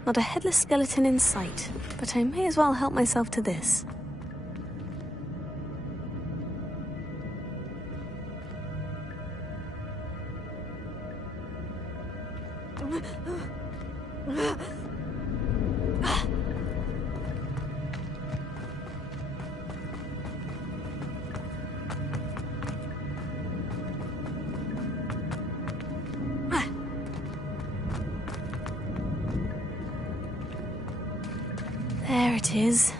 Not a headless skeleton in sight, but I may as well help myself to this. There it is.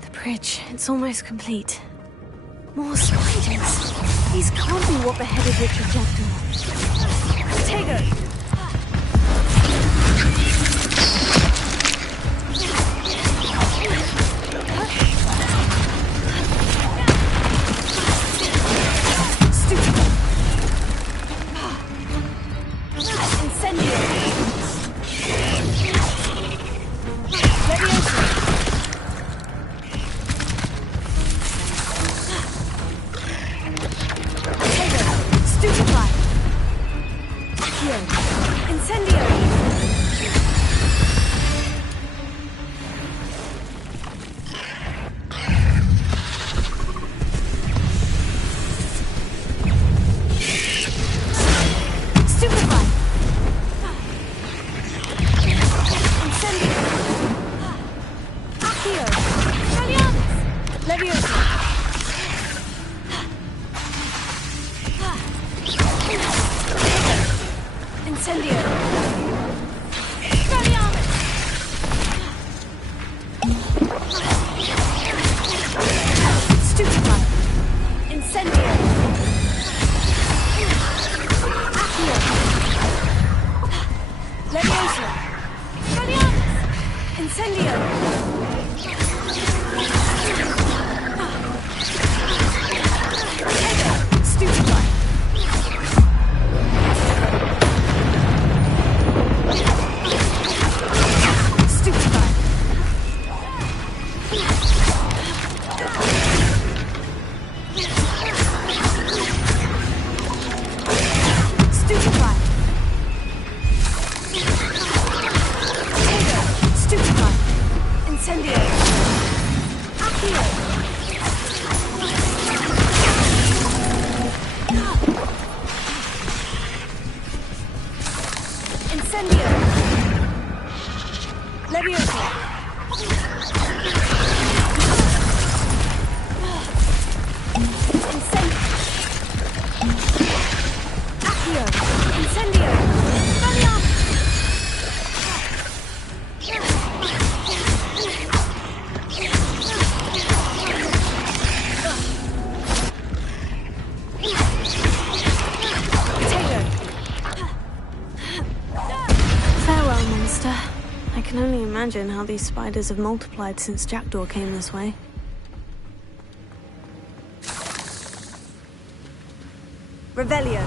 The bridge. It's almost complete. More spiders. These can't be what beheaded Richard Jackdaw. Tego! Imagine how these spiders have multiplied since Jackdaw came this way. Revelio.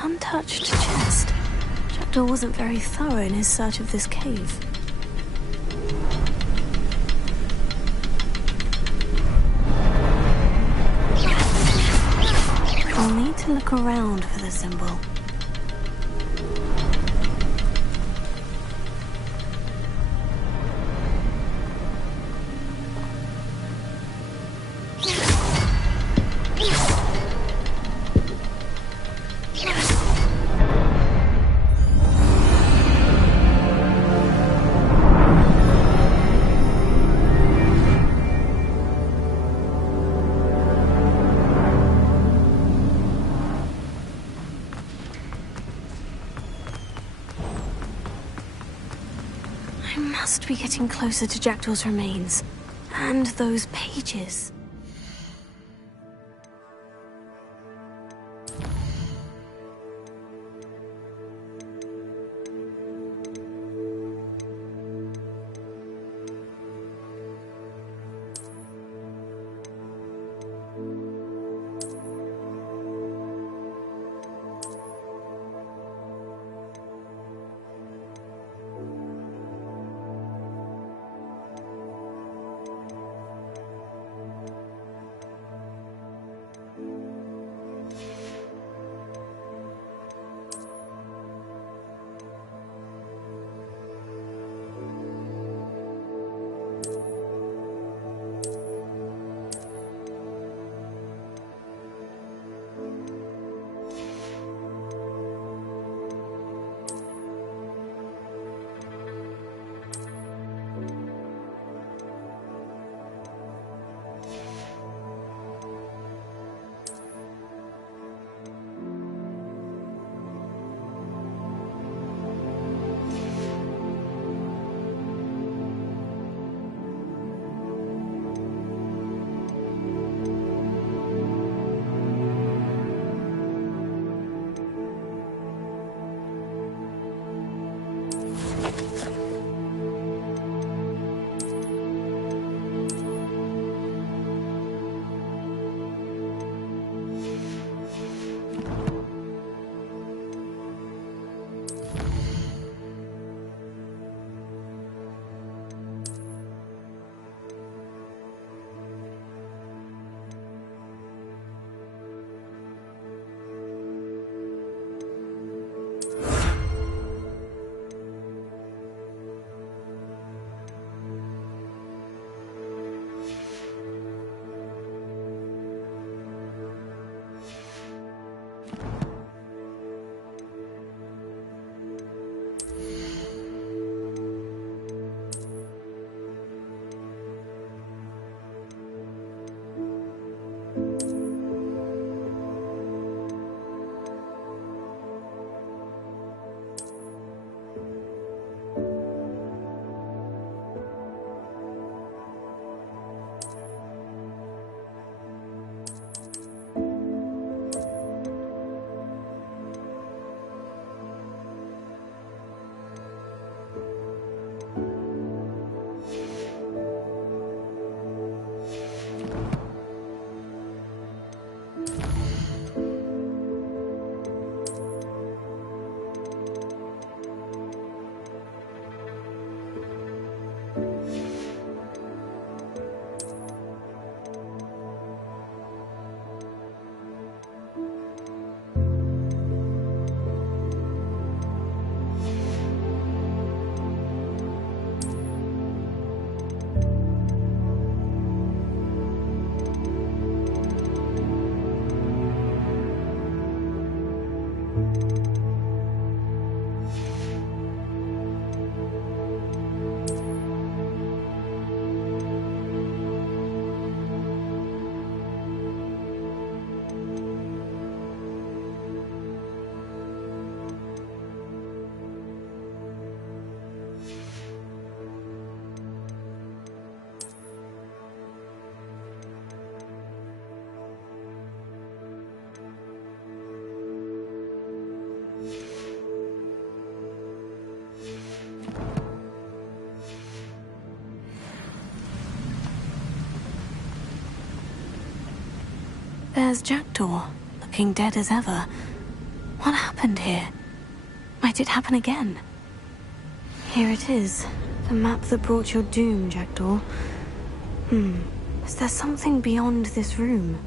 Untouched chest. Jackdaw wasn't very thorough in his search of this cave. I'll need to look around for the symbol. Be getting closer to Jackdaw's remains. And those pages. There's Jackdaw, looking dead as ever. What happened here? Might it happen again? Here it is. The map that brought your doom, Jackdaw. Is there something beyond this room?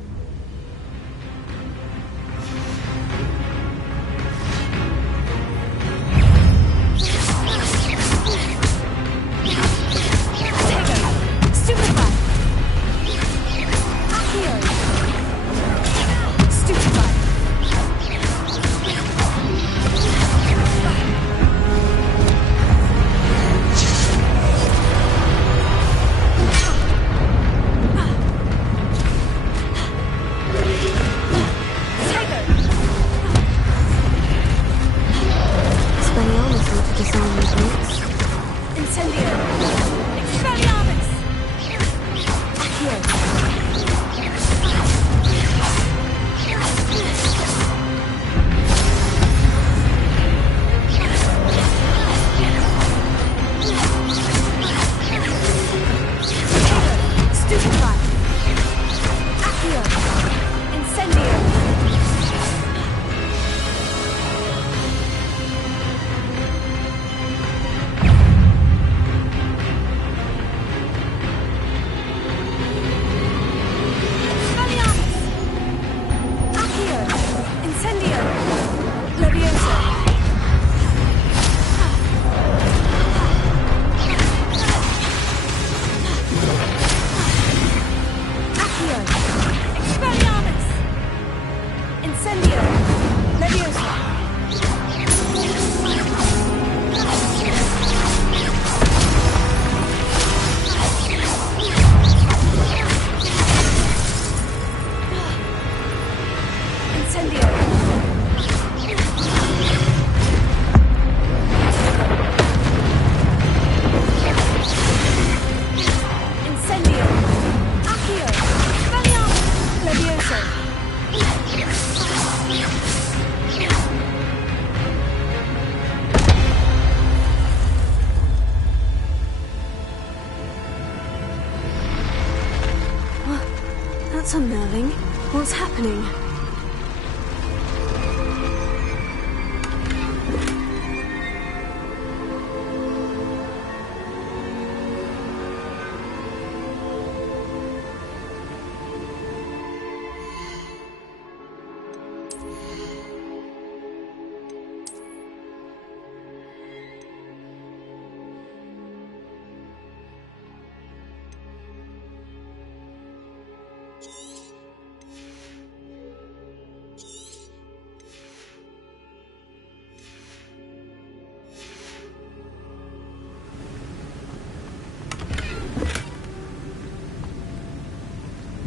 That's unnerving. What's happening?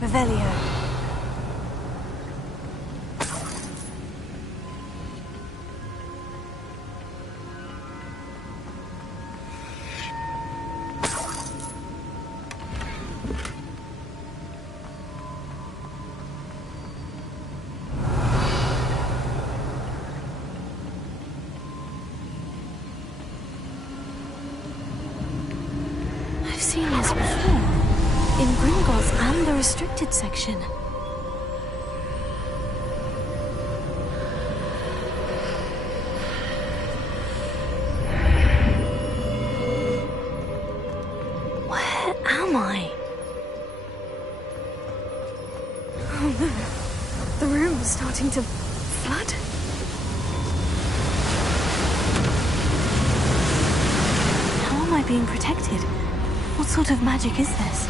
Revelio. I've seen this before. In Gringotts and the restricted section. Where am I? Oh no. The room is starting to flood. How am I being protected? What sort of magic is this?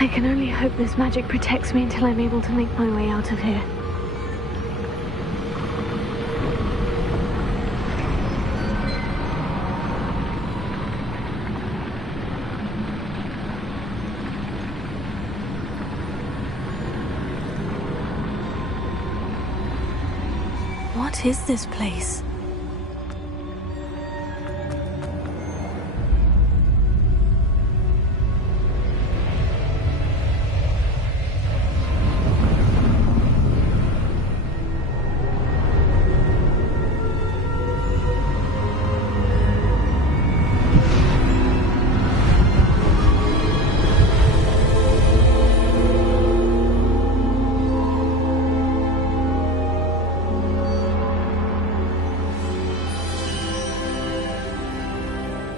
I can only hope this magic protects me until I'm able to make my way out of here. What is this place?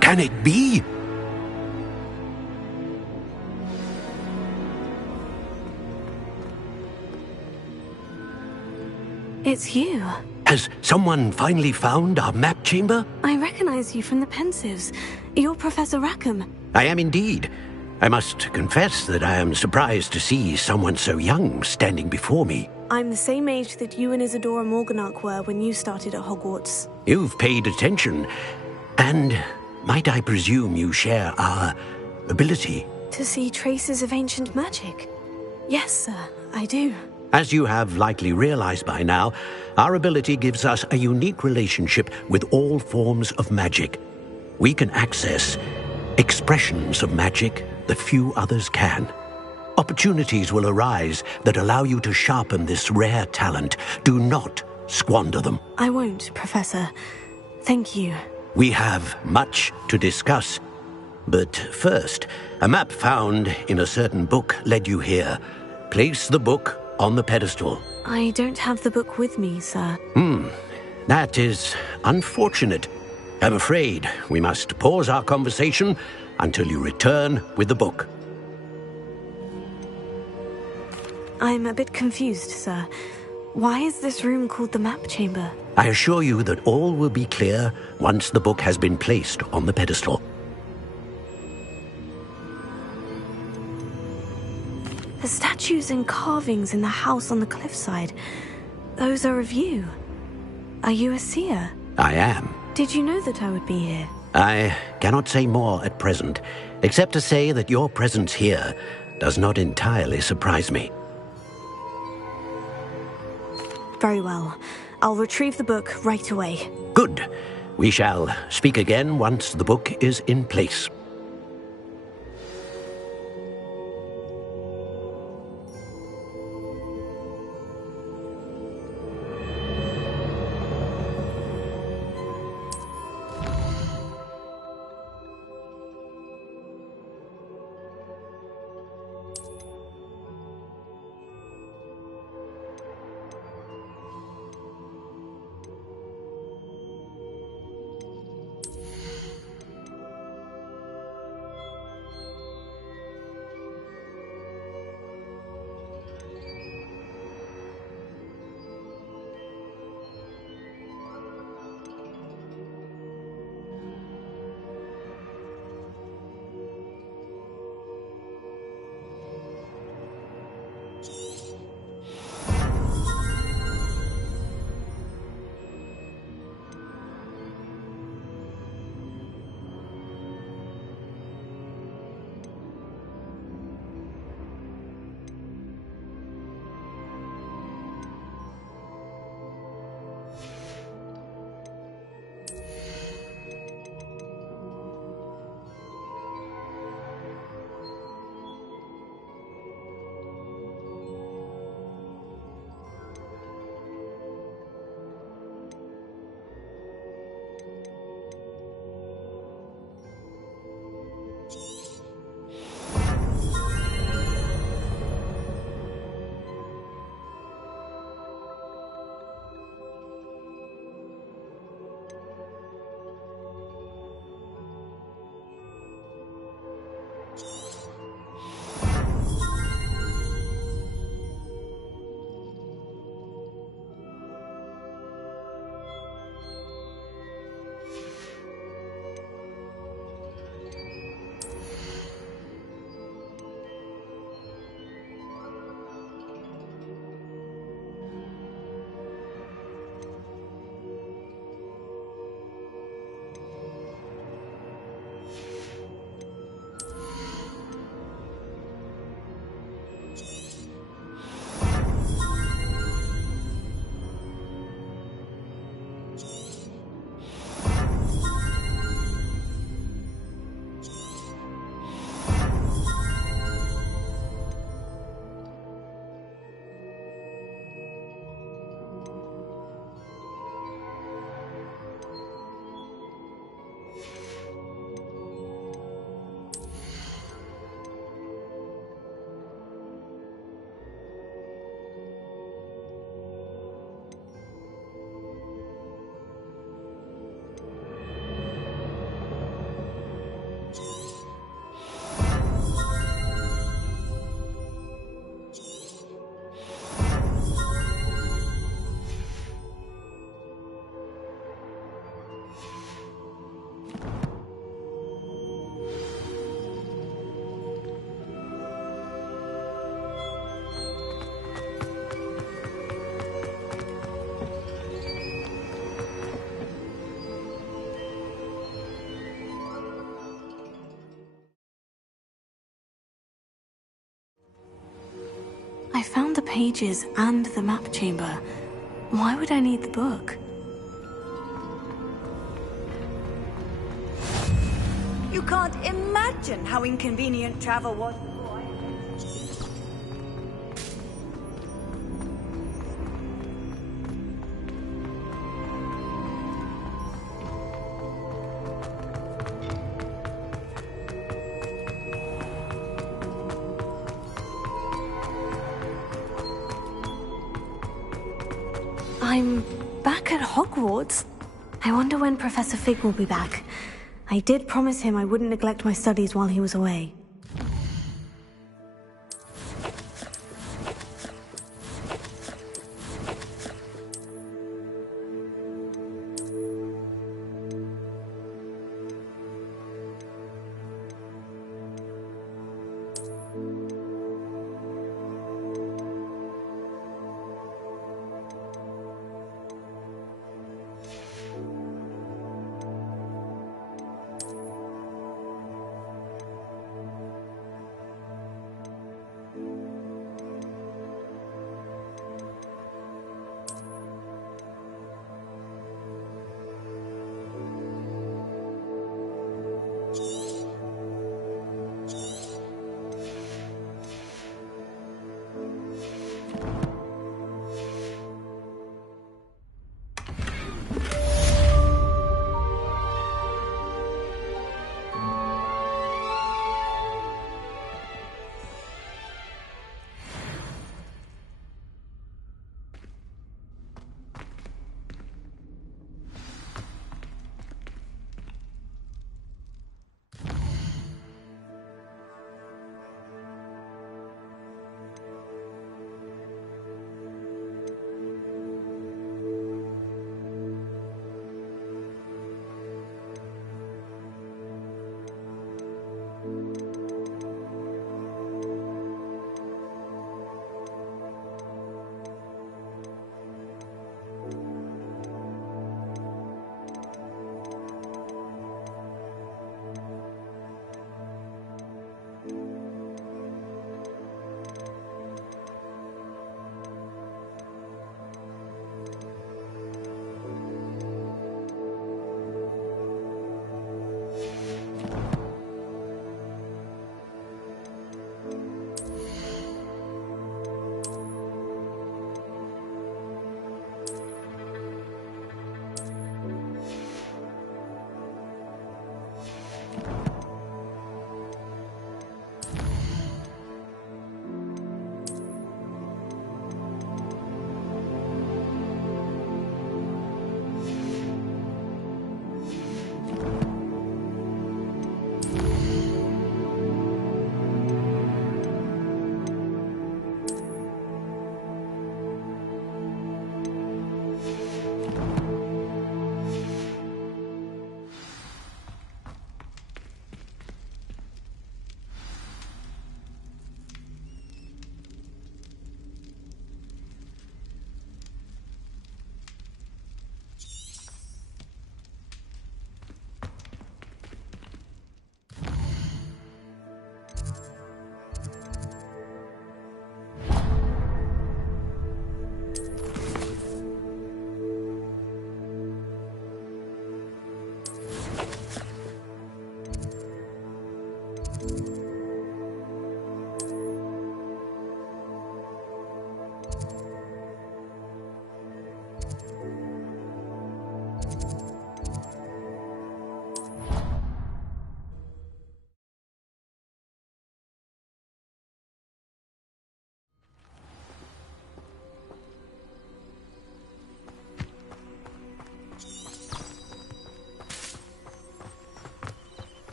Can it be? It's you. Has someone finally found our map chamber? I recognize you from the Pensives. You're Professor Rackham. I am indeed. I must confess that I am surprised to see someone so young standing before me. I'm the same age that you and Isadora Morganach were when you started at Hogwarts. You've paid attention, and might I presume you share our ability? To see traces of ancient magic? Yes, sir, I do. As you have likely realized by now, our ability gives us a unique relationship with all forms of magic. We can access expressions of magic that few others can. Opportunities will arise that allow you to sharpen this rare talent. Do not squander them. I won't, Professor. Thank you. We have much to discuss. But first, a map found in a certain book led you here. Place the book on the pedestal. I don't have the book with me, sir. That is unfortunate. I'm afraid we must pause our conversation until you return with the book. I'm a bit confused, sir. Why is this room called the map chamber? I assure you that all will be clear once the book has been placed on the pedestal. The statues and carvings in the house on the cliffside, those are of you. Are you a seer? I am. Did you know that I would be here? I cannot say more at present, except to say that your presence here does not entirely surprise me. Very well. I'll retrieve the book right away. Good. We shall speak again once the book is in place. I found the pages and the map chamber. Why would I need the book? You can't imagine how inconvenient travel was. I'm back at Hogwarts. I wonder when Professor Fig will be back. I did promise him I wouldn't neglect my studies while he was away.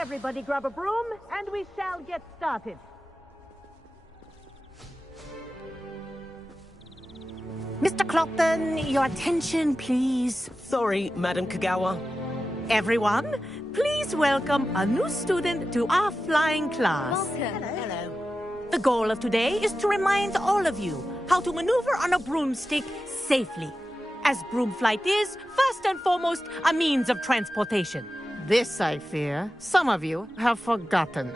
Everybody grab a broom, and we shall get started. Mr. Clopton, your attention, please. Sorry, Madam Kagawa. Everyone, please Please welcome a new student to our flying class. Welcome. Hello. The goal of today is to remind all of you how to maneuver on a broomstick safely. As broom flight is, first and foremost, a means of transportation. This, I fear, some of you have forgotten.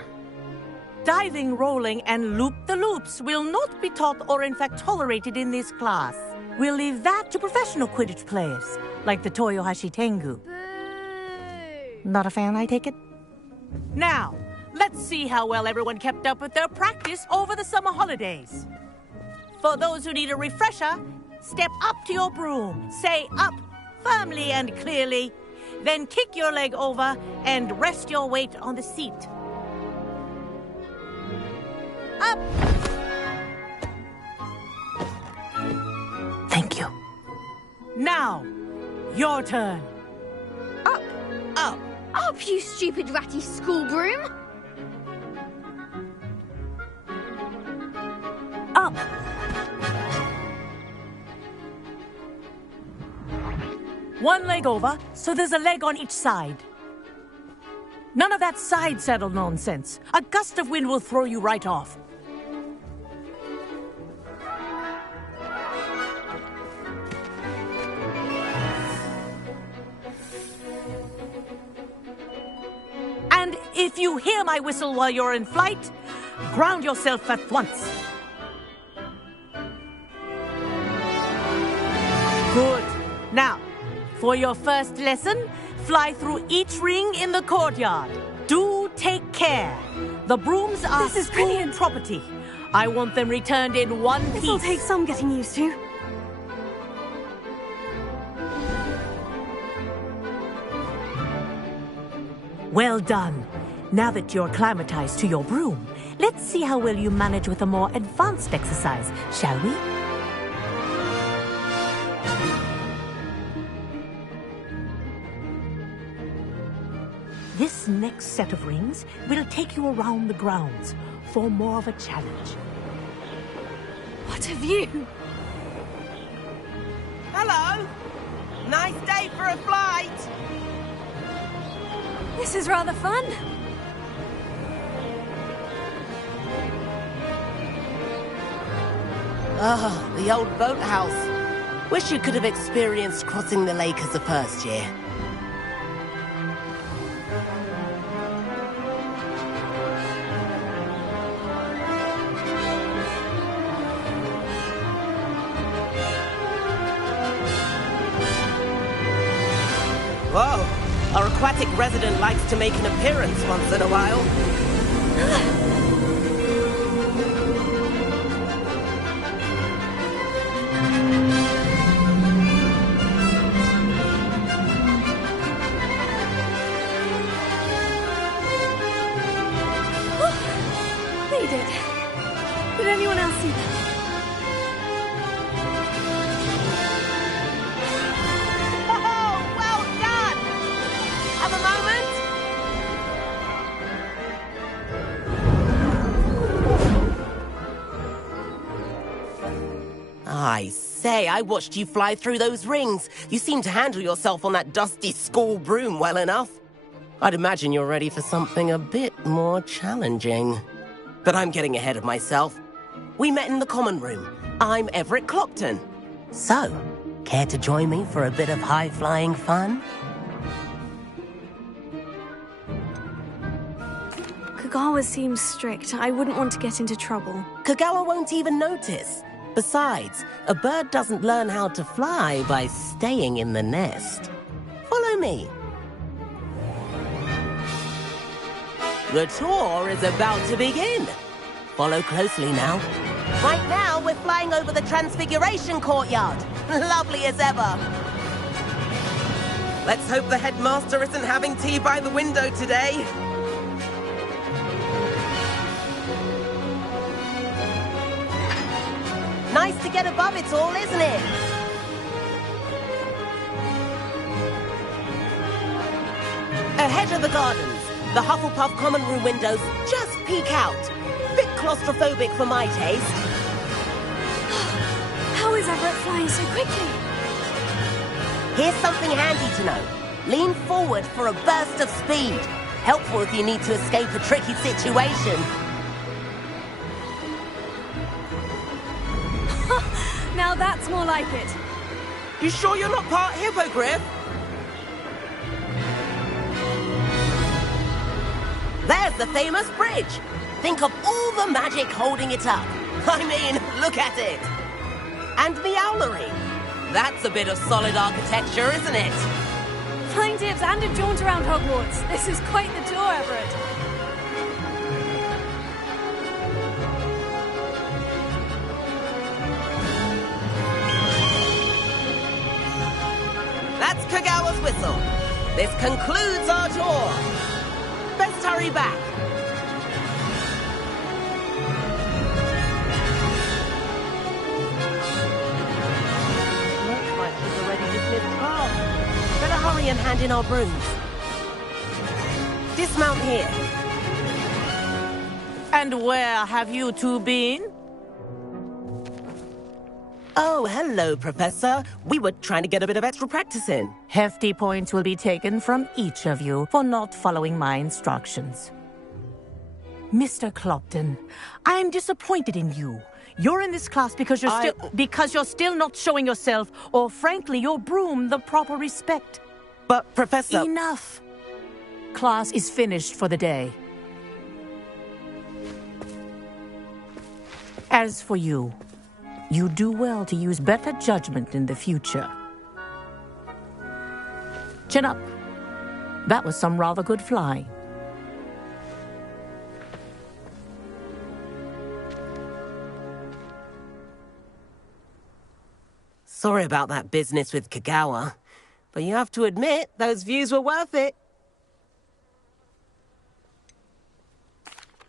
Diving, rolling, and loop-the-loops will not be taught or in fact tolerated in this class. We'll leave that to professional Quidditch players, like the Toyohashi Tengu. Not a fan, I take it? Now, let's see how well everyone kept up with their practice over the summer holidays. For those who need a refresher, step up to your broom, say up firmly and clearly, then kick your leg over and rest your weight on the seat. Up! Thank you. Now, your turn. Up! Up! Up, you stupid ratty school broom! Up! One leg over, so there's a leg on each side. None of that side saddle nonsense. A gust of wind will throw you right off. And if you hear my whistle while you're in flight, ground yourself at once. Good. Now, for your first lesson, fly through each ring in the courtyard. Do take care. The brooms are school property. I want them returned in one piece. This'll take some getting used to. Well done. Now that you're acclimatized to your broom, let's see how well you manage with a more advanced exercise, shall we? This next set of rings will take you around the grounds for more of a challenge. What a view! Hello! Nice day for a flight! This is rather fun. Ah, the old boathouse. Wish you could have experienced crossing the lake as a first year. Whoa! Our aquatic resident likes to make an appearance once in a while. They did. Did anyone else see that? I say, I watched you fly through those rings. You seem to handle yourself on that dusty school broom well enough. I'd imagine you're ready for something a bit more challenging. But I'm getting ahead of myself. We met in the common room. I'm Everett Clockton. So, care to join me for a bit of high-flying fun? Kagawa seems strict. I wouldn't want to get into trouble. Kagawa won't even notice. Besides, a bird doesn't learn how to fly by staying in the nest. Follow me. The tour is about to begin. Follow closely now. Right now, we're flying over the Transfiguration Courtyard. Lovely as ever. Let's hope the headmaster isn't having tea by the window today. Nice to get above it all, isn't it? Ahead of the gardens, the Hufflepuff common room windows just peek out. Bit claustrophobic for my taste. How is Everett flying so quickly? Here's something handy to know. Lean forward for a burst of speed. Helpful if you need to escape a tricky situation. Now that's more like it. You sure you're not part Hippogriff? There's the famous bridge. Think of all the magic holding it up. I mean, look at it. And the owlery. That's a bit of solid architecture, isn't it? Flying tips and a jaunt around Hogwarts. This is quite the tour, Everett. That's Kagawa's whistle. This concludes our tour. Best hurry back. Looks like she's already dismissed off. Better hurry and hand in our brooms. Dismount here. And where have you two been? Oh, hello, Professor. We were trying to get a bit of extra practice in. Hefty points will be taken from each of you for not following my instructions. Mr. Clopton, I'm disappointed in you. You're in this class because you're still not showing yourself, or frankly, your broom the proper respect. But, Professor... Enough. Class is finished for the day. As for you, you do well to use better judgment in the future. Chin up. That was some rather good flying. Sorry about that business with Kagawa, but you have to admit, those views were worth it.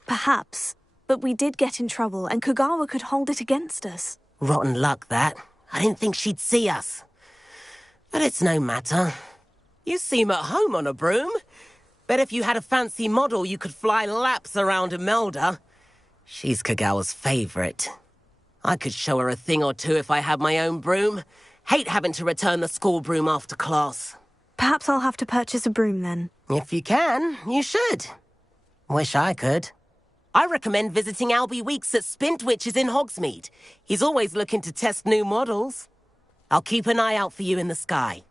Perhaps, but we did get in trouble, and Kagawa could hold it against us. Rotten luck, that. I didn't think she'd see us. But it's no matter. You seem at home on a broom. Bet if you had a fancy model, you could fly laps around Imelda. She's Kagawa's favorite. I could show her a thing or two if I had my own broom. Hate having to return the school broom after class. Perhaps I'll have to purchase a broom then. If you can, you should. Wish I could. I recommend visiting Albie Weeks at Spintwitches in Hogsmeade. He's always looking to test new models. I'll keep an eye out for you in the sky.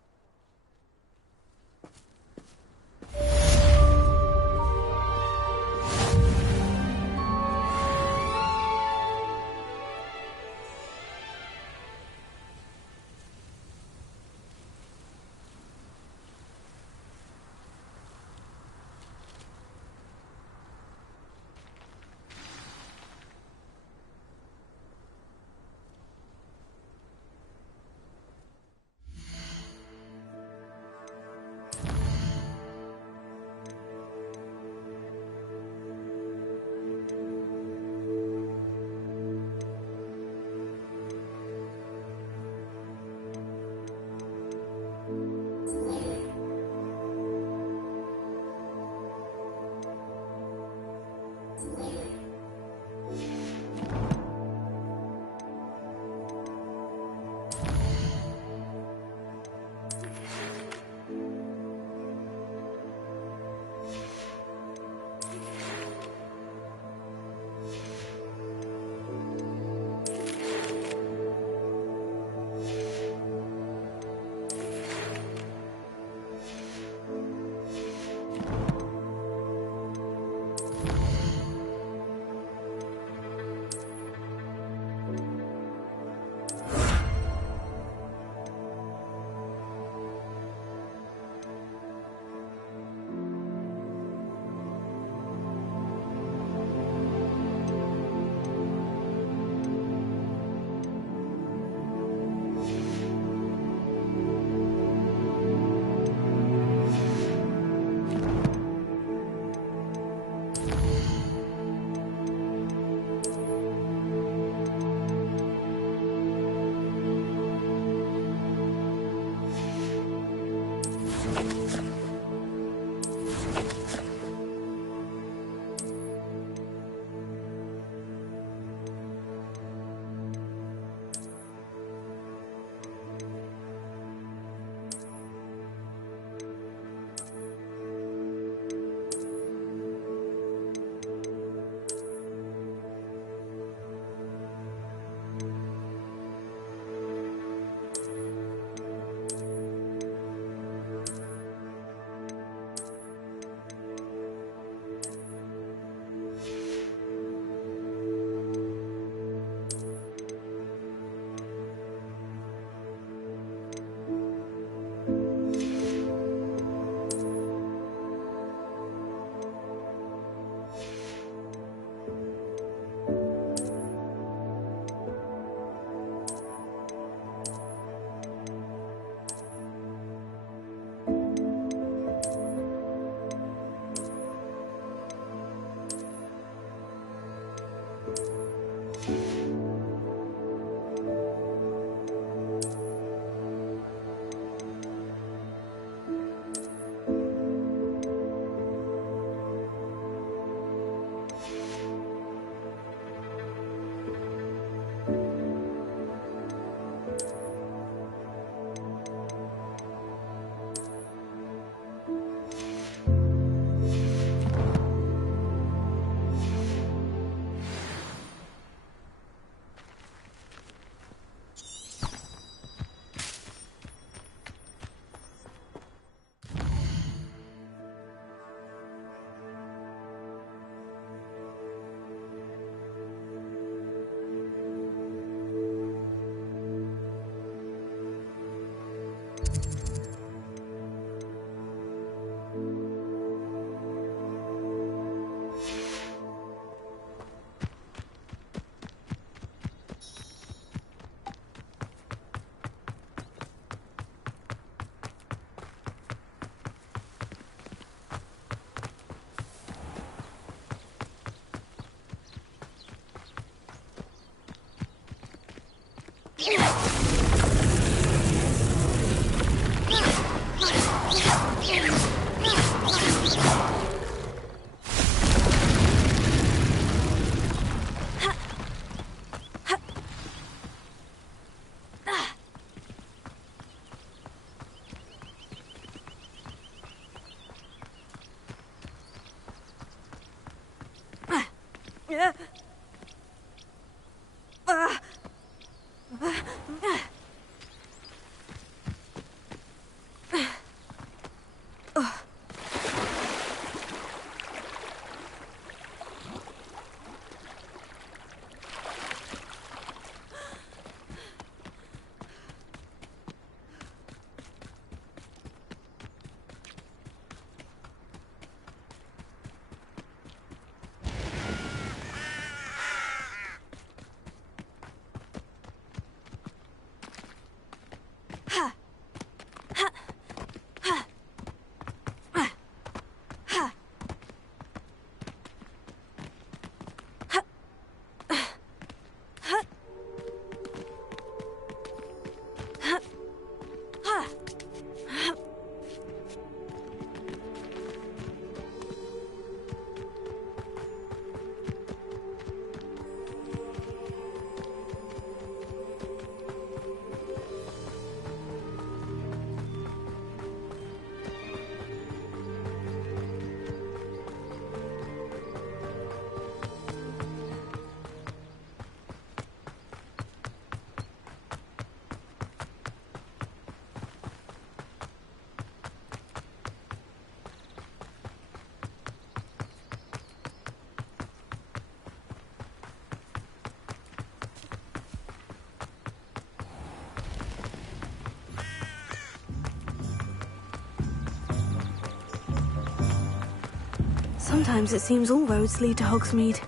Sometimes it seems all roads lead to Hogsmeade.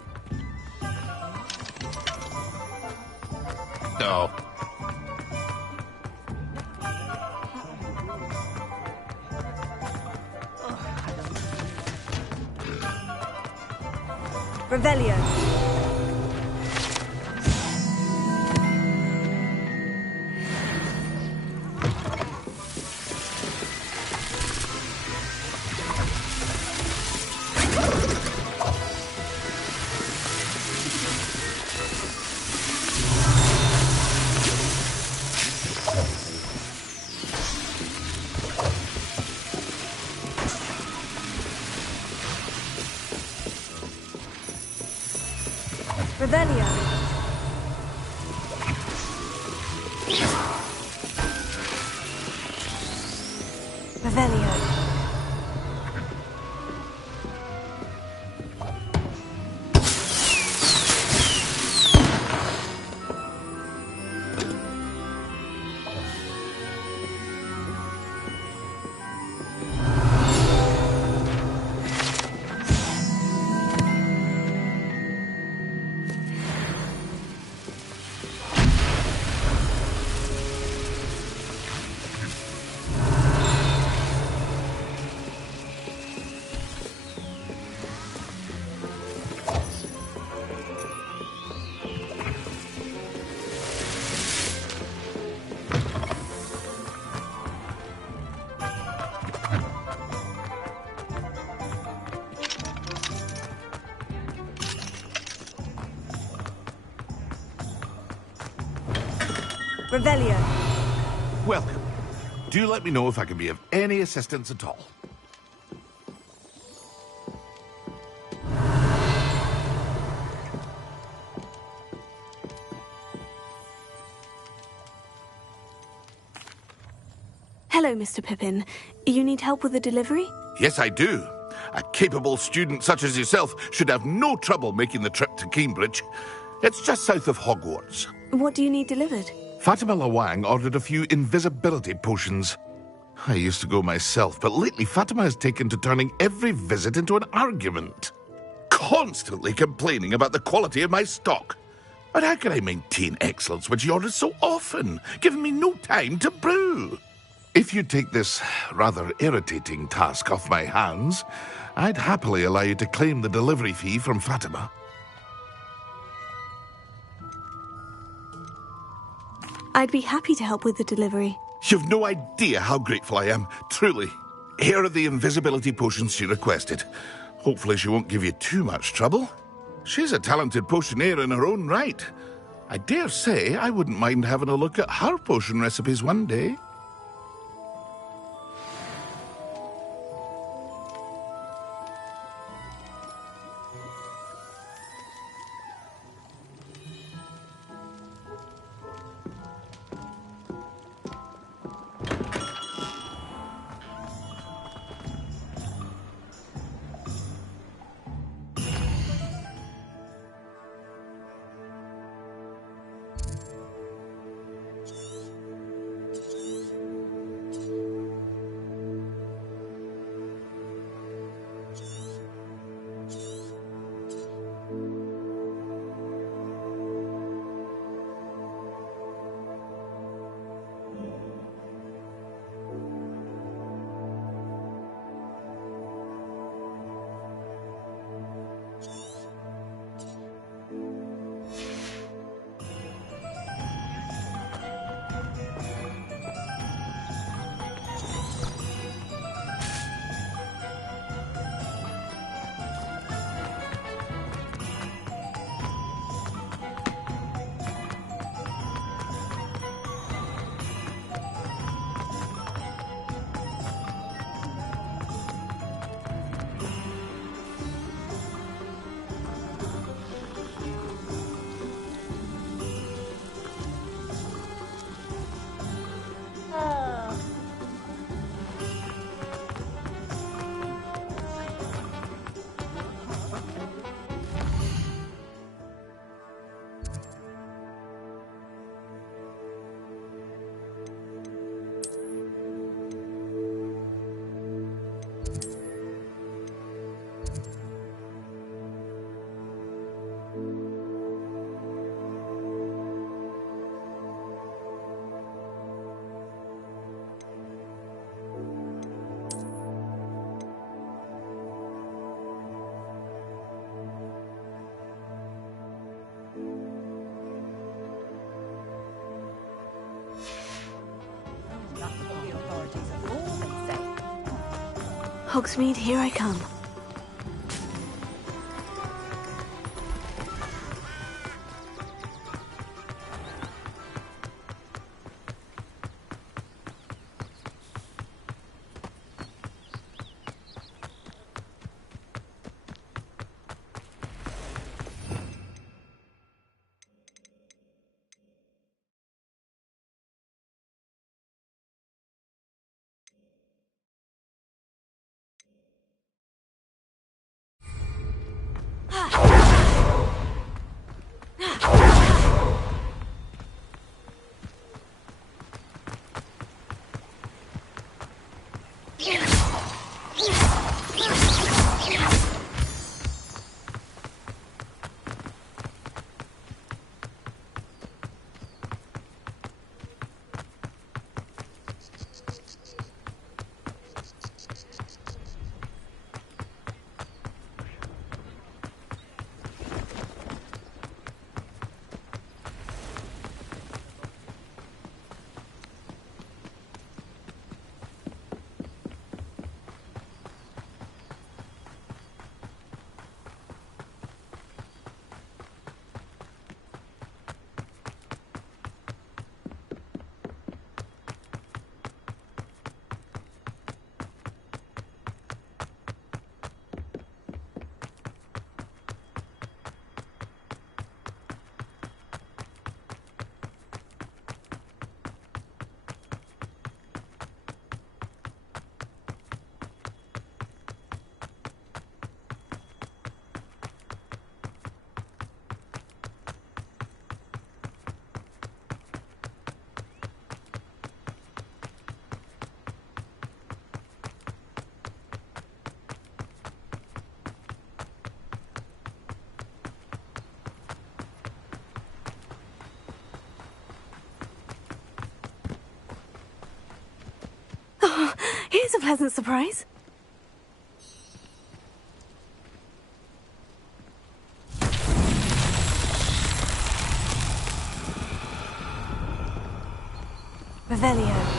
No. Revelio. Revelio. Revelio. Revelio. Welcome. Do let me know if I can be of any assistance at all. Hello, Mr. Pippin. You need help with a delivery? Yes, I do. A capable student such as yourself should have no trouble making the trip to Cambridge. It's just south of Hogwarts. What do you need delivered? Fatima Lawang ordered a few invisibility potions. I used to go myself, but lately Fatima has taken to turning every visit into an argument. Constantly complaining about the quality of my stock. But how can I maintain excellence when she orders so often, giving me no time to brew? If you take this rather irritating task off my hands, I'd happily allow you to claim the delivery fee from Fatima. I'd be happy to help with the delivery. You've no idea how grateful I am, truly. Here are the invisibility potions she requested. Hopefully she won't give you too much trouble. She's a talented potioneer in her own right. I dare say I wouldn't mind having a look at her potion recipes one day. Hogsmeade, here I come. Here's a pleasant surprise. Revelio.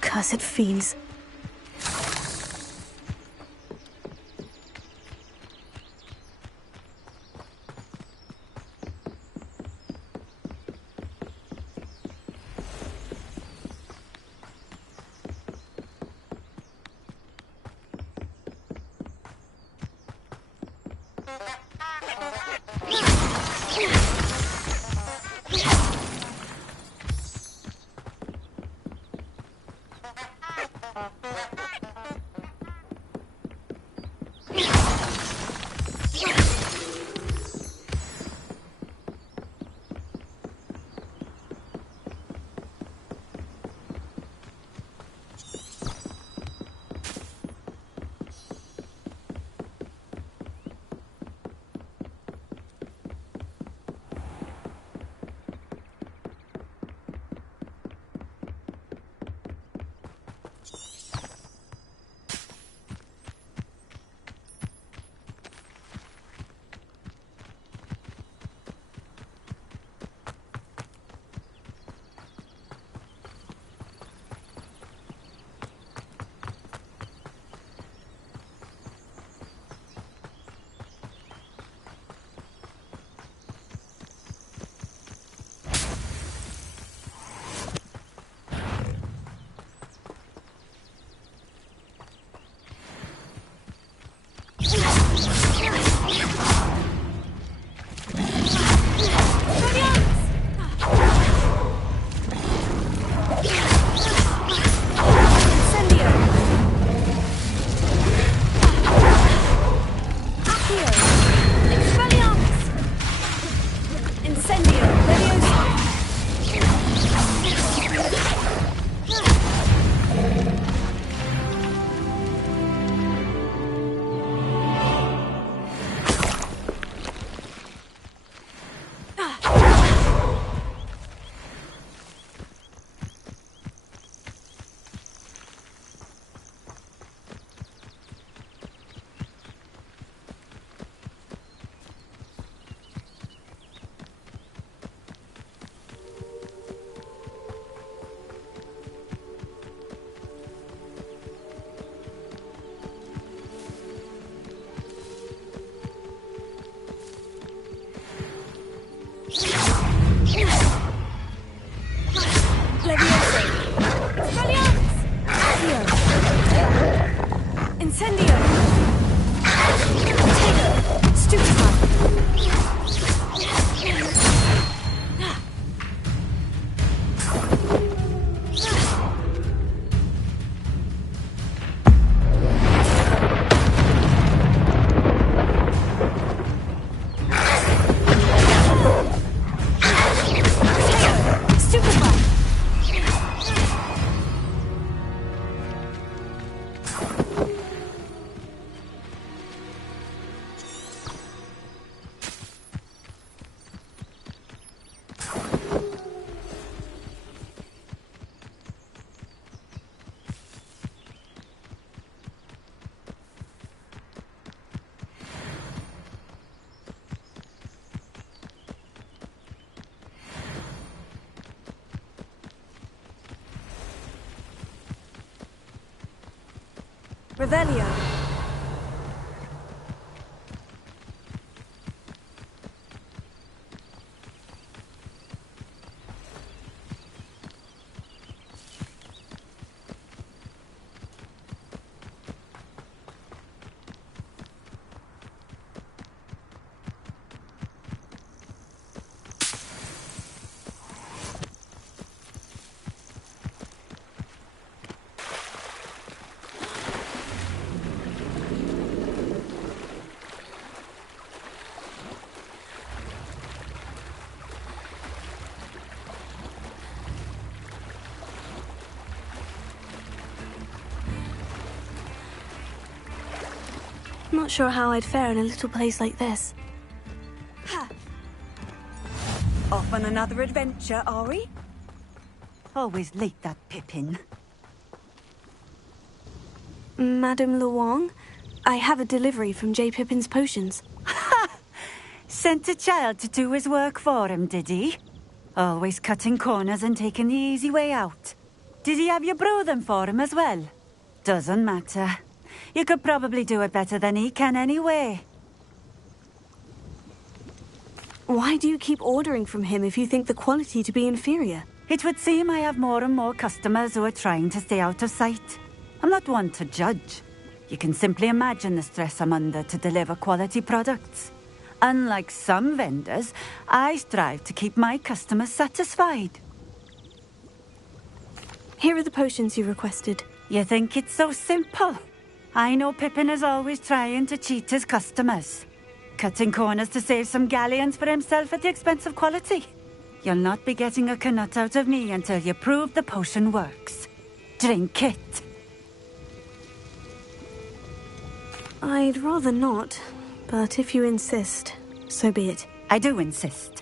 Cursed fiends. Revelio. Not sure how I'd fare in a little place like this. Ha! Off on another adventure, are we? Always late, that Pippin. Madame Luong, I have a delivery from J. Pippin's Potions. Ha! Sent a child to do his work for him, did he? Always cutting corners and taking the easy way out. Did he have you brew them for him as well? Doesn't matter. You could probably do it better than he can anyway. Why do you keep ordering from him if you think the quality to be inferior? It would seem I have more and more customers who are trying to stay out of sight. I'm not one to judge. You can simply imagine the stress I'm under to deliver quality products. Unlike some vendors, I strive to keep my customers satisfied. Here are the potions you requested. You think it's so simple? I know Pippin is always trying to cheat his customers. Cutting corners to save some galleons for himself at the expense of quality. You'll not be getting a canut out of me until you prove the potion works. Drink it. I'd rather not, but if you insist, so be it. I do insist.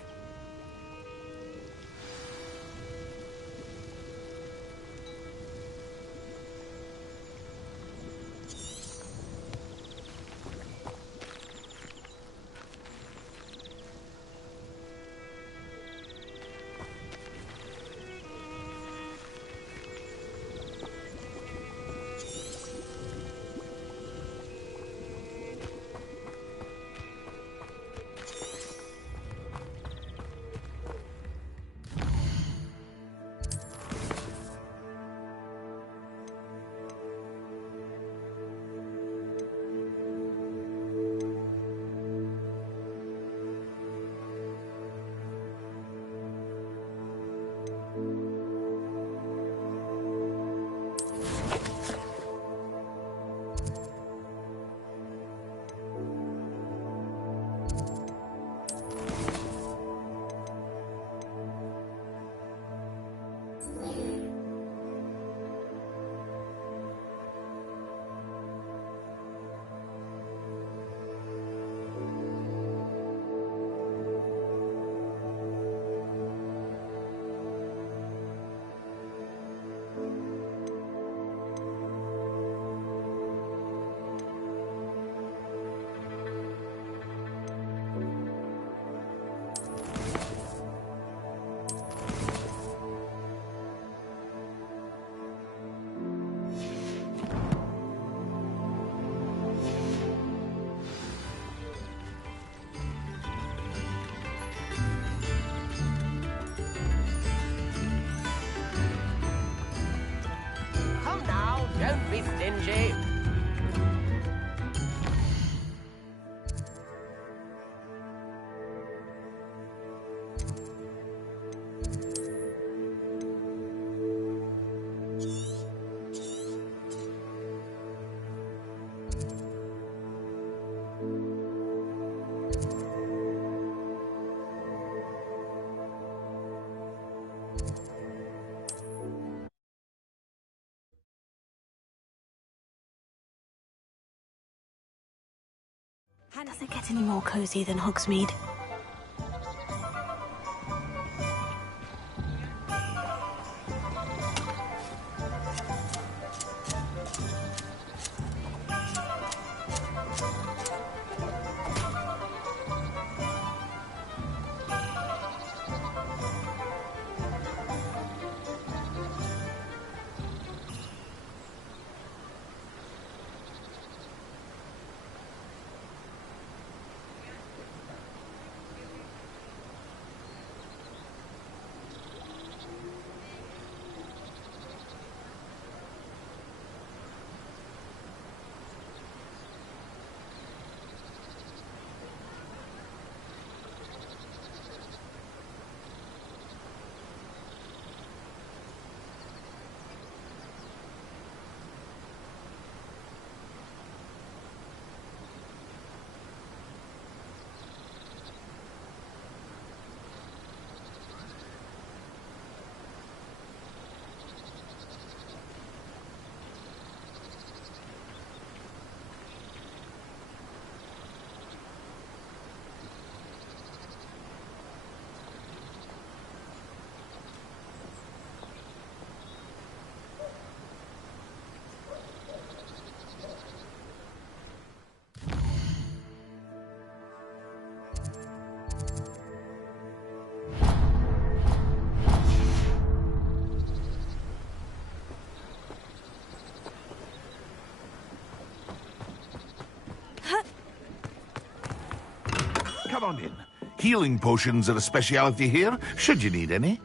Don't be stingy. Does it get any more cozy than Hogsmeade? Come on in. Healing potions are a speciality here, should you need any.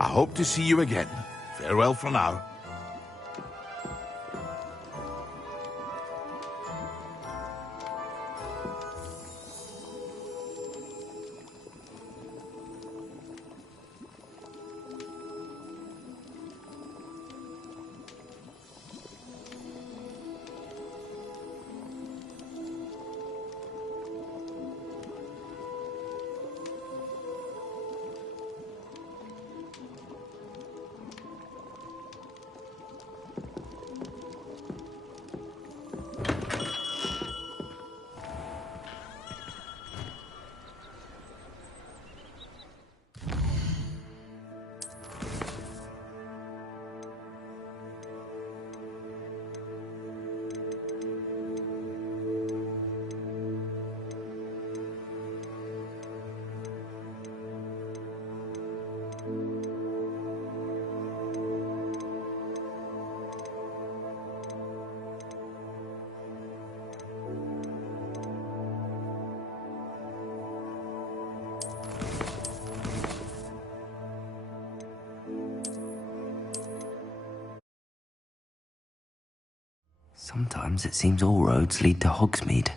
I hope to see you again. Farewell for now. Sometimes it seems all roads lead to Hogsmeade.